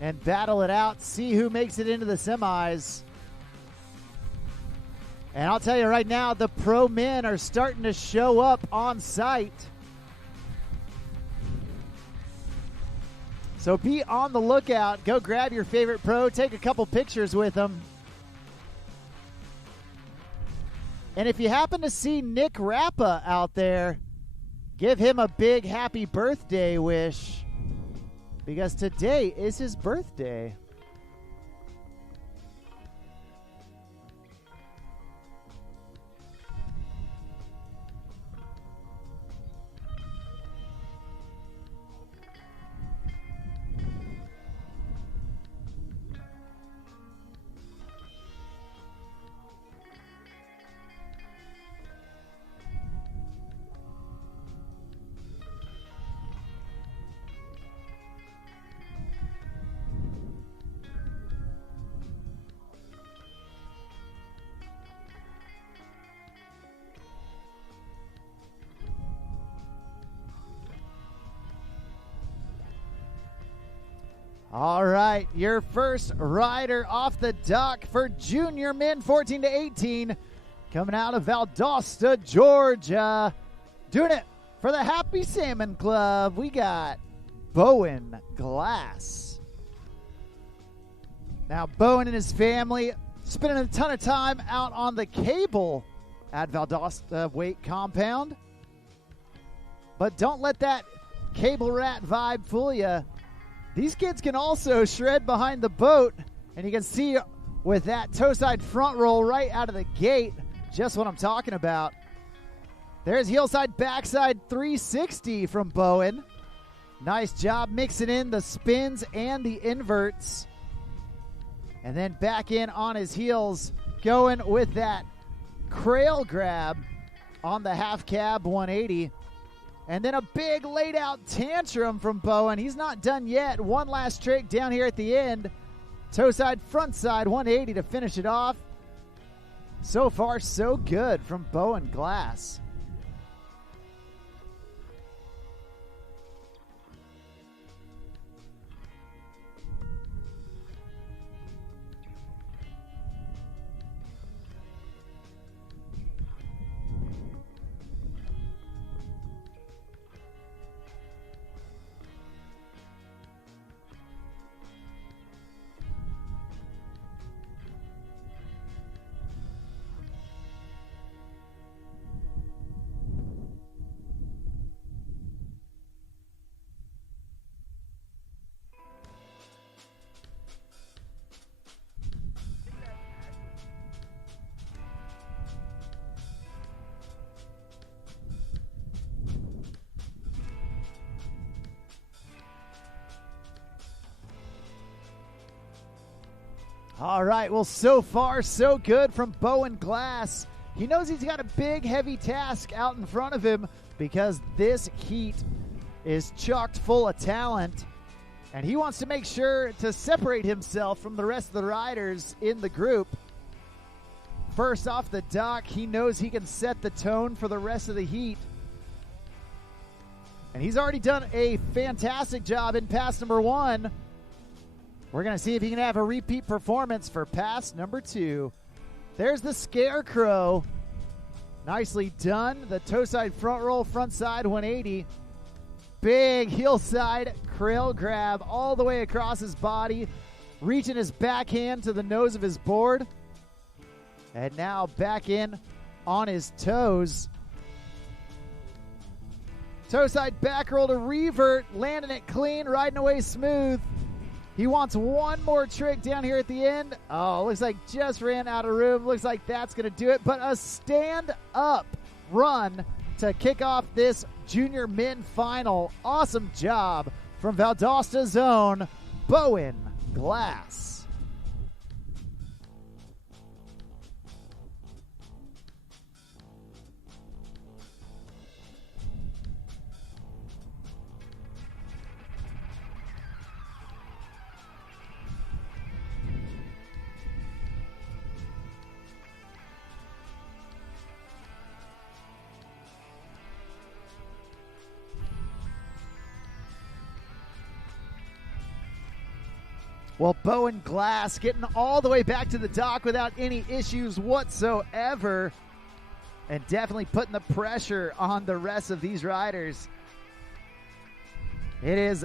and battle it out, see who makes it into the semis. And I'll tell you right now, the pro men are starting to show up on site. So be on the lookout. Go grab your favorite pro, take a couple pictures with them. And if you happen to see Nick Rappa out there, give him a big happy birthday wish, because today is his birthday. All right, your first rider off the dock for junior men 14 to 18, coming out of Valdosta, Georgia. Doing it for the Happy Salmon Club, we got Bowen Glass. Now, Bowen and his family spending a ton of time out on the cable at Valdosta Wake Compound. But don't let that cable rat vibe fool you. These kids can also shred behind the boat, and you can see with that toe side front roll right out of the gate just what I'm talking about. There's heel side backside 360 from Bowen. Nice job mixing in the spins and the inverts. And then back in on his heels, going with that crail grab on the half cab 180. And then a big laid out tantrum from Bowen. He's not done yet. One last trick down here at the end. Toe side, front side, 180 to finish it off. So far, so good from Bowen Glass. All right, well, so far, so good from Bowen Glass. He knows he's got a big, heavy task out in front of him because this heat is chocked full of talent, and he wants to make sure to separate himself from the rest of the riders in the group. First off the dock, he knows he can set the tone for the rest of the heat. And he's already done a fantastic job in pass number 1. We're going to see if he can have a repeat performance for pass number 2. There's the Scarecrow. Nicely done. The toe side front roll, front side 180. Big heel side crail grab all the way across his body, reaching his backhand to the nose of his board. And now back in on his toes. Toe side back roll to revert, landing it clean, riding away smooth. He wants one more trick down here at the end. Oh, looks like just ran out of room. Looks like that's going to do it. But a stand-up run to kick off this junior men final. Awesome job from Valdosta's own Bowen Glass. Well, Bowen Glass getting all the way back to the dock without any issues whatsoever, and definitely putting the pressure on the rest of these riders. It is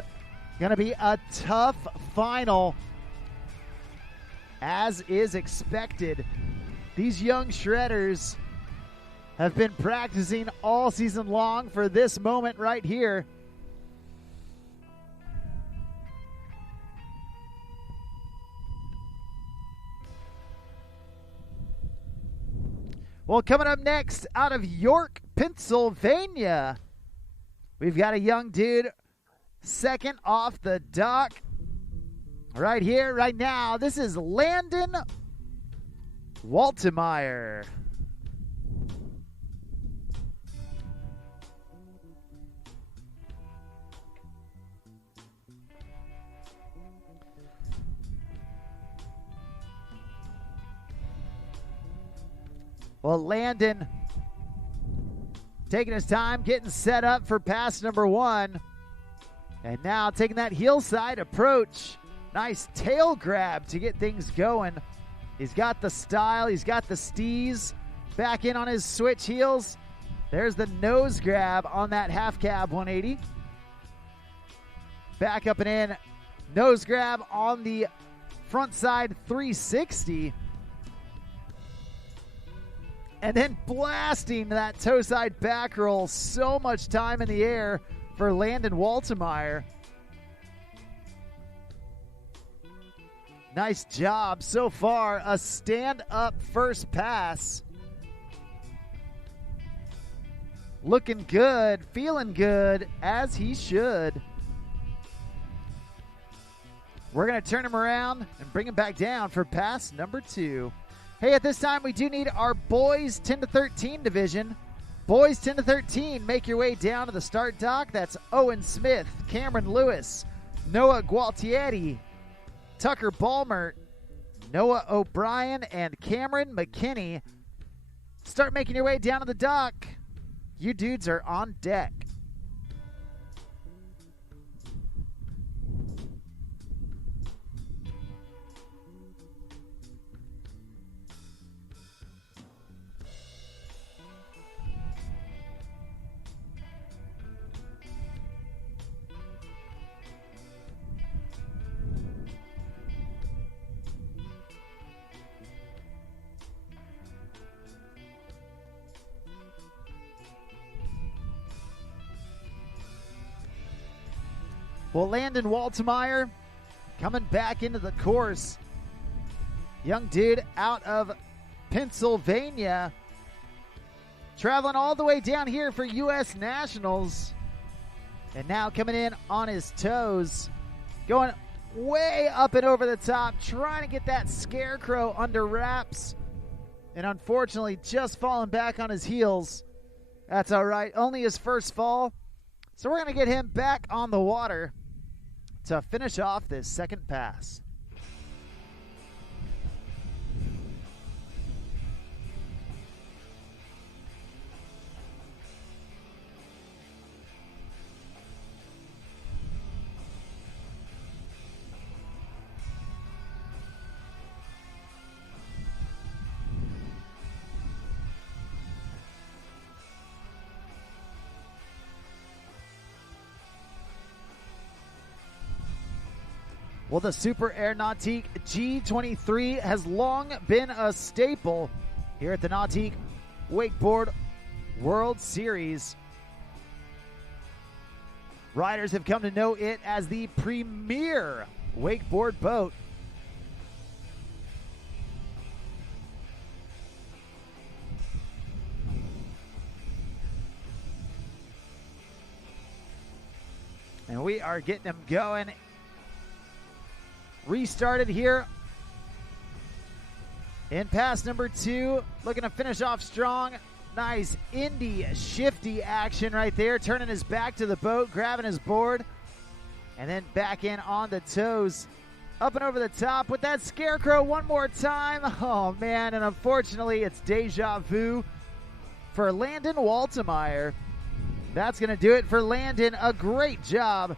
going to be a tough final, as is expected. These young shredders have been practicing all season long for this moment right here. Well, coming up next out of York, Pennsylvania, we've got a young dude second off the dock right here, right now. This is Landon Waltemeyer. Well, Landon taking his time, getting set up for pass number 1. And now taking that heel side approach. Nice tail grab to get things going. He's got the style. He's got the steez. Back in on his switch heels. There's the nose grab on that half cab 180. Back up and in. Nose grab on the front side 360. And then blasting that toe side back roll. So much time in the air for Landon Waltemeyer. Nice job so far. A stand-up first pass. Looking good, feeling good, as he should. We're going to turn him around and bring him back down for pass number 2. Hey, at this time, we do need our boys 10 to 13 division. Boys 10 to 13, make your way down to the start dock. That's Owen Smith, Cameron Lewis, Noah Gualtieri, Tucker Balmer, Noah O'Brien, and Cameron McKinney. Start making your way down to the dock. You dudes are on deck. Well, Landon Waltemeyer coming back into the course. Young dude out of Pennsylvania. Traveling all the way down here for U.S. Nationals. And now coming in on his toes. Going way up and over the top, trying to get that scarecrow under wraps. And unfortunately, just falling back on his heels. That's all right. Only his first fall. So we're going to get him back on the water to finish off this second pass. Well, the Super Air Nautique G23 has long been a staple here at the Nautique Wakeboard World Series. Riders have come to know it as the premier wakeboard boat. And we are getting them going. Restarted here in pass number 2. Looking to finish off strong. Nice indie shifty action right there. Turning his back to the boat, grabbing his board, and then back in on the toes. Up and over the top with that scarecrow one more time. Oh, man, and unfortunately, it's deja vu for Landon Waltemeyer. That's going to do it for Landon. A great job.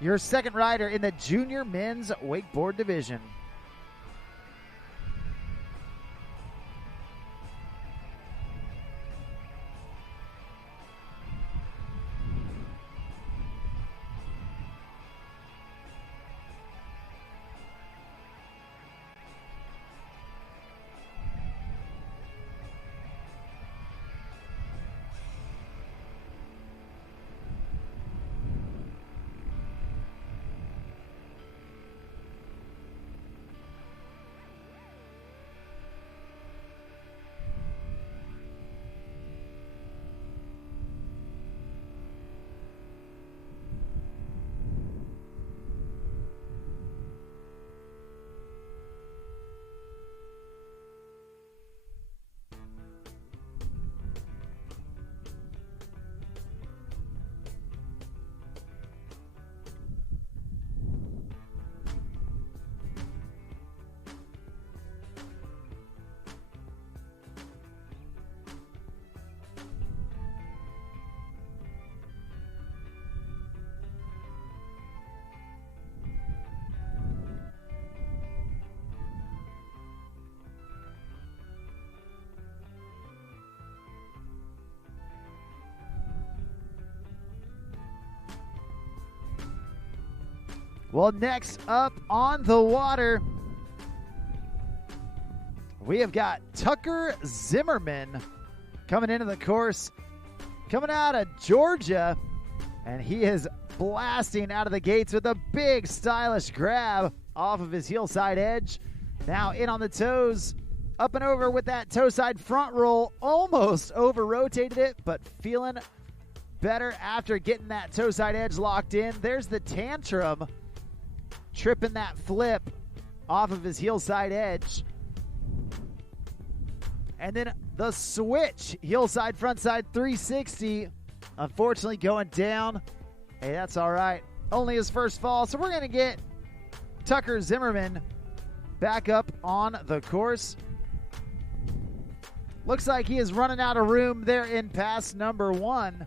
Your second rider in the junior men's wakeboard division. Well, next up on the water, we have got Tucker Zimmerman coming into the course, coming out of Georgia, and he is blasting out of the gates with a big stylish grab off of his heel side edge. Now in on the toes, up and over with that toe side front roll, almost over rotated it, but feeling better after getting that toe side edge locked in. There's the tantrum, tripping that flip off of his heel side edge. And then the switch, heel side, front side 360, unfortunately going down. Hey, that's all right. Only his first fall. So we're going to get Tucker Zimmerman back up on the course. Looks like he is running out of room there in pass number 1.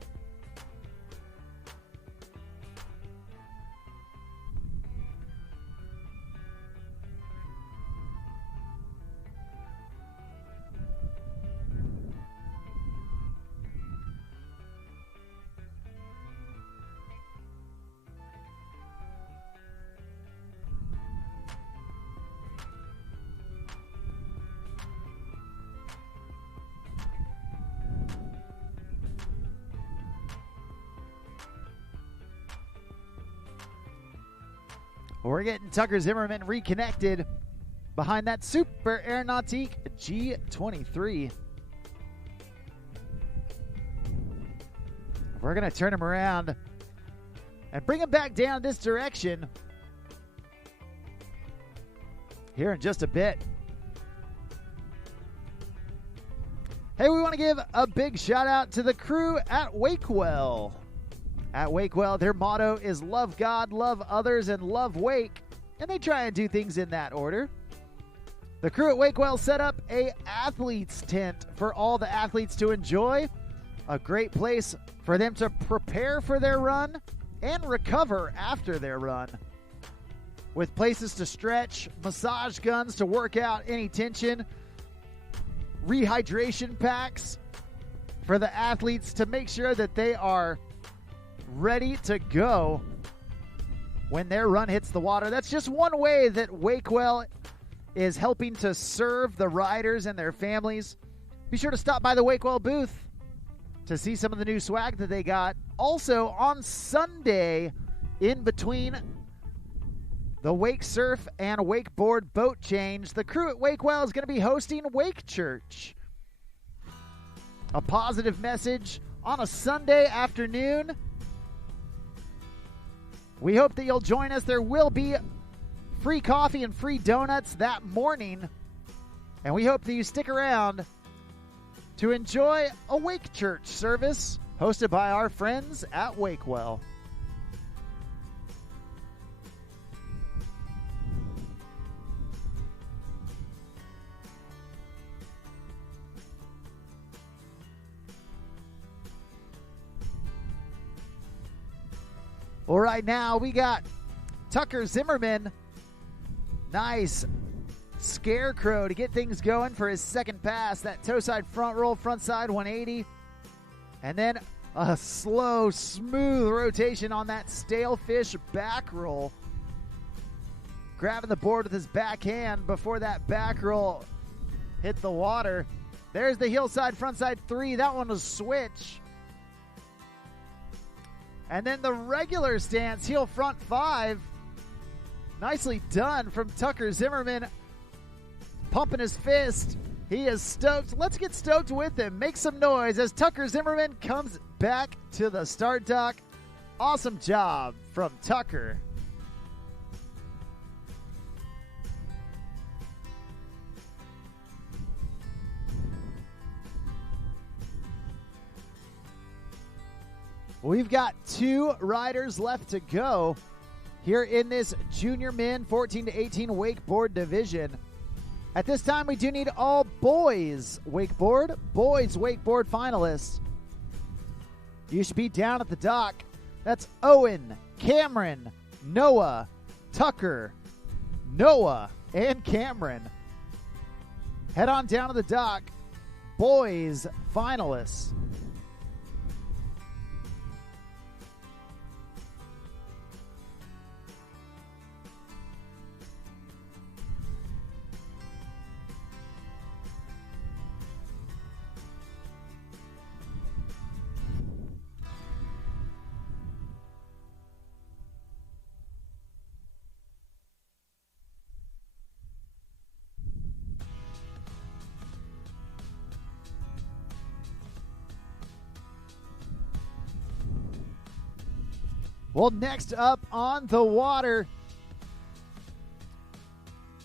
We're getting Tucker Zimmerman reconnected behind that Super Air Nautique G23. We're going to turn him around and bring him back down this direction. here in just a bit. Hey, we want to give a big shout out to the crew at Wakewell. At Wakewell, their motto is love God, love others, and love wake, and they try and do things in that order. The crew at Wakewell set up a athlete's tent for all the athletes to enjoy, a great place for them to prepare for their run and recover after their run, with places to stretch, massage guns to work out any tension, rehydration packs for the athletes to make sure that they are ready to go when their run hits the water. That's just one way that Wakewell is helping to serve the riders and their families. Be sure to stop by the Wakewell booth to see some of the new swag that they got. Also, on Sunday, in between the wake surf and wakeboard boat change, the crew at Wakewell is going to be hosting Wake Church. A positive message on a Sunday afternoon. We hope that you'll join us. There will be free coffee and free donuts that morning. And we hope that you stick around to enjoy a Wake Church service hosted by our friends at Wakewell. Well, right now we got Tucker Zimmerman. Nice scarecrow to get things going for his second pass. That toe side front roll, front side 180. And then a slow, smooth rotation on that stale fish back roll. Grabbing the board with his backhand before that back roll hit the water. There's the heel side, front side 3. That one was switch. And then the regular stance, heel front 5. Nicely done from Tucker Zimmerman. Pumping his fist. He is stoked. Let's get stoked with him. Make some noise as Tucker Zimmerman comes back to the start dock. Awesome job from Tucker. We've got 2 riders left to go here in this junior men 14 to 18 wakeboard division. At this time, we do need all boys wakeboard finalists. You should be down at the dock. That's Owen, Cameron, Noah, Tucker, Noah, and Cameron. Head on down to the dock. Boys finalists. Well, next up on the water,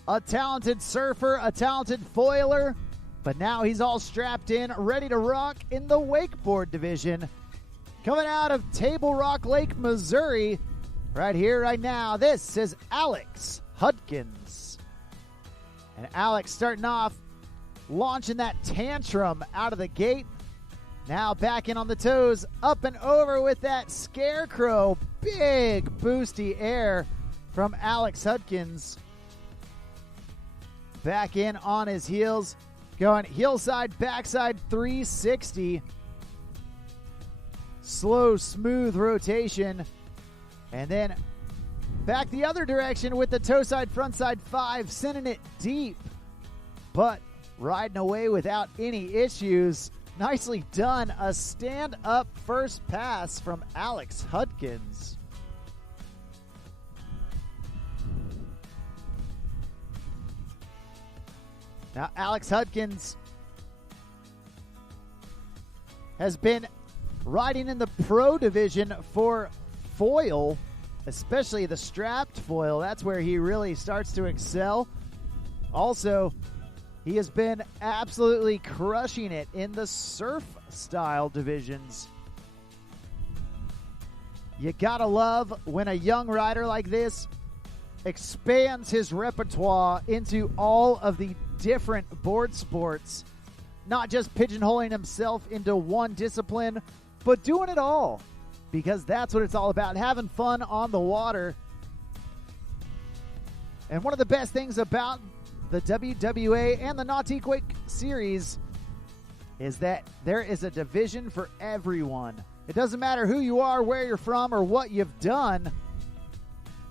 a talented surfer, a talented foiler, but now he's all strapped in, ready to rock in the wakeboard division. Coming out of Table Rock Lake, Missouri, right here, right now, this is Alex Hudkins. And Alex starting off, launching that tantrum out of the gate. Now back in on the toes, up and over with that scarecrow. Big boosty air from Alex Hudkins. Back in on his heels, going heel side, backside 360. Slow, smooth rotation. And then back the other direction with the toe side, front side 5, sending it deep, but riding away without any issues. Nicely done. A stand-up first pass from Alex Hudkins. Now, Alex Hudkins has been riding in the pro division for foil, especially the strapped foil. That's where he really starts to excel. Also, he has been absolutely crushing it in the surf style divisions. You gotta love when a young rider like this expands his repertoire into all of the different board sports, not just pigeonholing himself into one discipline, but doing it all, because that's what it's all about, having fun on the water. And one of the best things about the WWA and the Nautique Wake Series is that there is a division for everyone. It doesn't matter who you are, where you're from, or what you've done.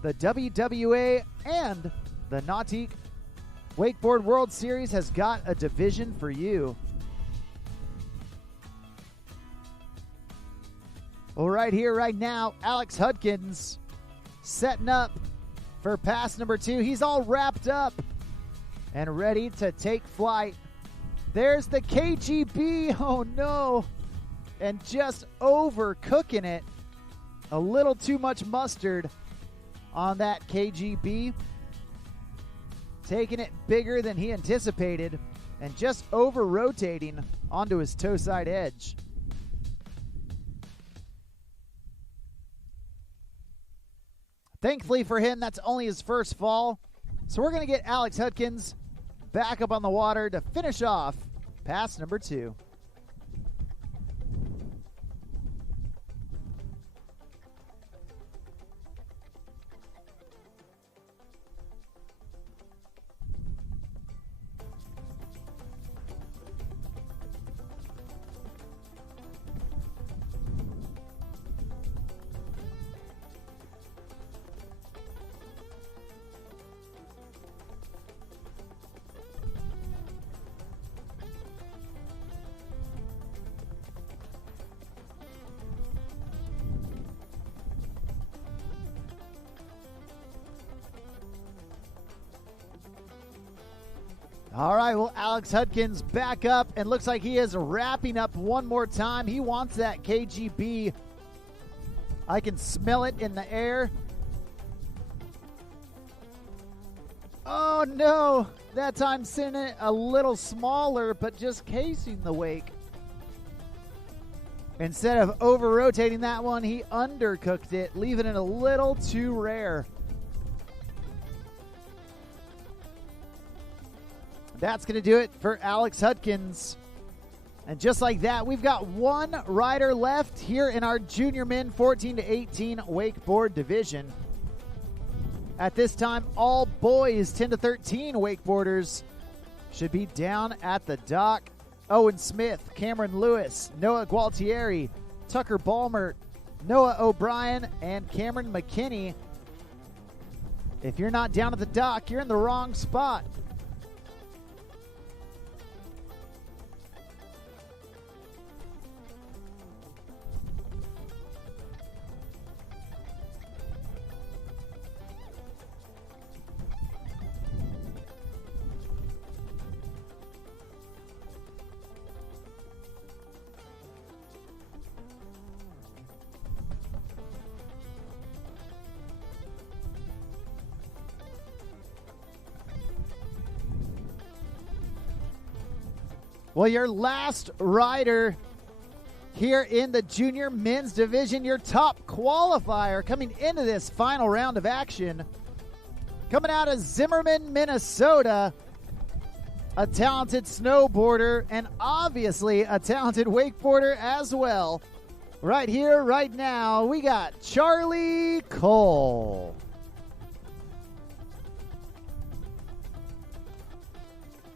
The WWA and the Nautique Wakeboard World Series has got a division for you. Well, right here, right now, Alex Hudkins setting up for pass number 2. He's all wrapped up and ready to take flight. There's the KGB. Oh, no. And just overcooking it. A little too much mustard on that KGB. Taking it bigger than he anticipated and just over-rotating onto his toe side edge. Thankfully for him, that's only his first fall. So we're going to get Alex Hudkins back up on the water to finish off pass number 2. All right, well, Alex Hudkins back up, and looks like he is wrapping up one more time. He wants that KGB. I can smell it in the air. Oh, no. That time sending it a little smaller, but just casing the wake. Instead of over-rotating that one, he undercooked it, leaving it a little too rare. That's going to do it for Alex Hudkins. And just like that, we've got one rider left here in our junior men 14 to 18 wakeboard division. At this time, all boys 10 to 13 wakeboarders should be down at the dock. Owen Smith, Cameron Lewis, Noah Gualtieri, Tucker Balmert, Noah O'Brien, and Cameron McKinney. If you're not down at the dock, you're in the wrong spot. Well, your last rider here in the junior men's division, your top qualifier coming into this final round of action, coming out of Zimmerman, Minnesota, a talented snowboarder and obviously a talented wakeboarder as well. Right here, right now, we got Charlie Cole.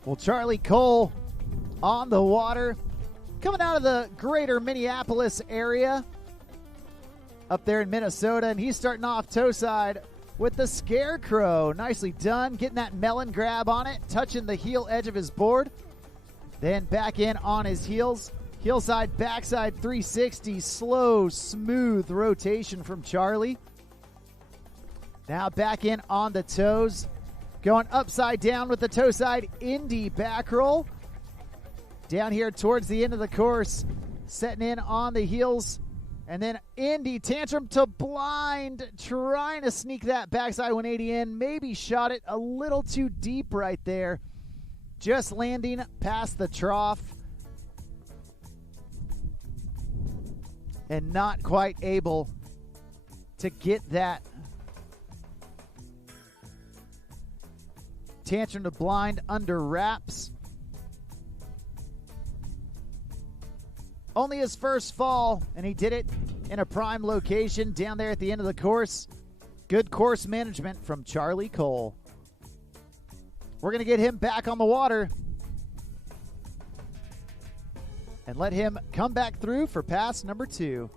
Well, Charlie Cole on the water, coming out of the greater Minneapolis area up there in Minnesota, and he's starting off toe side with the Scarecrow. Nicely done, getting that melon grab on it, touching the heel edge of his board, then back in on his heels. Heel side, backside 360, slow, smooth rotation from Charlie. Now back in on the toes, going upside down with the toe side Indy back roll. Down here towards the end of the course, setting in on the heels And then Indy, tantrum to blind, trying to sneak that backside 180 in. Maybe shot it a little too deep right there. Just landing past the trough. And not quite able to get that tantrum to blind under wraps. Only his first fall, and he did it in a prime location down there at the end of the course. Good course management from Charlie Cole. We're going to get him back on the water and let him come back through for pass number 2.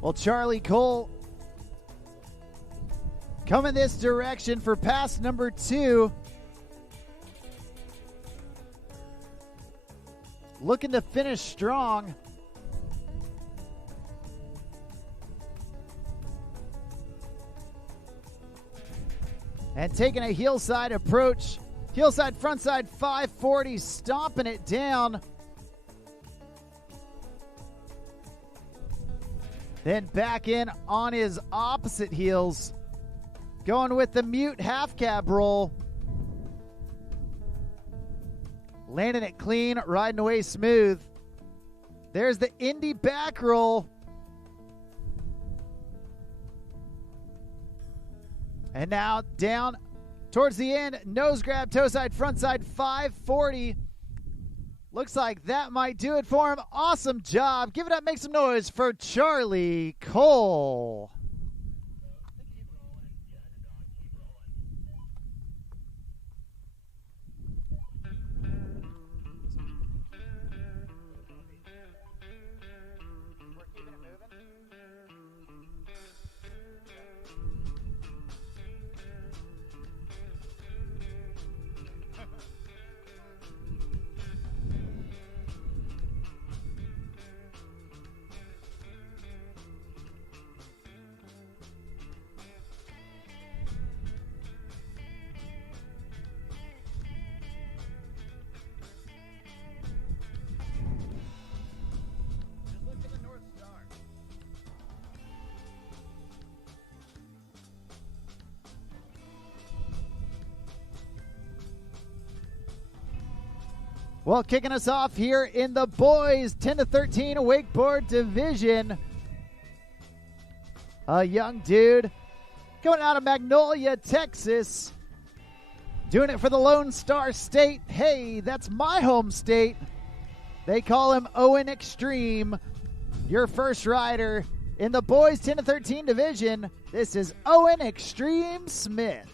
Well, Charlie Cole coming this direction for pass number 2. Looking to finish strong. And taking a hillside approach. Hillside, frontside 540, stomping it down. Then back in on his opposite heels. Going with the mute half cab roll. Landing it clean, riding away smooth. There's the Indy back roll. And now down towards the end, nose grab, toe side, front side, 540. Looks like that might do it for him. Awesome job. Give it up, make some noise for Charlie Cole. Well, kicking us off here in the boys 10-13 wakeboard division. A young dude coming out of Magnolia, Texas. Doing it for the Lone Star State. Hey, that's my home state. They call him Owen Extreme. Your first rider in the boys 10-13 division. This is Owen Extreme Smith.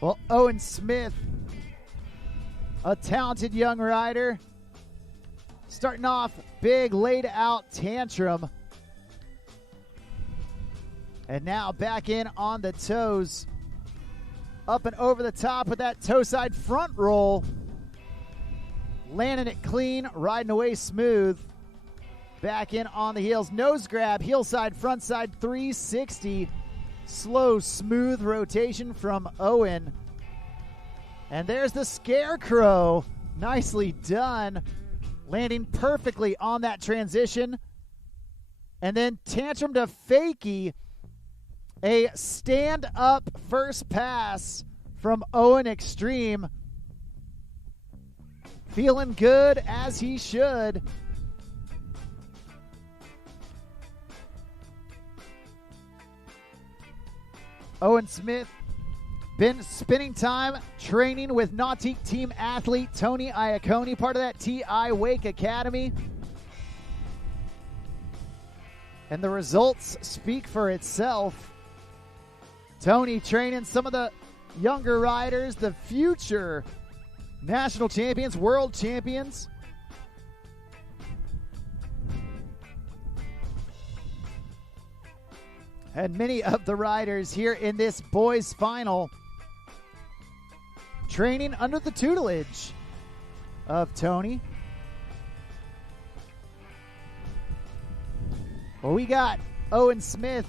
Well, Owen Smith, a talented young rider, starting off big, laid out tantrum. And now back in on the toes. Up and over the top with that toe side front roll. Landing it clean, riding away smooth. Back in on the heels. Nose grab, heel side, front side 360. Slow, smooth rotation from Owen. And there's the scarecrow. Nicely done. Landing perfectly on that transition. And then tantrum to fakie. A stand-up first pass from Owen Extreme. Feeling good as he should. Owen Smith been spending time training with Nautique team athlete Tony Iacone, part of that TI Wake Academy. And the results speak for itself. Tony training some of the younger riders, the future national champions, world champions. And many of the riders here in this boys final training under the tutelage of Tony. Well, we got Owen Smith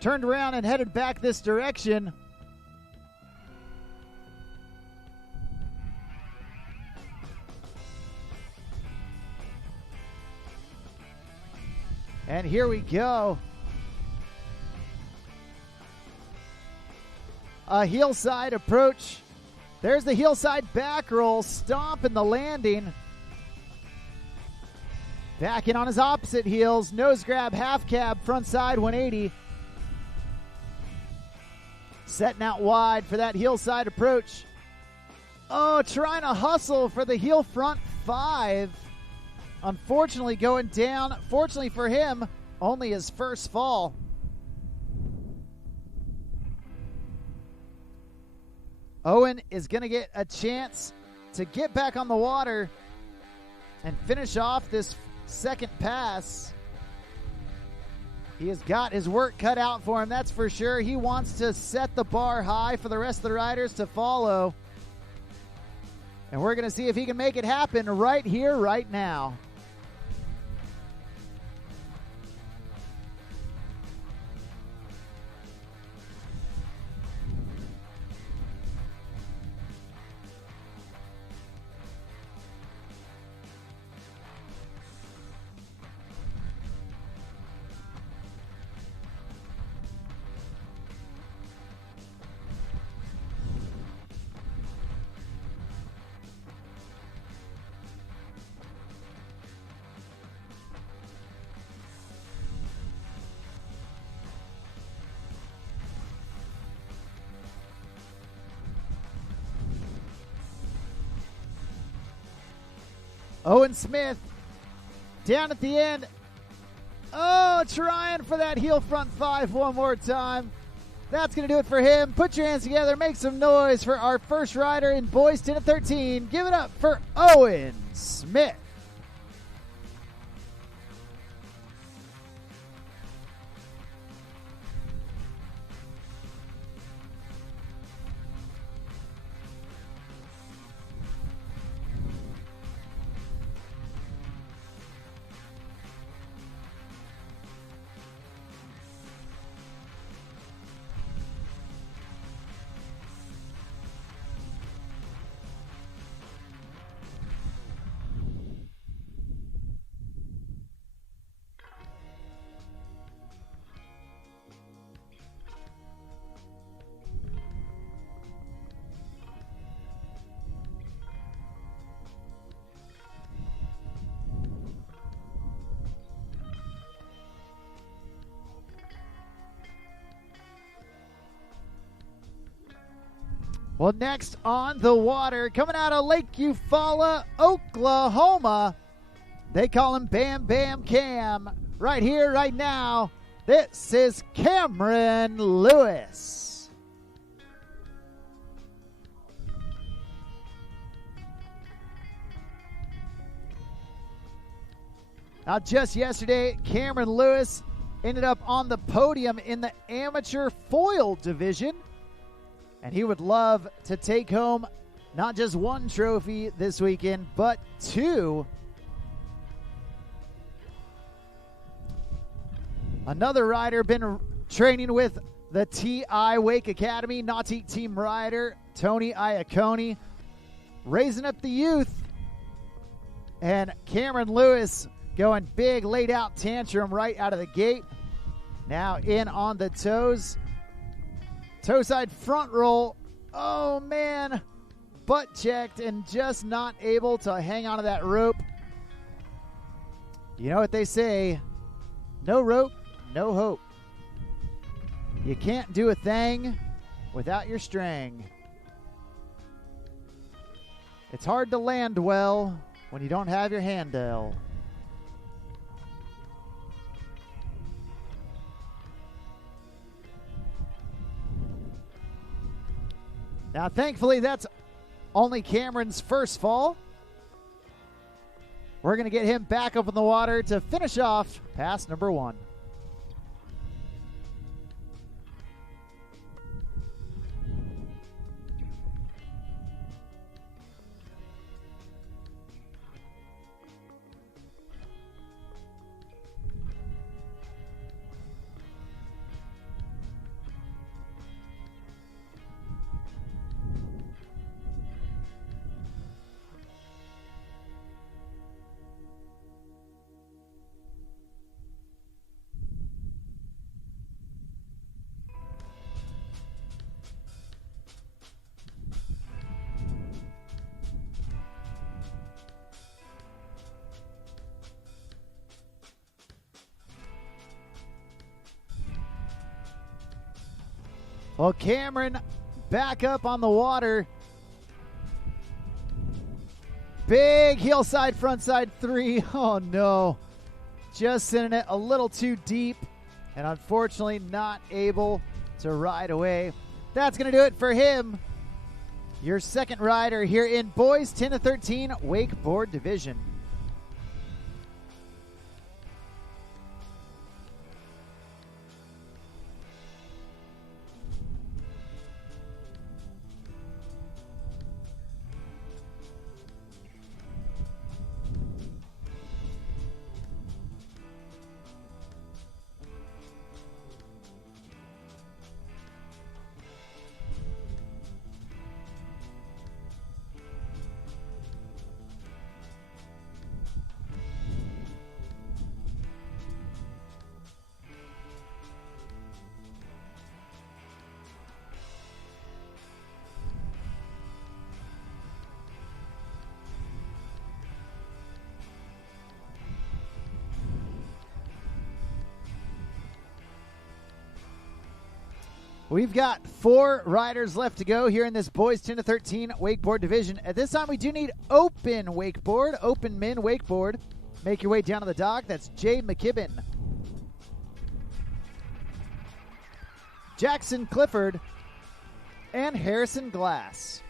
turned around and headed back this direction. And here we go. A heel side approach. There's the heel side back roll, stomp in the landing. Back in on his opposite heels, nose grab, half cab, front side 180. Setting out wide for that heel side approach. Oh, trying to hustle for the heel front 5. Unfortunately going down. Fortunately for him, only his first fall. Owen is going to get a chance to get back on the water and finish off this second pass. He has got his work cut out for him, that's for sure. He wants to set the bar high for the rest of the riders to follow. And we're going to see if he can make it happen right here, right now. Owen Smith down at the end. Oh, trying for that heel front 5 one more time. That's going to do it for him. Put your hands together. Make some noise for our first rider in boys 10 to 13. Give it up for Owen Smith. Well, next on the water, coming out of Lake Eufaula, Oklahoma. They call him Bam Bam Cam. Right here, right now, this is Cameron Lewis. Now, just yesterday, Cameron Lewis ended up on the podium in the amateur foil division. And he would love to take home not just one trophy this weekend, but two. Another rider been training with the TI Wake Academy, Nautique team rider, Tony Iacone, raising up the youth. And Cameron Lewis going big, laid out tantrum right out of the gate. Now in on the toes. Toe side front roll. Oh man, butt checked and just not able to hang onto that rope. You know what they say, no rope, no hope. You can't do a thing without your string. It's hard to land well when you don't have your handle. Now, thankfully, that's only Cameron's first fall. We're going to get him back up in the water to finish off pass number 1. Well, Cameron back up on the water. Big heel side, front side 3. Oh, no. Just sending it a little too deep and unfortunately not able to ride away. That's going to do it for him. Your second rider here in boys 10 to 13 wakeboard division. We've got 4 riders left to go here in this boys 10 to 13 wakeboard division. At this time, we do need open wakeboard, open men wakeboard. Make your way down to the dock. That's Jay McKibben, Jackson Clifford, and Harrison Glass.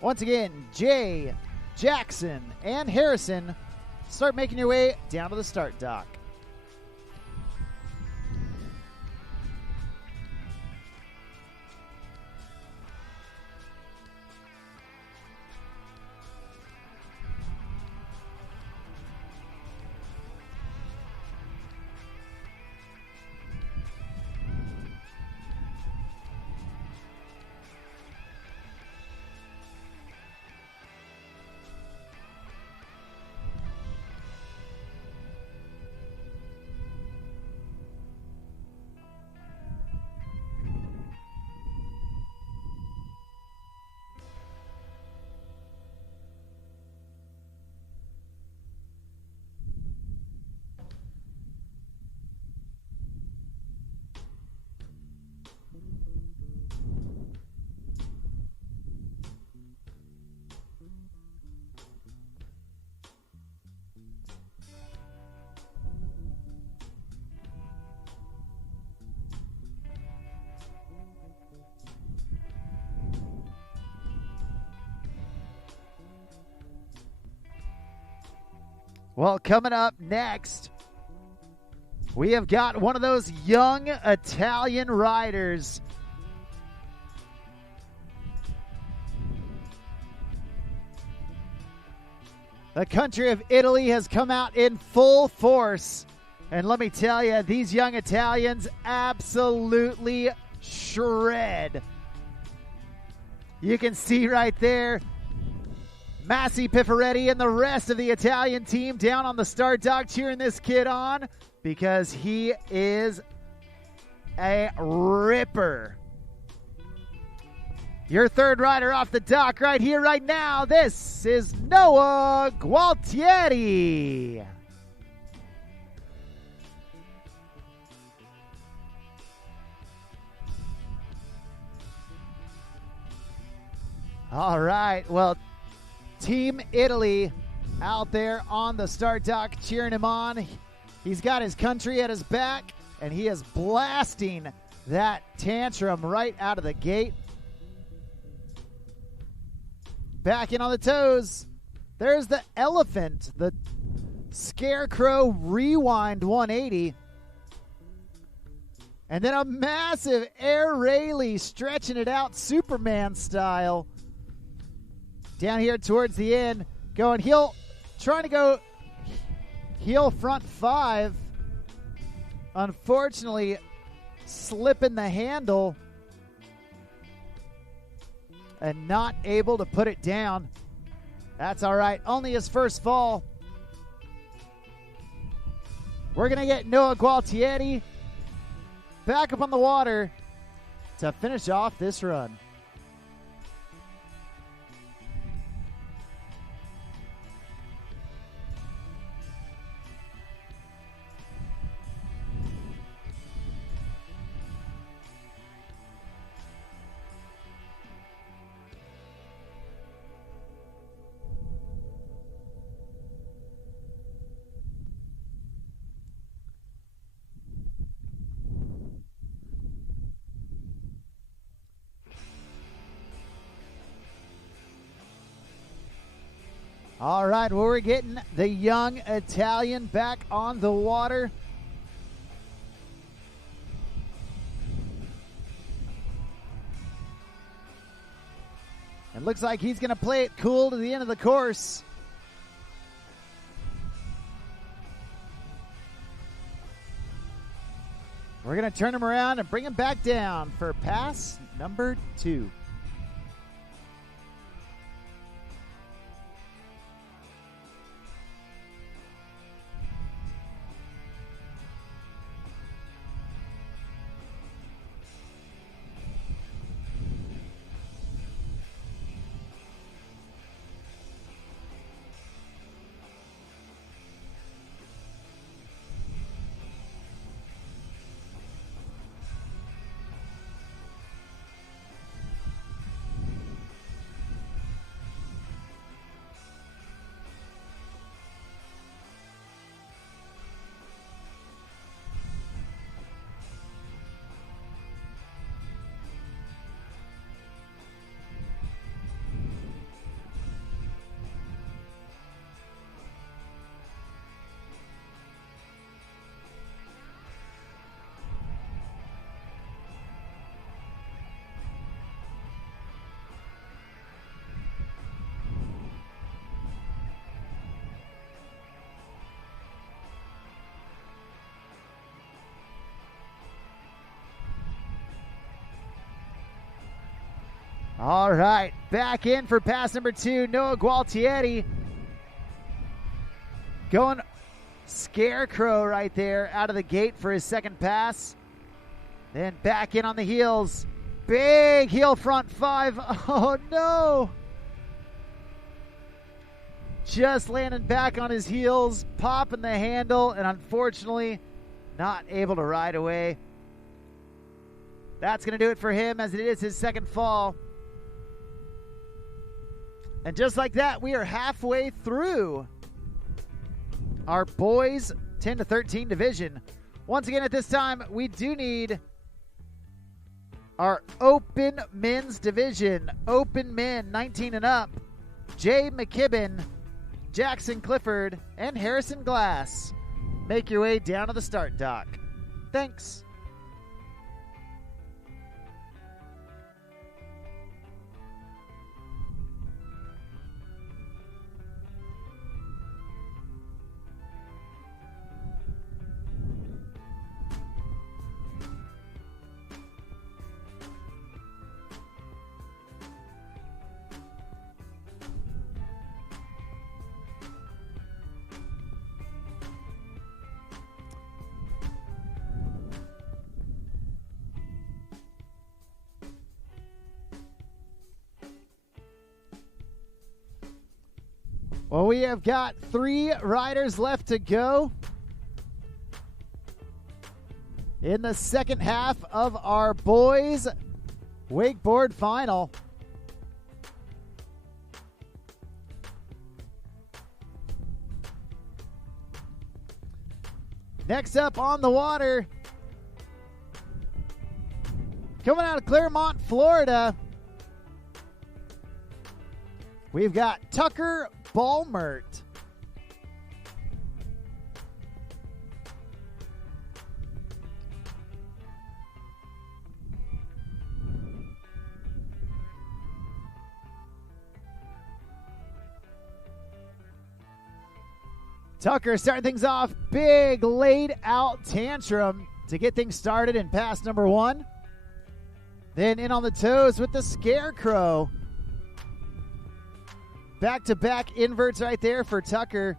Once again, Jay, Jackson, and Harrison, start making your way down to the start dock. Well, coming up next, We have got one of those young Italian riders. The country of Italy has come out in full force. And let me tell you, these young Italians absolutely shred. You can see right there, Massi Pifferetti and the rest of the Italian team down on the start dock cheering this kid on because he is a ripper. Your third rider off the dock right here, right now. This is Noah Gualtieri. All right, well, Team Italy out there on the start dock cheering him on. He's got his country at his back, and he is blasting that tantrum right out of the gate. Back in on the toes. There's the elephant, the Scarecrow Rewind 180. And then a massive air Rayleigh stretching it out Superman style. Down here towards the end, going heel, trying to go heel front 5. Unfortunately, slipping the handle and not able to put it down. That's all right. Only his first fall. We're going to get Noah Gualtieri back up on the water to finish off this run. All right, well, we're getting the young Italian back on the water. It looks like he's going to play it cool to the end of the course. We're going to turn him around and bring him back down for pass number 2. All right, back in for pass number 2, Noah Gualtieri. Going Scarecrow right there out of the gate for his second pass. Then back in on the heels. Big heel front 5. Oh, no. Just landing back on his heels, popping the handle, and unfortunately not able to ride away. That's going to do it for him as it is his second fall. And just like that, we are halfway through our boys 10 to 13 division. Once again, at this time, we do need our open men's division. Open men 19 and up. Jay McKibben, Jackson Clifford, and Harrison Glass. make your way down to the start dock. Thanks. Well, we have got 3 riders left to go in the second half of our boys wakeboard final. Next up on the water, coming out of Claremont, Florida, we've got Tucker Balmert. Tucker starting things off, big laid out tantrum to get things started in pass number 1. Then in on the toes with the scarecrow. Back-to-back inverts right there for Tucker.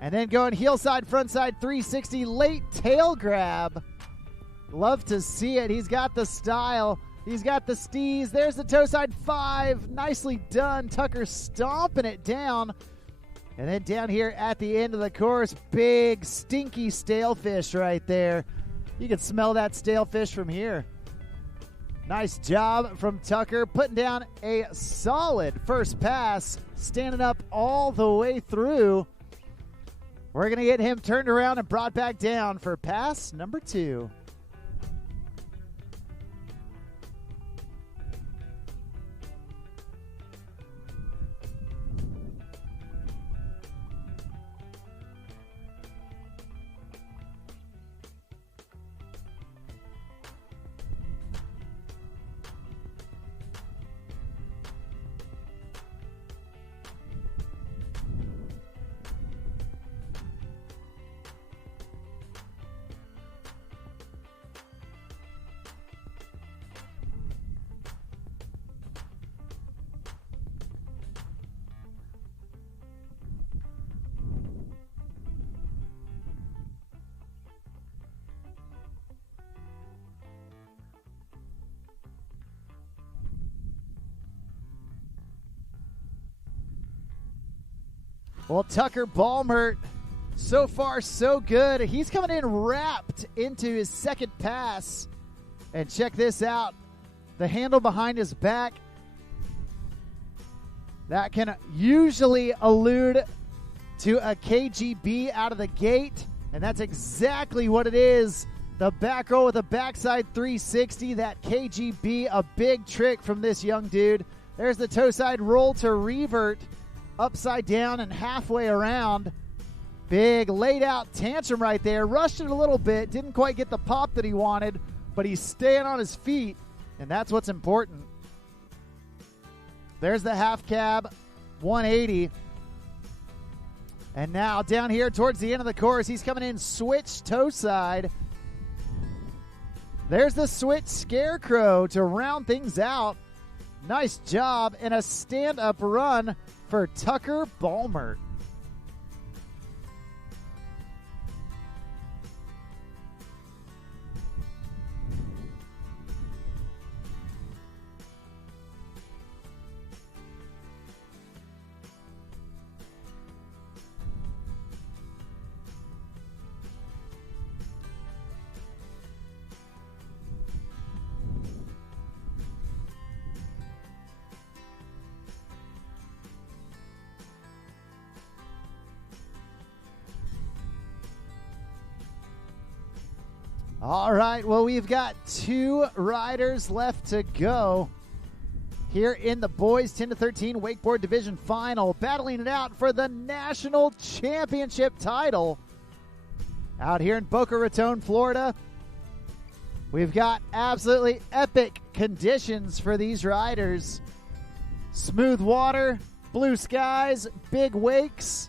And then going heel side, front side 360, late tail grab. Love to see it. He's got the style. He's got the steez. There's the toe side 5. Nicely done. Tucker stomping it down. And then down here at the end of the course, big stinky stale fish right there. You can smell that stale fish from here. Nice job from Tucker, putting down a solid first pass, standing up all the way through. We're going to get him turned around and brought back down for pass number 2. Well, Tucker Balmert, so far so good. He's coming in wrapped into his second pass. And check this out. The handle behind his back. That can usually allude to a KGB out of the gate. And that's exactly what it is. The back roll with a backside 360. That KGB, a big trick from this young dude. There's the toe side roll to revert. Upside down and halfway around. Big laid out tantrum right there. Rushed it a little bit. Didn't quite get the pop that he wanted, but he's staying on his feet, and that's what's important. There's the half cab 180. And now down here towards the end of the course, he's coming in switch toe side. There's the switch scarecrow to round things out. Nice job and a stand-up run for Tucker Balmert. All right, well, we've got 2 riders left to go here in the boys 10 to 13 wakeboard division final, battling it out for the national championship title. Out here in Boca Raton, Florida, we've got absolutely epic conditions for these riders. Smooth water, blue skies, big wakes.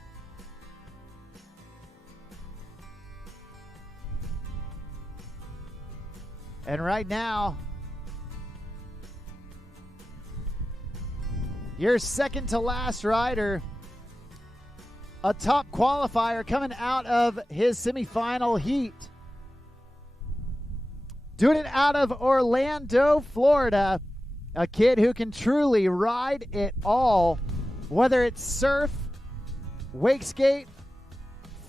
And right now, your second to last rider, a top qualifier coming out of his semifinal heat. Doing it out of Orlando, Florida. A kid who can truly ride it all, whether it's surf, wake skate,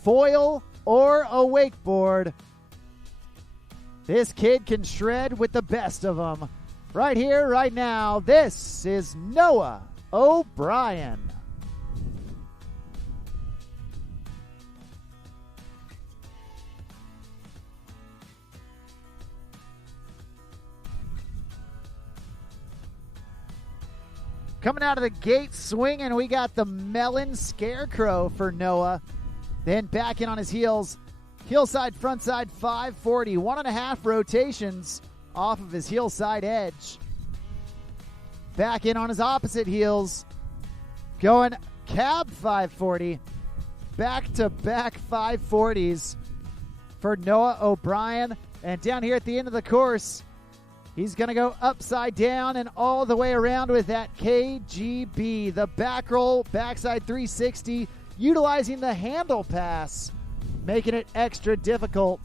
foil, or a wakeboard. This kid can shred with the best of them. Right here, right now, this is Noah O'Brien. Coming out of the gate swinging, we got the Melon Scarecrow for Noah. Then back in on his heels. Heel side, front side, 540. 1.5 rotations off of his heel side edge. Back in on his opposite heels. Going cab 540. Back-to-back 540s for Noah O'Brien. And down here at the end of the course, he's going to go upside down and all the way around with that KGB. The back roll, backside 360, utilizing the handle pass, making it extra difficult.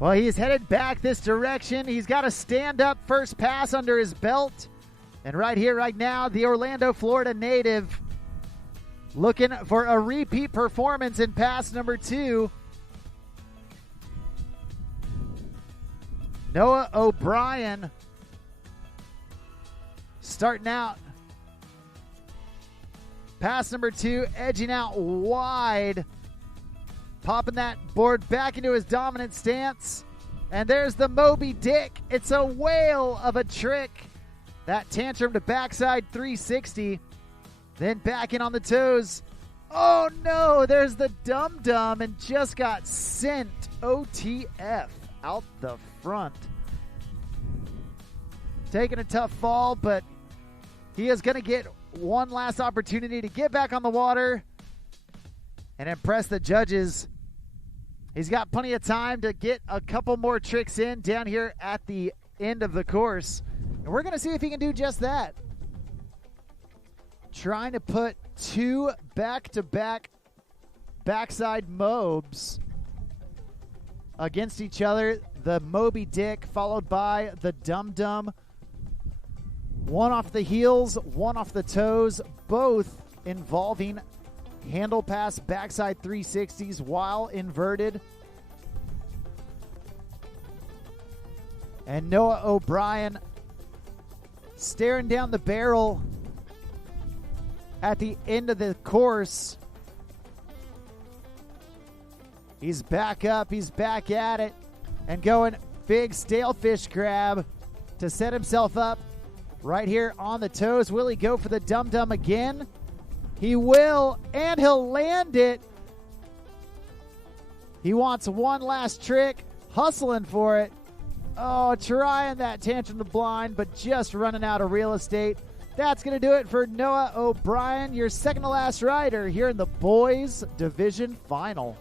Well, he's headed back this direction. He's got a stand-up first pass under his belt. And right here, right now, the Orlando, Florida native looking for a repeat performance in pass number 2. Noah O'Brien starting out. Pass number 2, edging out wide. Popping that board back into his dominant stance. And there's the Moby Dick. It's a whale of a trick. That tantrum to backside 360. Then back in on the toes. Oh no, there's the Dum Dum and just got sent OTF out the front. Taking a tough fall, but he is going to get one last opportunity to get back on the water and impress the judges. He's got plenty of time to get a couple more tricks in down here at the end of the course. And we're going to see if he can do just that. Trying to put 2 back-to-back backside mobs against each other. The Moby Dick followed by the Dum Dum. One off the heels, one off the toes, both involving handle pass backside 360s while inverted. And Noah O'Brien staring down the barrel at the end of the course. He's back up, he's back at it, and going big stalefish grab to set himself up right here on the toes. Will he go for the Dum Dum again? He will, and he'll land it. He wants one last trick, hustling for it. Oh, trying that tantrum to blind, but just running out of real estate. That's going to do it for Noah O'Brien, your second to last rider here in the boys division final.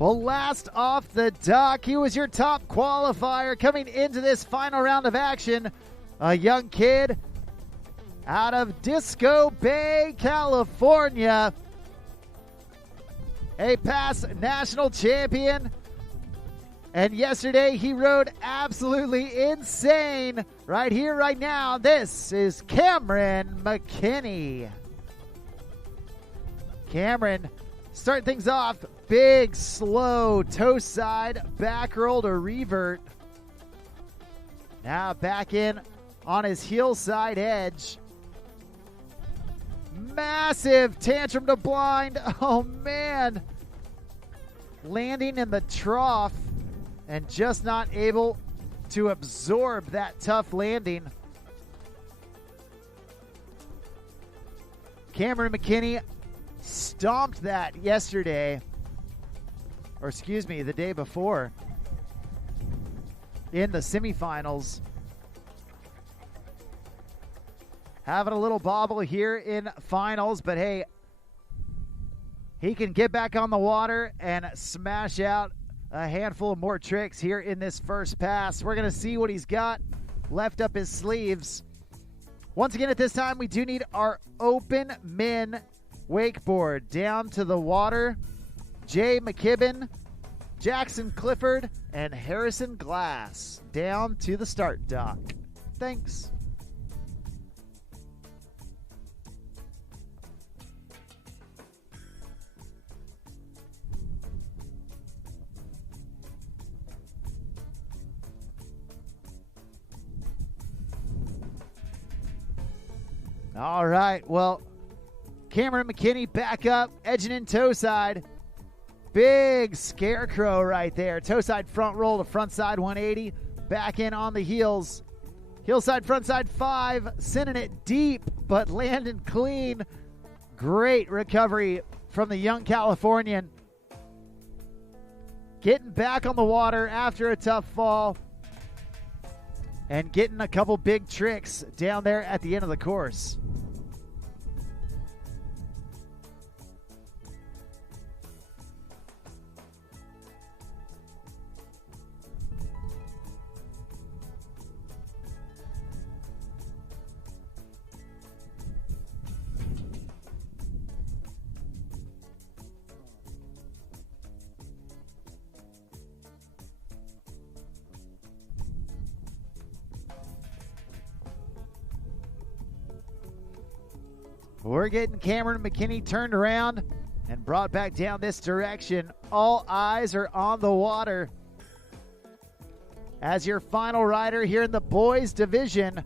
Well, last off the dock, he was your top qualifier coming into this final round of action. A young kid out of Disco Bay, California. A past national champion. And yesterday he rode absolutely insane. Right here, right now, this is Cameron McKinney. Cameron, start things off. Big, slow, toe side, back roll to revert. Now back in on his heel side edge. Massive tantrum to blind. Oh, man. Landing in the trough and just not able to absorb that tough landing. Cameron McKinney stomped that yesterday, or excuse me, the day before in the semifinals. Having a little bobble here in finals, but hey, he can get back on the water and smash out a handful of more tricks here in this first pass. We're going to see what he's got left up his sleeves. Once again, at this time, we do need our open men wakeboard. Down to the water, Jay McKibben, Jackson Clifford, and Harrison Glass. Down to the start dock. Thanks. All right, well, Cameron McKinney back up, edging in toe side. Big scarecrow right there. Toe side front roll to front side 180. Back in on the heels. Heel side, front side 5. Sending it deep, but landing clean. Great recovery from the young Californian. Getting back on the water after a tough fall. And getting a couple big tricks down there at the end of the course. We're getting Cameron McKinney turned around and brought back down this direction. All eyes are on the water as your final rider here in the boys division.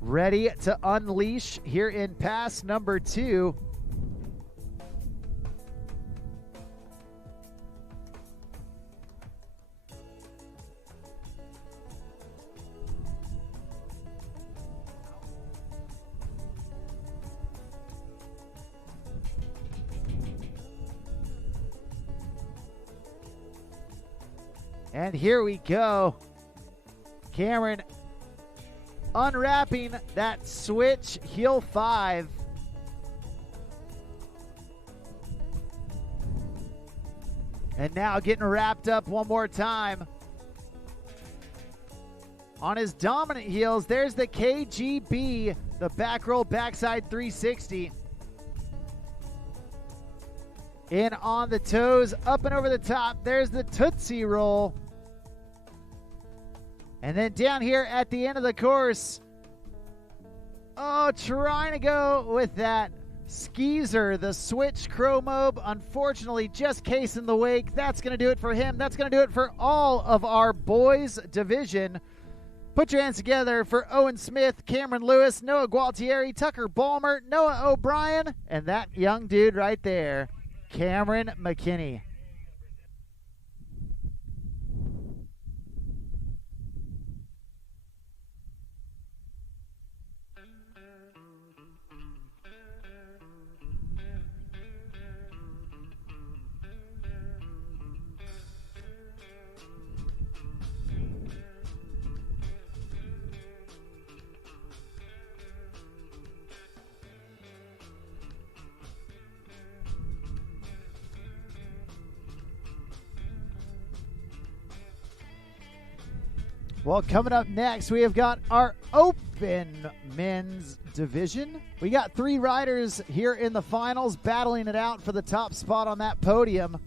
Ready to unleash here in pass number 2. And here we go. Cameron unwrapping that switch heel 5. And now getting wrapped up one more time. On his dominant heels, there's the KGB, the back roll backside 360. In on the toes, up and over the top. There's the Tootsie Roll. And then down here at the end of the course, oh, trying to go with that skeezer, the switch chromobe. Unfortunately, just casing the wake. That's going to do it for him. That's going to do it for all of our boys division. Put your hands together for Owen Smith, Cameron Lewis, Noah Gualtieri, Tucker Balmer, Noah O'Brien, and that young dude right there, Cameron McKinney. Well, coming up next, we have got our open men's division. We got 3 riders here in the finals battling it out for the top spot on that podium.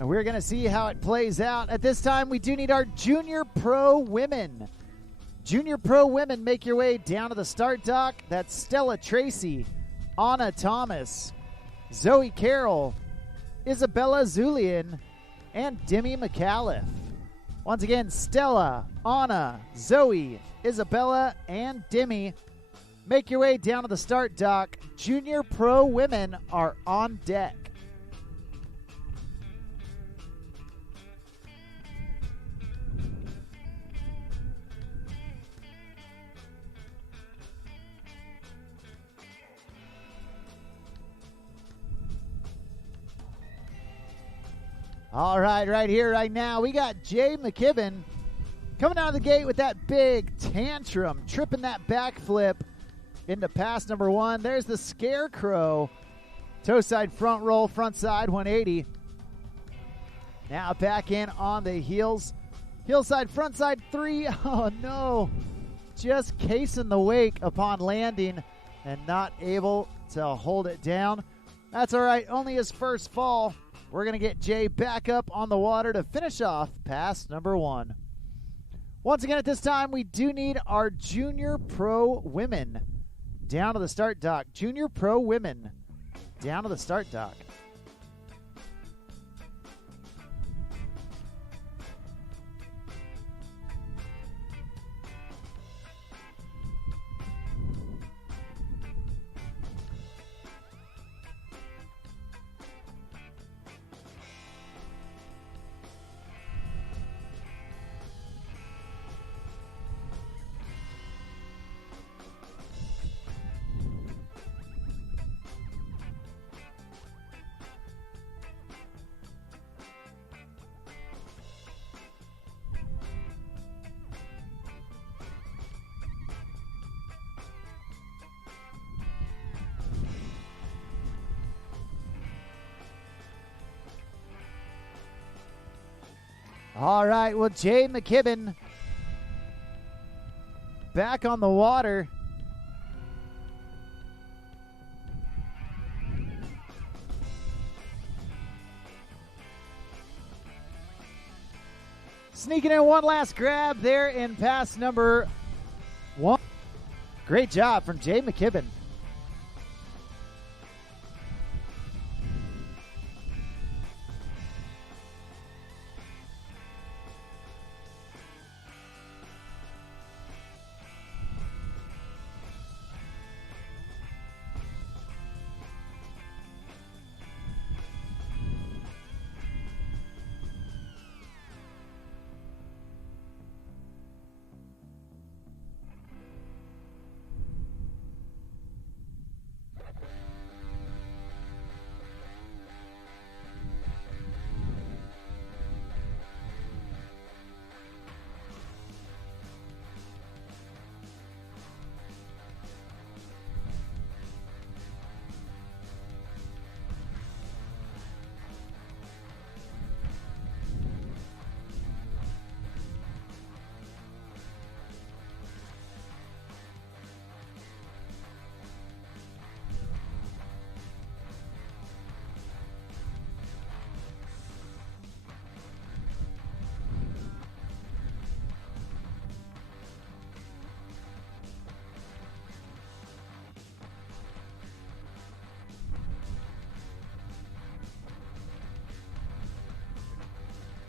And we're going to see how it plays out. At this time, we do need our Junior Pro women. Junior Pro women, make your way down to the start dock. That's Stella Tracy, Anna Thomas, Zoe Carroll, Isabella Zulian, and Demi McAuliffe. Once again, Stella, Anna, Zoe, Isabella, and Demi. Make your way down to the start dock. Junior Pro women are on deck. All right, right here, right now, we got Jay McKibben coming out of the gate with that big tantrum, tripping that backflip into pass number 1. There's the Scarecrow. Toe side front roll, front side 180. Now back in on the heels. Heel side, front side 3. Oh, no. Just casing the wake upon landing and not able to hold it down. That's all right, only his first fall. We're going to get Jay back up on the water to finish off pass number 1. Once again, at this time, we do need our Junior Pro women down to the start dock. Junior Pro women down to the start dock. All right, well, Jay McKibben back on the water. Sneaking in one last grab there in pass number 1. Great job from Jay McKibben.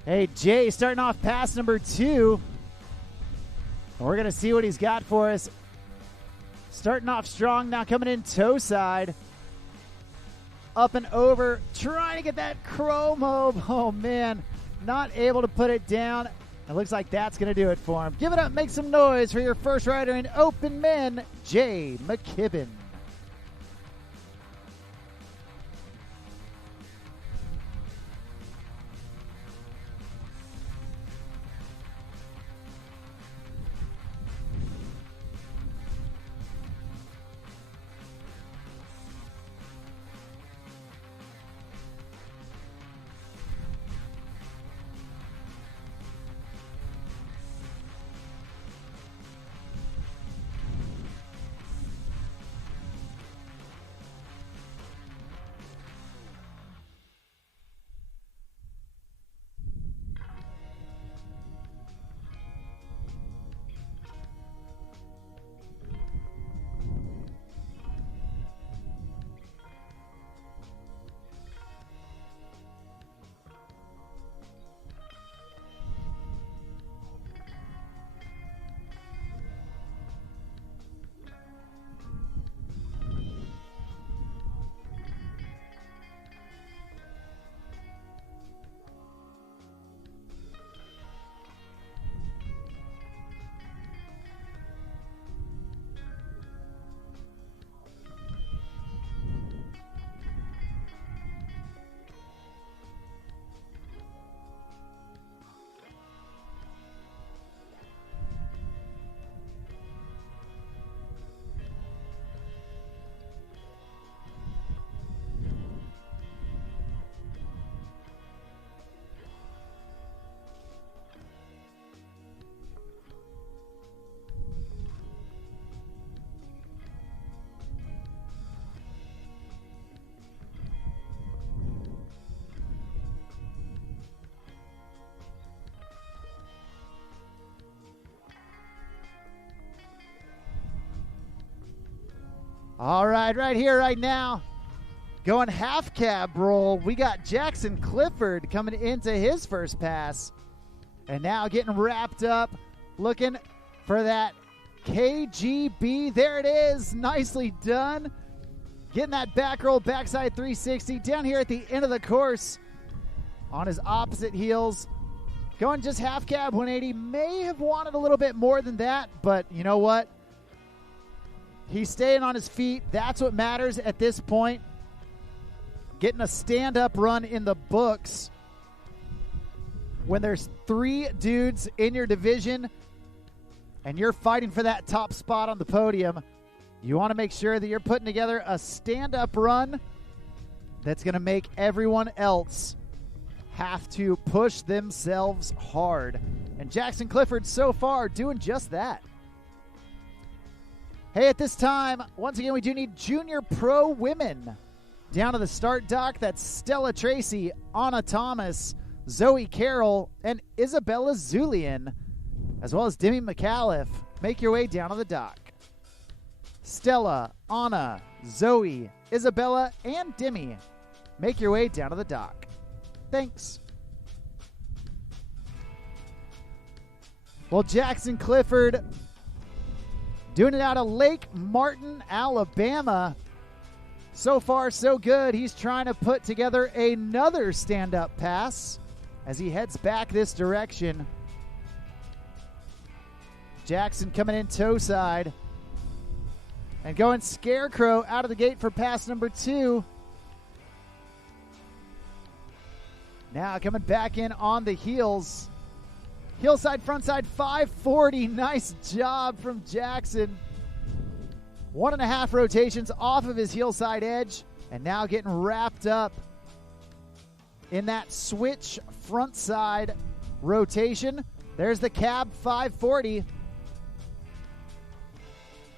Hey, Jay starting off pass number 2. We're going to see what he's got for us. Starting off strong, now coming in toe side. Up and over, trying to get that chromo. Oh, man, not able to put it down. It looks like that's going to do it for him. Give it up, make some noise for your first rider in open men, Jay McKibben. All right, right here, right now, going half cab roll. We got Jackson Clifford coming into his first pass. And now getting wrapped up, looking for that KGB. There it is. Nicely done. Getting that back roll, backside 360 down here at the end of the course on his opposite heels. Going just half cab 180. May have wanted a little bit more than that, but you know what? He's staying on his feet. That's what matters at this point. Getting a stand-up run in the books. When there's 3 dudes in your division and you're fighting for that top spot on the podium, you want to make sure that you're putting together a stand-up run that's going to make everyone else have to push themselves hard. And Jackson Clifford so far doing just that. Hey, at this time, once again, we do need junior pro women. Down to the start dock, that's Stella Tracy, Anna Thomas, Zoe Carroll, and Isabella Zulian, as well as Demi McAuliffe. Make your way down to the dock. Stella, Anna, Zoe, Isabella, and Demi. Make your way down to the dock. Thanks. Well, Jackson Clifford doing it out of Lake Martin, Alabama. So far, so good. He's trying to put together another stand-up pass as he heads back this direction. Jackson coming in toe side and going scarecrow out of the gate for pass number 2. Now coming back in on the heels. Heel side, front side, 540. Nice job from Jackson. 1.5 rotations off of his heel side edge. And now getting wrapped up in that switch front side rotation. There's the cab 540.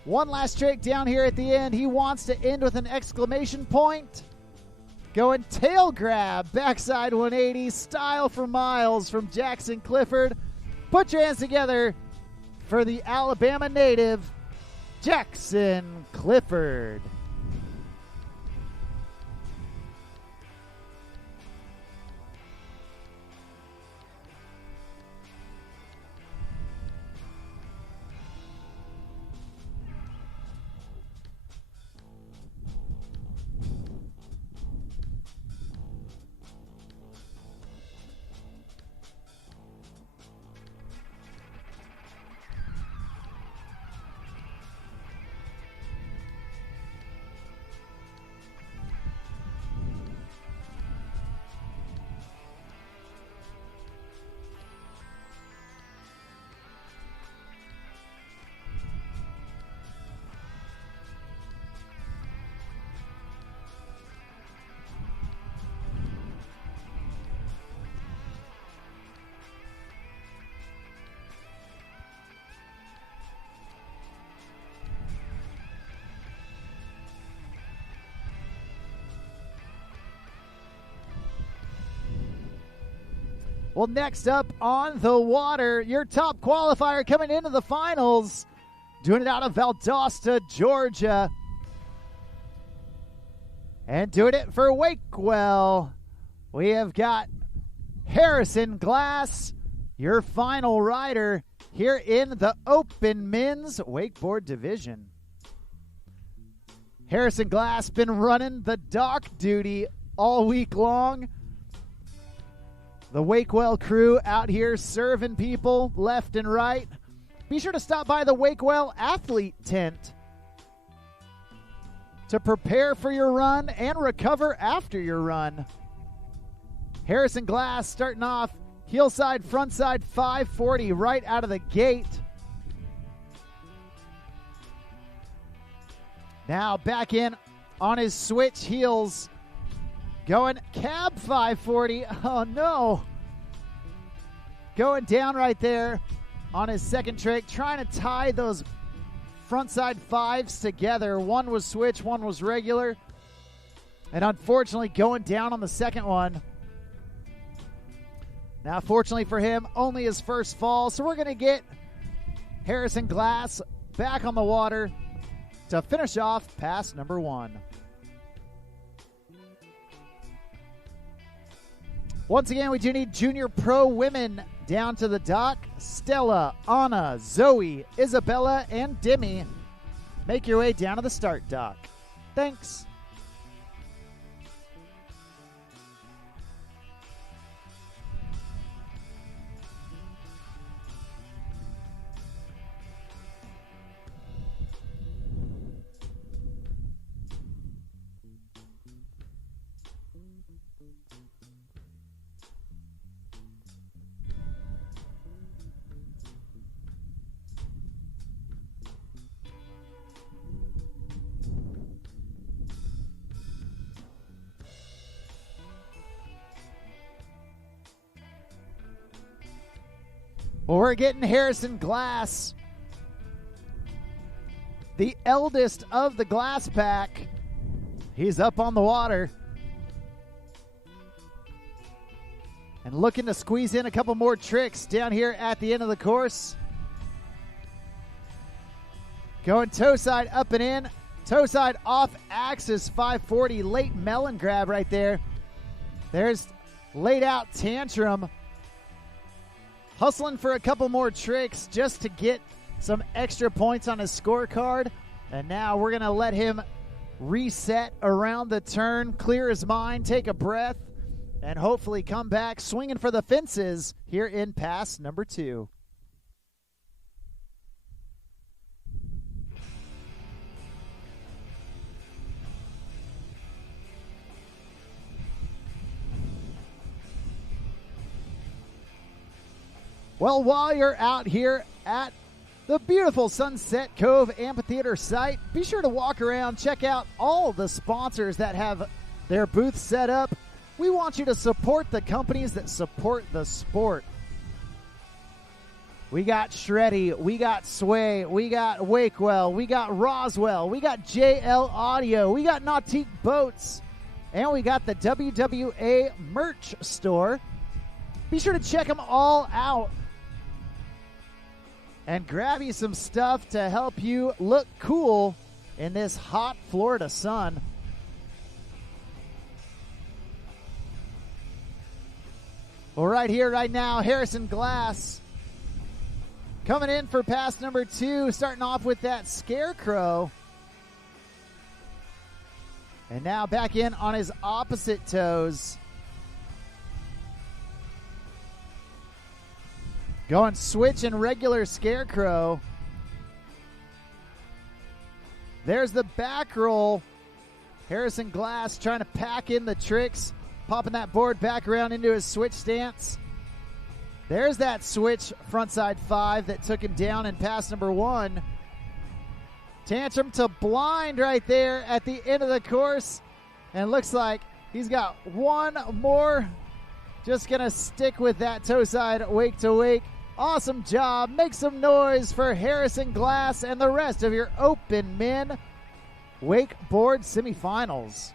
One last trick down here at the end. He wants to end with an exclamation point. Going tail grab, backside 180, style for miles from Jackson Clifford. Put your hands together for the Alabama native, Jackson Clifford. Well, next up on the water, your top qualifier coming into the finals, doing it out of Valdosta, Georgia. And doing it for Wakewell, we have got Harrison Glass, your final rider here in the Open Men's Wakeboard Division. Harrison Glass been running the dock duty all week long. The Wakewell crew out here serving people left and right. Be sure to stop by the Wakewell Athlete Tent to prepare for your run and recover after your run. Harrison Glass starting off heel side, front side, 540 right out of the gate. Now back in on his switch heels. Going cab 540. Oh, no. Going down right there on his second trick. Trying to tie those front side fives together. One was switch, one was regular. And unfortunately going down on the second one. Now, fortunately for him, only his first fall. So we're going to get Harrison Glass back on the water to finish off pass number 1. Once again, we do need junior pro women down to the dock. Stella, Anna, Zoe, Isabella, and Demi. Make your way down to the start dock. Thanks. Well, we're getting Harrison Glass, the eldest of the Glass pack. He's up on the water and looking to squeeze in a couple more tricks down here at the end of the course. Going toe side up and in, toe side off axis 540, late melon grab right there. There's laid out Tantrum. Hustling for a couple more tricks just to get some extra points on his scorecard. And now we're going to let him reset around the turn, clear his mind, take a breath, and hopefully come back swinging for the fences here in pass number 2. Well, while you're out here at the beautiful Sunset Cove Amphitheater site, be sure to walk around, check out all the sponsors that have their booths set up. We want you to support the companies that support the sport. We got Shreddy, we got Sway, we got Wakewell, we got Roswell, we got JL Audio, we got Nautique Boats, and we got the WWA merch store. Be sure to check them all out and grab you some stuff to help you look cool in this hot Florida sun. Well, right here, right now, Harrison Glass coming in for pass number 2, starting off with that Scarecrow. And now back in on his opposite toes. Going switch and regular Scarecrow. There's the back roll. Harrison Glass trying to pack in the tricks. Popping that board back around into his switch stance. There's that switch frontside 5 that took him down in pass number 1. Tantrum to blind right there at the end of the course. And looks like he's got one more. Just going to stick with that toe side wake to wake. Awesome job. Make some noise for Harrison Glass and the rest of your open men wakeboard semifinals.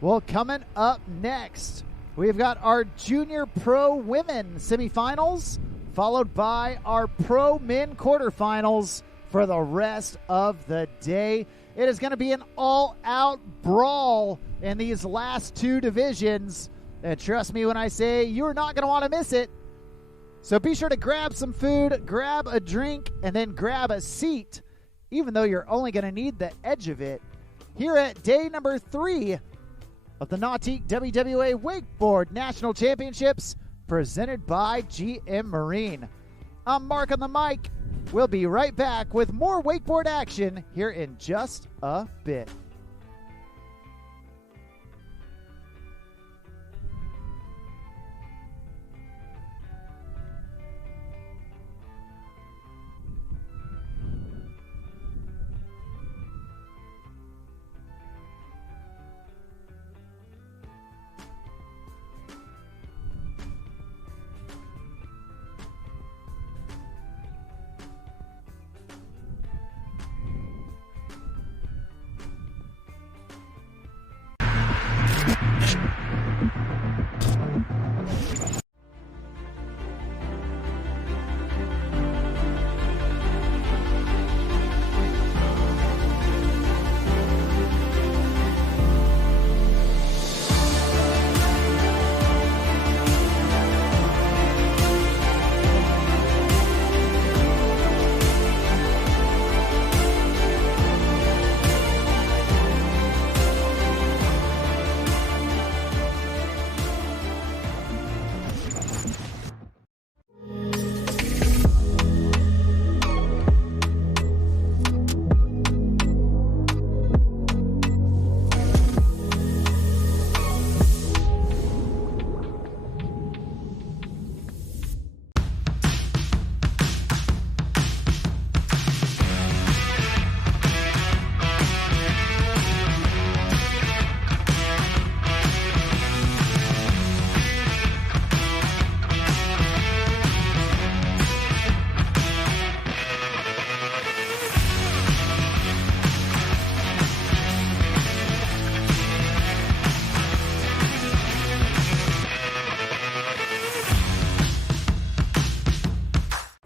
Well, coming up next, we've got our junior pro women semifinals, followed by our pro men quarterfinals for the rest of the day. It is going to be an all-out brawl in these last 2 divisions. And trust me when I say you're not going to want to miss it. So be sure to grab some food, grab a drink, and then grab a seat, even though you're only going to need the edge of it, here at day number 3 of the Nautique WWA Wakeboard National Championships, presented by GM Marine. I'm Mark on the mic. We'll be right back with more wakeboard action here in just a bit.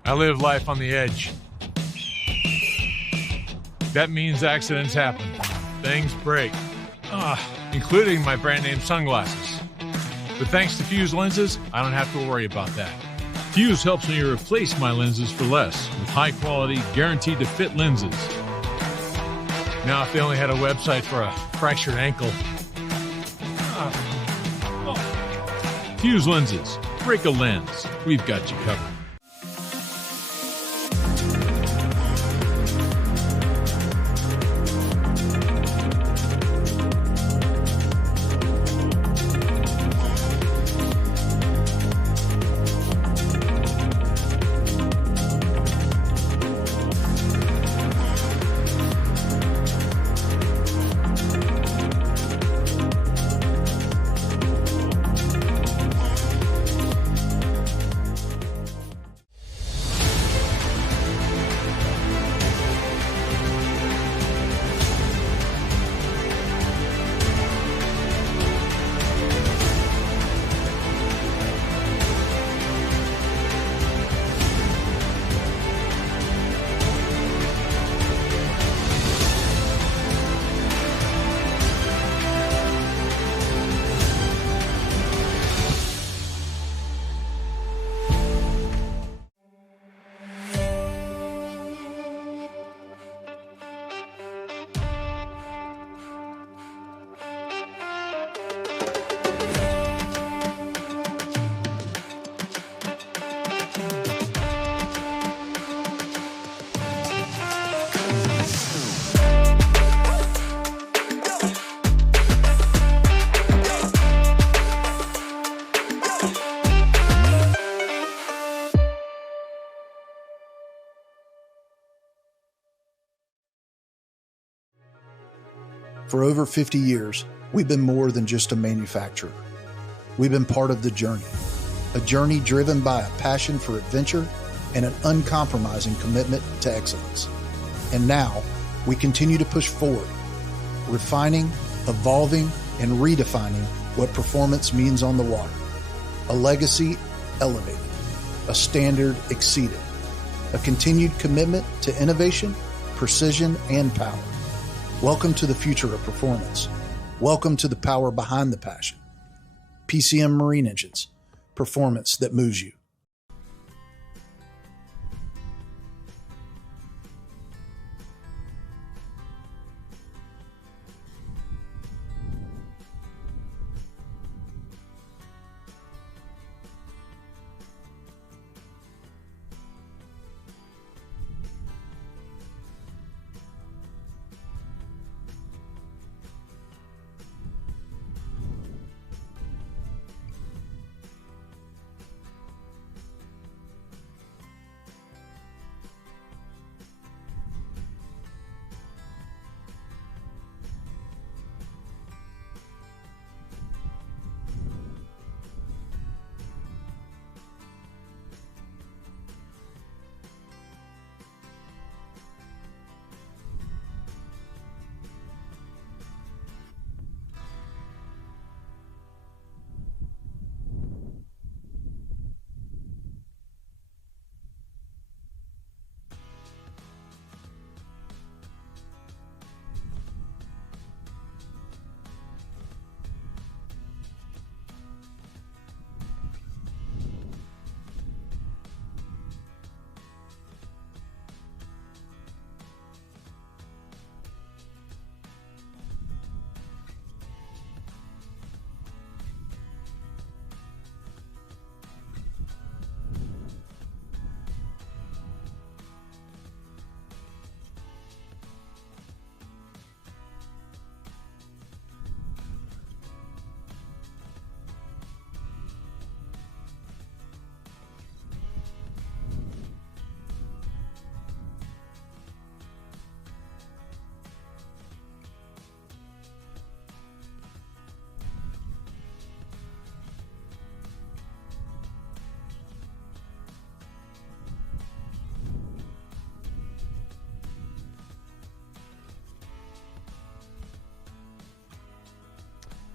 I live life on the edge. That means accidents happen. Things break. Including my brand name sunglasses. But thanks to Fuse lenses, I don't have to worry about that. Fuse helps me replace my lenses for less with high quality, guaranteed to fit lenses. Now, if they only had a website for a fractured ankle. Fuse lenses. Break a lens. We've got you covered. For over 50 years, we've been more than just a manufacturer. We've been part of the journey, a journey driven by a passion for adventure and an uncompromising commitment to excellence. And now, we continue to push forward, refining, evolving, and redefining what performance means on the water. A legacy elevated, a standard exceeded, a continued commitment to innovation, precision, and power. Welcome to the future of performance. Welcome to the power behind the passion. PCM Marine Engines, performance that moves you.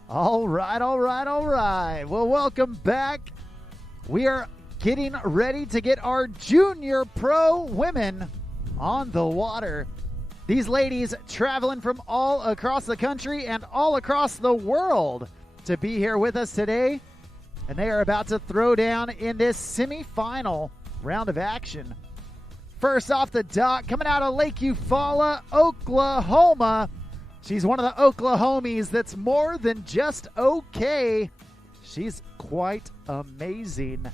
All right. Well, welcome back. We are getting ready to get our junior pro women on the water. These ladies traveling from all across the country and all across the world to be here with us today. And they are about to throw down in this semifinal round of action. First off the dock, coming out of Lake Eufaula, Oklahoma. She's one of the Oklahomies that's more than just okay. She's quite amazing.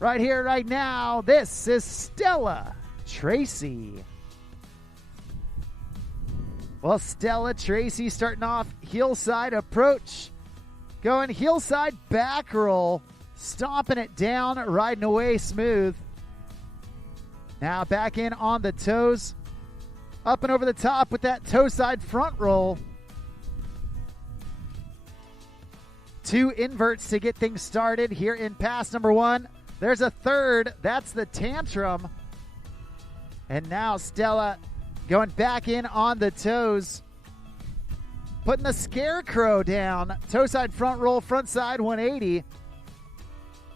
Right here, right now, this is Stella Tracy. Well, Stella Tracy starting off heelside approach. Going heelside back roll. Stomping it down, riding away smooth. Now back in on the toes. Up and over the top with that toe side front roll. 2 inverts to get things started here in pass number 1. There's a third. That's the tantrum. And now Stella going back in on the toes. Putting the scarecrow down. Toe side front roll, front side 180.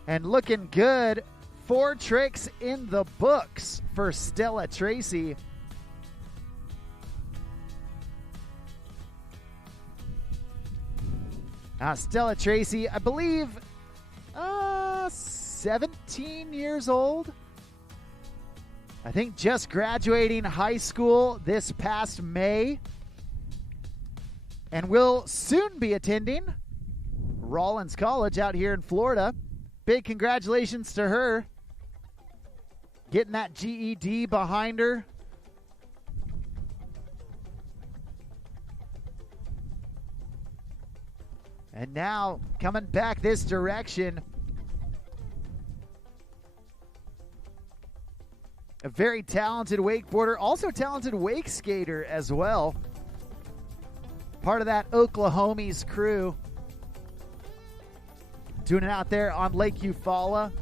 And looking good. 4 tricks in the books for Stella Tracy. Now Stella Tracy, I believe, 17 years old. I think just graduating high school this past May. And will soon be attending Rollins College out here in Florida. Big congratulations to her. Getting that GED behind her. And now coming back this direction. A very talented wakeboarder, also talented wake skater as well. Part of that Oklahomies crew. Doing it out there on Lake Eufaula.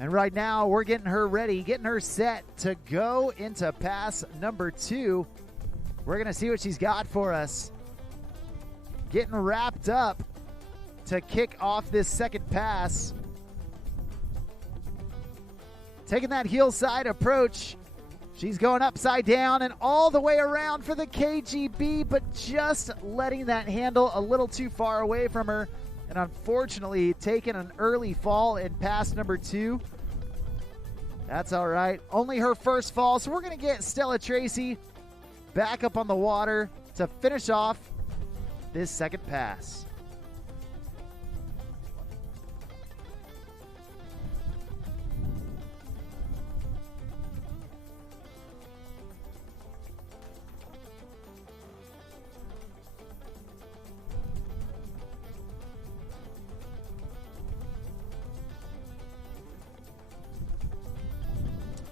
And right now we're getting her ready, getting her set to go into pass number 2. We're going to see what she's got for us. Getting wrapped up to kick off this second pass. Taking that heel side approach. She's going upside down and all the way around for the KGB, but just letting that handle a little too far away from her. And unfortunately, taking an early fall in pass number 2. That's all right. Only her first fall, so we're going to get Stella Tracy back up on the water to finish off this second pass.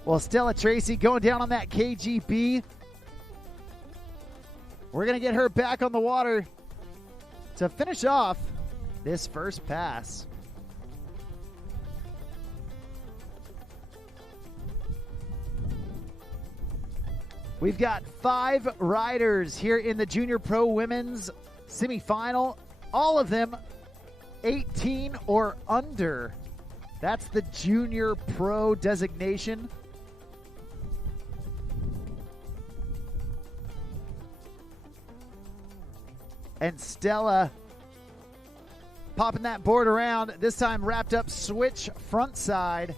Well, Stella Tracy going down on that KGB. We're going to get her back on the water to finish off this first pass. We've got 5 riders here in the Junior Pro Women's semifinal. All of them 18 or under. That's the Junior Pro designation. And Stella popping that board around, this time wrapped up switch front side.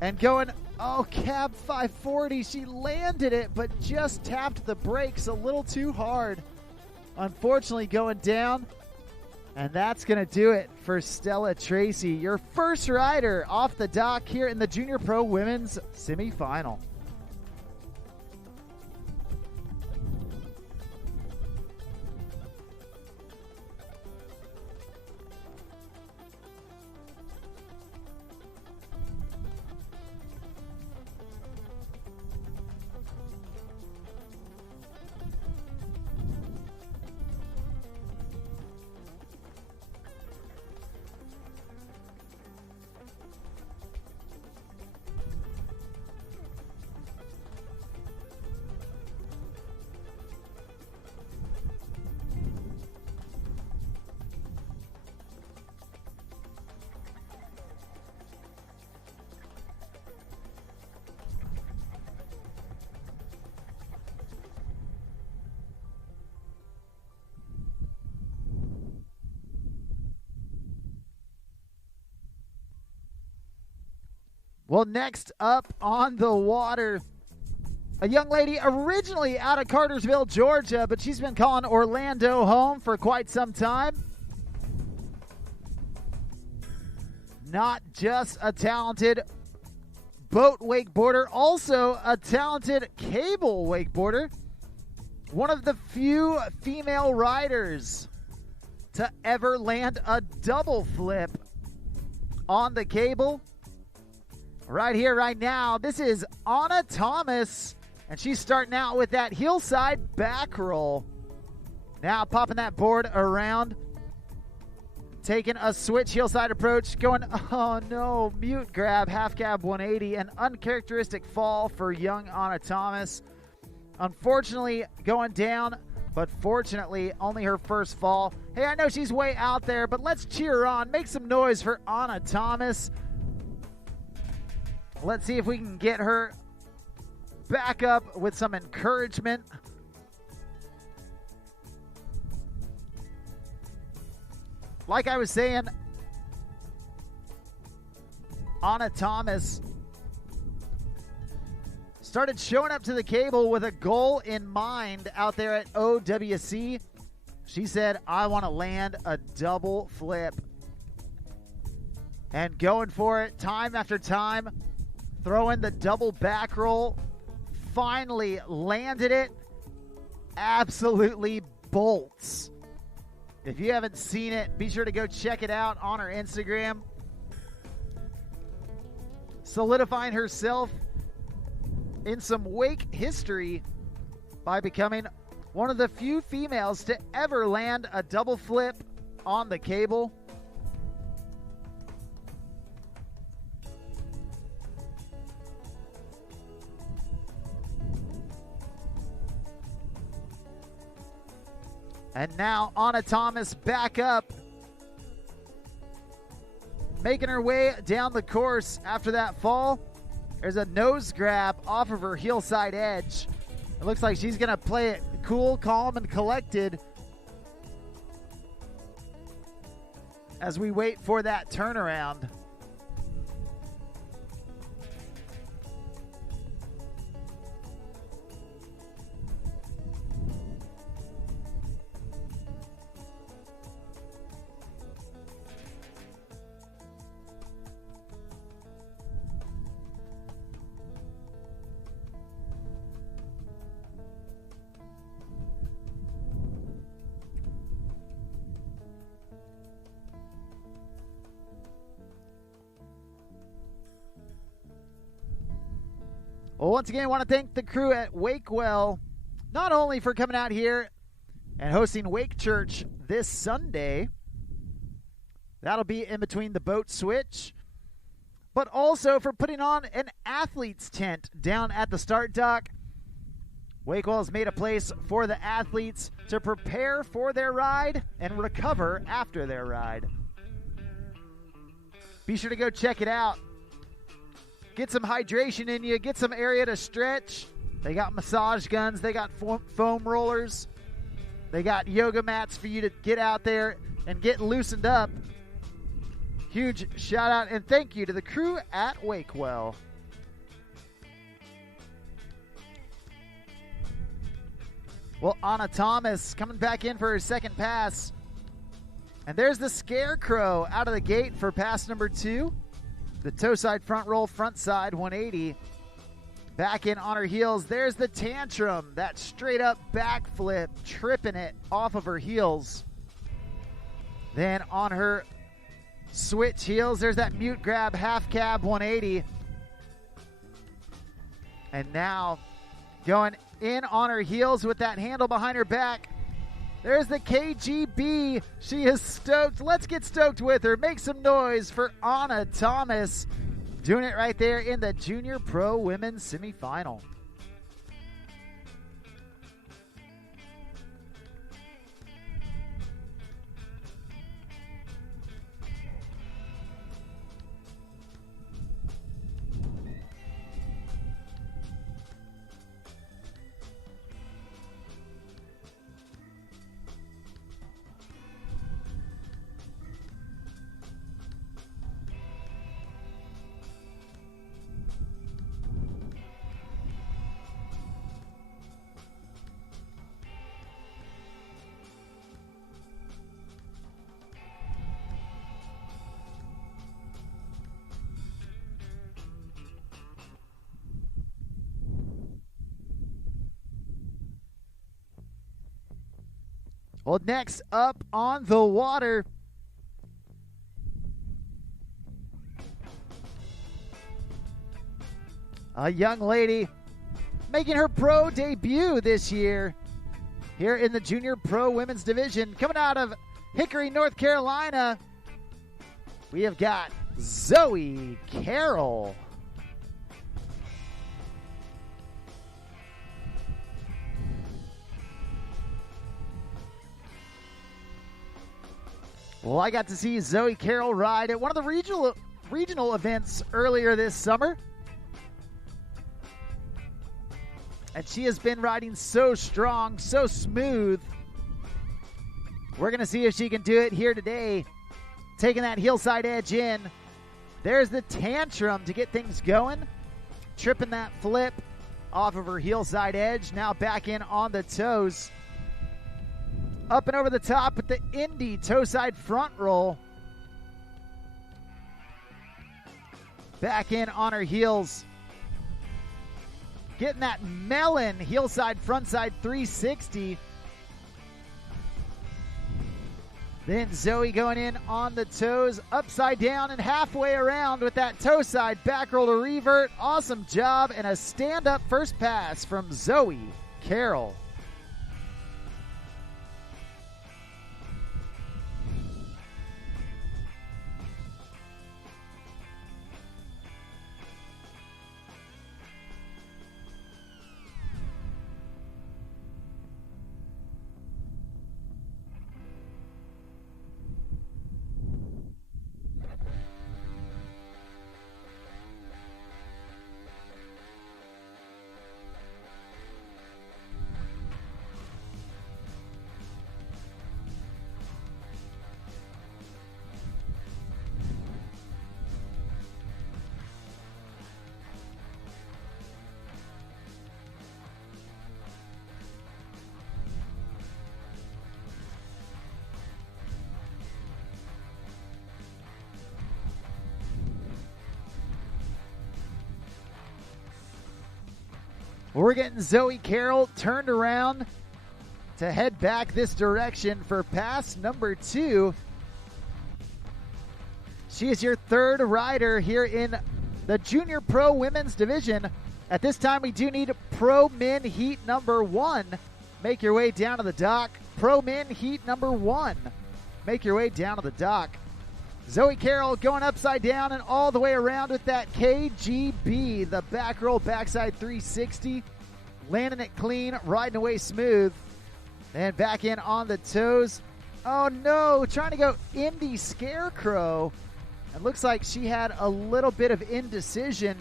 And going, oh, cab 540. She landed it, but just tapped the brakes a little too hard. Unfortunately going down. And that's going to do it for Stella Tracy, your first rider off the dock here in the Junior Pro Women's semifinal. Well, next up on the water, a young lady originally out of Cartersville, Georgia, but she's been calling Orlando home for quite some time. Not just a talented boat wakeboarder, also a talented cable wakeboarder. One of the few female riders to ever land a double flip on the cable. Right here, right now, this is Anna Thomas, and she's starting out with that hillside back roll. Now popping that board around, taking a switch hillside approach, going, oh no, mute grab, half cab 180, an uncharacteristic fall for young Anna Thomas. Unfortunately, going down, but fortunately, only her first fall. Hey, I know she's way out there, but let's cheer her on. Make some noise for Anna Thomas. Let's see if we can get her back up with some encouragement. Like I was saying, Anna Thomas started showing up to the cable with a goal in mind out there at OWC. She said, I want to land a double flip. And going for it time after time, throwing the double back roll, finally landed it. Absolutely bolts. If you haven't seen it, be sure to go check it out on her Instagram. Solidifying herself in some wake history by becoming one of the few females to ever land a double flip on the cable. And now Anna Thomas back up, making her way down the course after that fall. There's a nose grab off of her hillside edge. It looks like she's going to play it cool, calm, and collected as we wait for that turnaround. Well, once again, I want to thank the crew at Wakewell, not only for coming out here and hosting Wake Church this Sunday, that'll be in between the boat switch, but also for putting on an athlete's tent down at the start dock. Wakewell has made a place for the athletes to prepare for their ride and recover after their ride. Be sure to go check it out. Get some hydration in you. Get some area to stretch. They got massage guns. They got foam rollers. They got yoga mats for you to get out there and get loosened up. Huge shout out and thank you to the crew at Wakewell. Well, Anna Thomas coming back in for her second pass. And there's the Scarecrow out of the gate for pass number 2. The toe side front roll, front side 180. Back in on her heels. There's the Tantrum, that straight up backflip, tripping it off of her heels. Then on her switch heels, there's that mute grab, half cab 180. And now going in on her heels with that handle behind her back. There's the KGB. She is stoked. Let's get stoked with her. Make some noise for Anna Thomas. Doing it right there in the Junior Pro Women's semifinal. Well, next up on the water, a young lady making her pro debut this year here in the Junior Pro Women's Division. Coming out of Hickory, North Carolina, we have got Zoe Carroll. Well, I got to see Zoe Carroll ride at one of the regional events earlier this summer. And she has been riding so strong, so smooth. We're going to see if she can do it here today. Taking that hillside edge in. There's the tantrum to get things going. Tripping that flip off of her hillside edge. Now back in on the toes. Up and over the top with the Indy toe-side front roll. Back in on her heels. Getting that melon heel-side, front-side 360. Then Zoe going in on the toes, upside down and halfway around with that toe-side back roll to revert. Awesome job and a stand-up first pass from Zoe Carroll. We're getting Zoe Carroll turned around to head back this direction for pass number 2. She is your third rider here in the Junior Pro Women's Division. At this time, we do need Pro Men Heat number 1. Make your way down to the dock. Pro Men Heat number 1. Make your way down to the dock. Zoe Carroll going upside down and all the way around with that KGB, the back roll backside 360. Landing it clean, riding away smooth. And back in on the toes. Oh no, trying to go Indy Scarecrow. It looks like she had a little bit of indecision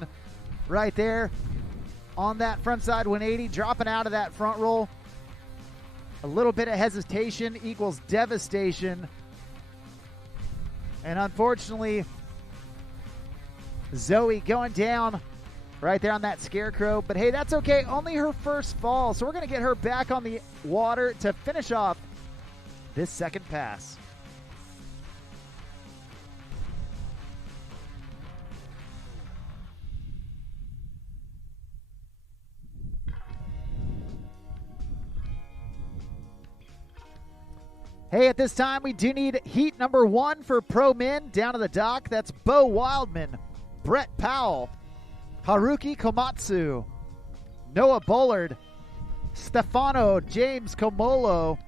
right there on that front side 180, dropping out of that front roll. A little bit of hesitation equals devastation. And unfortunately, Zoe going down right there on that Scarecrow. But hey, that's okay. Only her first fall. So we're going to get her back on the water to finish off this second pass. Hey, at this time, we do need heat number 1 for pro men down to the dock. That's Bo Wildman, Brett Powell, Haruki Komatsu, Noah Bullard, Stefano James Komolo,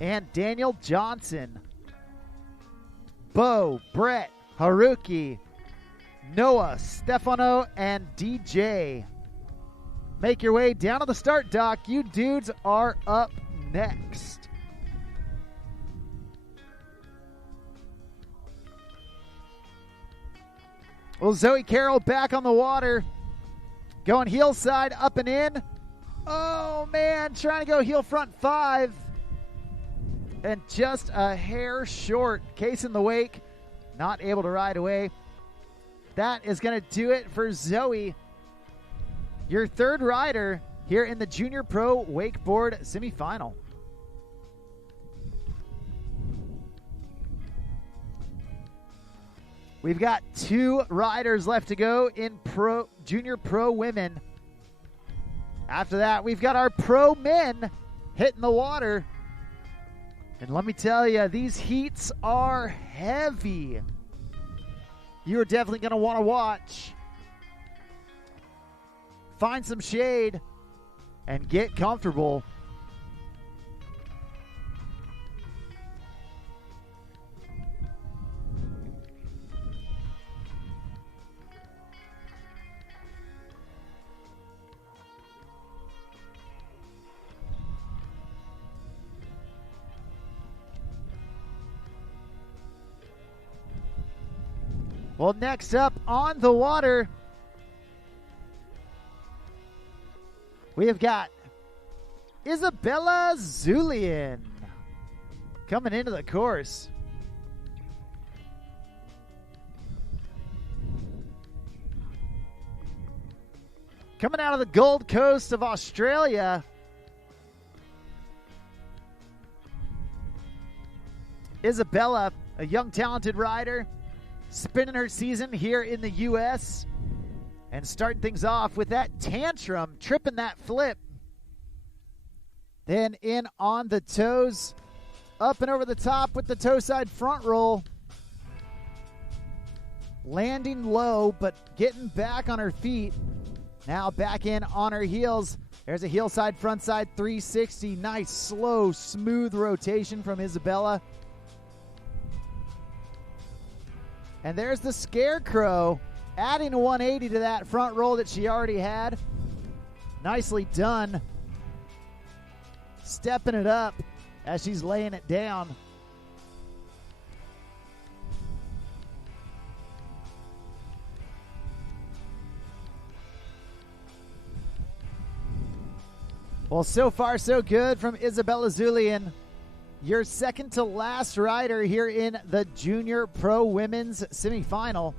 and Daniel Johnson. Bo, Brett, Haruki, Noah, Stefano, and DJ. Make your way down to the start dock. You dudes are up next. Well, Zoe Carroll back on the water. Going heel side, up and in. Oh, man, trying to go heel front 5. And just a hair short. Case in the wake. Not able to ride away. That is going to do it for Zoe. Your third rider here in the Junior Pro Wakeboard semifinal. We've got 2 riders left to go in Junior Pro Women. After that, we've got our Pro Men hitting the water. And let me tell you, these heats are heavy. You're definitely going to want to watch. Find some shade and get comfortable. Well, next up on the water, we have got Isabella Zulian coming into the course. Coming out of the Gold Coast of Australia, Isabella, a young talented rider, spending her season here in the U.S. and starting things off with that tantrum, tripping that flip. Then in on the toes, up and over the top with the toe side front roll. Landing low, but getting back on her feet. Now back in on her heels. There's a heel side, front side 360. Nice, slow, smooth rotation from Isabella. And there's the Scarecrow, adding a 180 to that front roll that she already had. Nicely done. Stepping it up as she's laying it down. Well, so far so good from Isabella Zulian. Your second to last rider here in the Junior Pro Women's semifinal.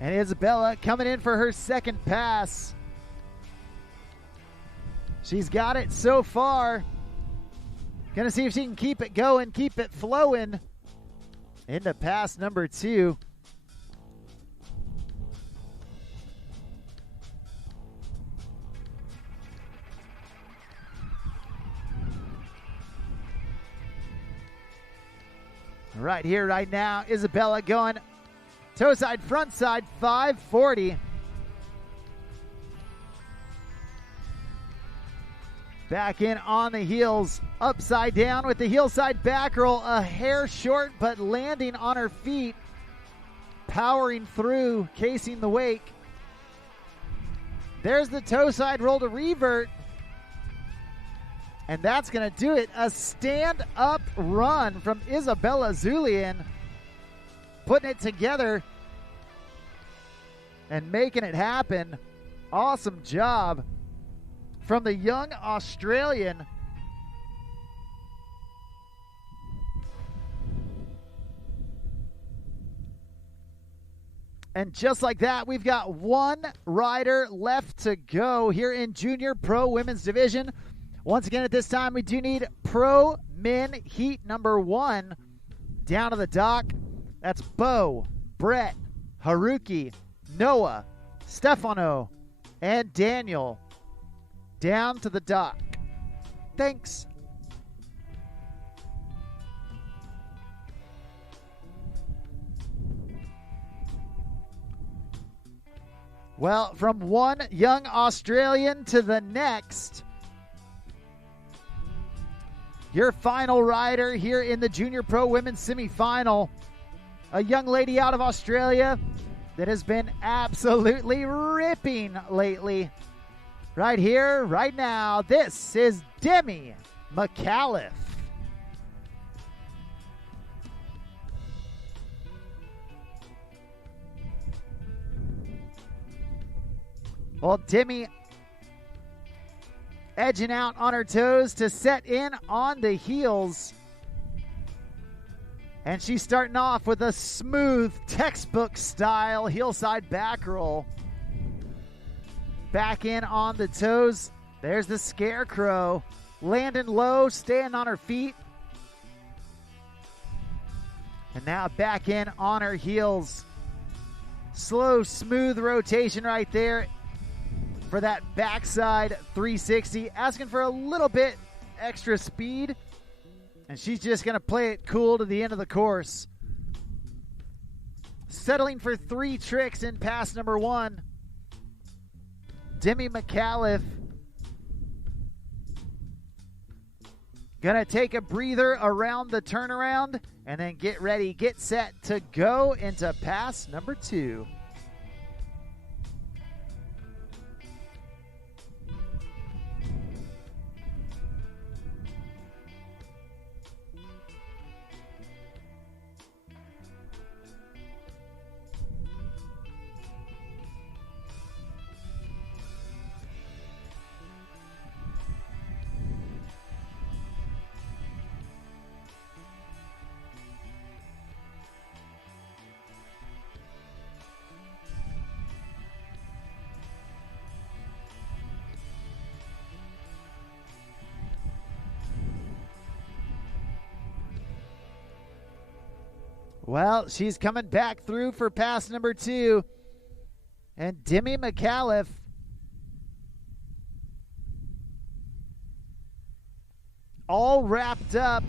And Isabella coming in for her second pass. She's got it so far. Gonna see if she can keep it going, keep it flowing into pass number 2. Right here, right now, Isabella going toe side, front side, 540. Back in on the heels, upside down with the heel side back roll, a hair short, but landing on her feet, powering through, casing the wake. There's the toe side roll to revert. And that's going to do it. A stand-up run from Isabella Zulian, putting it together and making it happen. Awesome job from the young Australian. And just like that, we've got one rider left to go here in Junior Pro Women's Division. Once again, at this time, we do need Pro Men Heat number 1 down to the dock. That's Bo, Brett, Haruki, Noah, Stefano, and Daniel down to the dock. Thanks. Well, from one young Australian to the next, your final rider here in the Junior Pro Women's semifinal, a young lady out of Australia that has been absolutely ripping lately. Right here, right now, this is Demi McAuliffe. Well, Demi, edging out on her toes to set in on the heels. And she's starting off with a smooth textbook style heelside back roll. Back in on the toes. There's the scarecrow. Landing low, staying on her feet. And now back in on her heels. Slow, smooth rotation right there for that backside 360. Asking for a little bit extra speed. And she's just going to play it cool to the end of the course. Settling for 3 tricks in pass number 1. Demi McAuliffe gonna take a breather around the turnaround and then get ready, get set to go into pass number 2. Well, she's coming back through for pass number 2. And Demi McAuliffe all wrapped up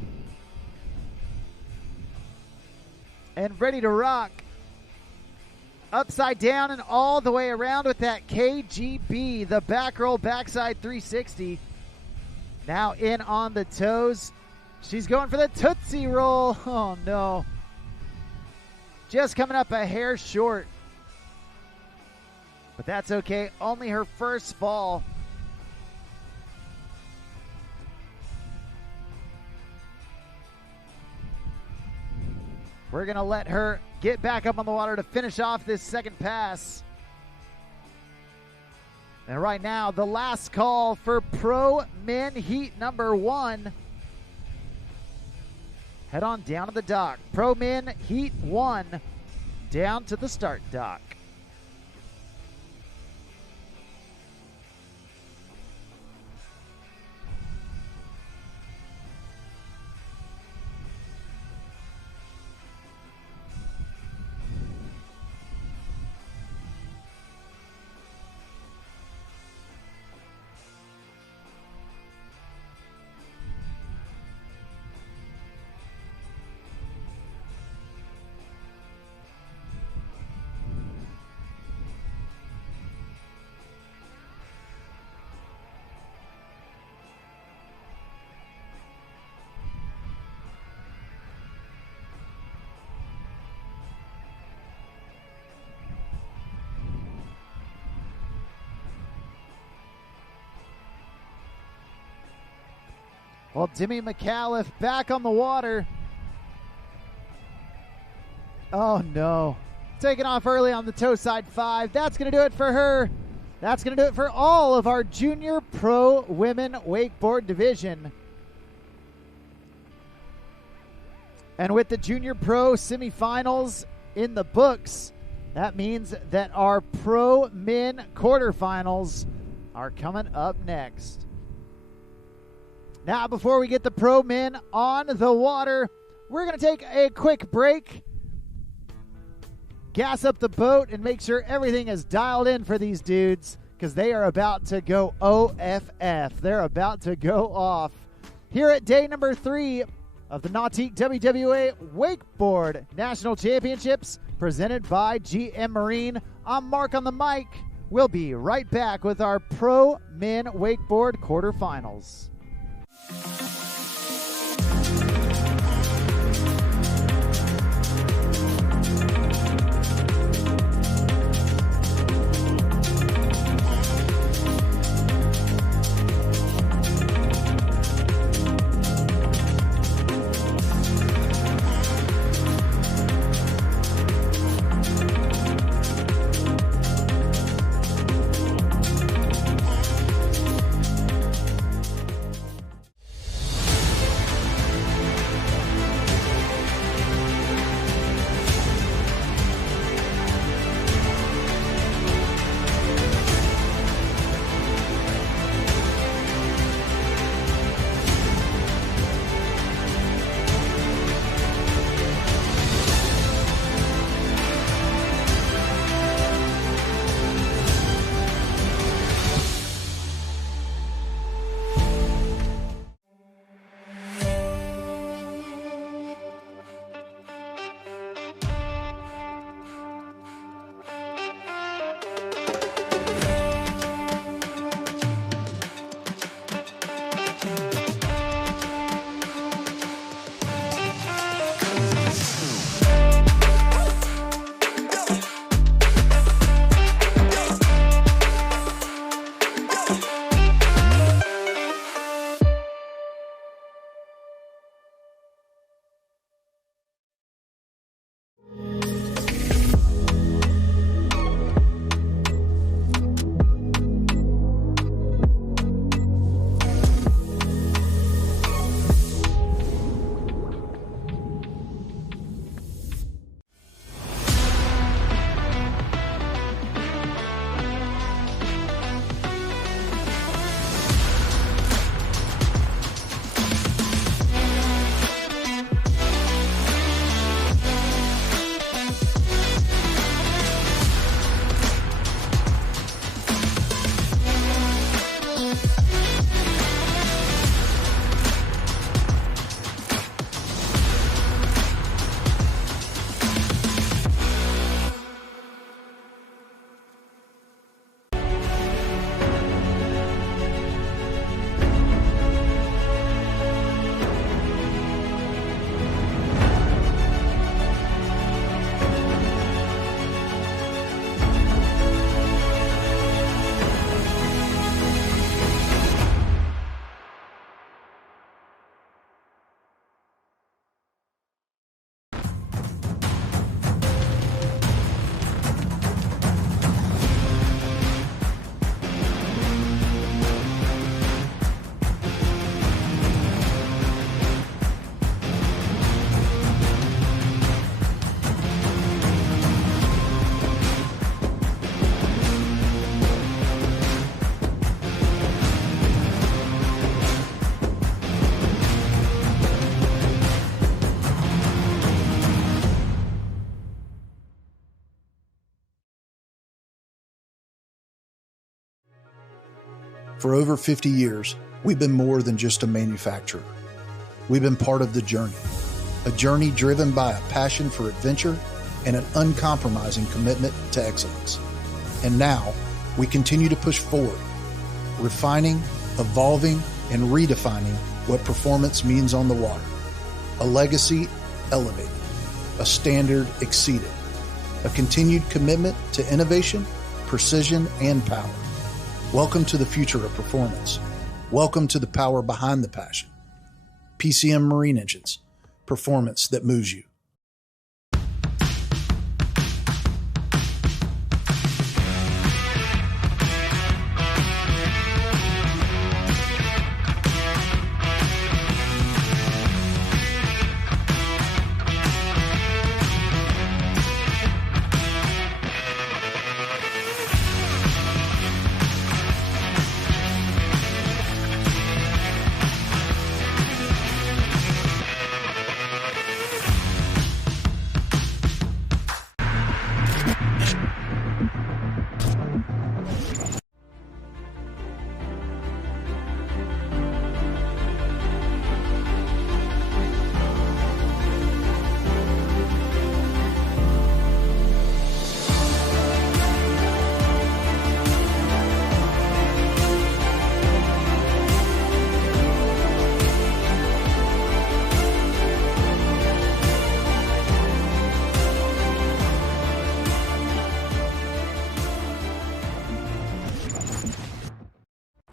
and ready to rock. Upside down and all the way around with that KGB, the back roll backside 360. Now in on the toes. She's going for the Tootsie Roll. Oh, no. Just coming up a hair short. But that's okay. Only her first fall. We're going to let her get back up on the water to finish off this second pass. And right now, the last call for Pro Men Heat number 1. Head on down to the dock. Pro Men Heat 1 down to the start dock. Well, Demi McAuliffe back on the water. Oh, no. Taking off early on the toe side 5. That's going to do it for her. That's going to do it for all of our Junior Pro Women Wakeboard division. And with the Junior Pro semifinals in the books, that means that our Pro Men quarterfinals are coming up next. Now, before we get the Pro Men on the water, we're going to take a quick break, gas up the boat, and make sure everything is dialed in for these dudes because they are about to go OFF. They're about to go off. Here at day number 3 of the Nautique WWA Wakeboard National Championships presented by GM Marine, I'm Mark on the mic. We'll be right back with our Pro Men Wakeboard quarterfinals. For over 50 years, we've been more than just a manufacturer. We've been part of the journey, a journey driven by a passion for adventure and an uncompromising commitment to excellence. And now, we continue to push forward, refining, evolving, and redefining what performance means on the water. A legacy elevated, a standard exceeded, a continued commitment to innovation, precision, and power. Welcome to the future of performance. Welcome to the power behind the passion. PCM Marine Engines, performance that moves you.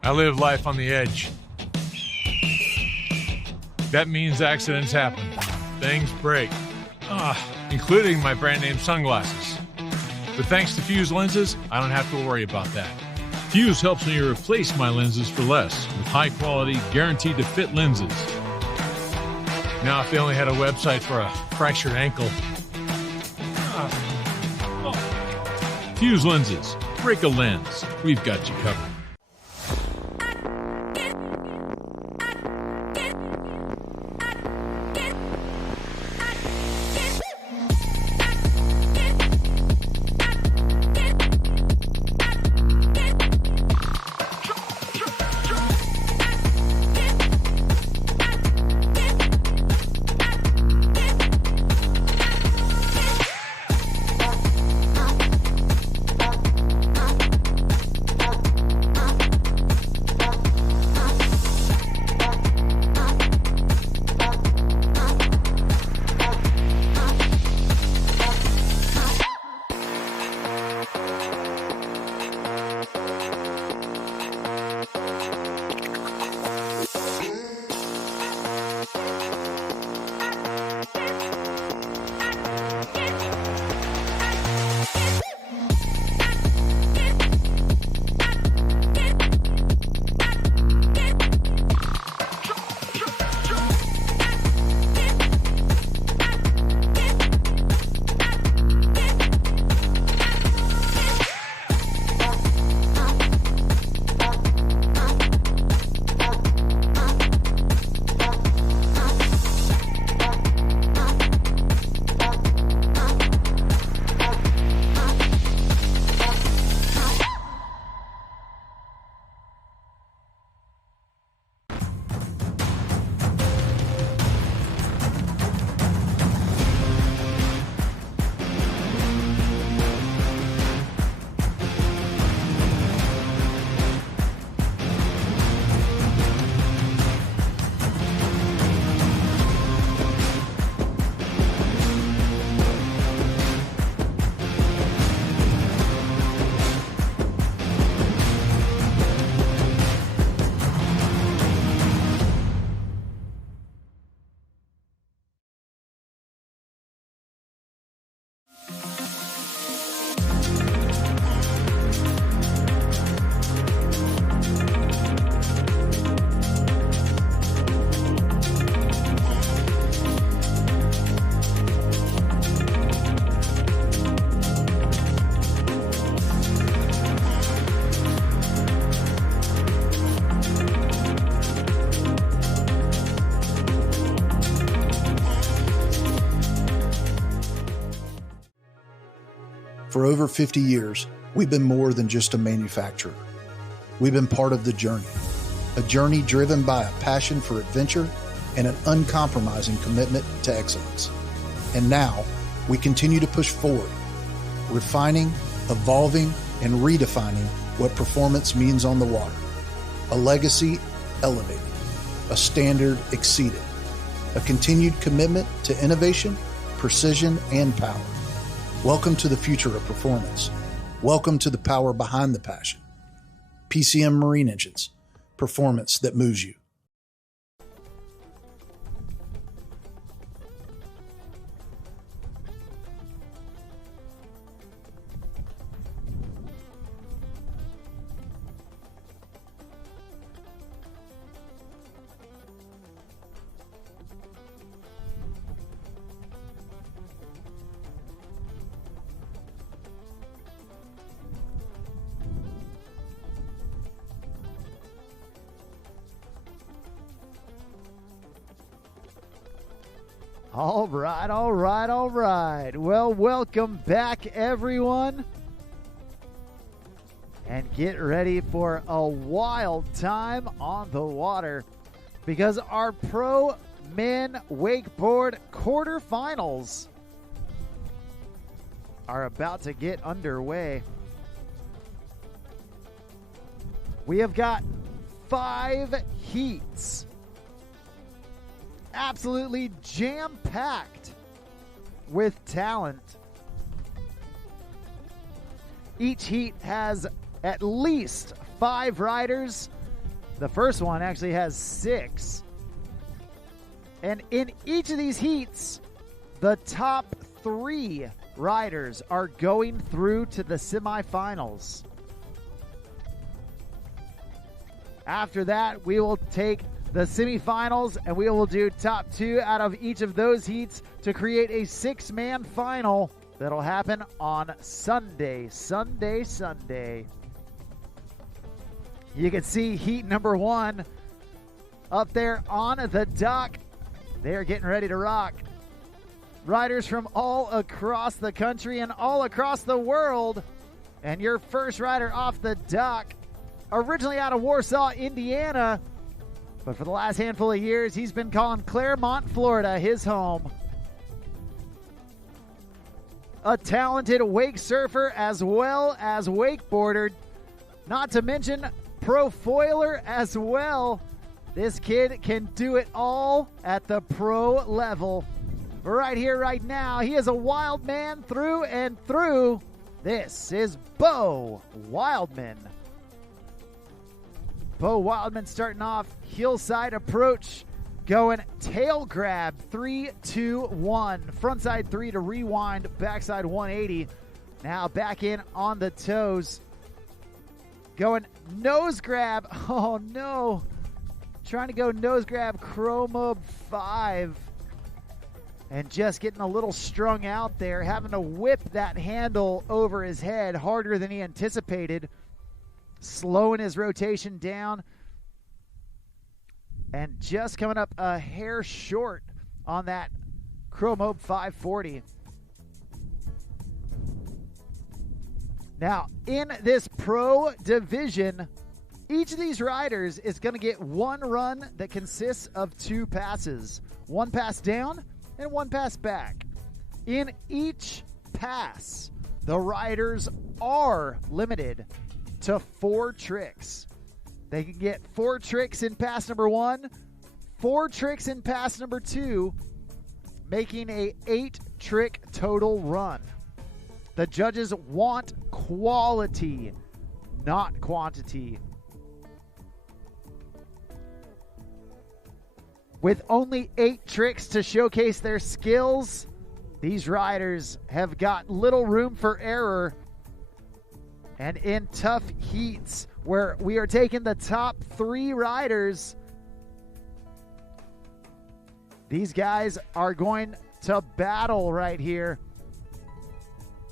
I live life on the edge. That means accidents happen. Things break. Including my brand name sunglasses. But thanks to Fuse lenses, I don't have to worry about that. Fuse helps me replace my lenses for less with high quality, guaranteed to fit lenses. Now, if they only had a website for a fractured ankle. Fuse lenses. Break a lens. We've got you covered. For over 50 years, we've been more than just a manufacturer. We've been part of the journey, a journey driven by a passion for adventure and an uncompromising commitment to excellence. And now, we continue to push forward, refining, evolving, and redefining what performance means on the water. A legacy elevated, a standard exceeded, a continued commitment to innovation, precision, and power. Welcome to the future of performance. Welcome to the power behind the passion. PCM Marine Engines, performance that moves you. All right. Well, welcome back, everyone. And get ready for a wild time on the water because our pro men wakeboard quarterfinals are about to get underway. We have got 5 heats. Absolutely jam-packed with talent. Each heat has at least 5 riders. The first one actually has 6. And in each of these heats, the top 3 riders are going through to the semifinals. After that, we will take the semifinals, and we will do top 2 out of each of those heats to create a 6-man final that'll happen on Sunday. You can see heat number 1 up there on the dock. They are getting ready to rock. Riders from all across the country and all across the world. And your first rider off the dock, originally out of Warsaw, Indiana, but for the last handful of years, he's been calling Claremont, Florida, his home. A talented wake surfer as well as wakeboarder, not to mention pro foiler as well. This kid can do it all at the pro level. Right here, right now, he is a wild man through and through. This is Bo Wildman. Bo Wildman starting off hillside approach, going tail grab, 3, 2, 1. Frontside 3 to rewind, backside 180. Now back in on the toes. Going nose grab. Oh no. Trying to go nose grab Chromo 5. And just getting a little strung out there, having to whip that handle over his head harder than he anticipated. Slowing his rotation down and just coming up a hair short on that Chromobe 540. Now, in this pro division, each of these riders is going to get one run that consists of 2 passes. 1 pass down and 1 pass back. In each pass, the riders are limited to 4 tricks. They can get 4 tricks in pass number 1, 4 tricks in pass number 2, making a 8-trick total run. The judges want quality, not quantity. With only 8 tricks to showcase their skills, these riders have got little room for error. And in tough heats where we are taking the top 3 riders, these guys are going to battle right here.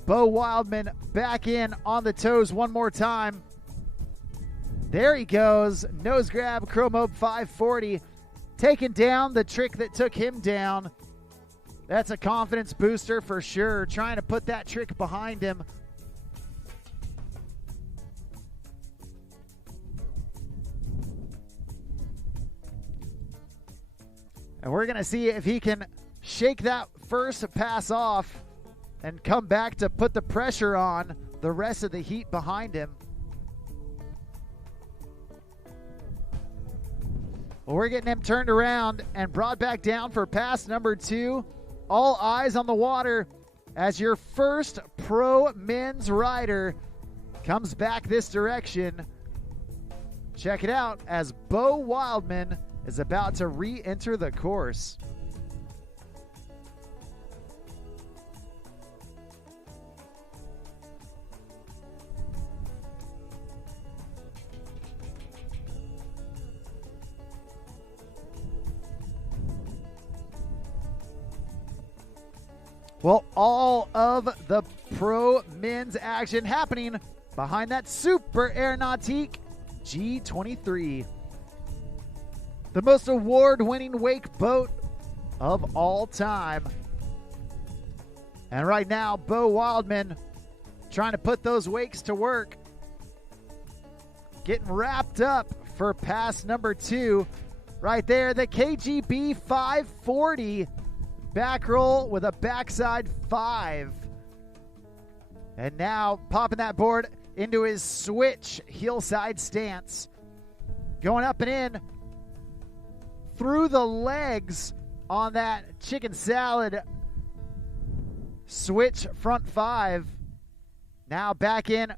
Bo Wildman back in on the toes one more time. There he goes. Nose grab, Chromobe 540. Taking down the trick that took him down. That's a confidence booster for sure. Trying to put that trick behind him. And we're going to see if he can shake that first pass off and come back to put the pressure on the rest of the heat behind him. Well, we're getting him turned around and brought back down for pass number 2. All eyes on the water as your first pro men's rider comes back this direction. Check it out as Bo Wildman is about to re-enter the course. Well, all of the pro men's action happening behind that Super Air Nautique G23. The most award-winning wake boat of all time. And right now, Bo Wildman trying to put those wakes to work. Getting wrapped up for pass number 2. Right there, the KGB 540. Back roll with a backside 5. And now popping that board into his switch hillside stance. Going up and in through the legs on that chicken salad switch front 5. Now back in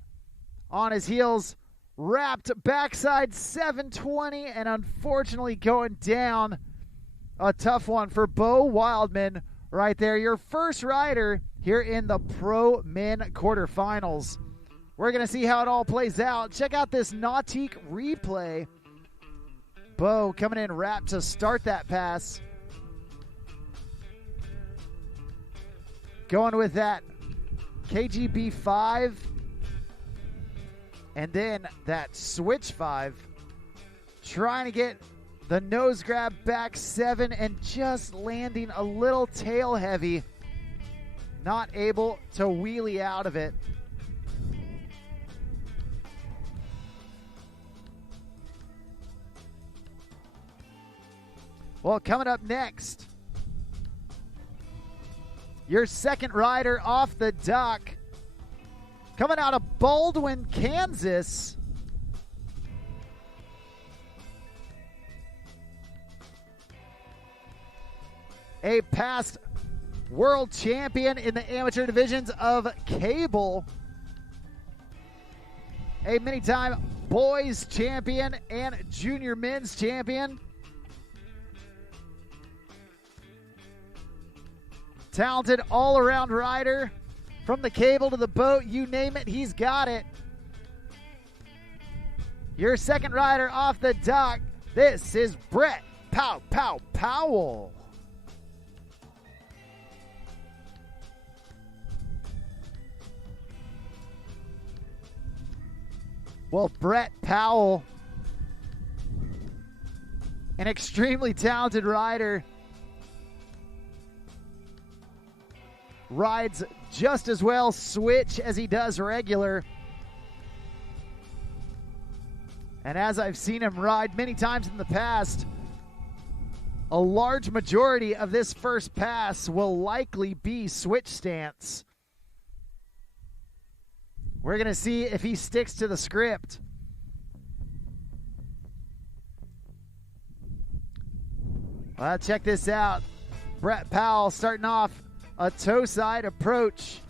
on his heels. Wrapped backside 720 and unfortunately going down. A tough one for Bo Wildman right there. Your first rider here in the Pro Men quarterfinals. We're going to see how it all plays out. Check out this Nautique replay. Bo coming in wrapped to start that pass. Going with that KGB 5. And then that switch 5. Trying to get the nose grab back 7 and just landing a little tail heavy. Not able to wheelie out of it. Well, coming up next, your second rider off the dock. Coming out of Baldwin, Kansas. A past world champion in the amateur divisions of cable. A many-time boys champion and junior men's champion. Talented all-around rider. From the cable to the boat, you name it, he's got it. Your second rider off the dock, this is Brett Powell. Well, Brett Powell, an extremely talented rider, rides just as well switch as he does regular. And as I've seen him ride many times in the past, a large majority of this first pass will likely be switch stance. We're going to see if he sticks to the script. Well, check this out. Brett Powell starting off a toe side approach.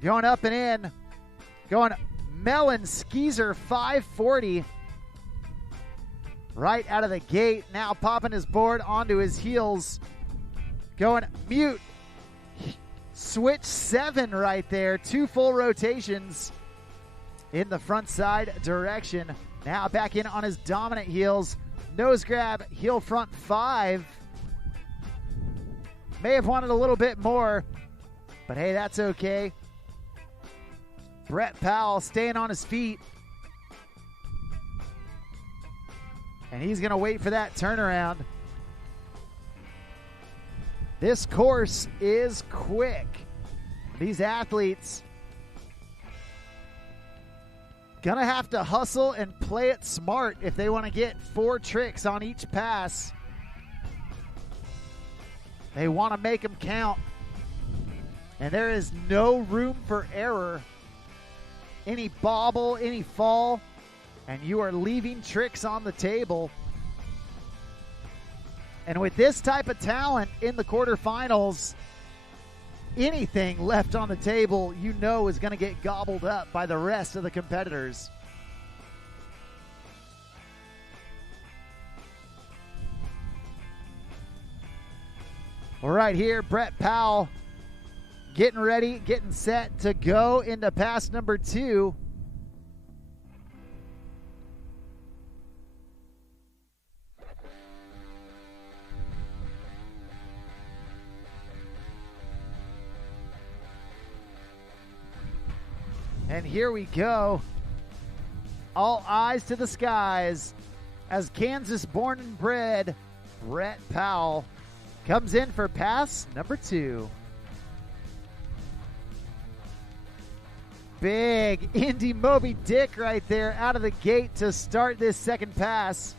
Going up and in. Going Melon Skeezer 540. Right out of the gate. Now popping his board onto his heels. Going mute. Switch 7 right there. 2 full rotations in the front side direction. Now back in on his dominant heels. Nose grab, heel front 5. May have wanted a little bit more, but hey, that's okay. Brett Powell staying on his feet. And he's going to wait for that turnaround. This course is quick. These athletes gonna have to hustle and play it smart if they want to get 4 tricks on each pass. They want to make them count. And there is no room for error. Any bobble, any fall, and you are leaving tricks on the table. And with this type of talent in the quarterfinals, anything left on the table, you know, is going to get gobbled up by the rest of the competitors. All right, here, Brett Powell getting ready, getting set to go into pass number 2. And here we go. All eyes to the skies as Kansas born and bred Brett Powell comes in for pass number 2. Big Indy Moby Dick right there out of the gate to start this second pass.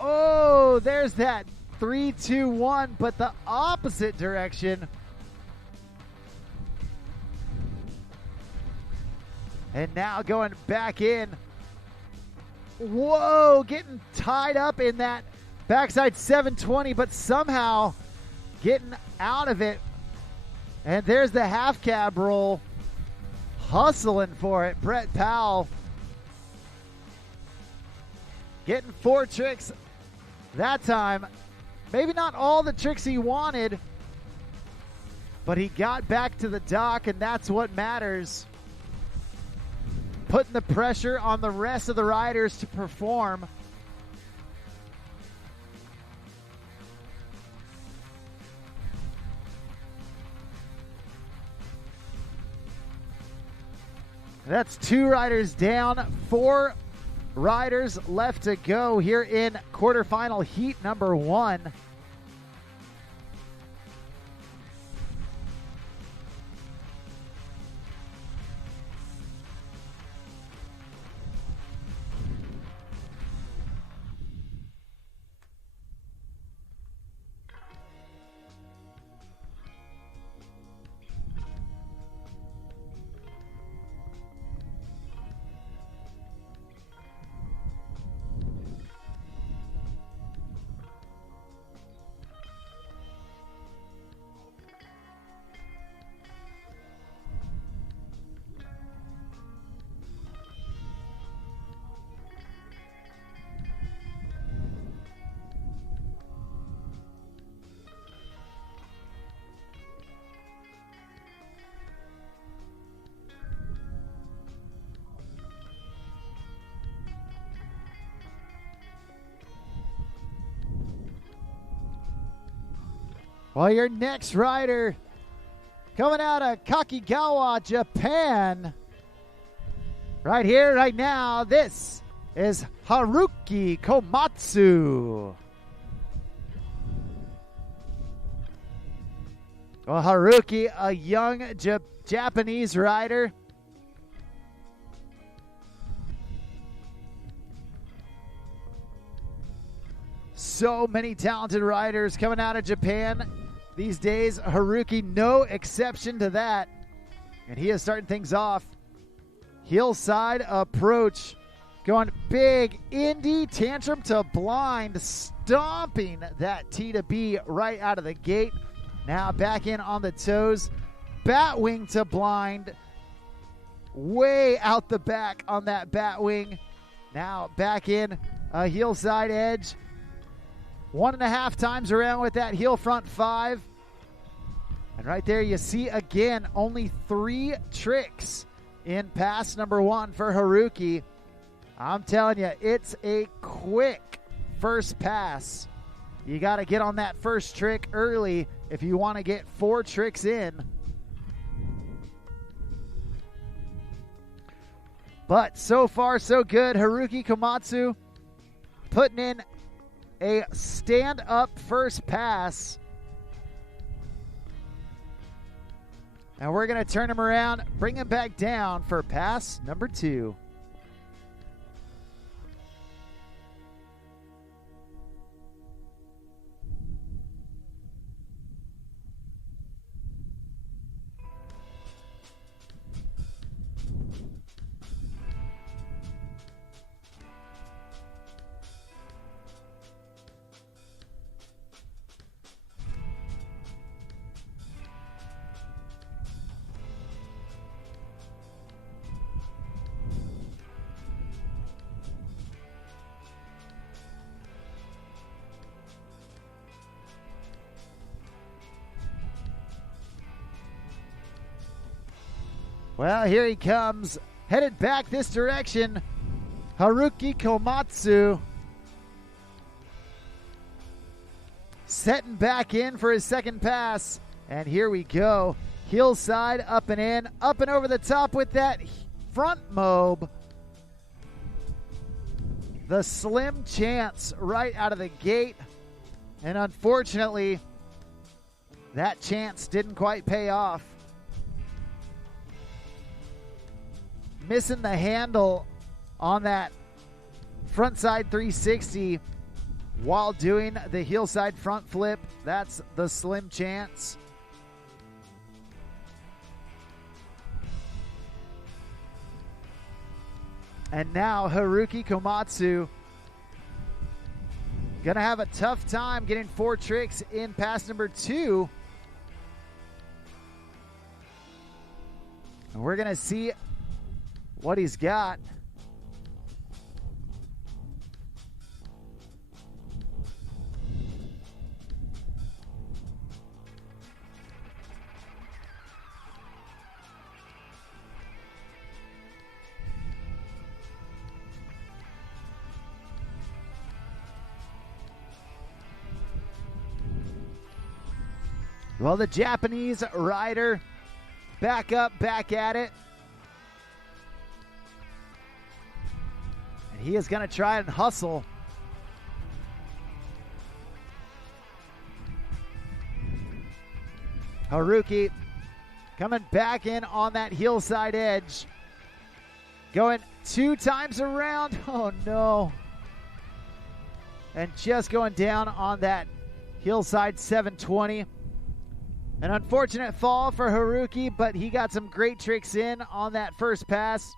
Oh, there's that 3-2-1, but the opposite direction. And now going back in. Whoa, getting tied up in that backside 720, but somehow getting out of it. And there's the half cab roll. Hustling for it, Brett Powell. Getting 4 tricks that time. Maybe not all the tricks he wanted, but he got back to the dock, and that's what matters. Putting the pressure on the rest of the riders to perform. That's 2 riders down, 4 riders left to go here in quarterfinal heat number 1. Well, your next rider coming out of Kakigawa, Japan. Right here, right now, this is Haruki Komatsu. Well, Haruki, a young Japanese rider. So many talented riders coming out of Japan these days. Haruki, no exception to that. And he is starting things off. Hillside approach. Going big Indy tantrum to blind. Stomping that T to B right out of the gate. Now back in on the toes. Batwing to blind. Way out the back on that batwing. Now back in a hillside edge. 1.5 times around with that heel front 5. And right there you see again only 3 tricks in pass number 1 for Haruki. I'm telling you, it's a quick first pass. You got to get on that first trick early if you want to get 4 tricks in. But so far so good. Haruki Komatsu putting in a stand-up first pass. And we're going to turn him around, bring him back down for pass number 2. Well, here he comes, headed back this direction. Haruki Komatsu setting back in for his second pass. And here we go. Hillside up and in, up and over the top with that front mob. The slim chance right out of the gate. And unfortunately, that chance didn't quite pay off. Missing the handle on that frontside 360 while doing the hillside front flip. That's the slim chance. And now Haruki Komatsu gonna have a tough time getting 4 tricks in pass number 2. And we're gonna see what he's got. Well, the Japanese rider back up, back at it. And he is going to try and hustle. Haruki coming back in on that hillside edge. Going 2 times around. Oh, no. And just going down on that hillside 720. An unfortunate fall for Haruki, but he got some great tricks in on that first pass.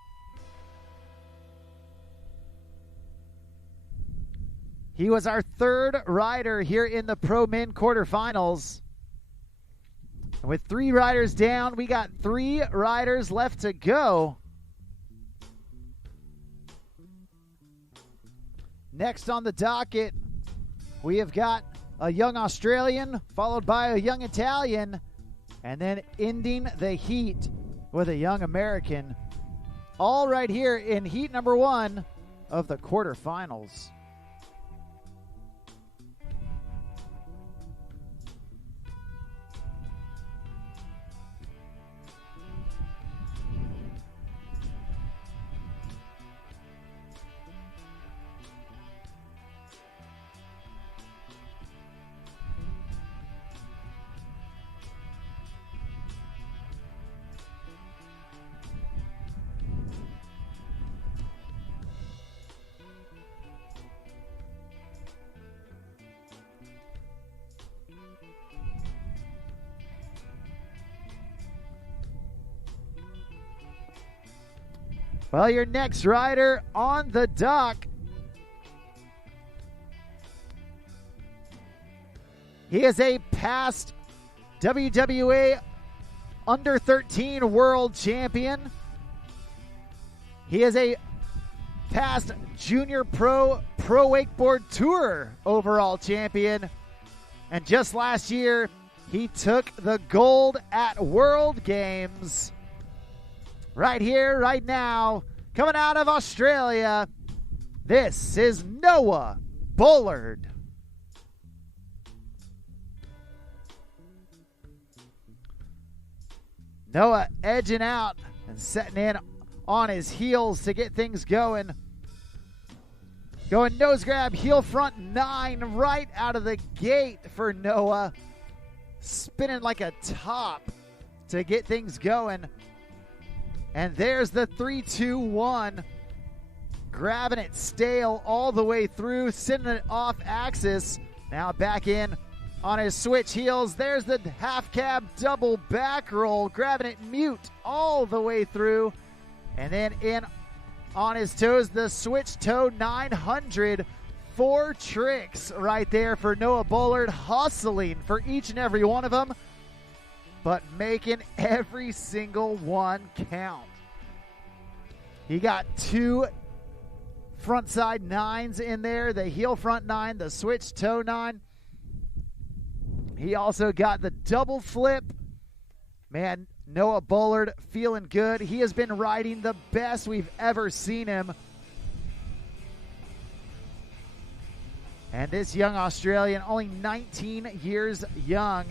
He was our 3rd rider here in the Pro Men quarterfinals. With 3 riders down, we got 3 riders left to go. Next on the docket, we have got a young Australian, followed by a young Italian, and then ending the heat with a young American. All right here in heat number 1 of the quarterfinals. Well, your next rider on the dock. He is a past WWA Under 13 World Champion. He is a past Junior Pro Wakeboard Tour overall champion. And just last year, he took the gold at World Games. Right here, right now, coming out of Australia, this is Noah Bullard. Noah edging out and setting in on his heels to get things going. Going nose grab, heel front 9 right out of the gate for Noah. Spinning like a top to get things going. And there's the 3-2-1. Grabbing it stale all the way through, sending it off axis. Now back in on his switch heels. There's the half cab double back roll. Grabbing it mute all the way through. And then in on his toes, the switch toe 900. 4 tricks right there for Noah Bullard. Hustling for each and every one of them, but making every single one count. He got 2 frontside 9s in there, the heel front 9, the switch toe 9. He also got the double flip Man, Noah Bullard feeling good. He has been riding the best we've ever seen him. And this young Australian, only 19 years young,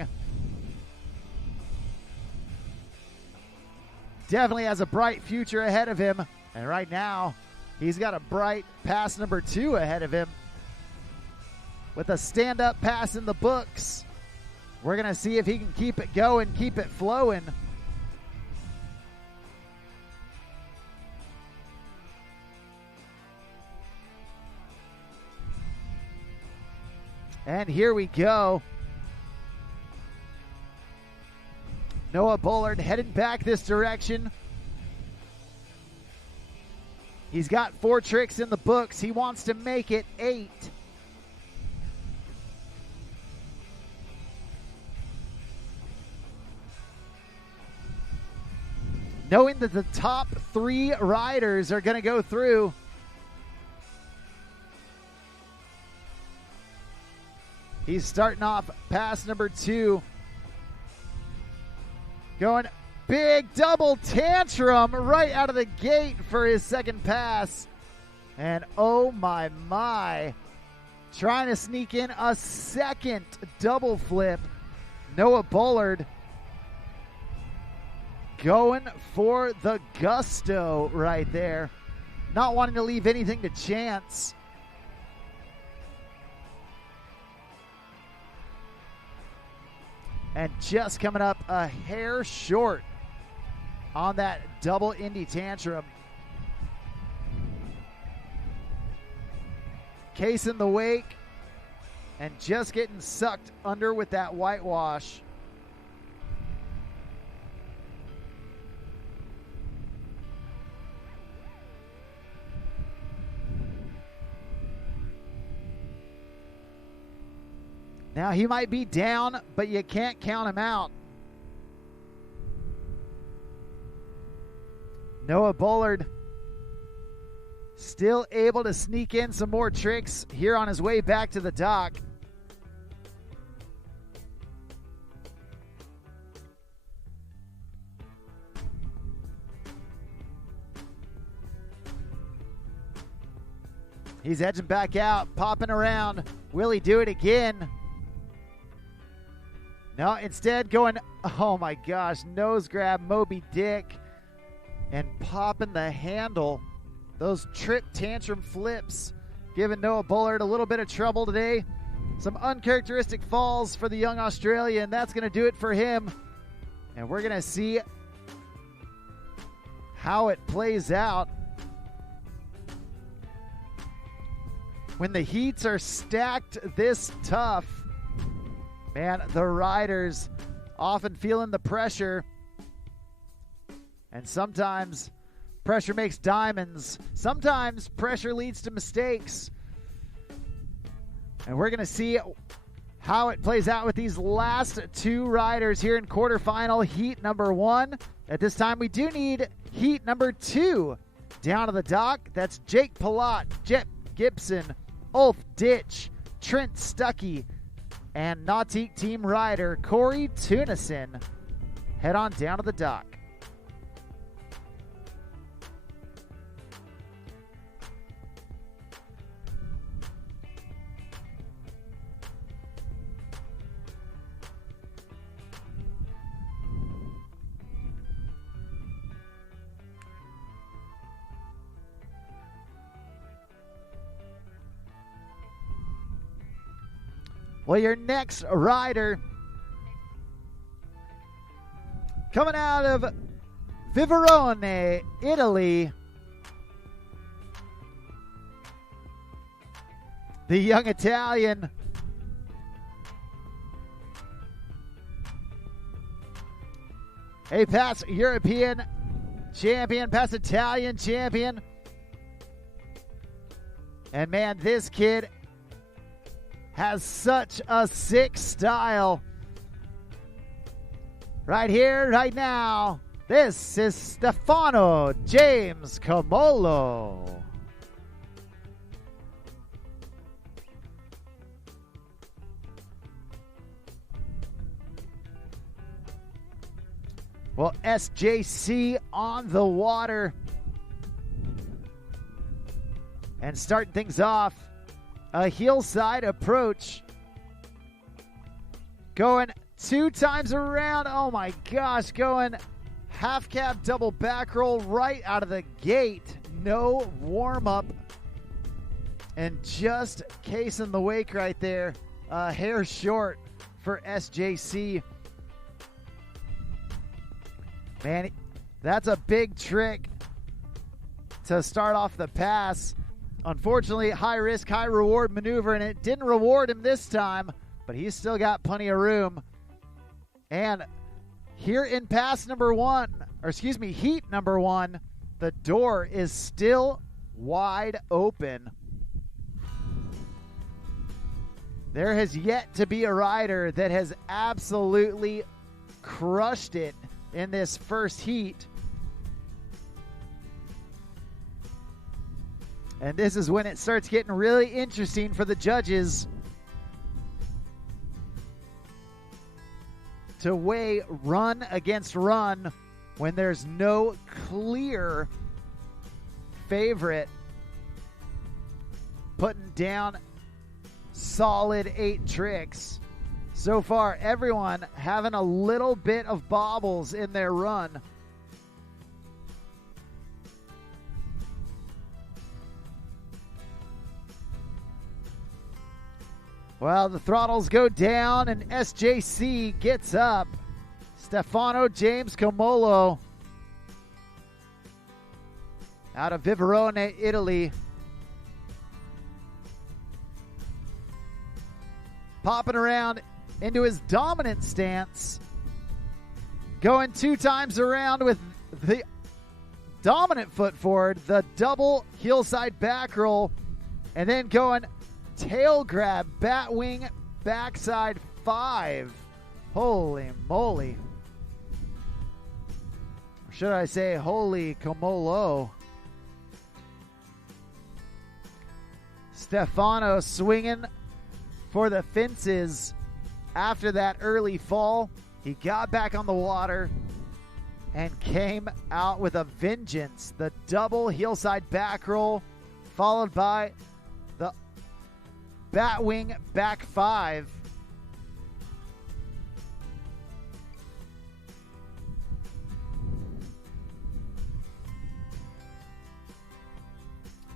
definitely has a bright future ahead of him. And right now, he's got a bright pass number 2 ahead of him. With a stand-up pass in the books. We're going to see if he can keep it going, keep it flowing. And here we go. Noah Bullard heading back this direction. He's got 4 tricks in the books. He wants to make it 8. Knowing that the top 3 riders are going to go through. He's starting off pass number 2. Going big double tantrum right out of the gate for his second pass. And oh my. Trying to sneak in a second double flip. Noah Bullard going for the gusto right there. Not wanting to leave anything to chance. And just coming up a hair short on that double Indy tantrum. Case in the wake and just getting sucked under with that whitewash. Now he might be down, but you can't count him out. Noah Bullard still able to sneak in some more tricks here on his way back to the dock. He's edging back out, popping around. Will he do it again? No, instead going, oh my gosh, nose grab Moby Dick and popping the handle. Those trip tantrum flips giving Noah Bullard a little bit of trouble today. Some uncharacteristic falls for the young Australian. That's going to do it for him. And we're going to see how it plays out. When the heats are stacked this tough, man, the riders often feeling the pressure. And sometimes pressure makes diamonds. Sometimes pressure leads to mistakes. And we're going to see how it plays out with these last 2 riders here in quarterfinal heat number 1. At this time, we do need heat number 2 down to the dock. That's Jake Palat, Jet Gibson, Ulf Ditch, Trent Stuckey, and Nautique team rider Corey Tunison. Head on down to the dock. Well, your next rider coming out of Viverone, Italy, the young Italian a past European champion, past Italian champion. And man, this kid has such a sick style. Right here, right now, this is Stefano James Camolo. Well, SJC on the water. And starting things off, a hillside approach. Going 2 times around. Oh my gosh, going half cab double back roll right out of the gate. No warm up. And just casing the wake right there. A hair short for SJC. Man, that's a big trick to start off the pass. Unfortunately, high risk, high reward maneuver, and it didn't reward him this time, but he's still got plenty of room. And here in heat number 1, the door is still wide open. There has yet to be a rider that has absolutely crushed it in this first heat. And this is when it starts getting really interesting for the judges to weigh run against run when there's no clear favorite putting down solid 8 tricks. So far, everyone having a little bit of bobbles in their run. Well, the throttles go down and SJC gets up. Stefano James Comolo out of Viverone, Italy. Popping around into his dominant stance. Going 2 times around with the dominant foot forward, the double hillside back roll, and then going tail grab, bat wing, backside 5. Holy moly. Or should I say holy Comolo. Stefano swinging for the fences after that early fall. He got back on the water and came out with a vengeance. The double hillside back roll followed by the bat wing back 5.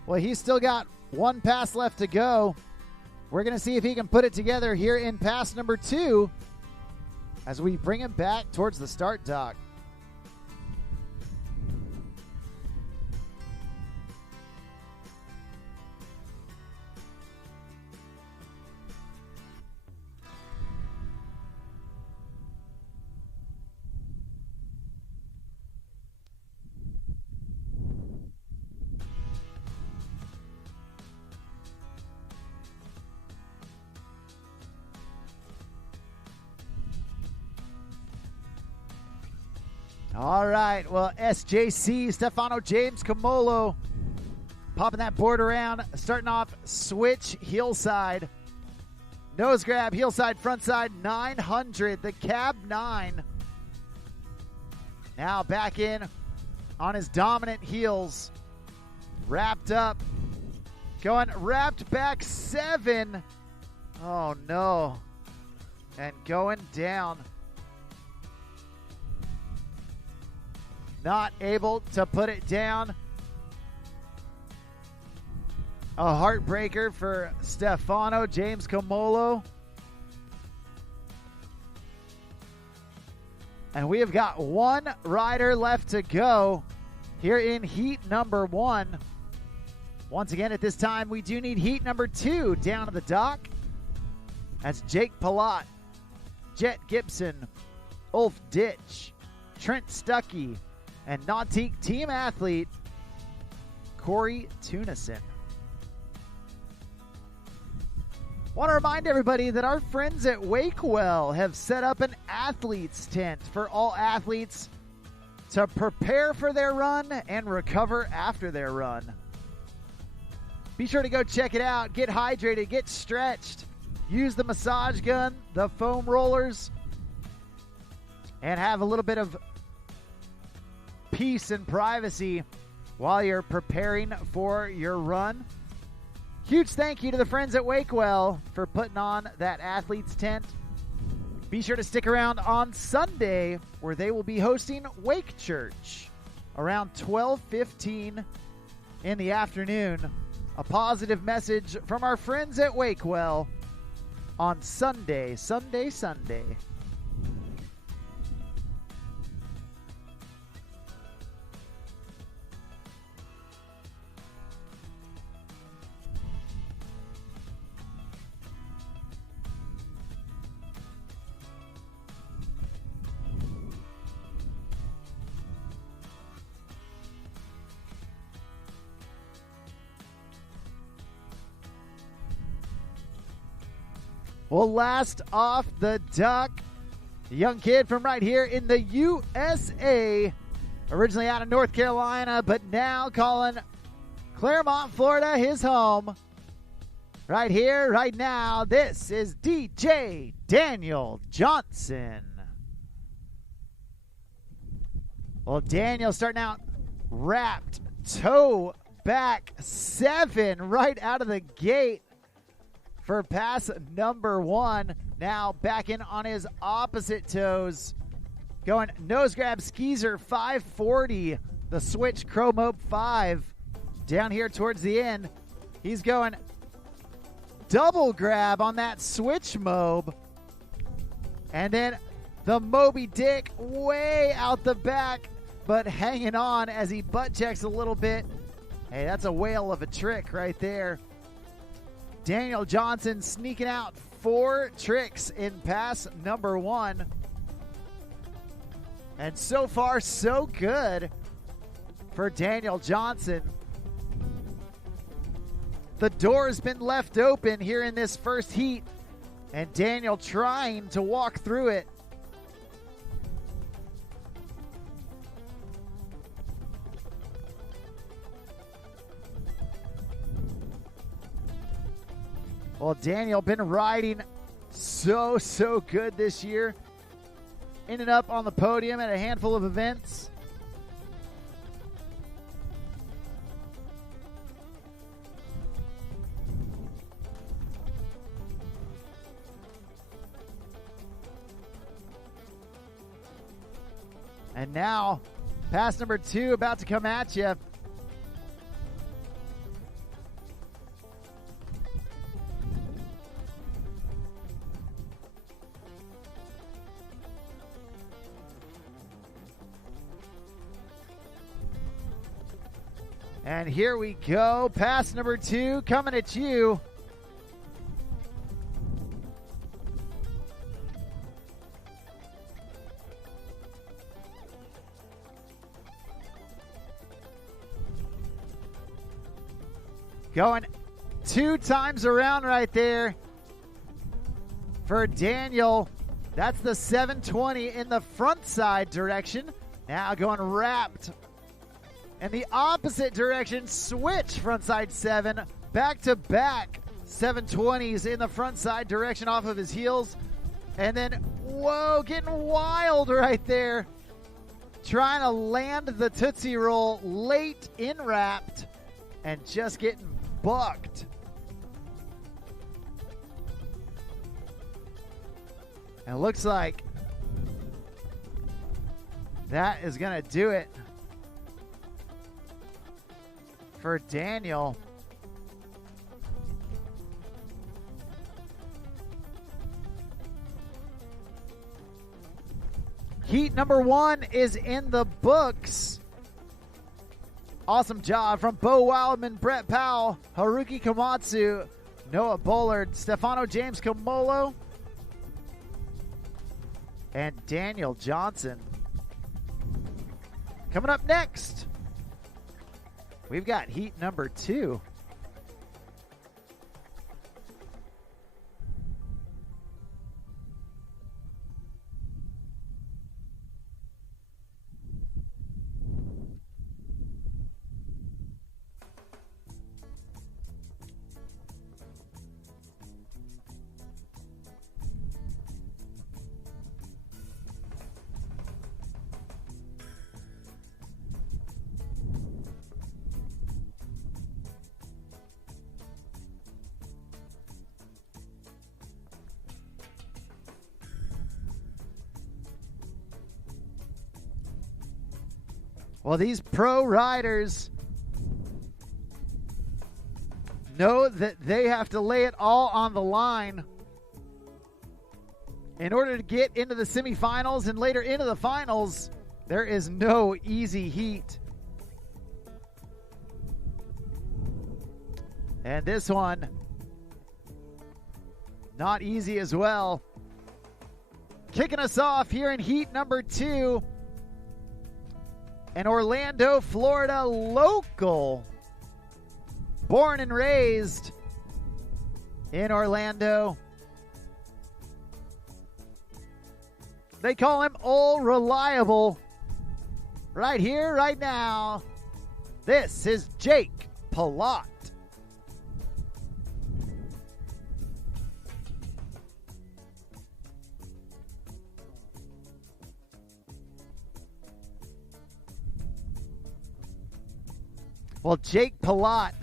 Well, he's still got 1 pass left to go. We're going to see if he can put it together here in pass number 2 as we bring him back towards the start dock. All right, well, SJC, Stefano James Comolo, popping that board around, starting off switch hillside. Nose grab, hillside, frontside, 900, the cab 9. Now back in on his dominant heels. Wrapped up, going wrapped back 7. Oh, no. And going down. Not able to put it down. A heartbreaker for Stefano James Comolo. And we have got 1 rider left to go here in heat number 1. Once again, at this time, we do need heat number 2 down to the dock. That's Jake Palat, Jet Gibson, Ulf Ditch, Trent Stuckey, and Nautique team athlete Corey Tunison. Want to remind everybody that our friends at Wakewell have set up an athlete's tent for all athletes to prepare for their run and recover after their run. Be sure to go check it out. Get hydrated, get stretched, use the massage gun, the foam rollers, and have a little bit of peace and privacy while you're preparing for your run. Huge thank you to the friends at Wakewell for putting on that athlete's tent. Be sure to stick around on Sunday where they will be hosting Wake Church around 12:15 in the afternoon. A positive message from our friends at Wakewell on Sunday. Well, last off the duck, a young kid from right here in the USA, originally out of North Carolina, but now calling Claremont, Florida, his home. Right here, right now, this is DJ Daniel Johnson. Well, Daniel starting out wrapped, toe back 7 right out of the gate for pass number 1. Now back in on his opposite toes. Going nose grab skeezer 540. The switch crow mope 5. Down here towards the end. He's going double grab on that switch mobe. And then the Moby Dick way out the back, but hanging on as he butt checks a little bit. Hey, that's a whale of a trick right there. Daniel Johnson sneaking out 4 tricks in pass number 1. And so far, so good for Daniel Johnson. The door has been left open here in this first heat, and Daniel trying to walk through it. Well, Daniel been riding so good this year. Ended up on the podium at a handful of events. And now, pass number 2 about to come at you. And here we go. Pass number 2 coming at you. Going 2 times around right there for Daniel. That's the 720 in the front side direction. Now going wrapped. And the opposite direction, switch frontside 7, back-to-back 720s in the frontside direction off of his heels. And then, whoa, getting wild right there. Trying to land the Tootsie Roll late in wrapped and just getting bucked. And it looks like that is going to do it for Daniel. Heat number 1 is in the books. Awesome job from Bo Wildman, Brett Powell, Haruki Komatsu, Noah Bullard, Stefano James Camolo, and Daniel Johnson. Coming up next, we've got heat number 2. Well, these pro riders know that they have to lay it all on the line in order to get into the semifinals and later into the finals. There is no easy heat. And this one, not easy as well. Kicking us off here in heat number 2, an Orlando, Florida local. Born and raised in Orlando. They call him All Reliable. Right here, right now. This is Jake Palat. Well, Jake Palat,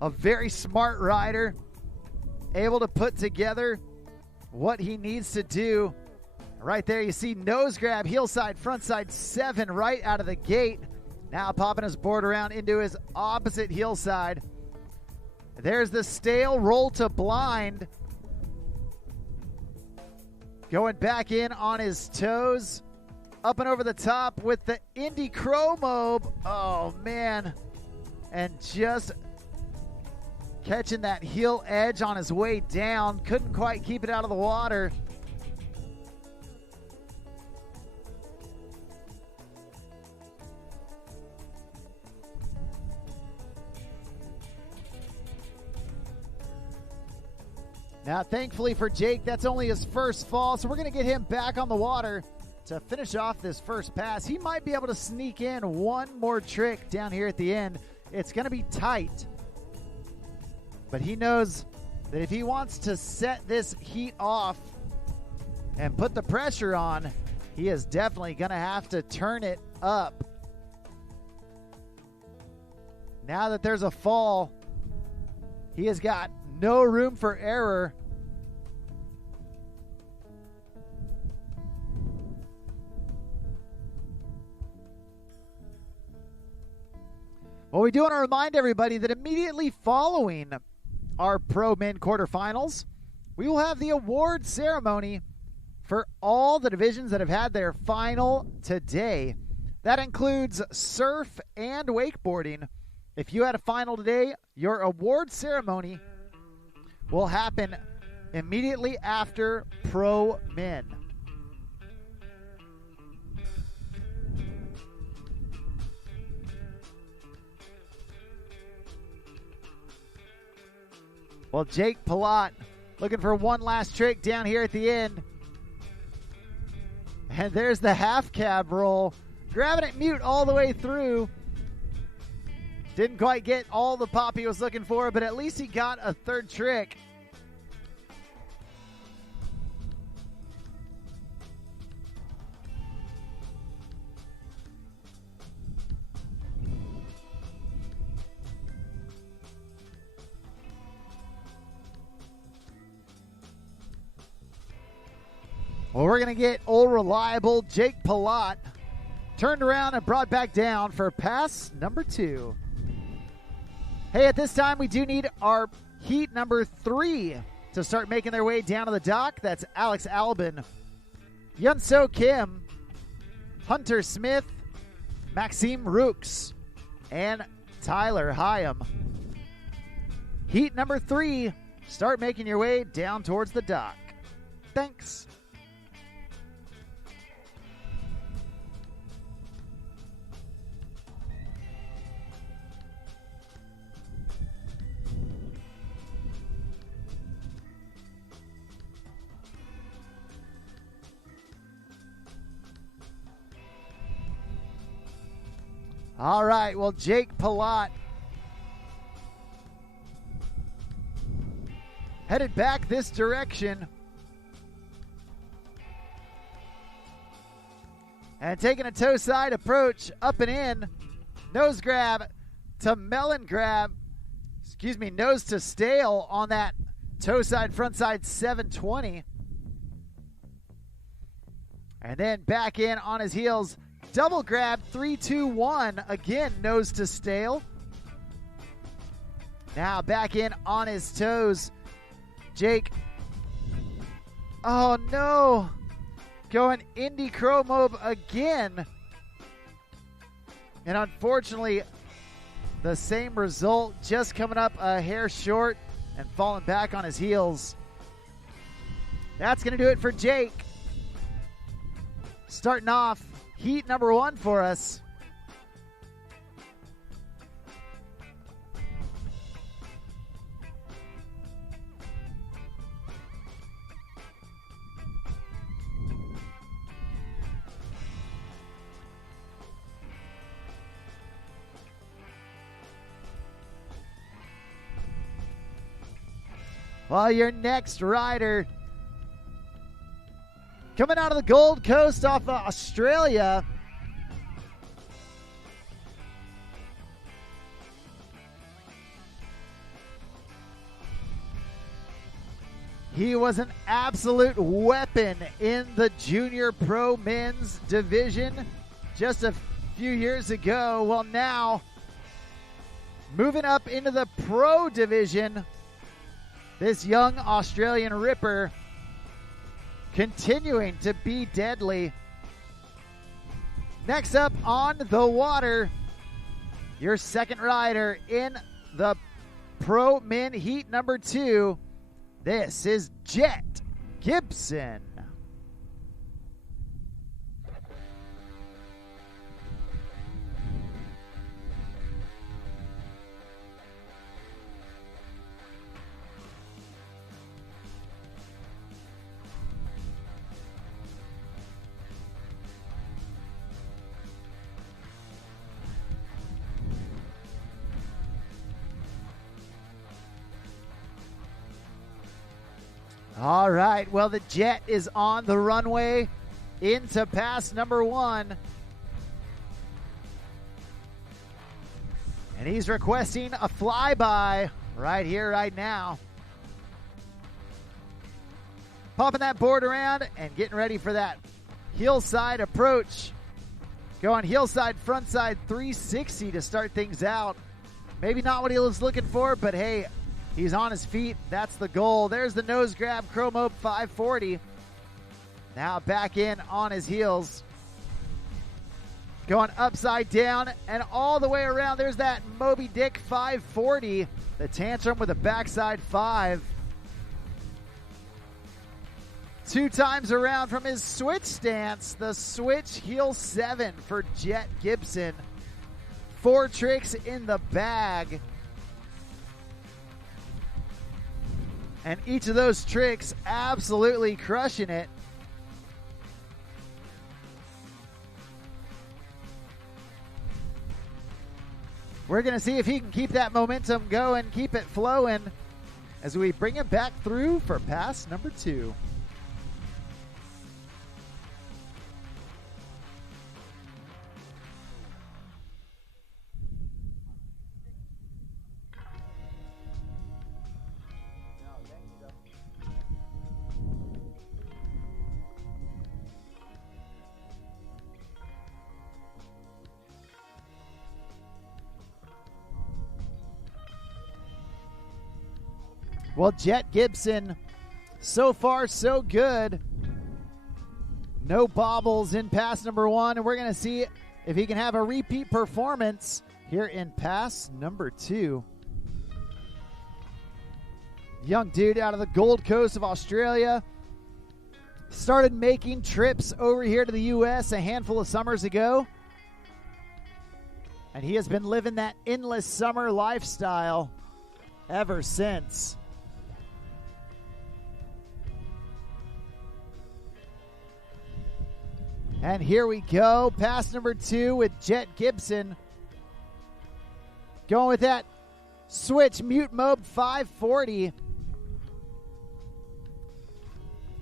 a very smart rider, able to put together what he needs to do. Right there, you see nose grab, heel side, front side 7 right out of the gate. Now popping his board around into his opposite heel side. There's the stale roll to blind. Going back in on his toes. Up and over the top with the Indy Chromo. Oh, man. And just catching that heel edge on his way down. Couldn't quite keep it out of the water. Now, thankfully for Jake, that's only his first fall, so we're going to get him back on the water to finish off this first pass. He might be able to sneak in one more trick down here at the end. It's going to be tight, but he knows that if he wants to set this heat off and put the pressure on, he is definitely going to have to turn it up. Now that there's a fall, he has got no room for error. Well, we do want to remind everybody that immediately following our Pro Men quarterfinals, we will have the award ceremony for all the divisions that have had their final today. That includes surf and wakeboarding. If you had a final today, your award ceremony will happen immediately after Pro Men. Well, Jake Palat looking for one last trick down here at the end. And there's the half cab roll. Grabbing it mute all the way through. Didn't quite get all the pop he was looking for, but at least he got a third trick. Well, we're going to get old reliable Jake Palat turned around and brought back down for pass number 2. Hey, at this time, we do need our heat number 3 to start making their way down to the dock. That's Alex Albin, Yunso Kim, Hunter Smith, Maxime Rooks, and Tyler Hyam. Heat number 3, start making your way down towards the dock. Thanks. All right, well, Jake Palat headed back this direction. And taking a toe side approach, up and in. Nose grab to melon grab. Nose to stale on that toe side, front side 720. And then back in on his heels. Double grab, 3, 2, 1. Again, nose to stale. Now back in on his toes. Jake. Oh no. Going Indy Crow Mob again. And unfortunately, the same result, just coming up a hair short and falling back on his heels. That's going to do it for Jake. Starting off heat number 1 for us. Well, your next rider, coming out of the Gold Coast off of Australia. He was an absolute weapon in the junior pro men's division just a few years ago. Well, now moving up into the pro division, this young Australian ripper continuing to be deadly. Next up on the water, your second rider in the pro men heat number 2. This is Jet Gibson. All right, well, the Jet is on the runway into pass number 1. And he's requesting a flyby right here, right now. Popping that board around and getting ready for that hillside approach. Going hillside, frontside 360 to start things out. Maybe not what he was looking for, but hey, he's on his feet. That's the goal. There's the nose grab, Chromo 540. Now back in on his heels. Going upside down and all the way around. There's that Moby Dick 540. The tantrum with a backside 5. 2 times around from his switch stance. The switch heel 7 for Jet Gibson. 4 tricks in the bag. And each of those tricks absolutely crushing it. We're going to see if he can keep that momentum going, keep it flowing as we bring it back through for pass number 2. Well, Jet Gibson, so far so good. No bobbles in pass number 1, and we're going to see if he can have a repeat performance here in pass number 2. Young dude out of the Gold Coast of Australia. Started making trips over here to the U.S. a handful of summers ago. And he has been living that endless summer lifestyle ever since. And here we go. Pass number 2 with Jet Gibson. Going with that switch mute mob 540.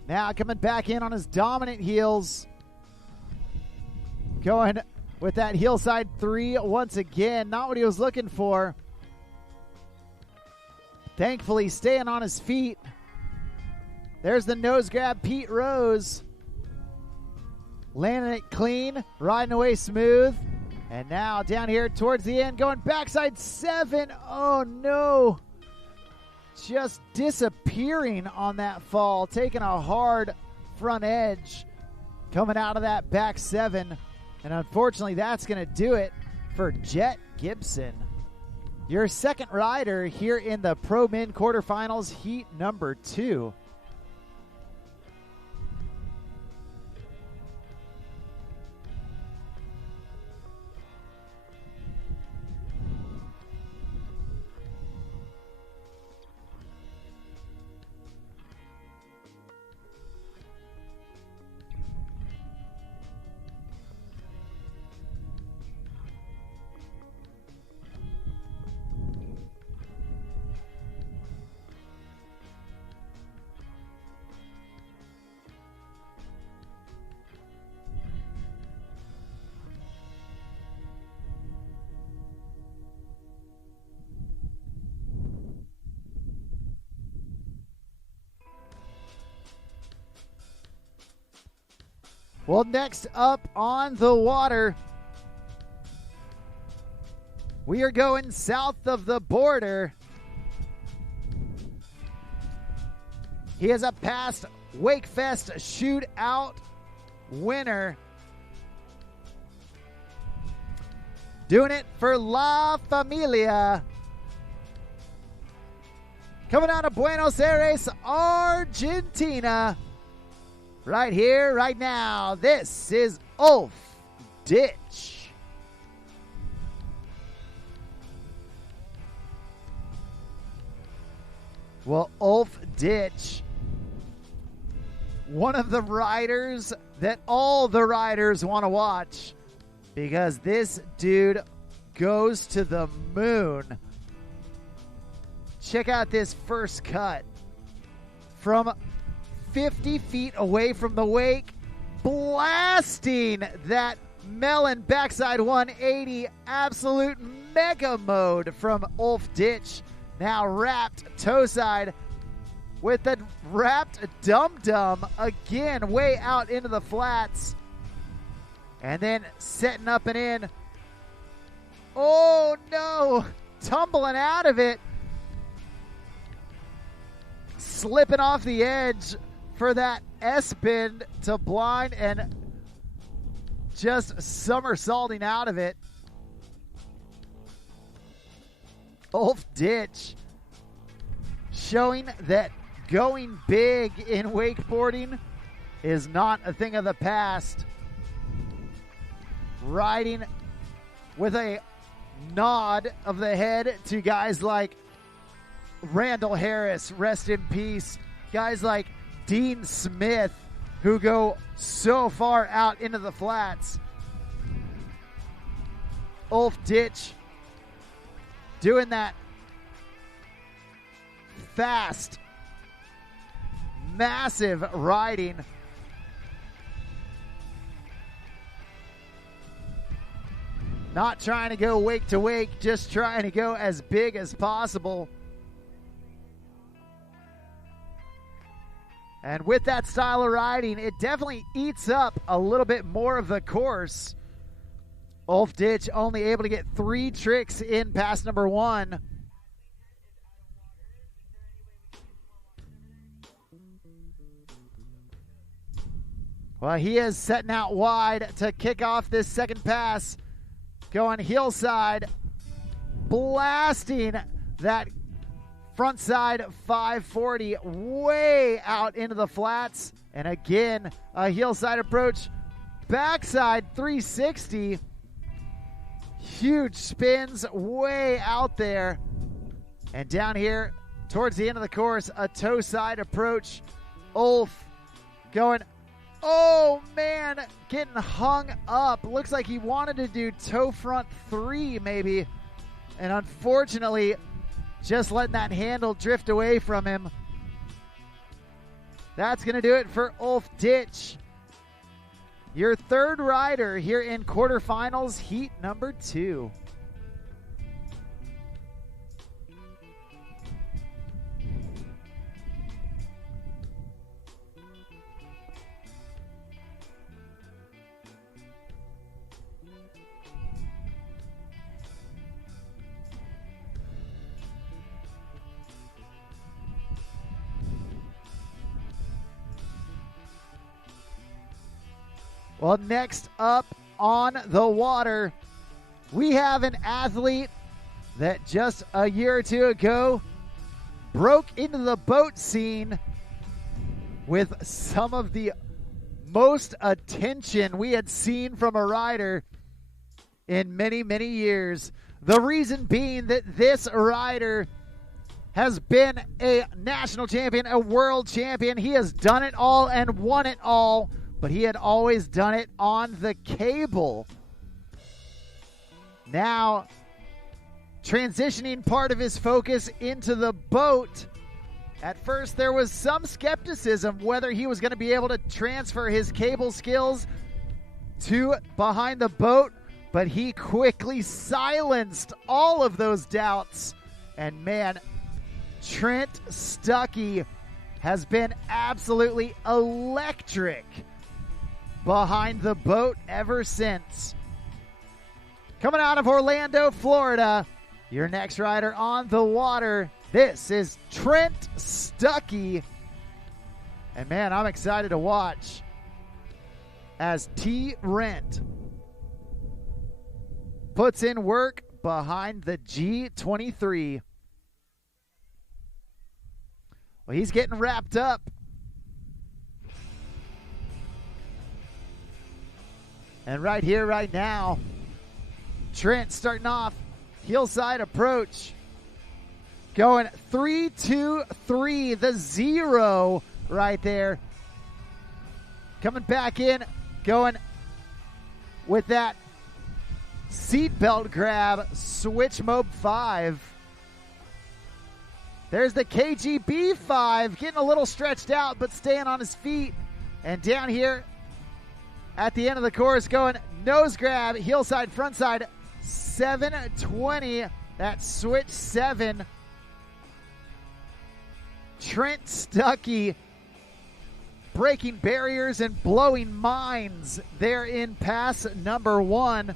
Now coming back in on his dominant heels. Going with that hillside 3 once again. Not what he was looking for. Thankfully staying on his feet. There's the nose grab Pete Rose. landing it clean, riding away smooth. And now down here towards the end, going backside 7. Oh no. Just disappearing on that fall, taking a hard front edge coming out of that back 7. And unfortunately, that's going to do it for Jet Gibson. Your second rider here in the Pro Men quarterfinals, heat number 2. Well, next up on the water, we are going south of the border. He is a past WakeFest shootout winner. Doing it for La Familia. Coming out of Buenos Aires, Argentina. Right here, right now, this is Ulf Ditch. Well, Ulf Ditch, one of the riders that all the riders want to watch, because this dude goes to the moon. Check out this first cut from 50 feet away from the wake, blasting that melon backside 180, absolute mega mode from Ulf Ditch. Now wrapped toe side with the wrapped dum-dum again way out into the flats. And then setting up and in. Oh no, tumbling out of it. Slipping off the edge for that S-bend to blind and just somersaulting out of it. Ulf Ditch showing that going big in wakeboarding is not a thing of the past. Riding with a nod of the head to guys like Randall Harris, rest in peace. Guys like Dean Smith, who go so far out into the flats. Ulf Ditch doing that fast, massive riding. Not trying to go wake to wake, just trying to go as big as possible. And with that style of riding, it definitely eats up a little bit more of the course. Ulf Ditch only able to get 3 tricks in pass number 1. Well, he is setting out wide to kick off this second pass. Going hillside, blasting that front side 540 way out into the flats. And again, a hillside approach, backside 360. Huge spins way out there. And down here towards the end of the course, a toe side approach. Ulf going, oh man, getting hung up. Looks like he wanted to do toe front 3 maybe. And unfortunately, just letting that handle drift away from him. That's going to do it for Ulf Ditch. Your third rider here in quarterfinals, heat number 2. Well, next up on the water, we have an athlete that just a year or two ago broke into the boat scene with some of the most attention we had seen from a rider in many, many years. The reason being that this rider has been a national champion, a world champion. He has done it all and won it all, but he had always done it on the cable. Now, transitioning part of his focus into the boat. At first, there was some skepticism whether he was going to be able to transfer his cable skills to behind the boat, but he quickly silenced all of those doubts. And man, Trent Stuckey has been absolutely electric behind the boat ever since. Coming out of Orlando, Florida, your next rider on the water, this is Trent Stuckey. And man, I'm excited to watch as T. Rent puts in work behind the G23. Well, he's getting wrapped up. And right here, right now, Trent starting off hillside approach. Going 3-2-3, the 0 right there. Coming back in, going with that seatbelt grab, switch mode 5. There's the KGB 5, getting a little stretched out, but staying on his feet. And down here at the end of the course, going nose grab, hillside, frontside, 720, that switch 7. Trent Stuckey breaking barriers and blowing minds there in pass number 1.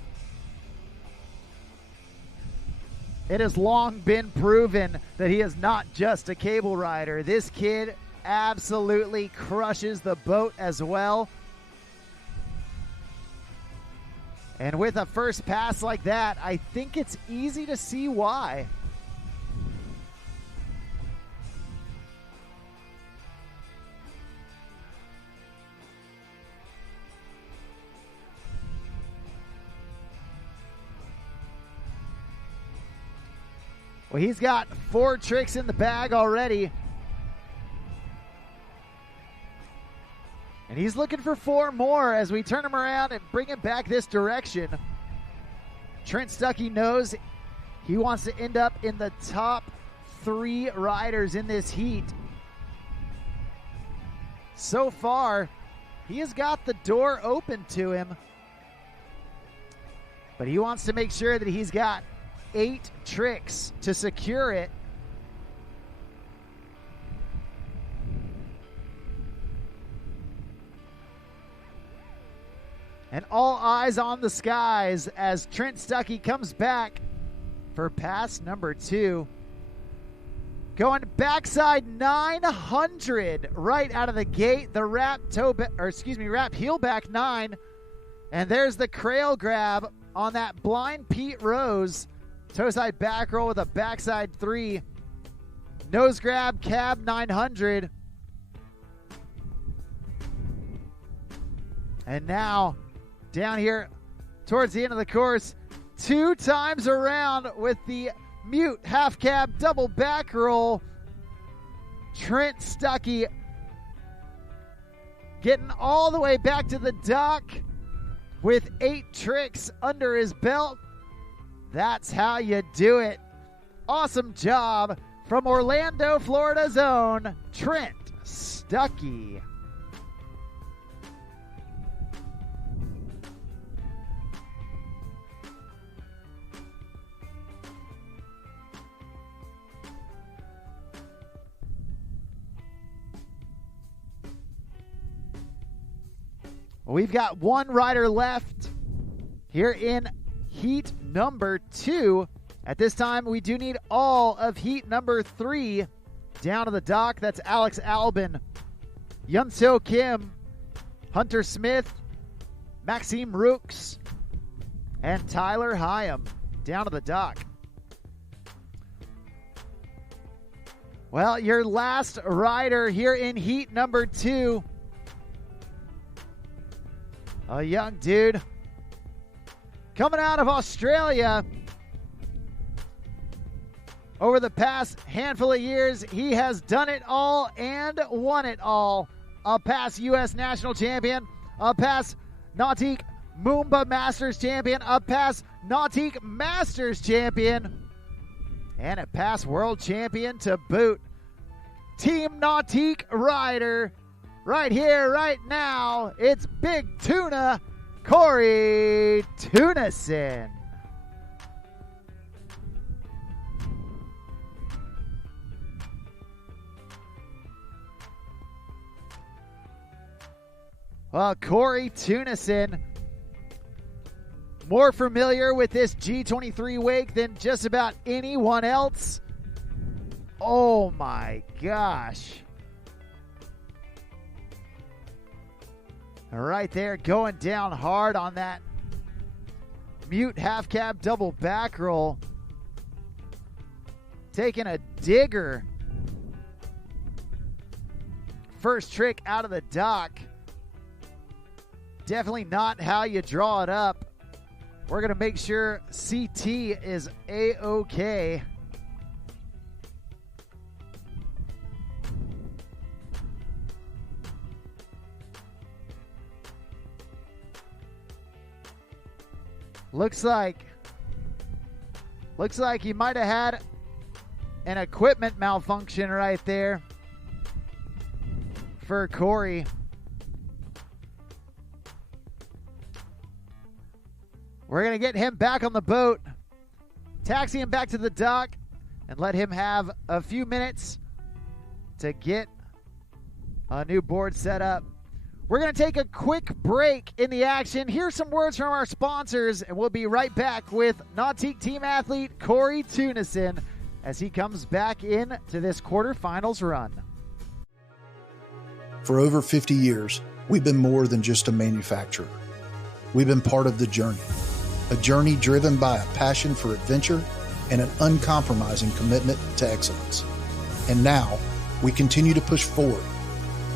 It has long been proven that he is not just a cable rider. This kid absolutely crushes the boat as well. And with a first pass like that, I think it's easy to see why. Well, he's got 4 tricks in the bag already. And he's looking for 4 more as we turn him around and bring him back this direction. Trent Stuckey knows he wants to end up in the top 3 riders in this heat. So far, he has got the door open to him. But he wants to make sure that he's got 8 tricks to secure it. And all eyes on the skies as Trent Stuckey comes back for pass number 2. Going backside 900 right out of the gate. The wrap heel back 9. And there's the crail grab on that blind Pete Rose. Toe side back roll with a backside 3. Nose grab, cab 900. And now, down here towards the end of the course, 2 times around with the mute half cab double back roll. Trent Stuckey getting all the way back to the dock with 8 tricks under his belt. That's how you do it. Awesome job from Orlando, Florida's own Trent Stuckey. We've got 1 rider left here in heat number 2. At this time, we do need all of heat number 3 down to the dock. That's Alex Albin, Yunso Kim, Hunter Smith, Maxime Rooks, and Tyler Hyam down to the dock. Well, your last rider here in heat number 2, a young dude coming out of Australia. Over the past handful of years, he has done it all and won it all. A past U.S. national champion, a past Nautique Moomba Masters champion, a past Nautique Masters champion, and a past world champion to boot. Team Nautique rider, right here, right now, it's Big Tuna, Corey Tunison. Well, Corey Tunison, more familiar with this G23 wake than just about anyone else. Oh my gosh. Right there, going down hard on that mute half cab double back roll. Taking a digger. First trick out of the dock. Definitely not how you draw it up. We're going to make sure CT is A-OK. Looks like he might have had an equipment malfunction right there for Corey. We're going to get him back on the boat, taxi him back to the dock, and let him have a few minutes to get a new board set up. We're going to take a quick break in the action. Here's some words from our sponsors, and we'll be right back with Nautique team athlete Corey Tunison as he comes back into this quarterfinals run. For over 50 years, we've been more than just a manufacturer. We've been part of the journey, a journey driven by a passion for adventure and an uncompromising commitment to excellence. And now, we continue to push forward,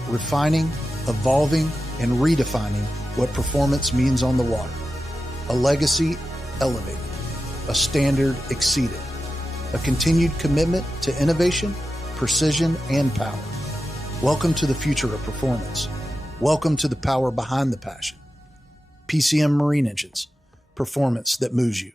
refining, evolving, and redefining what performance means on the water. A legacy elevated, a standard exceeded, a continued commitment to innovation, precision, and power. Welcome to the future of performance. Welcome to the power behind the passion. PCM Marine Engines, performance that moves you.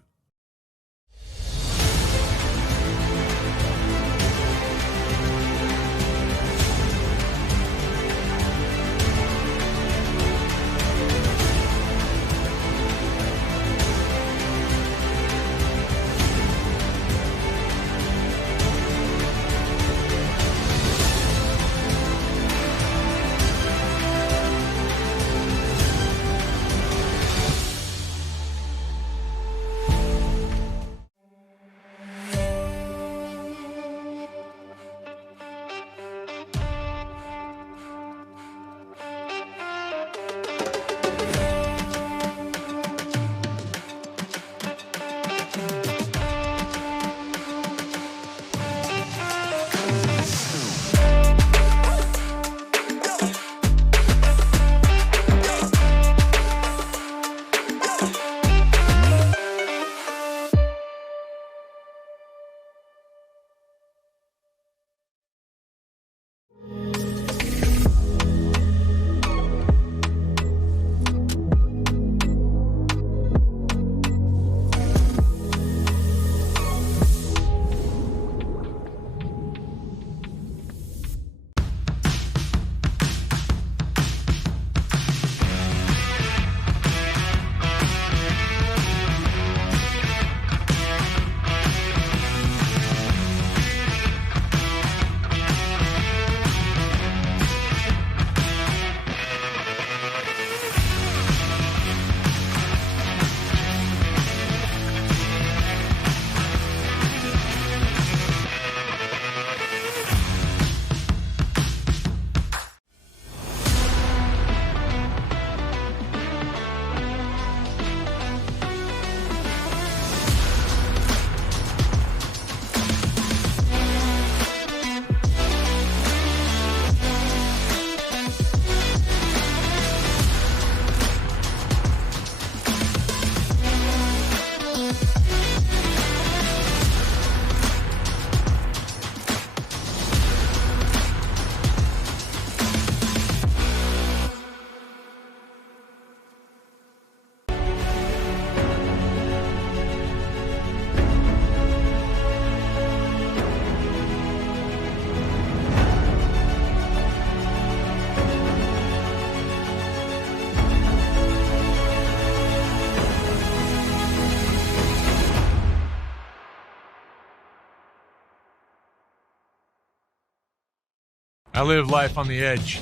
I live life on the edge.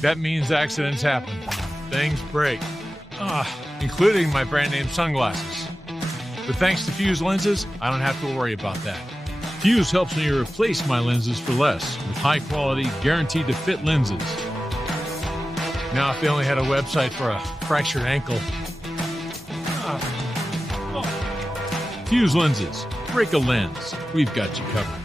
That means accidents happen. Things break. Including my brand name sunglasses. But thanks to Fuse lenses, I don't have to worry about that. Fuse helps me replace my lenses for less with high quality, guaranteed to fit lenses. Now if they only had a website for a fractured ankle. Fuse lenses. Break a lens. We've got you covered.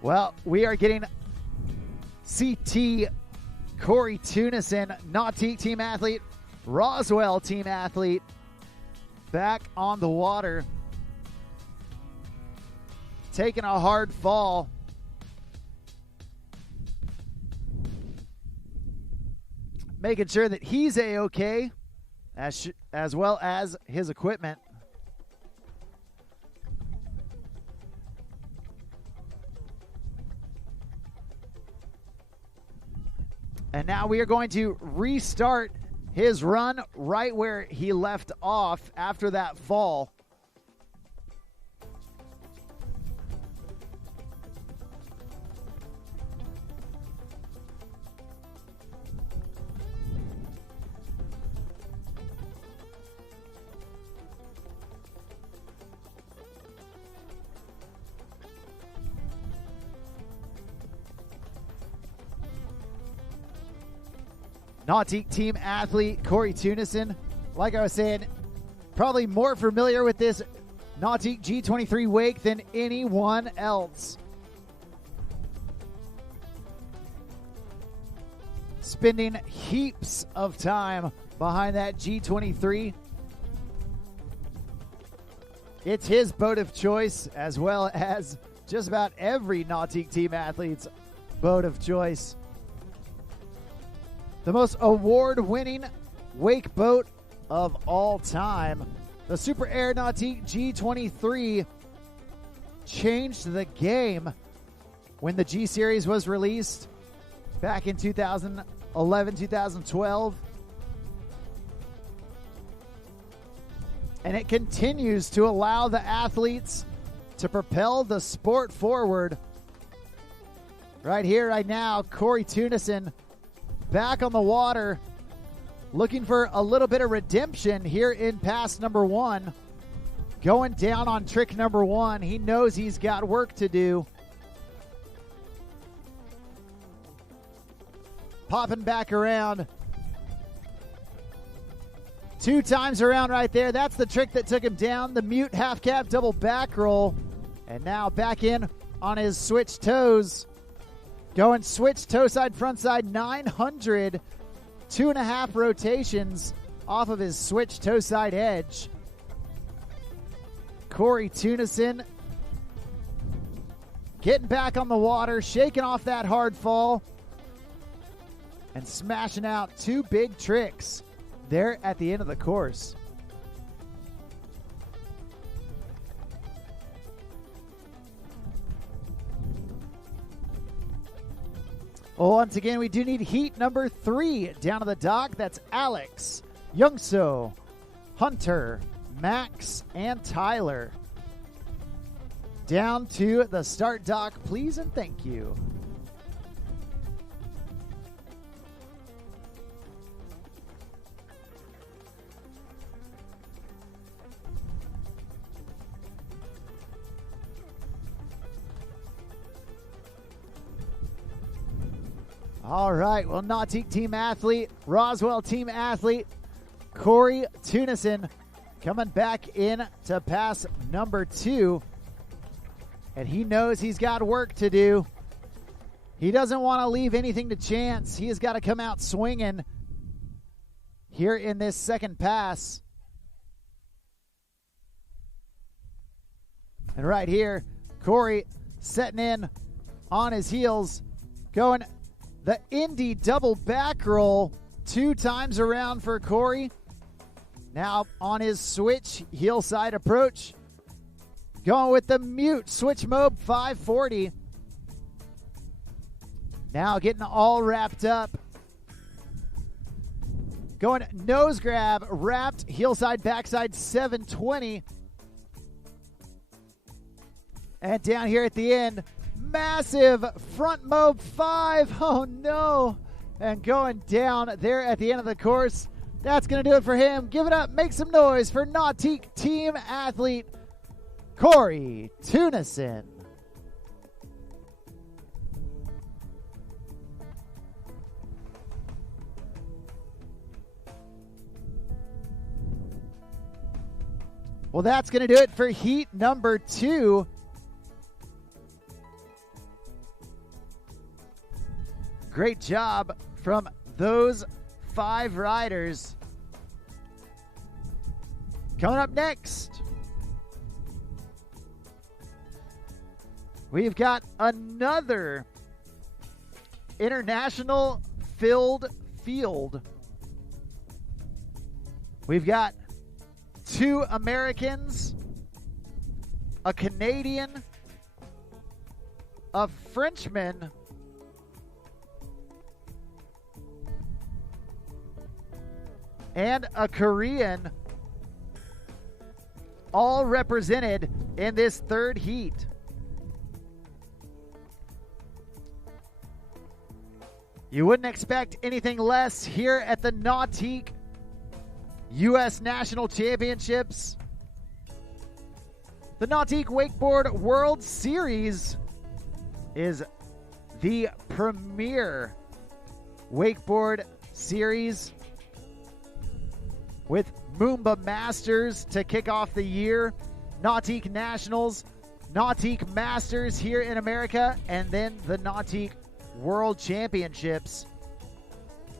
Well, we are getting CT Corey Tunison, Nautique team athlete, Roswell team athlete, back on the water, taking a hard fall. Making sure that he's A-okay, as well as his equipment. And now we are going to restart his run right where he left off after that fall. Nautique team athlete Corey Tunison, like I was saying, probably more familiar with this Nautique G23 wake than anyone else. Spending heaps of time behind that G23. It's his boat of choice, as well as just about every Nautique team athlete's boat of choice. The most award-winning wake boat of all time. The Super Air Nautique G23 changed the game when the G Series was released back in 2011, 2012. And it continues to allow the athletes to propel the sport forward. Right here, right now, Corey Tunison back on the water, looking for a little bit of redemption here in pass number one. Going down on trick number one. He knows he's got work to do. Popping back around. 2 times around right there. That's the trick that took him down. The mute half cab double back roll. And now back in on his switch toes. Going switch toe side, front side, 900, 2.5 rotations off of his switch toe side edge. Corey Tunison getting back on the water, shaking off that hard fall, and smashing out 2 big tricks there at the end of the course. Once again, we do need heat number 3 down to the dock. That's Alex, Youngso, Hunter, Max, and Tyler. Down to the start dock, please and thank you. All right, well, Nautique team athlete, Roswell team athlete, Corey Tunison coming back in to pass number 2. And he knows he's got work to do. He doesn't want to leave anything to chance. He has got to come out swinging here in this second pass. And right here, Corey setting in on his heels, going the Indy double back roll 2 times around for Corey. Now on his switch, heel side approach, going with the mute switch mob 540. Now getting all wrapped up. Going nose grab, wrapped, heel side, backside 720. And down here at the end, massive front mob 5. Oh no. And going down there at the end of the course. That's going to do it for him. Give it up. Make some noise for Nautique team athlete Corey Tunison. Well, that's going to do it for heat number 2. Great job from those 5 riders. Coming up next, we've got another international filled field. We've got 2 Americans, a Canadian, a Frenchman, and a Korean, all represented in this third heat. You wouldn't expect anything less here at the Nautique U.S. National Championships. The Nautique Wakeboard World Series is the premier wakeboard series, with Moomba Masters to kick off the year, Nautique Nationals, Nautique Masters here in America, and then the Nautique World Championships.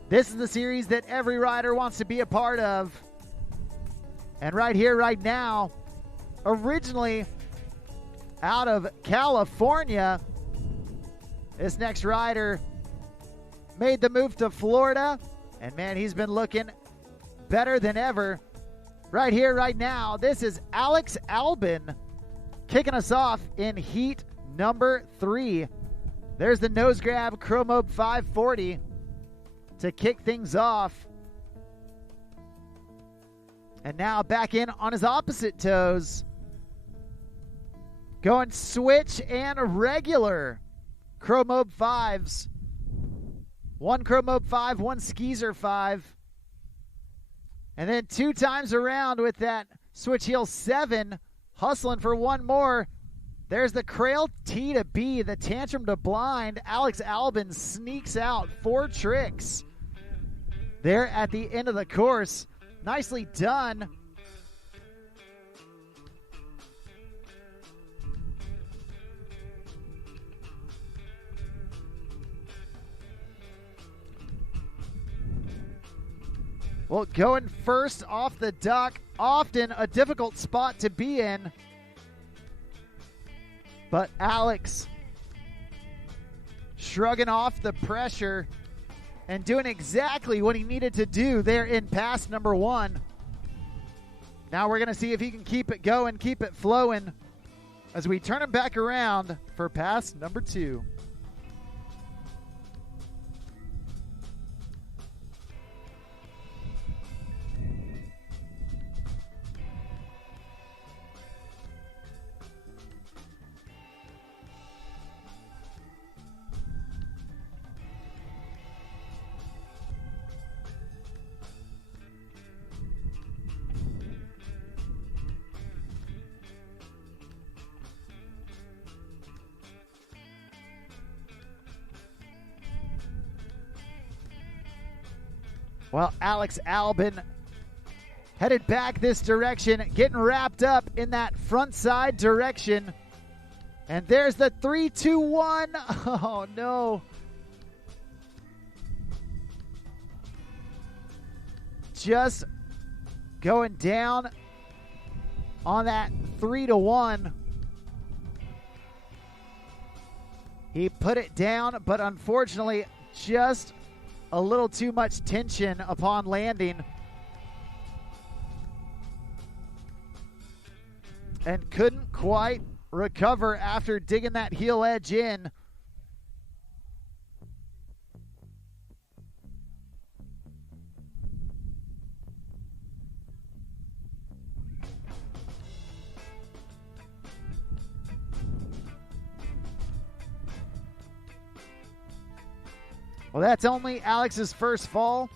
This is the series that every rider wants to be a part of. And right here, right now, originally out of California, this next rider made the move to Florida, and man, he's been looking better than ever. Right here, right now, this is Alex Albin kicking us off in heat number 3. There's the nose grab Chromobe 540 to kick things off. And now back in on his opposite toes. Going switch and regular Chromobe 5s. 1 Chromobe 5, 1 Skeezer 5. And then 2 times around with that switch heel 7, hustling for 1 more. There's the Crail T to B, the tantrum to blind. Alex Albin sneaks out 4 tricks there at the end of the course. Nicely done. Well, going first off the dock, often a difficult spot to be in. But Alex shrugging off the pressure and doing exactly what he needed to do there in pass number 1. Now we're going to see if he can keep it going, keep it flowing as we turn him back around for pass number 2. Well, Alex Albin headed back this direction, getting wrapped up in that front side direction. And there's the 3, 2, 1. Oh, no. Just going down on that 3 to 1. He put it down, but unfortunately, just a little too much tension upon landing. And couldn't quite recover after digging that heel edge in. Well, that's only Alex's first fall,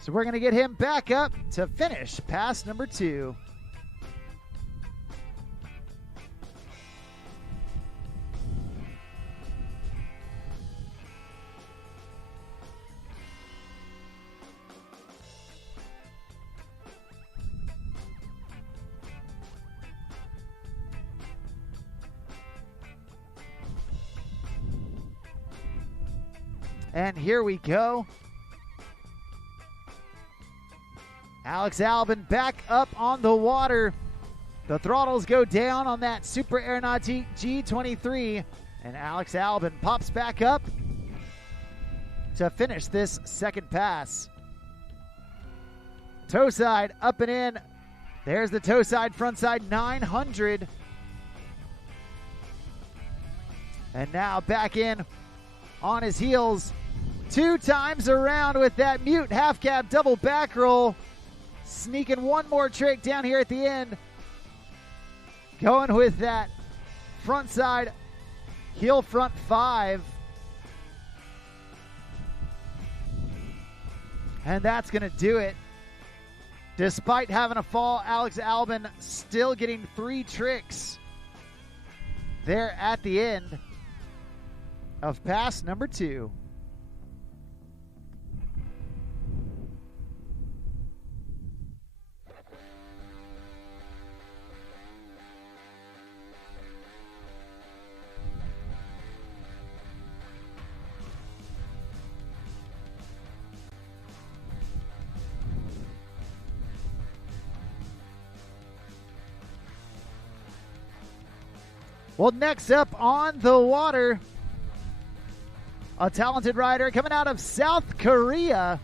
so we're going to get him back up to finish pass number 2. And here we go. Alex Albin back up on the water. The throttles go down on that Super Air Nautique G23. And Alex Albin pops back up to finish this second pass. Toe side up and in. There's the toe side, front side 900. And now back in on his heels. 2 times around with that mute half cab double back roll. Sneaking one more trick down here at the end. Going with that front side heel front 5. And that's going to do it. Despite having a fall, Alex Albin still getting 3 tricks there at the end of pass number 2. Well, next up on the water, a talented rider coming out of South Korea.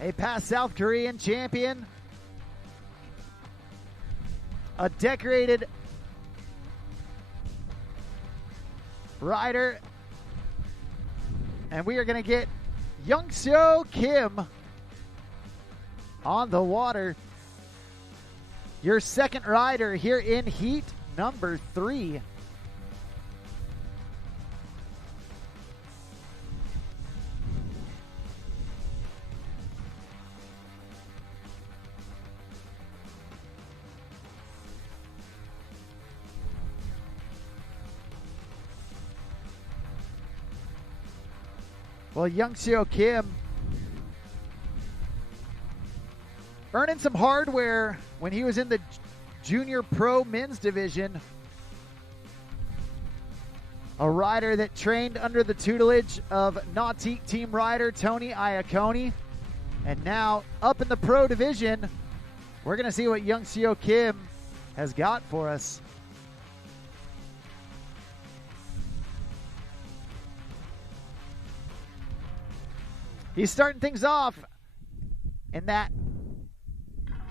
A past South Korean champion. A decorated rider. And we are going to get Youngseo Kim on the water. Your second rider here in heat number 3. Well, Youngseo Kim earning some hardware when he was in the junior pro men's division. A rider that trained under the tutelage of Nautique team rider Tony Iacone. And now up in the pro division, we're going to see what Youngseo Kim has got for us. He's starting things off in that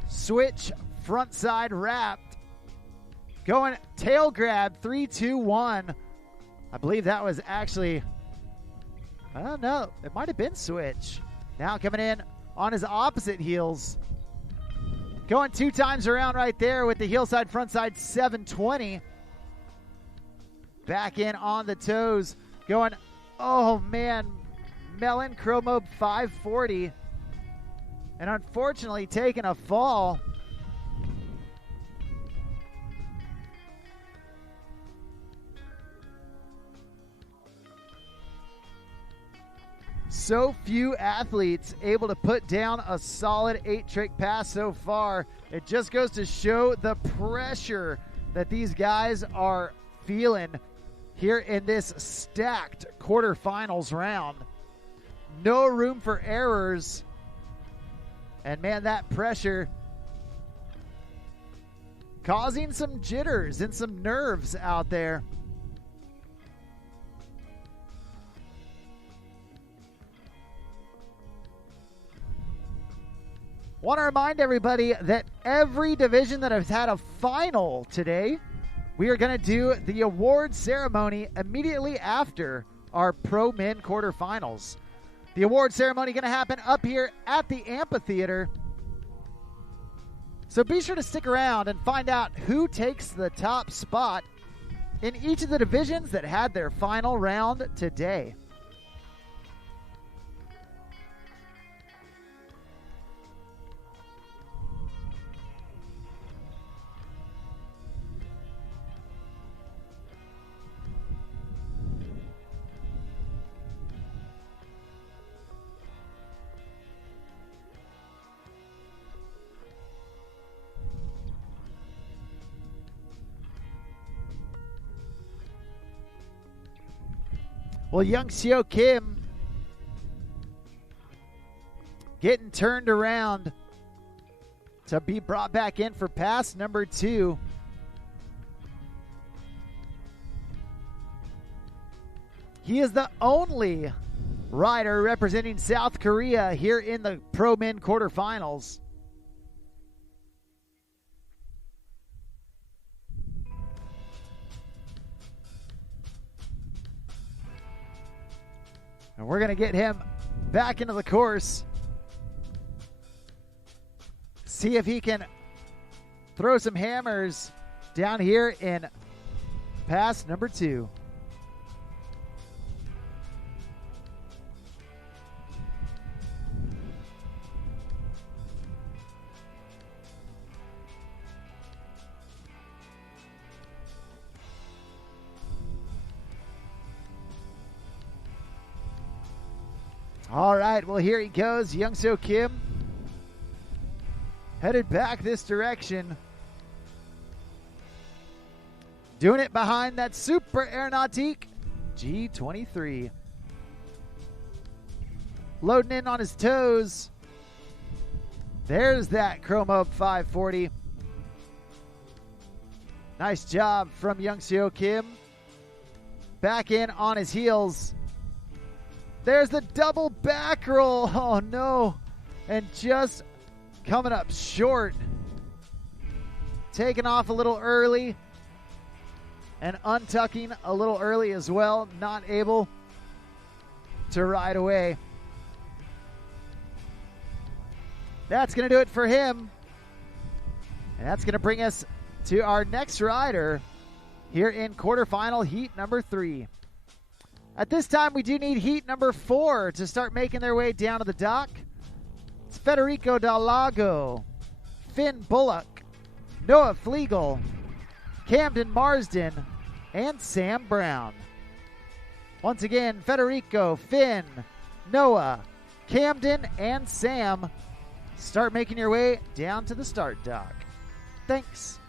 switch front side wrapped. Going tail grab 3, 2, 1. I believe that was actually, I don't know, it might have been switch. Now coming in on his opposite heels. Going 2 times around right there with the heel side front side 720. Back in on the toes. Going, oh man, Melon Chromo 540. And unfortunately taking a fall. So few athletes able to put down a solid 8-trick pass so far. It just goes to show the pressure that these guys are feeling here in this stacked quarterfinals round. No room for errors. And man, that pressure causing some jitters and some nerves out there. Want to remind everybody that every division that has had a final today, we are going to do the award ceremony immediately after our Pro Men quarterfinals. The award ceremony going to happen up here at the amphitheater. So be sure to stick around and find out who takes the top spot in each of the divisions that had their final round today. Well, Young Seo Kim getting turned around to be brought back in for pass number 2. He is the only rider representing South Korea here in the Pro Men quarterfinals. And we're going to get him back into the course. See if he can throw some hammers down here in pass number 2. All right, well, here he goes. Young Seo Kim headed back this direction. Doing it behind that Super Air Nautique G23. Loading in on his toes. There's that Chromo 540. Nice job from Young Seo Kim. Back in on his heels. There's the double back roll. Oh, no. And just coming up short. Taking off a little early. And untucking a little early as well. Not able to ride away. That's going to do it for him. And that's going to bring us to our next rider here in quarterfinal heat number 3. At this time, we do need heat number 4 to start making their way down to the dock. It's Federico Del Lago, Finn Bullock, Noah Flegel, Camden Marsden, and Sam Brown. Once again, Federico, Finn, Noah, Camden, and Sam start making your way down to the start dock. Thanks.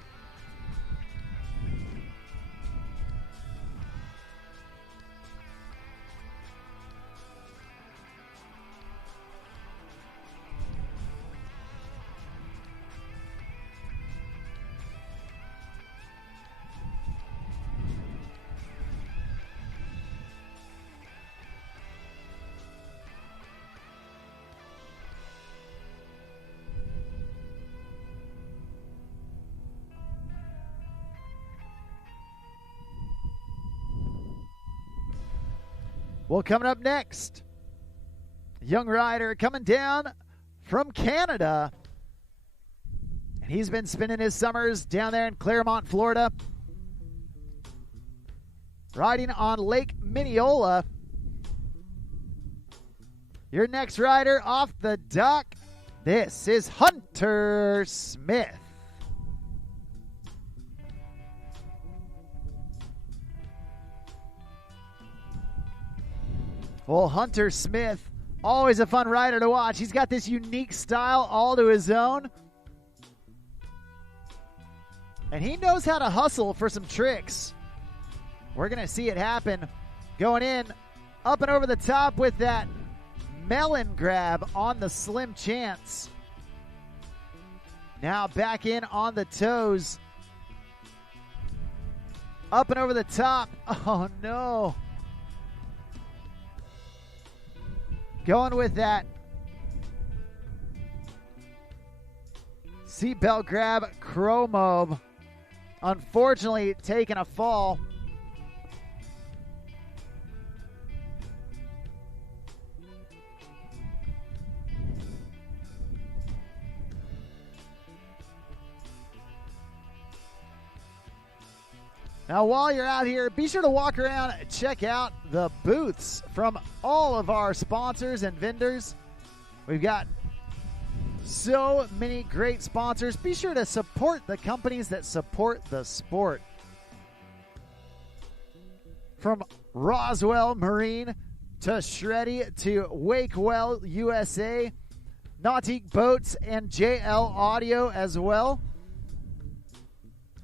Well, coming up next, young rider coming down from Canada. And he's been spending his summers down there in Claremont, Florida, riding on Lake Minneola. Your next rider off the dock, this is Hunter Smith. Well, Hunter Smith Always a fun rider to watch. He's got this unique style all to his own. And he knows how to hustle for some tricks. We're going to see it happen. Going in, up and over the top with that melon grab on the slim chance. Now back in on the toes. Up and over the top. Oh, no. Going with that seatbelt grab chromo. Unfortunately, taking a fall. Now, while you're out here, be sure to walk around and check out the booths from all of our sponsors and vendors. We've got so many great sponsors. Be sure to support the companies that support the sport. From Roswell Marine to Shreddy to Wakewell USA, Nautique Boats, and JL Audio as well.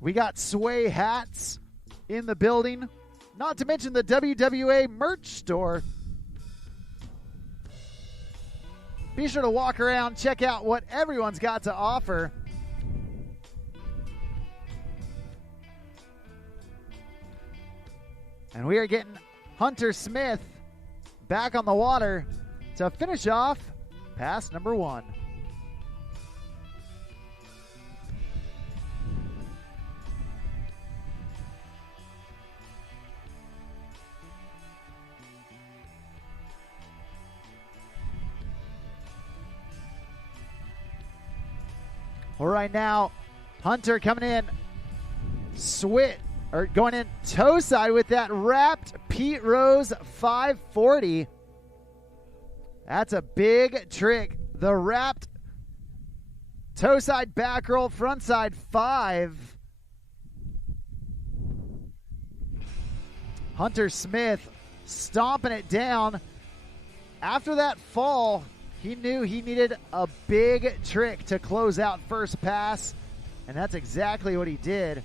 We got Sway hats in the building, not to mention the WWA merch store. Be sure to walk around, check out what everyone's got to offer. And we are getting Hunter Smith back on the water to finish off pass number 1. Well, right now, Hunter coming in, going in toe side with that wrapped Pete Rose 540. That's a big trick. The wrapped toe side back roll, front side 5. Hunter Smith stomping it down. After that fall, he knew he needed a big trick to close out first pass, and that's exactly what he did.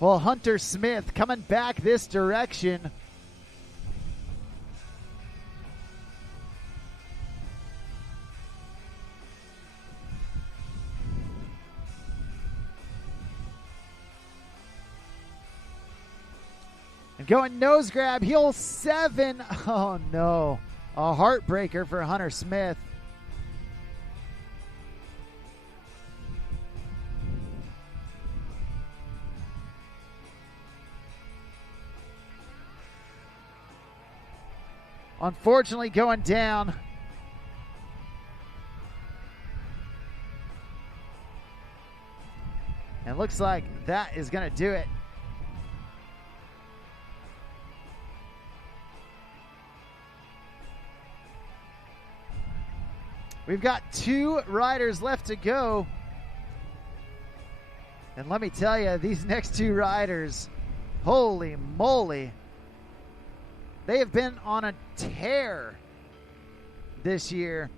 Well, Hunter Smith coming back this direction. And going nose grab, heel 7. Oh, no. A heartbreaker for Hunter Smith. Unfortunately, going down. And looks like that is going to do it. We've got 2 riders left to go. And let me tell you, these next 2 riders, holy moly. They have been on a tear this year.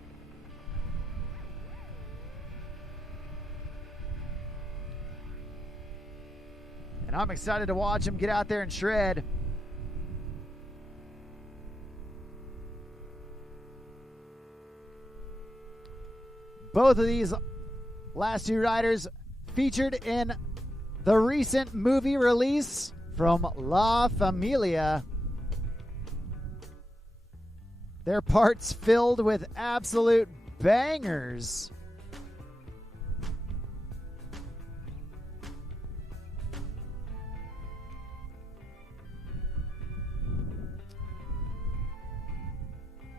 And I'm excited to watch them get out there and shred. Both of these last 2 riders featured in the recent movie release from La Familia. Their parts filled with absolute bangers.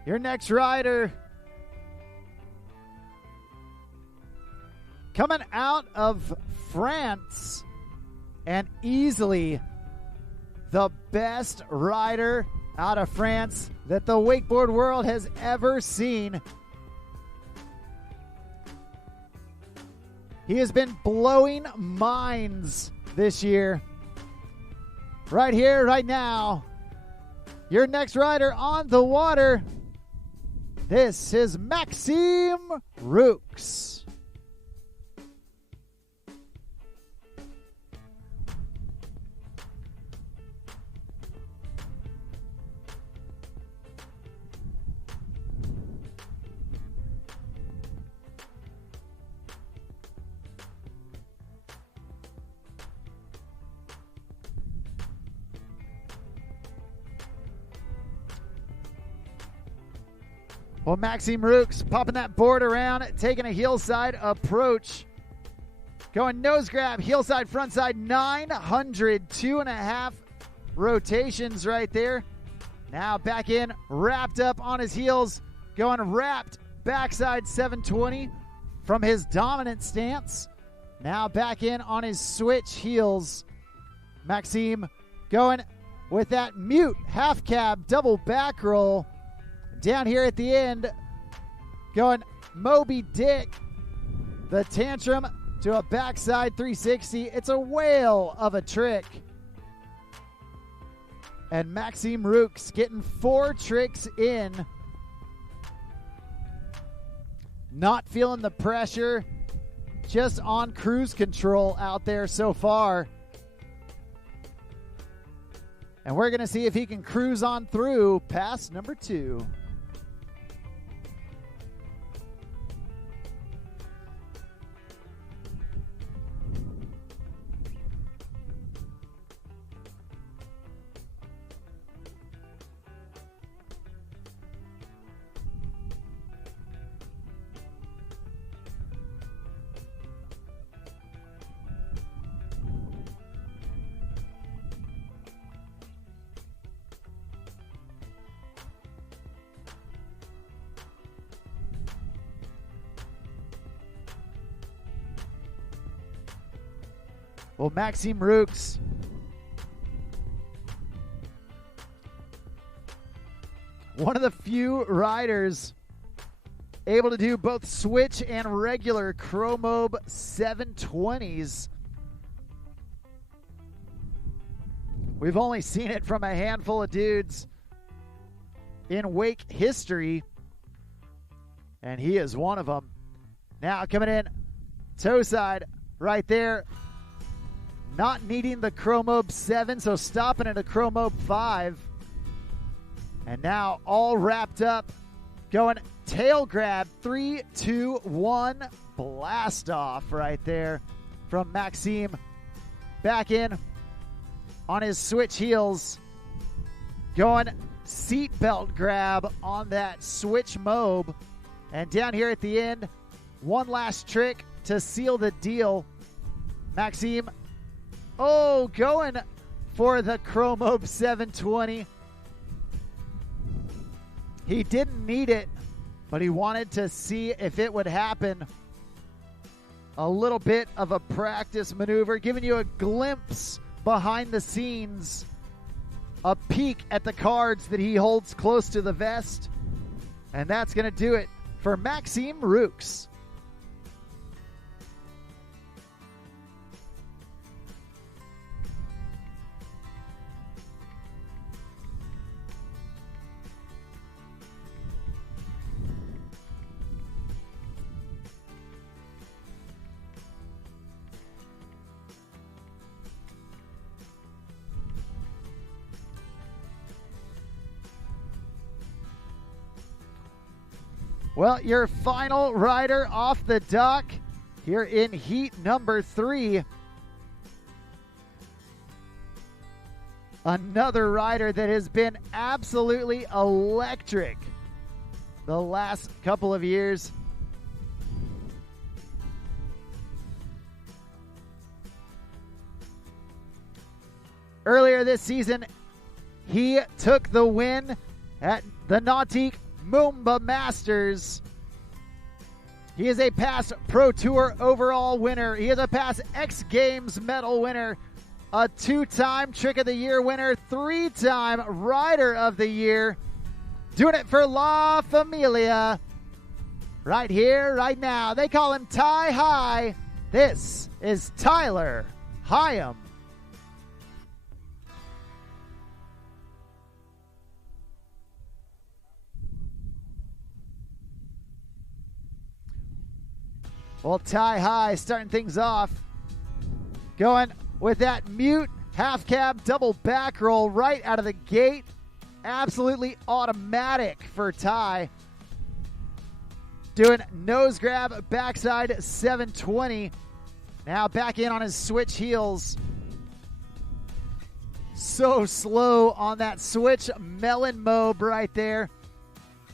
Your next rider, coming out of France, and easily the best rider out of France that the wakeboard world has ever seen. He has been blowing minds this year. Right here, right now. Your next rider on the water. This is Maxime Roux. Well, Maxime Roux popping that board around, taking a hillside approach. Going nose grab, hillside, frontside, 900, 2.5 rotations right there. Now back in, wrapped up on his heels, going wrapped backside 720 from his dominant stance. Now back in on his switch heels. Maxime going with that mute half cab double back roll. Down here at the end, going Moby Dick, the tantrum to a backside 360. It's a whale of a trick. And Maxime Roux getting 4 tricks in. Not feeling the pressure, just on cruise control out there so far. And we're going to see if he can cruise on through pass number 2. Well, Maxime Roux, one of the few riders able to do both switch and regular Chromobe 720s. We've only seen it from a handful of dudes in wake history, and he is one of them. Now coming in, toe side right there. Not needing the Chromobe 7, so stopping at a Chromobe 5. And now all wrapped up, going tail grab, 3, 2, 1, blast off right there from Maxime. Back in on his switch heels, going seatbelt grab on that switch mobe. And down here at the end, one last trick to seal the deal. Maxime, going for the Chromobe 720. He didn't need it, but he wanted to see if it would happen. A little bit of a practice maneuver, giving you a glimpse behind the scenes, a peek at the cards that he holds close to the vest. And that's going to do it for Maxime Roux. Well, your final rider off the dock here in heat number 3. Another rider that has been absolutely electric the last couple of years. Earlier this season, he took the win at the Nautique Moomba Masters. He is a past Pro Tour overall winner. He is a past X Games medal winner, a 2-time Trick of the Year winner, 3-time Rider of the Year. Doing it for La Familia. Right here, right now. They call him Ty High. This is Tyler Hyam. Well, Ty High starting things off. Going with that mute half cab double back roll right out of the gate. Absolutely automatic for Ty. Doing nose grab backside 720. Now back in on his switch heels. So slow on that switch melon mob right there.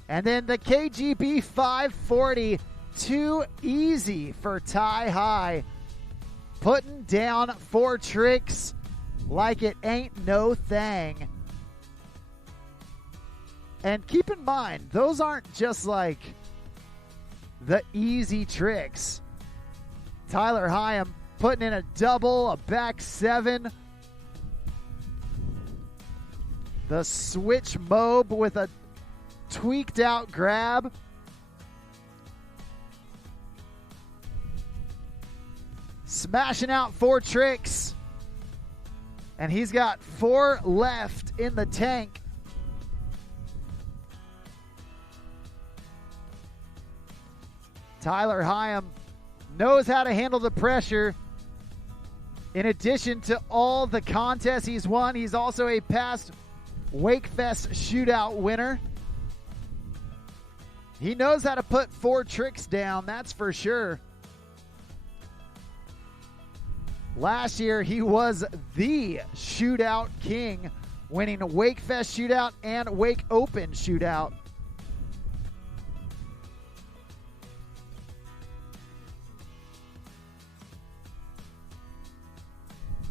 And then the KGB 540. Too easy for Ty High. Putting down 4 tricks like it ain't no thing. And keep in mind, those aren't just like the easy tricks. Tyler Hyam putting in a double, a back 7. The switch mob with a tweaked out grab. Smashing out 4 tricks. And he's got 4 left in the tank. Tyler Hyam knows how to handle the pressure. In addition to all the contests he's won, he's also a past Wakefest shootout winner. He knows how to put 4 tricks down, that's for sure. Last year, he was the shootout king, winning Wakefest shootout and Wake Open shootout.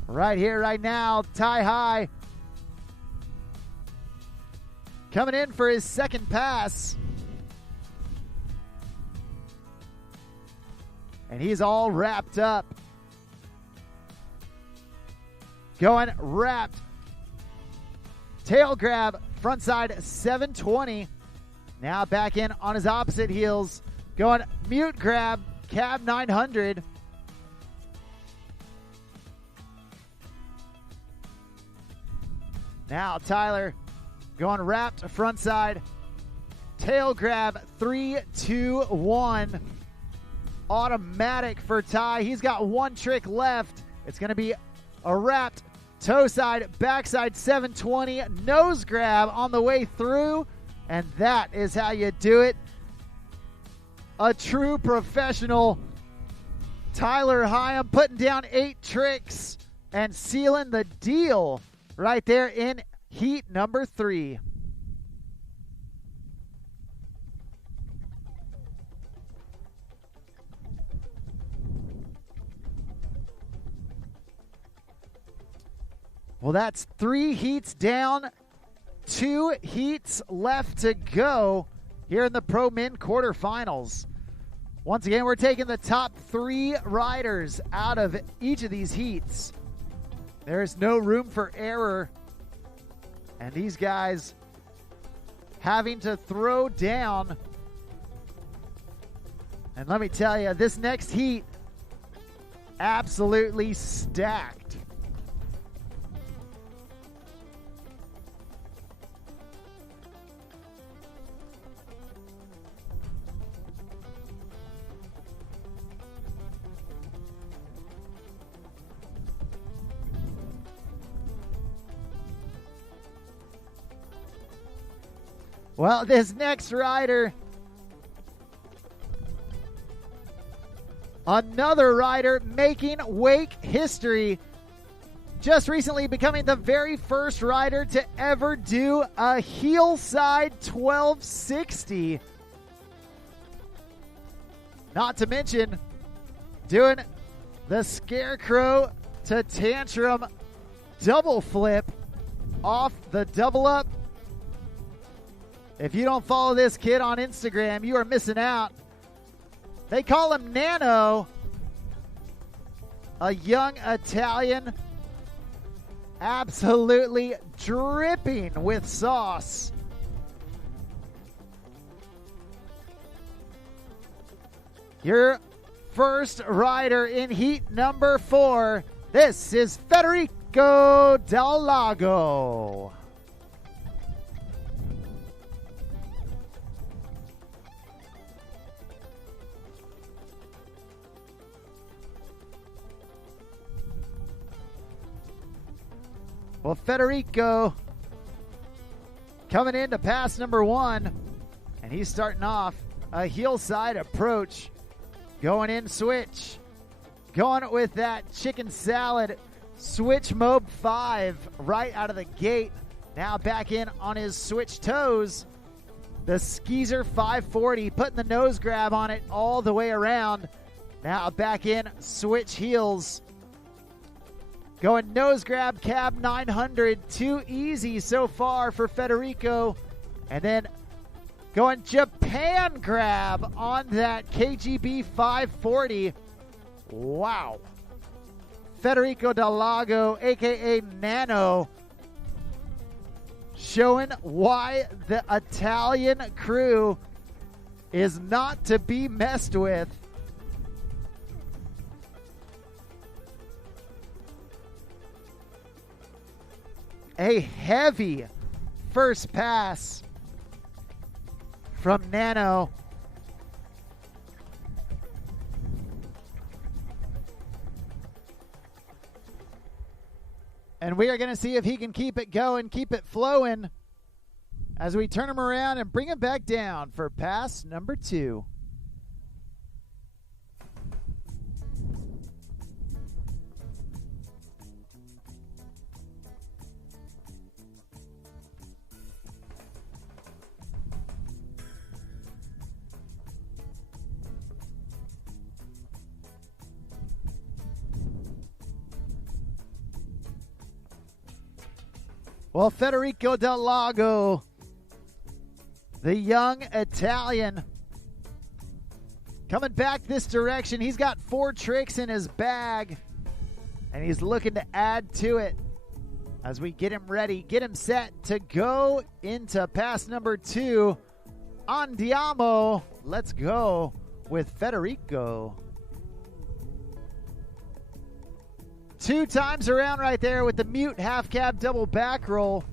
Right here, right now, Ty High coming in for his second pass. And he's all wrapped up. Going wrapped. Tail grab, frontside 720. Now back in on his opposite heels. Going mute grab, cab 900. Now Tyler going wrapped frontside. Tail grab 3, 2, 1. Automatic for Ty. He's got 1 trick left. It's going to be a wrapped toe side, backside 720, nose grab on the way through, and that is how you do it. A true professional. Tyler Hyam putting down 8 tricks and sealing the deal right there in heat number 3. Well, that's 3 heats down, 2 heats left to go here in the Pro Men quarterfinals. Once again, we're taking the top 3 riders out of each of these heats. There's no room for error. And these guys having to throw down. And let me tell you, this next heat, absolutely stacked. Well, this next rider, another rider making wake history, just recently becoming the very first rider to ever do a heel side 1260. Not to mention doing the Scarecrow to Tantrum double flip off the double up. If you don't follow this kid on Instagram, you are missing out. They call him Nano, a young Italian, absolutely dripping with sauce. Your first rider in heat number 4. This is Federico Del Lago. Well, Federico coming into pass number 1, and he's starting off a heel side approach, going in switch, going with that chicken salad switch mob 5 right out of the gate. Now back in on his switch toes, the Skeezer 540, putting the nose grab on it all the way around. Now back in switch heels, going nose grab cab 900, too easy so far for Federico. And then going Japan grab on that KGB 540. Wow. Federico Del Lago, a.k.a. Nano, showing why the Italian crew is not to be messed with. A heavy first pass from Nano. And we are going to see if he can keep it going, keep it flowing as we turn him around and bring him back down for pass number 2. Well, Federico Del Lago, the young Italian, coming back this direction. He's got 4 tricks in his bag, and he's looking to add to it as we get him ready, get him set to go into pass number 2. Andiamo. Let's go with Federico. 2 times around right there with the mute half cab double back roll.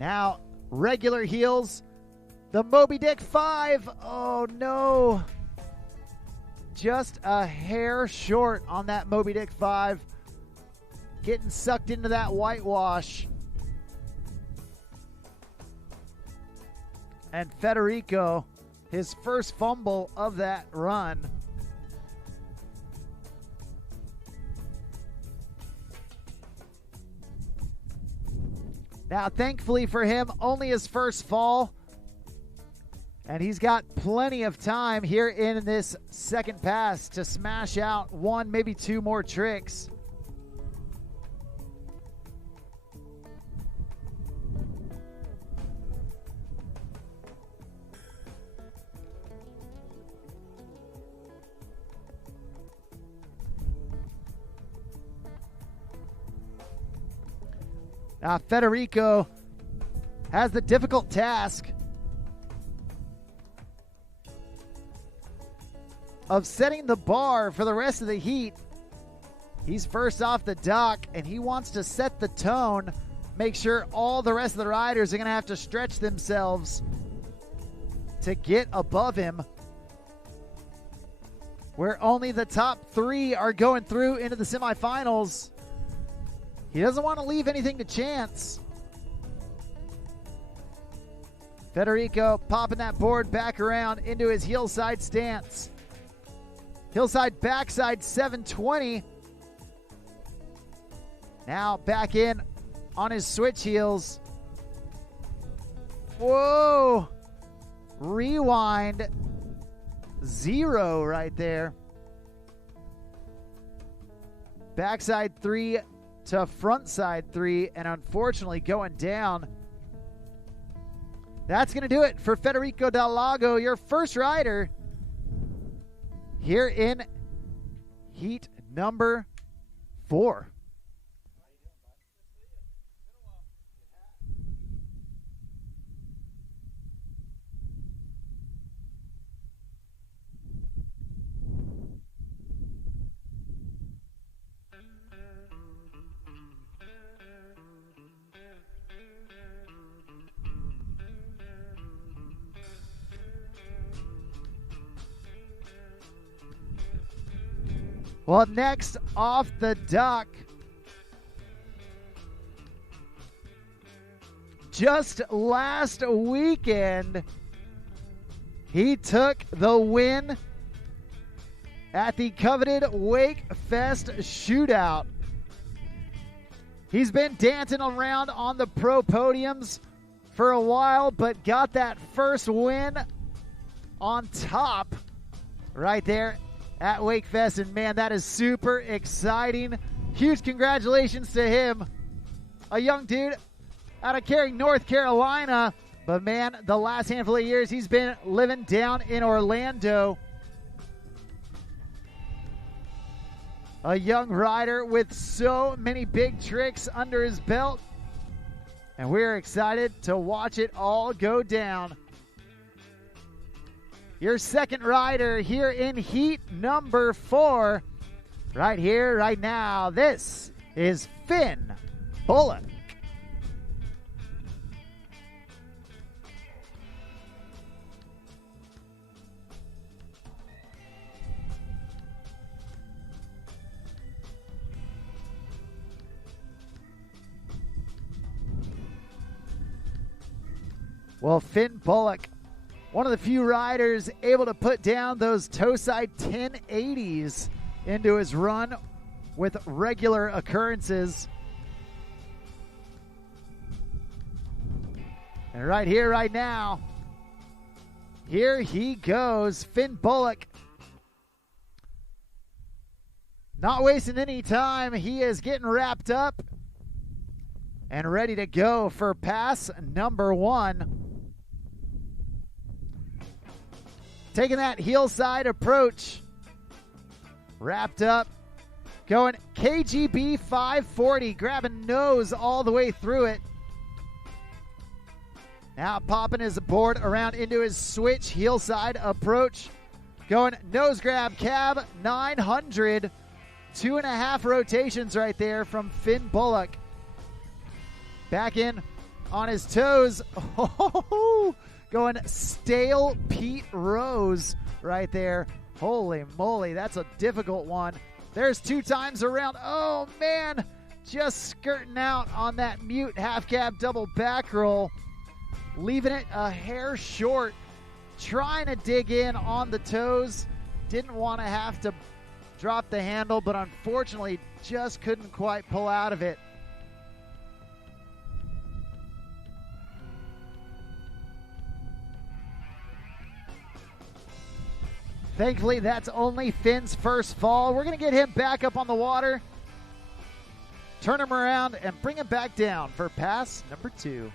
Now regular heels. The Moby Dick 5. Oh no. Just a hair short on that Moby Dick 5. Getting sucked into that whitewash. And Federico, his first fumble of that run. Now, thankfully for him, only his first fall. And he's got plenty of time here in this second pass to smash out 1, maybe 2 more tricks. Now, Federico has the difficult task of setting the bar for the rest of the heat. He's first off the dock, and he wants to set the tone, make sure all the rest of the riders are going to have to stretch themselves to get above him, where only the top 3 are going through into the semifinals. He doesn't want to leave anything to chance. Federico popping that board back around into his hillside stance. Hillside backside 720. Now back in on his switch heels. Whoa. Rewind 0 right there. Backside 3 to front side 3, and unfortunately going down That's going to do it for Federico Del Lago, your first rider here in heat number 4. Well, next off the dock, just last weekend, he took the win at the coveted Wake Fest Shootout. He's been dancing around on the pro podiums for a while, but got that first win on top right there at Wakefest, and man, that is super exciting. Huge congratulations to him. A young dude out of Cary, North Carolina, but man, the last handful of years he's been living down in Orlando. A young rider with so many big tricks under his belt, and we're excited to watch it all go down. Your second rider here in heat number 4, right here, right now. This is Finn Bullock. Well, Finn Bullock, one of the few riders able to put down those toe side 1080s into his run with regular occurrences. And right here, right now, here he goes, Finn Bullock. Not wasting any time. He is getting wrapped up and ready to go for pass number 1. Taking that heel side approach. Wrapped up. Going KGB 540. Grabbing nose all the way through it. Now popping his board around into his switch. Heel side approach. Going nose grab cab 900. 2.5 rotations right there from Finn Bullock. Back in on his toes. Oh, going stale Pete Rose right there. Holy moly, that's a difficult one. There's 2 times around. Oh, man, just skirting out on that mute half cab double back roll. Leaving it a hair short. Trying to dig in on the toes. Didn't want to have to drop the handle, but unfortunately just couldn't quite pull out of it. Thankfully, that's only Finn's first fall. We're going to get him back up on the water, turn him around, and bring him back down for pass number 2.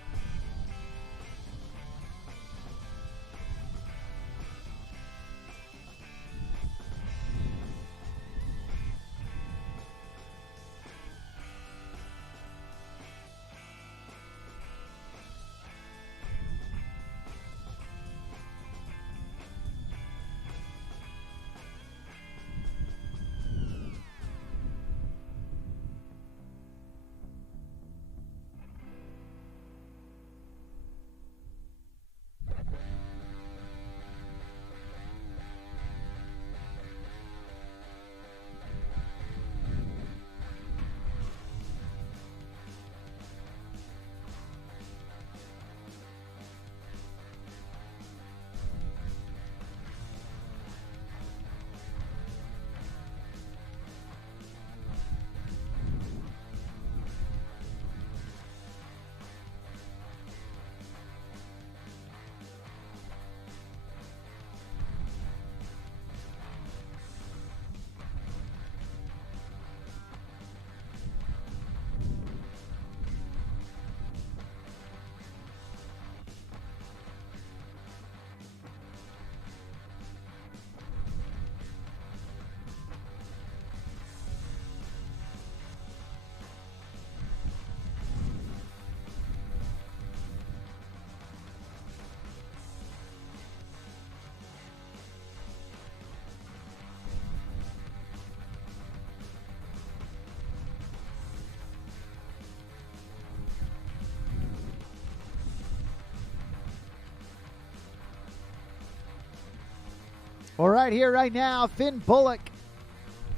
Well, right here, right now, Finn Bullock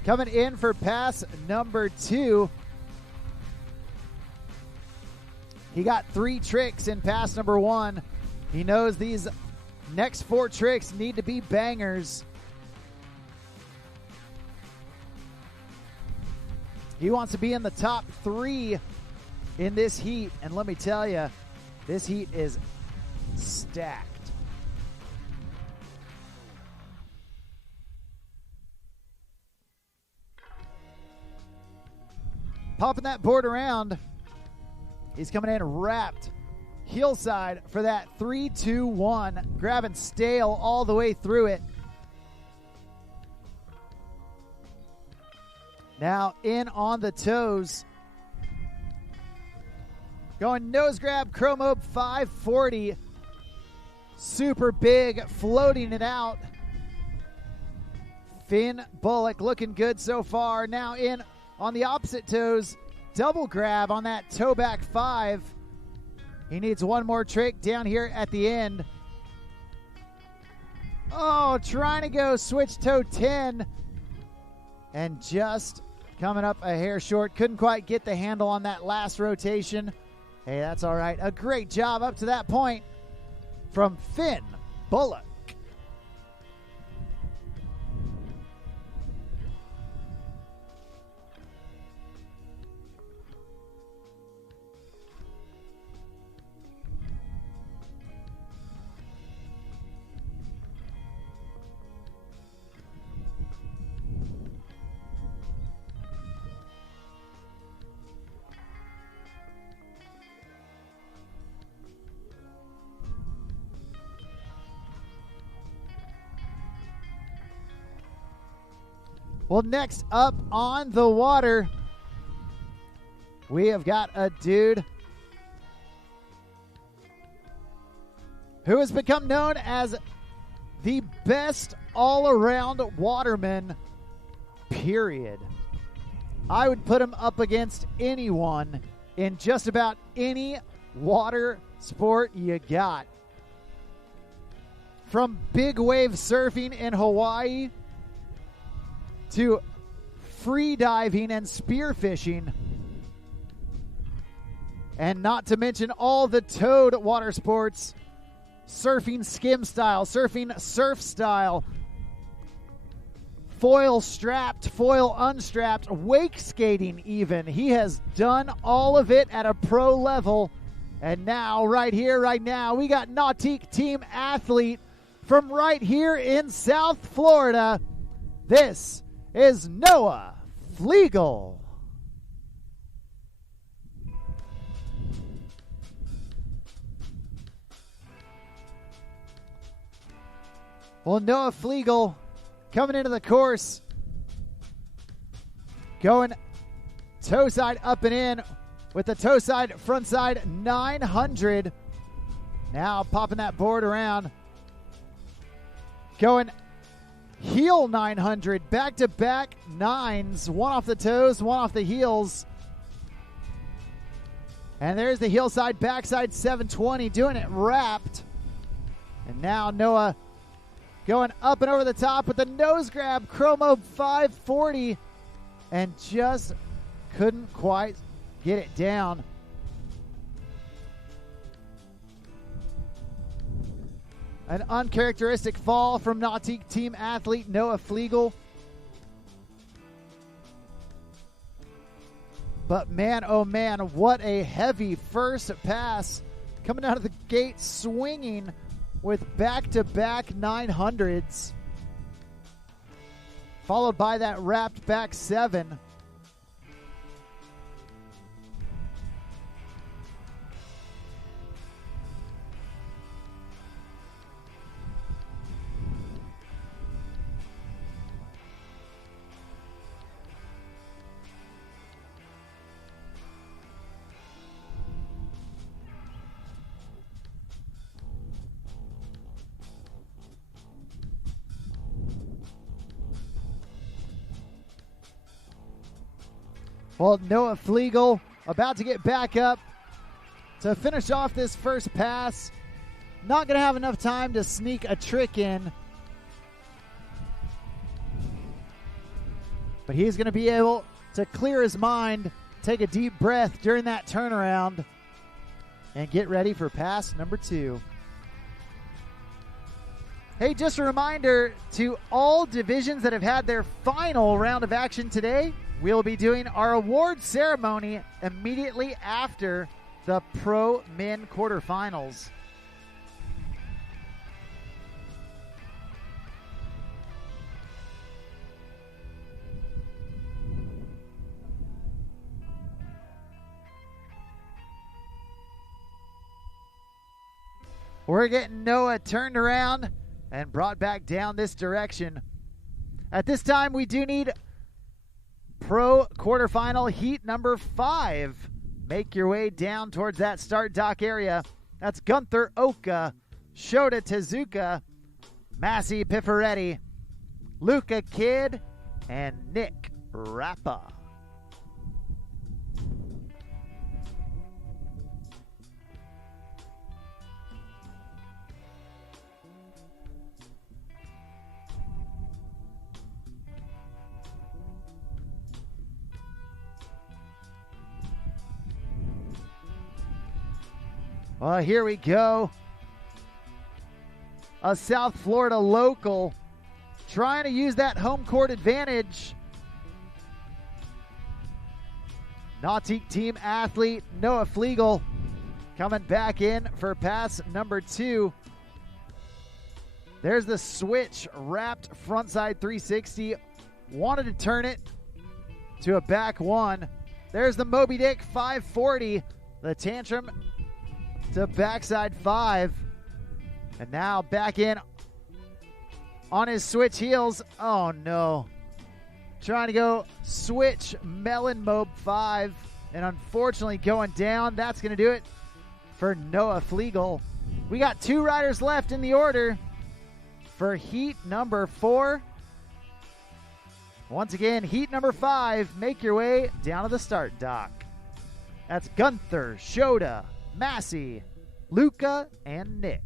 coming in for pass number 2. He got 3 tricks in pass number 1. He knows these next 4 tricks need to be bangers. He wants to be in the top 3 in this heat, and let me tell you, this heat is stacked. Popping that board around. He's coming in wrapped heelside for that 3-2-1, grabbing stale all the way through it. Now in on the toes. Going nose grab, chromo 540. Super big, floating it out. Finn Bullock looking good so far. Now in on the opposite toes, double grab on that toe back 5. He needs one more trick down here at the end. Oh, trying to go switch toe 10 and just coming up a hair short. Couldn't quite get the handle on that last rotation. Hey, that's all right. A great job up to that point from Finn Bullock. Well, next up on the water, we have got a dude who has become known as the best all-around waterman, period. I would put him up against anyone in just about any water sport you got. From big wave surfing in Hawaii to free diving and spearfishing, and not to mention all the towed water sports, surfing skim style, surfing surf style, foil strapped, foil unstrapped, wake skating even. He has done all of it at a pro level. And now, right here, right now, we got Nautique team athlete from right here in South Florida. This is Noah Flegel. Well, Noah Flegel coming into the course, going toe side up and in with the toe side, front side 900. Now popping that board around, going heel 900, back-to-back 9s, one off the toes, one off the heels. And there's the heel side, backside 720, doing it wrapped. And now Noah going up and over the top with the nose grab, chromo 540, and just couldn't quite get it down. An uncharacteristic fall from Nautique team athlete Noah Flegel. But man, oh man, what a heavy first pass. Coming out of the gate swinging with back-to-back 900s. Followed by that wrapped back 7. Well, Noah Flegel about to get back up to finish off this first pass. Not going to have enough time to sneak a trick in. But he's going to be able to clear his mind, take a deep breath during that turnaround, and get ready for pass number 2. Hey, just a reminder to all divisions that have had their final round of action today, we'll be doing our award ceremony immediately after the Pro Men quarterfinals. We're getting Noah turned around and brought back down this direction. At this time, we do need Pro quarterfinal heat number 5. Make your way down towards that start dock area. That's Gunther Oka, Shota Tezuka, Massey Pifaretti, Luca Kidd, and Nick Rappa. Well, here we go. A South Florida local trying to use that home court advantage. Nautique team athlete Noah Flegel coming back in for pass number 2. There's the switch, wrapped frontside 360. Wanted to turn it to a back 1. There's the Moby Dick 540. The tantrum to backside 5. And now back in on his switch heels. Oh no. Trying to go switch melon mob 5. And unfortunately going down. That's going to do it for Noah Flegel. We got 2 riders left in the order for heat number 4. Once again, heat number 5. Make your way down to the start dock. That's Gunther, Shota, Massey, Luca, and Nick.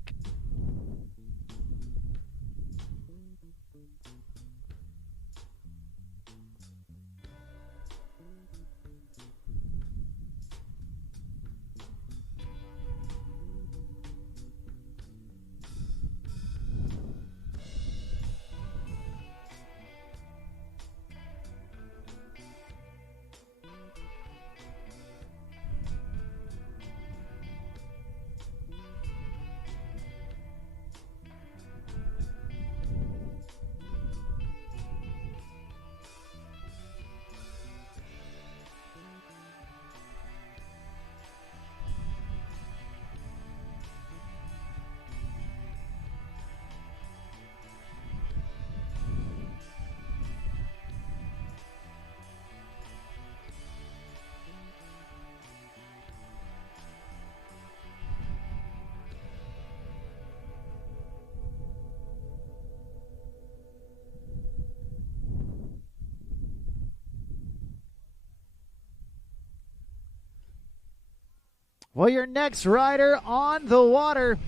Well, your next rider on the water,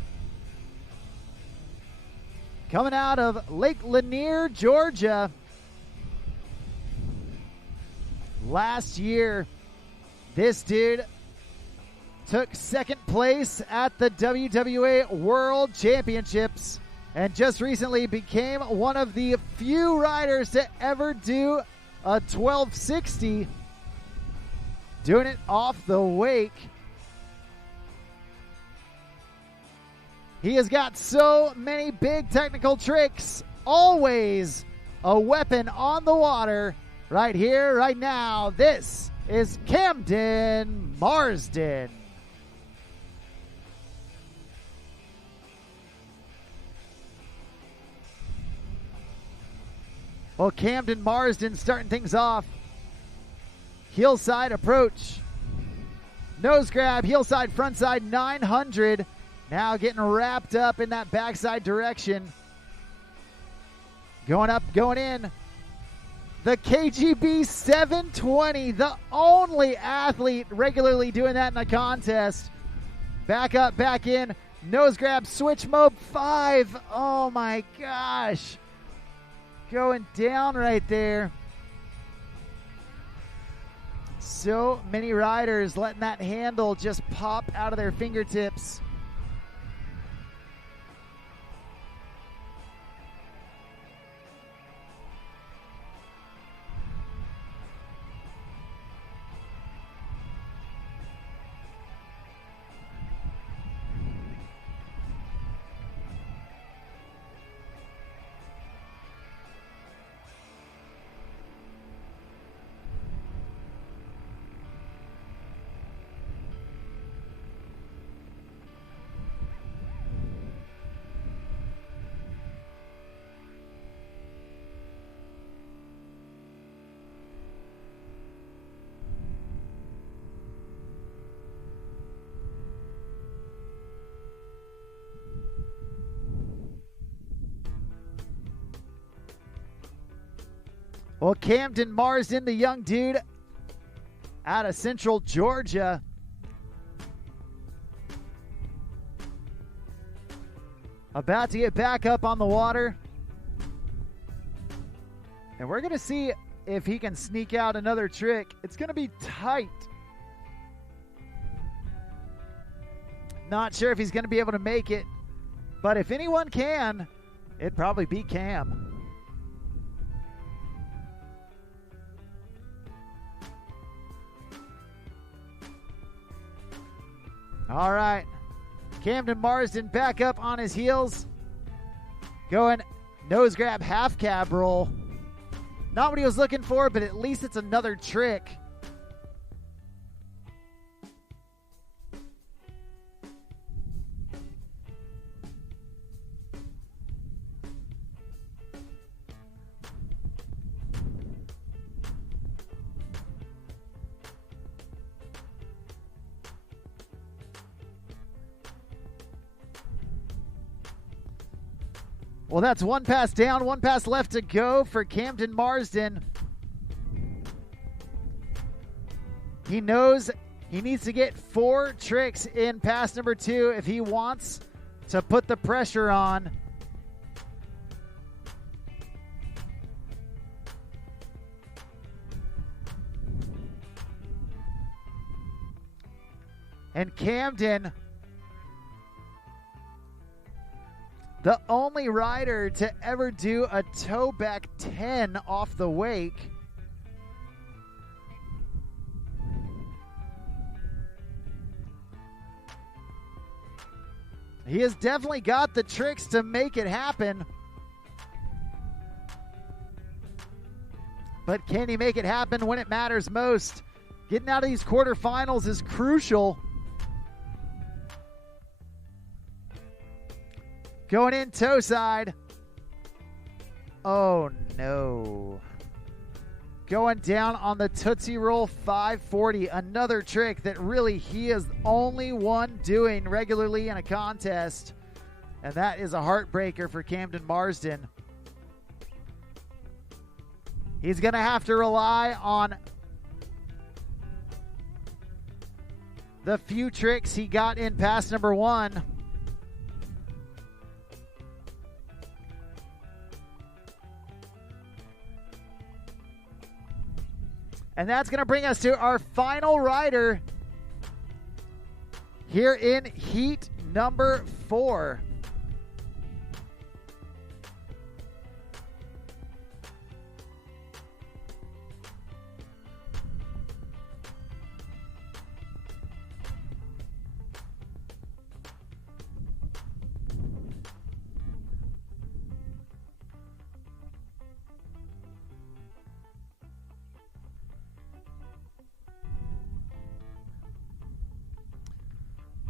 coming out of Lake Lanier, Georgia. Last year, this dude took second place at the WWA World Championships and just recently became one of the few riders to ever do a 1260, doing it off the wake. He has got so many big technical tricks, always a weapon on the water, right here, right now. This is Camden Marsden. Well, Camden Marsden starting things off. Heelside approach. Nose grab, heelside, frontside 900. Now getting wrapped up in that backside direction. Going up, going in. The KGB 720, the only athlete regularly doing that in a contest. Back up, back in. Nose grab, switch mob 5. Oh my gosh. Going down right there. So many riders letting that handle just pop out of their fingertips. Well, Camden Marsden, the young dude out of Central Georgia, about to get back up on the water. And we're going to see if he can sneak out another trick. It's going to be tight. Not sure if he's going to be able to make it, but if anyone can, it'd probably be Cam. All right, Camden Marsden back up on his heels, going nose grab half cab roll. Not what he was looking for, but at least it's another trick. Well, that's one pass down, one pass left to go for Camden Marsden. He knows he needs to get 4 tricks in pass number 2 if he wants to put the pressure on. And Camden, the only rider to ever do a toe back 10 off the wake. He has definitely got the tricks to make it happen. But can he make it happen when it matters most? Getting out of these quarterfinals is crucial. Going in toe side. Oh no. Going down on the Tootsie Roll 540. Another trick that really he is the only one doing regularly in a contest. And that is a heartbreaker for Camden Marsden. He's going to have to rely on the few tricks he got in pass number 1. And that's going to bring us to our final rider here in heat number 4.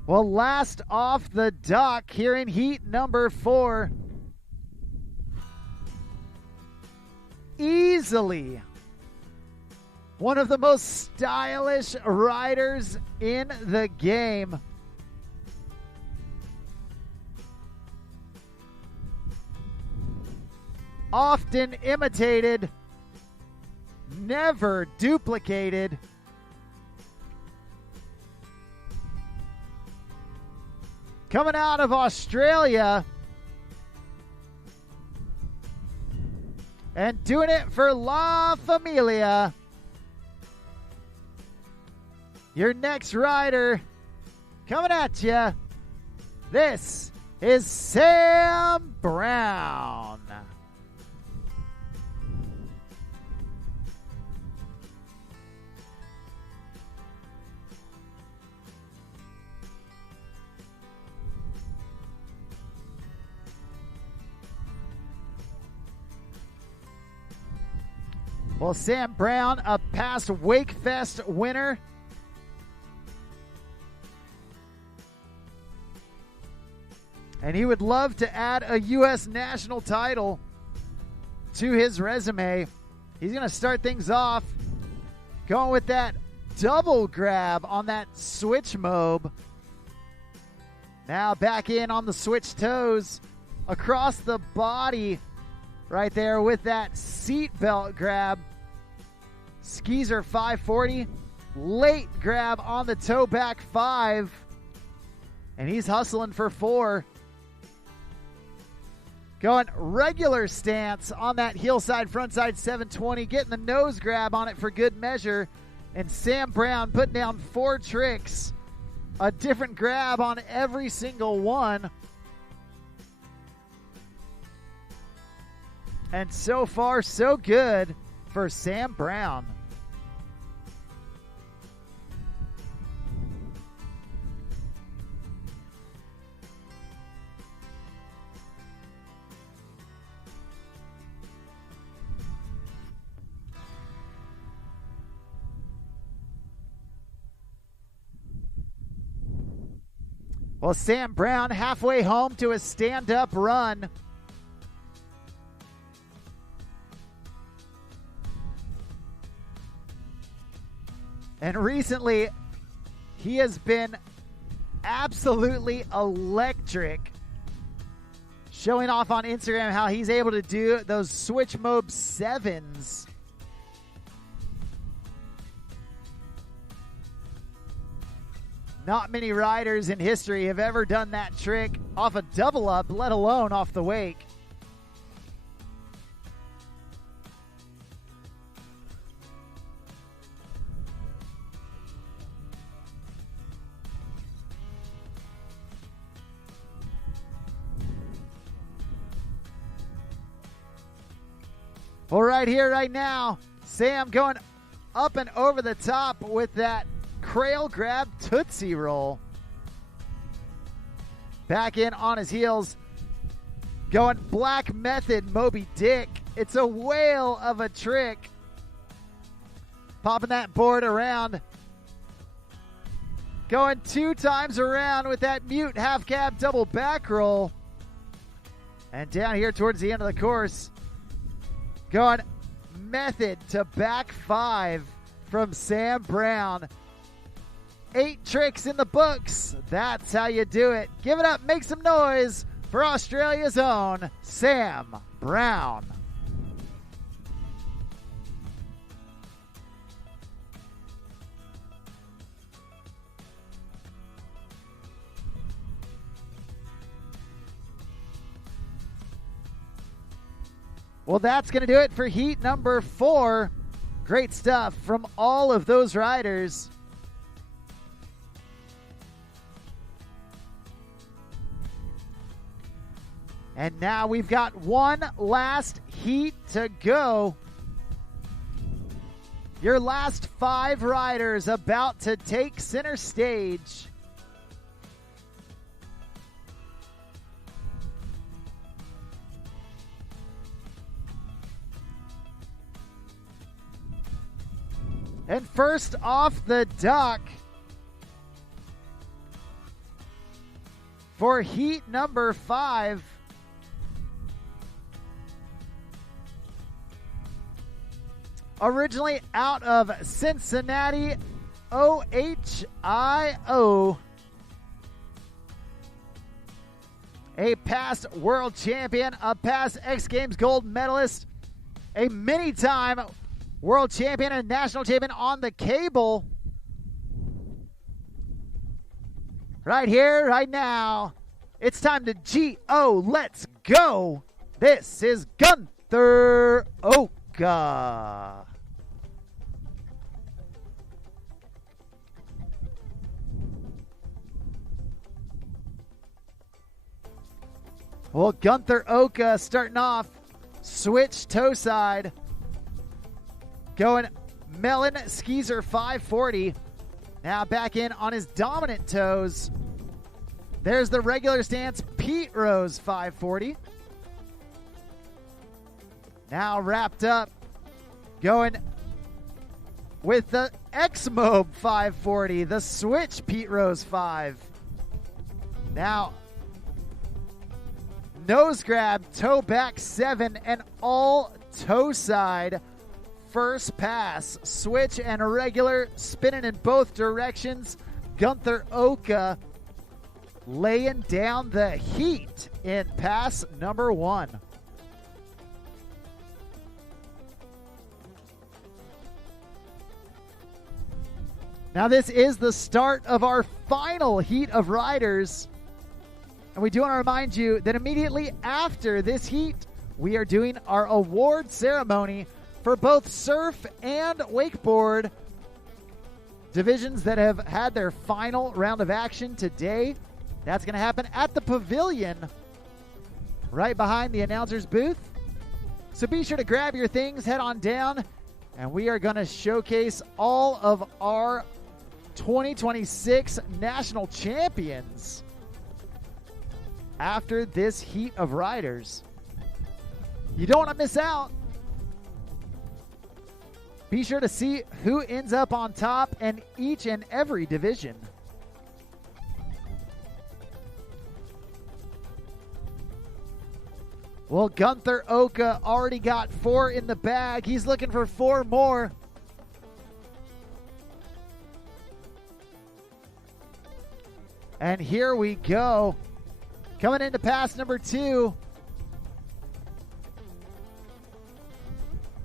Well, last off the dock here in heat number 4. Easily one of the most stylish riders in the game. Often imitated, never duplicated. Coming out of Australia and doing it for La Familia. Your next rider coming at you. This is Sam Brown. Well, Sam Brown, a past WakeFest winner. And he would love to add a U.S. national title to his resume. He's going to start things off going with that double grab on that switch mob. Now back in on the switch toes across the body right there with that seat belt grab. Skeezer 540. Late grab on the toe back 5. And he's hustling for 4. Going regular stance on that heel side, front side 720. Getting the nose grab on it for good measure. And Sam Brown putting down 4 tricks. A different grab on every single one. And so far, so good for Sam Brown. Well, Sam Brown halfway home to a stand-up run. And recently, he has been absolutely electric. Showing off on Instagram how he's able to do those switch mob 7s. Not many riders in history have ever done that trick off a double up, let alone off the wake. Well, right here, right now, Sam going up and over the top with that crail grab Tootsie Roll. Back in on his heels. Going Black Method Moby Dick. It's a whale of a trick. Popping that board around. Going 2 times around with that mute half cab double back roll. And down here towards the end of the course. Going method to back 5 from Sam Brown. 8 tricks in the books. That's how you do it. Give it up. Make some noise for Australia's own Sam Brown. Well, that's going to do it for heat number 4. Great stuff from all of those riders. And now we've got one last heat to go. Your last 5 riders about to take center stage. And first off the dock for heat number 5. Originally out of Cincinnati, Ohio. A past world champion, a past X Games gold medalist, a many-time world champion and national champion on the cable. Right here, right now. It's time to G-O. Let's go. This is Gunther Oka. Well, Gunther Oka starting off. Switch toe side. Going Melon Skeezer 540. Now back in on his dominant toes. There's the regular stance Pete Rose 540. Now wrapped up. Going with the X-Mobe 540. The switch Pete Rose 5. Now nose grab, toe back 7, and all toe side first pass. Switch and regular, spinning in both directions. Gunther Oka laying down the heat in pass number 1. Now this is the start of our final heat of riders. And we do want to remind you that immediately after this heat, we are doing our award ceremony for both surf and wakeboard divisions that have had their final round of action today. That's going to happen at the pavilion right behind the announcer's booth. So be sure to grab your things, head on down, and we are going to showcase all of our 2026 national champions after this heat of riders. You don't want to miss out. Be sure to see who ends up on top in each and every division. Well, Gunther Oka already got 4 in the bag. He's looking for 4 more. And here we go. Coming into pass number 2.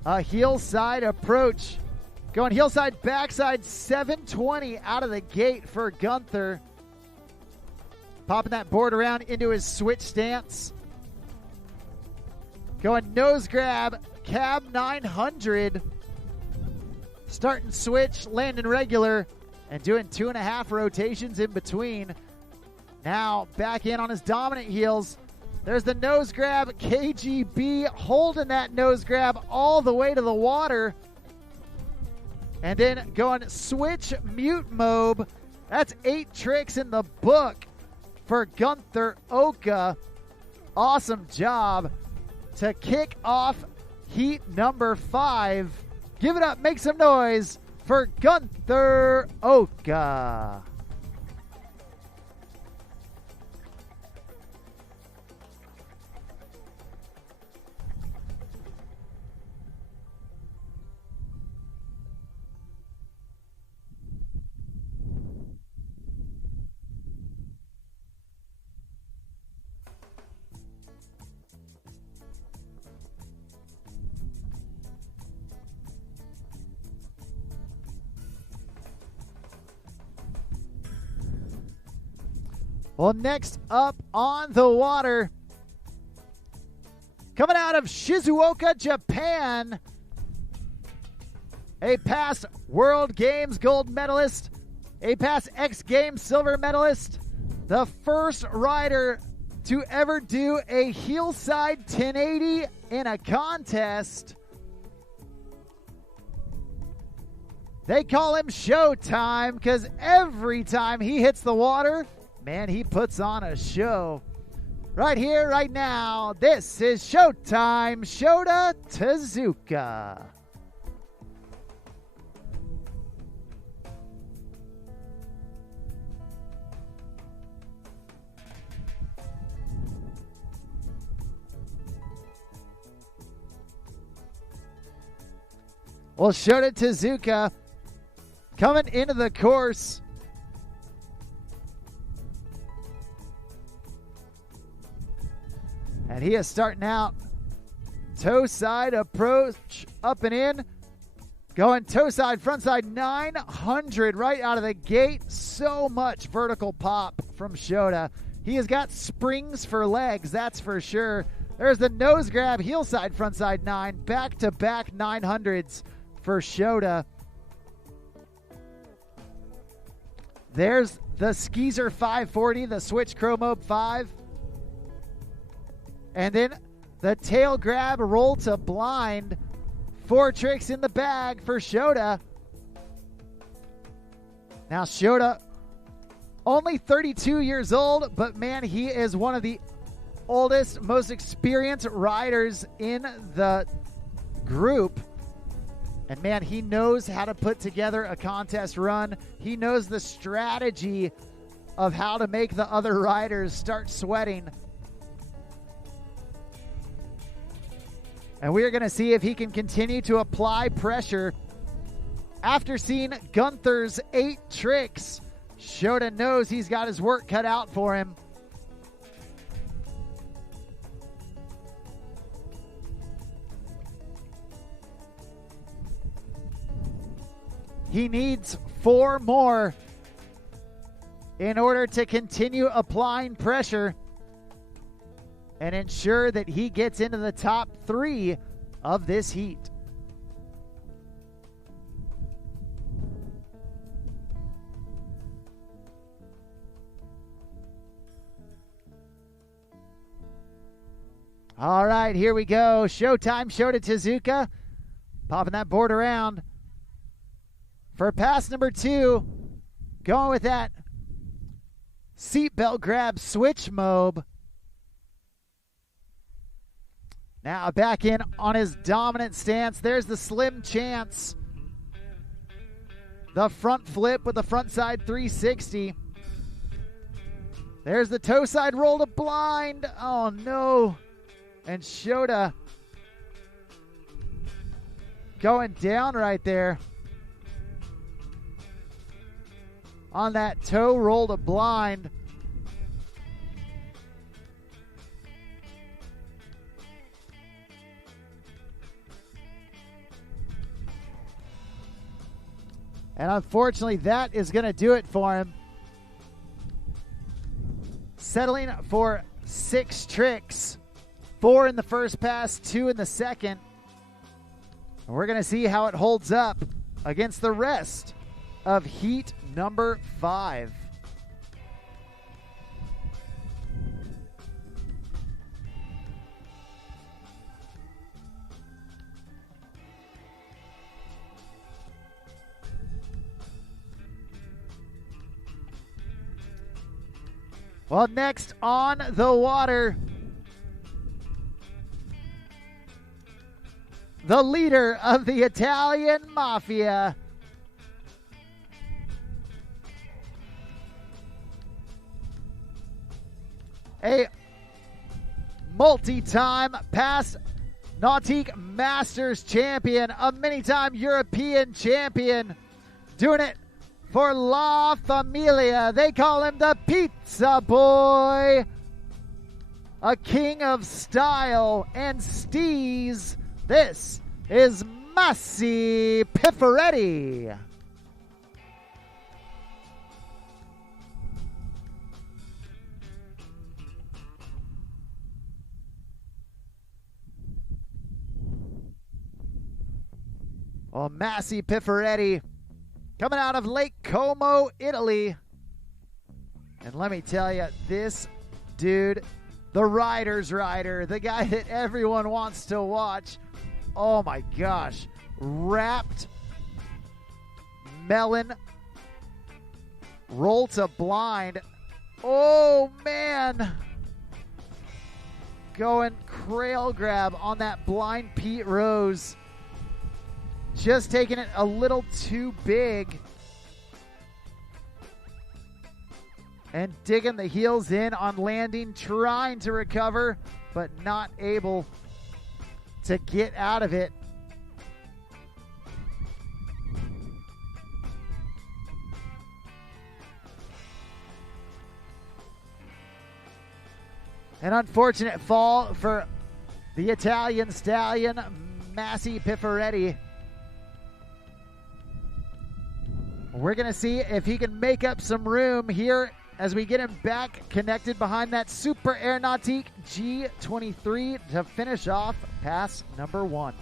A heel side approach. Going heel side, backside, 720 out of the gate for Gunther. Popping that board around into his switch stance. Going nose grab, cab 900. Starting switch, landing regular, and doing 2.5 rotations in between. Now back in on his dominant heels. There's the nose grab, KGB holding that nose grab all the way to the water. And then going switch mute mobe. That's 8 tricks in the book for Gunther Oka. Awesome job to kick off heat number 5. Give it up, make some noise for Gunther Oka. Well, next up on the water, coming out of Shizuoka, Japan, a past World Games gold medalist, a past X Games silver medalist, the first rider to ever do a heel side 1080 in a contest. They call him Showtime because every time he hits the water, man, he puts on a show. Right here, right now, this is Showtime, Shota Tezuka. Well, Shota Tezuka coming into the course. And he is starting out toe side approach up and in. Going toe side, front side 900 right out of the gate. So much vertical pop from Shota. He has got springs for legs, that's for sure. There's the nose grab, heel side, front side 9. Back-to-back 900s for Shota. There's the Skeezer 540, the Switch Chromobe 5. And then the tail grab, roll to blind. 4 tricks in the bag for Shota. Now Shota, only 32 years old, but man, he is one of the oldest, most experienced riders in the group. And man, he knows how to put together a contest run. He knows the strategy of how to make the other riders start sweating. And we're going to see if he can continue to apply pressure. After seeing Gunther's 8 tricks, Shota knows he's got his work cut out for him. He needs 4 more in order to continue applying pressure and ensure that he gets into the top 3 of this heat. All right, here we go. Showtime, Shota Tezuka. Popping that board around. For pass number 2, going with that seatbelt grab switch mob. Now back in on his dominant stance. There's the slim chance. The front flip with the front side 360. There's the toe side roll to blind. Oh no. And Shota going down right there on that toe roll to blind. And unfortunately, that is going to do it for him. Settling for 6 tricks. 4 in the first pass, 2 in the second. And we're going to see how it holds up against the rest of heat number 5. Well, next on the water, the leader of the Italian Mafia, a multi-time past Nautique Masters champion, a many-time European champion, doing it for La Familia. They call him the Pizza Boy, a king of style and steez. This is Massi Pifferetti. Well, Massi Pifferetti coming out of Lake Como, Italy. And let me tell you, this dude, the rider's rider, the guy that everyone wants to watch. Oh my gosh. Wrapped melon roll to blind. Oh man. Going crail grab on that blind Pete Rose. Just taking it a little too big. And digging the heels in on landing, trying to recover, but not able to get out of it. An unfortunate fall for the Italian stallion, Massi Pifferetti. We're going to see if he can make up some room here as we get him back connected behind that Super Air Nautique G23 to finish off pass number 1.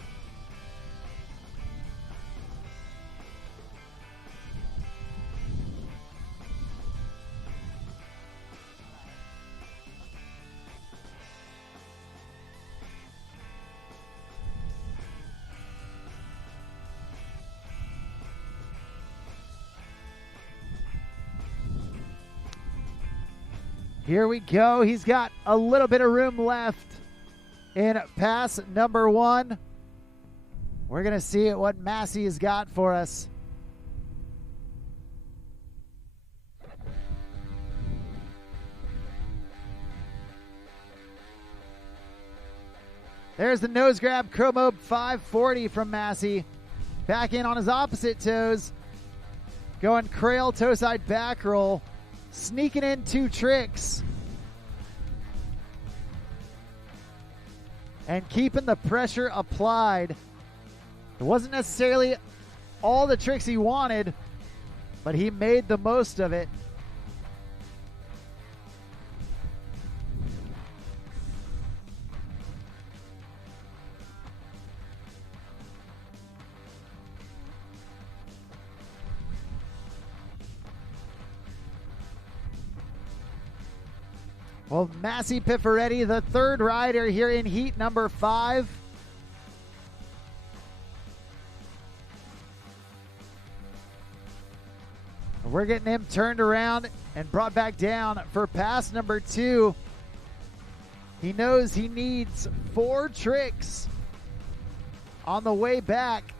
Here we go. He's got a little bit of room left in pass number 1. We're going to see what Massey has got for us. There's the nose grab Chromo 540 from Massey. Back in on his opposite toes. Going crail toe side back roll. Sneaking in 2 tricks. And keeping the pressure applied. It wasn't necessarily all the tricks he wanted, but he made the most of it. Well, Massey Pifferetti, the third rider here in heat number 5. We're getting him turned around and brought back down for pass number 2. He knows he needs 4 tricks on the way back.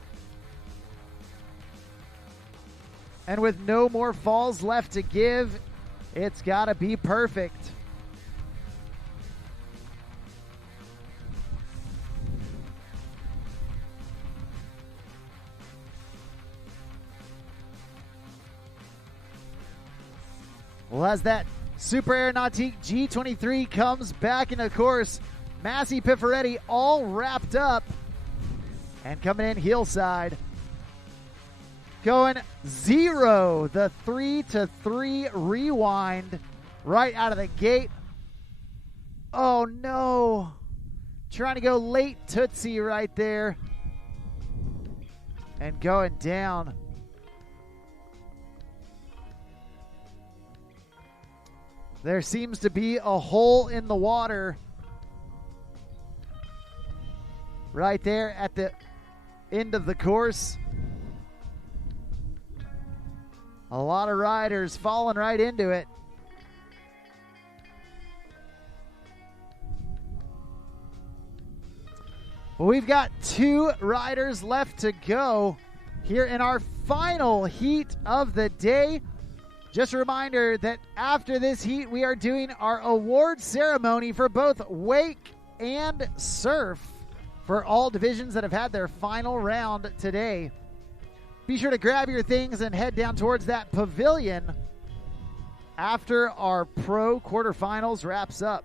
And with no more falls left to give, it's got to be perfect. Well, as that Super Air Nautique G23 comes back into course, Massey Pifferetti all wrapped up and coming in heel side. Going 0, the 3-3 rewind right out of the gate. Oh no. Trying to go late Tootsie right there. And going down. There seems to be a hole in the water right there at the end of the course. A lot of riders falling right into it. Well, we've got 2 riders left to go here in our final heat of the day. Just a reminder that after this heat, we are doing our award ceremony for both wake and surf for all divisions that have had their final round today. Be sure to grab your things and head down towards that pavilion after our pro quarterfinals wraps up.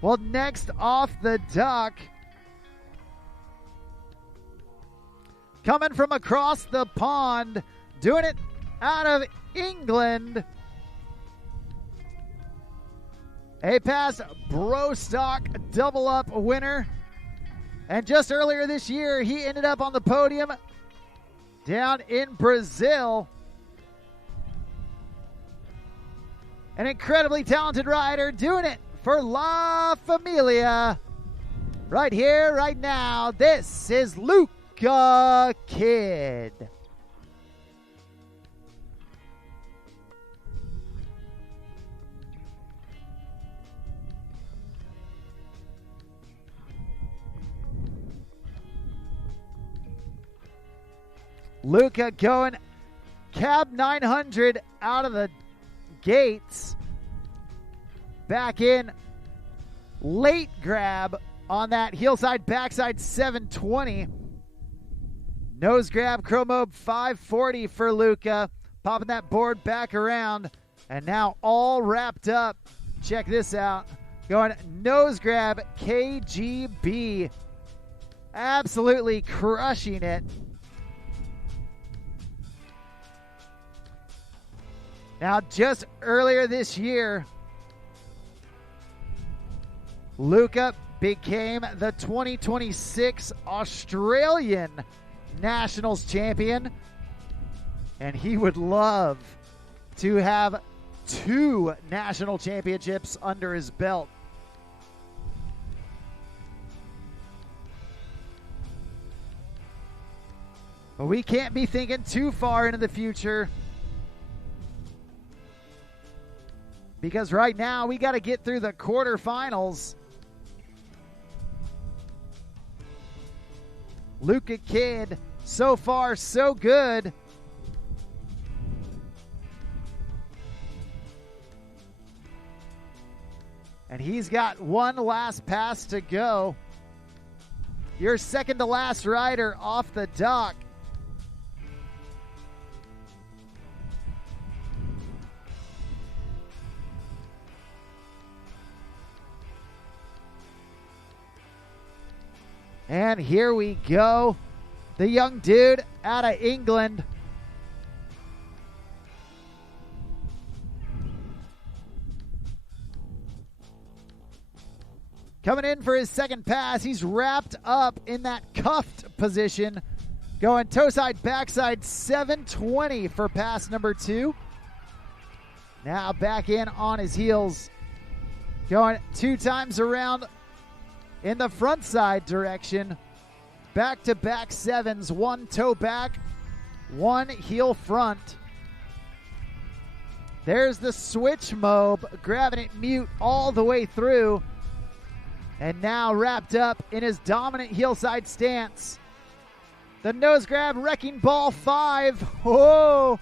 Well, next off the dock, coming from across the pond, doing it out of England, a pass bro stock double up winner. And just earlier this year, he ended up on the podium down in Brazil. An incredibly talented rider doing it for La Familia. Right here, right now, this is Luca Kidd. Luca going cab 900 out of the gates. Back in, late grab on that heel side, backside 720. Nose grab, Chromo 540 for Luca. Popping that board back around. And now all wrapped up. Check this out. Going nose grab, KGB. Absolutely crushing it. Now, just earlier this year, Luca became the 2026 Australian Nationals champion. And he would love to have 2 national championships under his belt. But we can't be thinking too far into the future, because right now we got to get through the quarterfinals. Luca Kidd, so far so good. And he's got one last pass to go. Your second to last rider off the dock. And here we go. The young dude out of England. Coming in for his second pass. He's wrapped up in that cuffed position. Going toe side, backside, 720 for pass number 2. Now back in on his heels. Going 2 times around in the front side direction. Back-to-back 7s, 1 toe back, 1 heel front. There's the switch mob, grabbing it mute all the way through. And now wrapped up in his dominant heel side stance. The nose grab, wrecking ball 5. Whoa!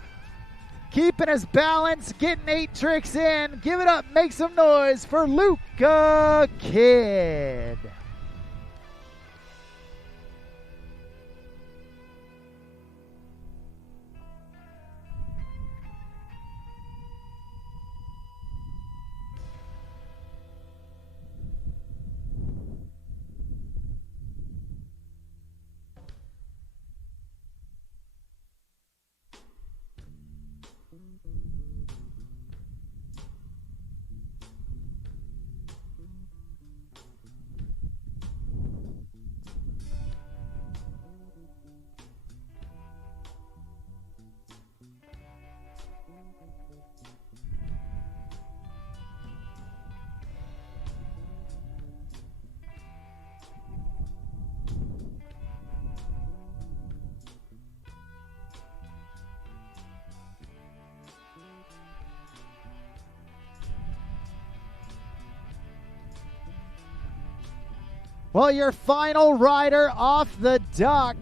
Keeping his balance, getting 8 tricks in. Give it up, make some noise for Luca Kidd. Well, your final rider off the dock.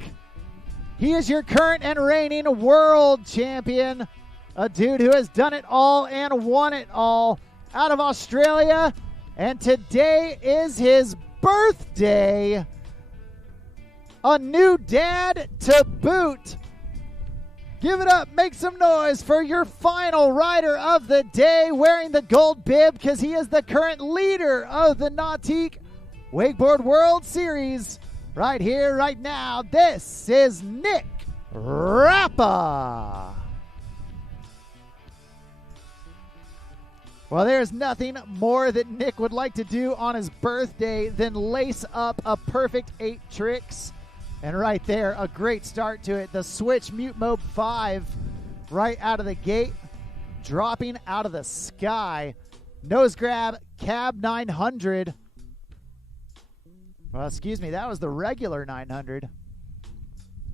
He is your current and reigning world champion. A dude who has done it all and won it all out of Australia. And today is his birthday. A new dad to boot. Give it up. Make some noise for your final rider of the day, wearing the gold bib because he is the current leader of the Nautique Wakeboard World Series. Right here, right now, this is Nick Rappa. Well, there's nothing more that Nick would like to do on his birthday than lace up a perfect 8 tricks. And right there, a great start to it. The switch mute mode 5 right out of the gate, dropping out of the sky. Nose grab, cab 900. Well, excuse me, that was the regular 900.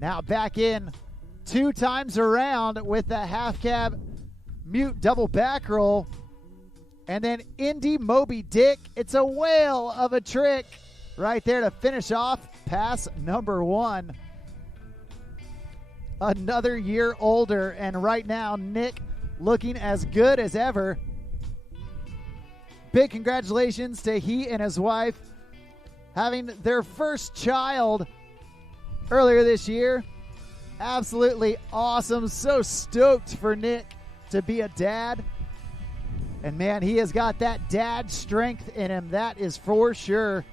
Now back in 2 times around with the half cab mute double back roll. And then Indy Moby Dick. It's a whale of a trick right there to finish off pass number 1. Another year older, and right now Nick looking as good as ever. Big congratulations to he and his wife having their first child earlier this year. Absolutely awesome. So stoked for Nick to be a dad. And man, he has got that dad strength in him. That is for sure.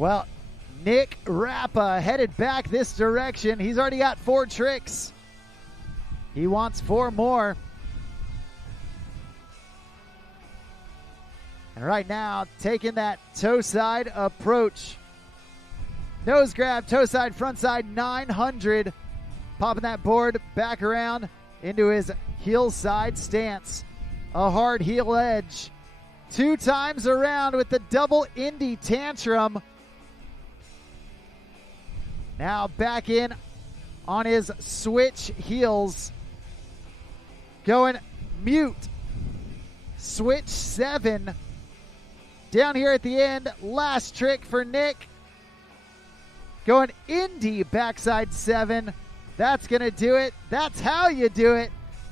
Well, Nick Rappa headed back this direction. He's already got 4 tricks. He wants 4 more. And right now, taking that toe side approach. Nose grab, toe side, front side, 900. Popping that board back around into his heel side stance. A hard heel edge. 2 times around with the double Indy tantrum. Now back in on his switch heels. Going mute. Switch 7. Down here at the end, last trick for Nick. Going Indy backside 7. That's going to do it. That's how you do it.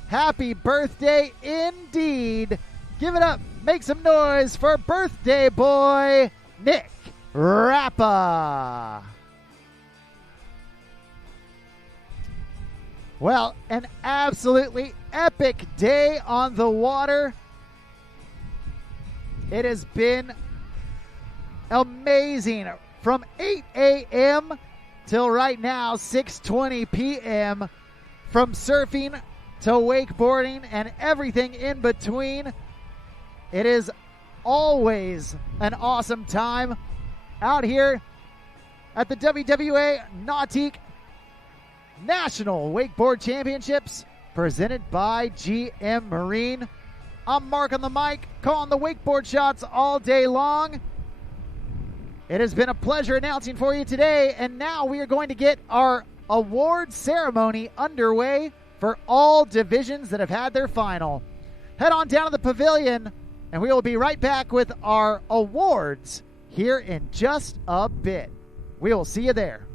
Happy birthday indeed. Give it up. Make some noise for birthday boy, Nick Rappa. Well, an absolutely epic day on the water. It has been amazing from 8 a.m. till right now, 6:20 p.m. From surfing to wakeboarding and everything in between. It is always an awesome time out here at the WWA Nautique National Wakeboard Championships presented by GM Marine. I'm Mark on the mic, calling the wakeboard shots all day long. It has been a pleasure announcing for you today, and now we are going to get our award ceremony underway for all divisions that have had their final. Head on down to the pavilion, and we will be right back with our awards here in just a bit. We will see you there.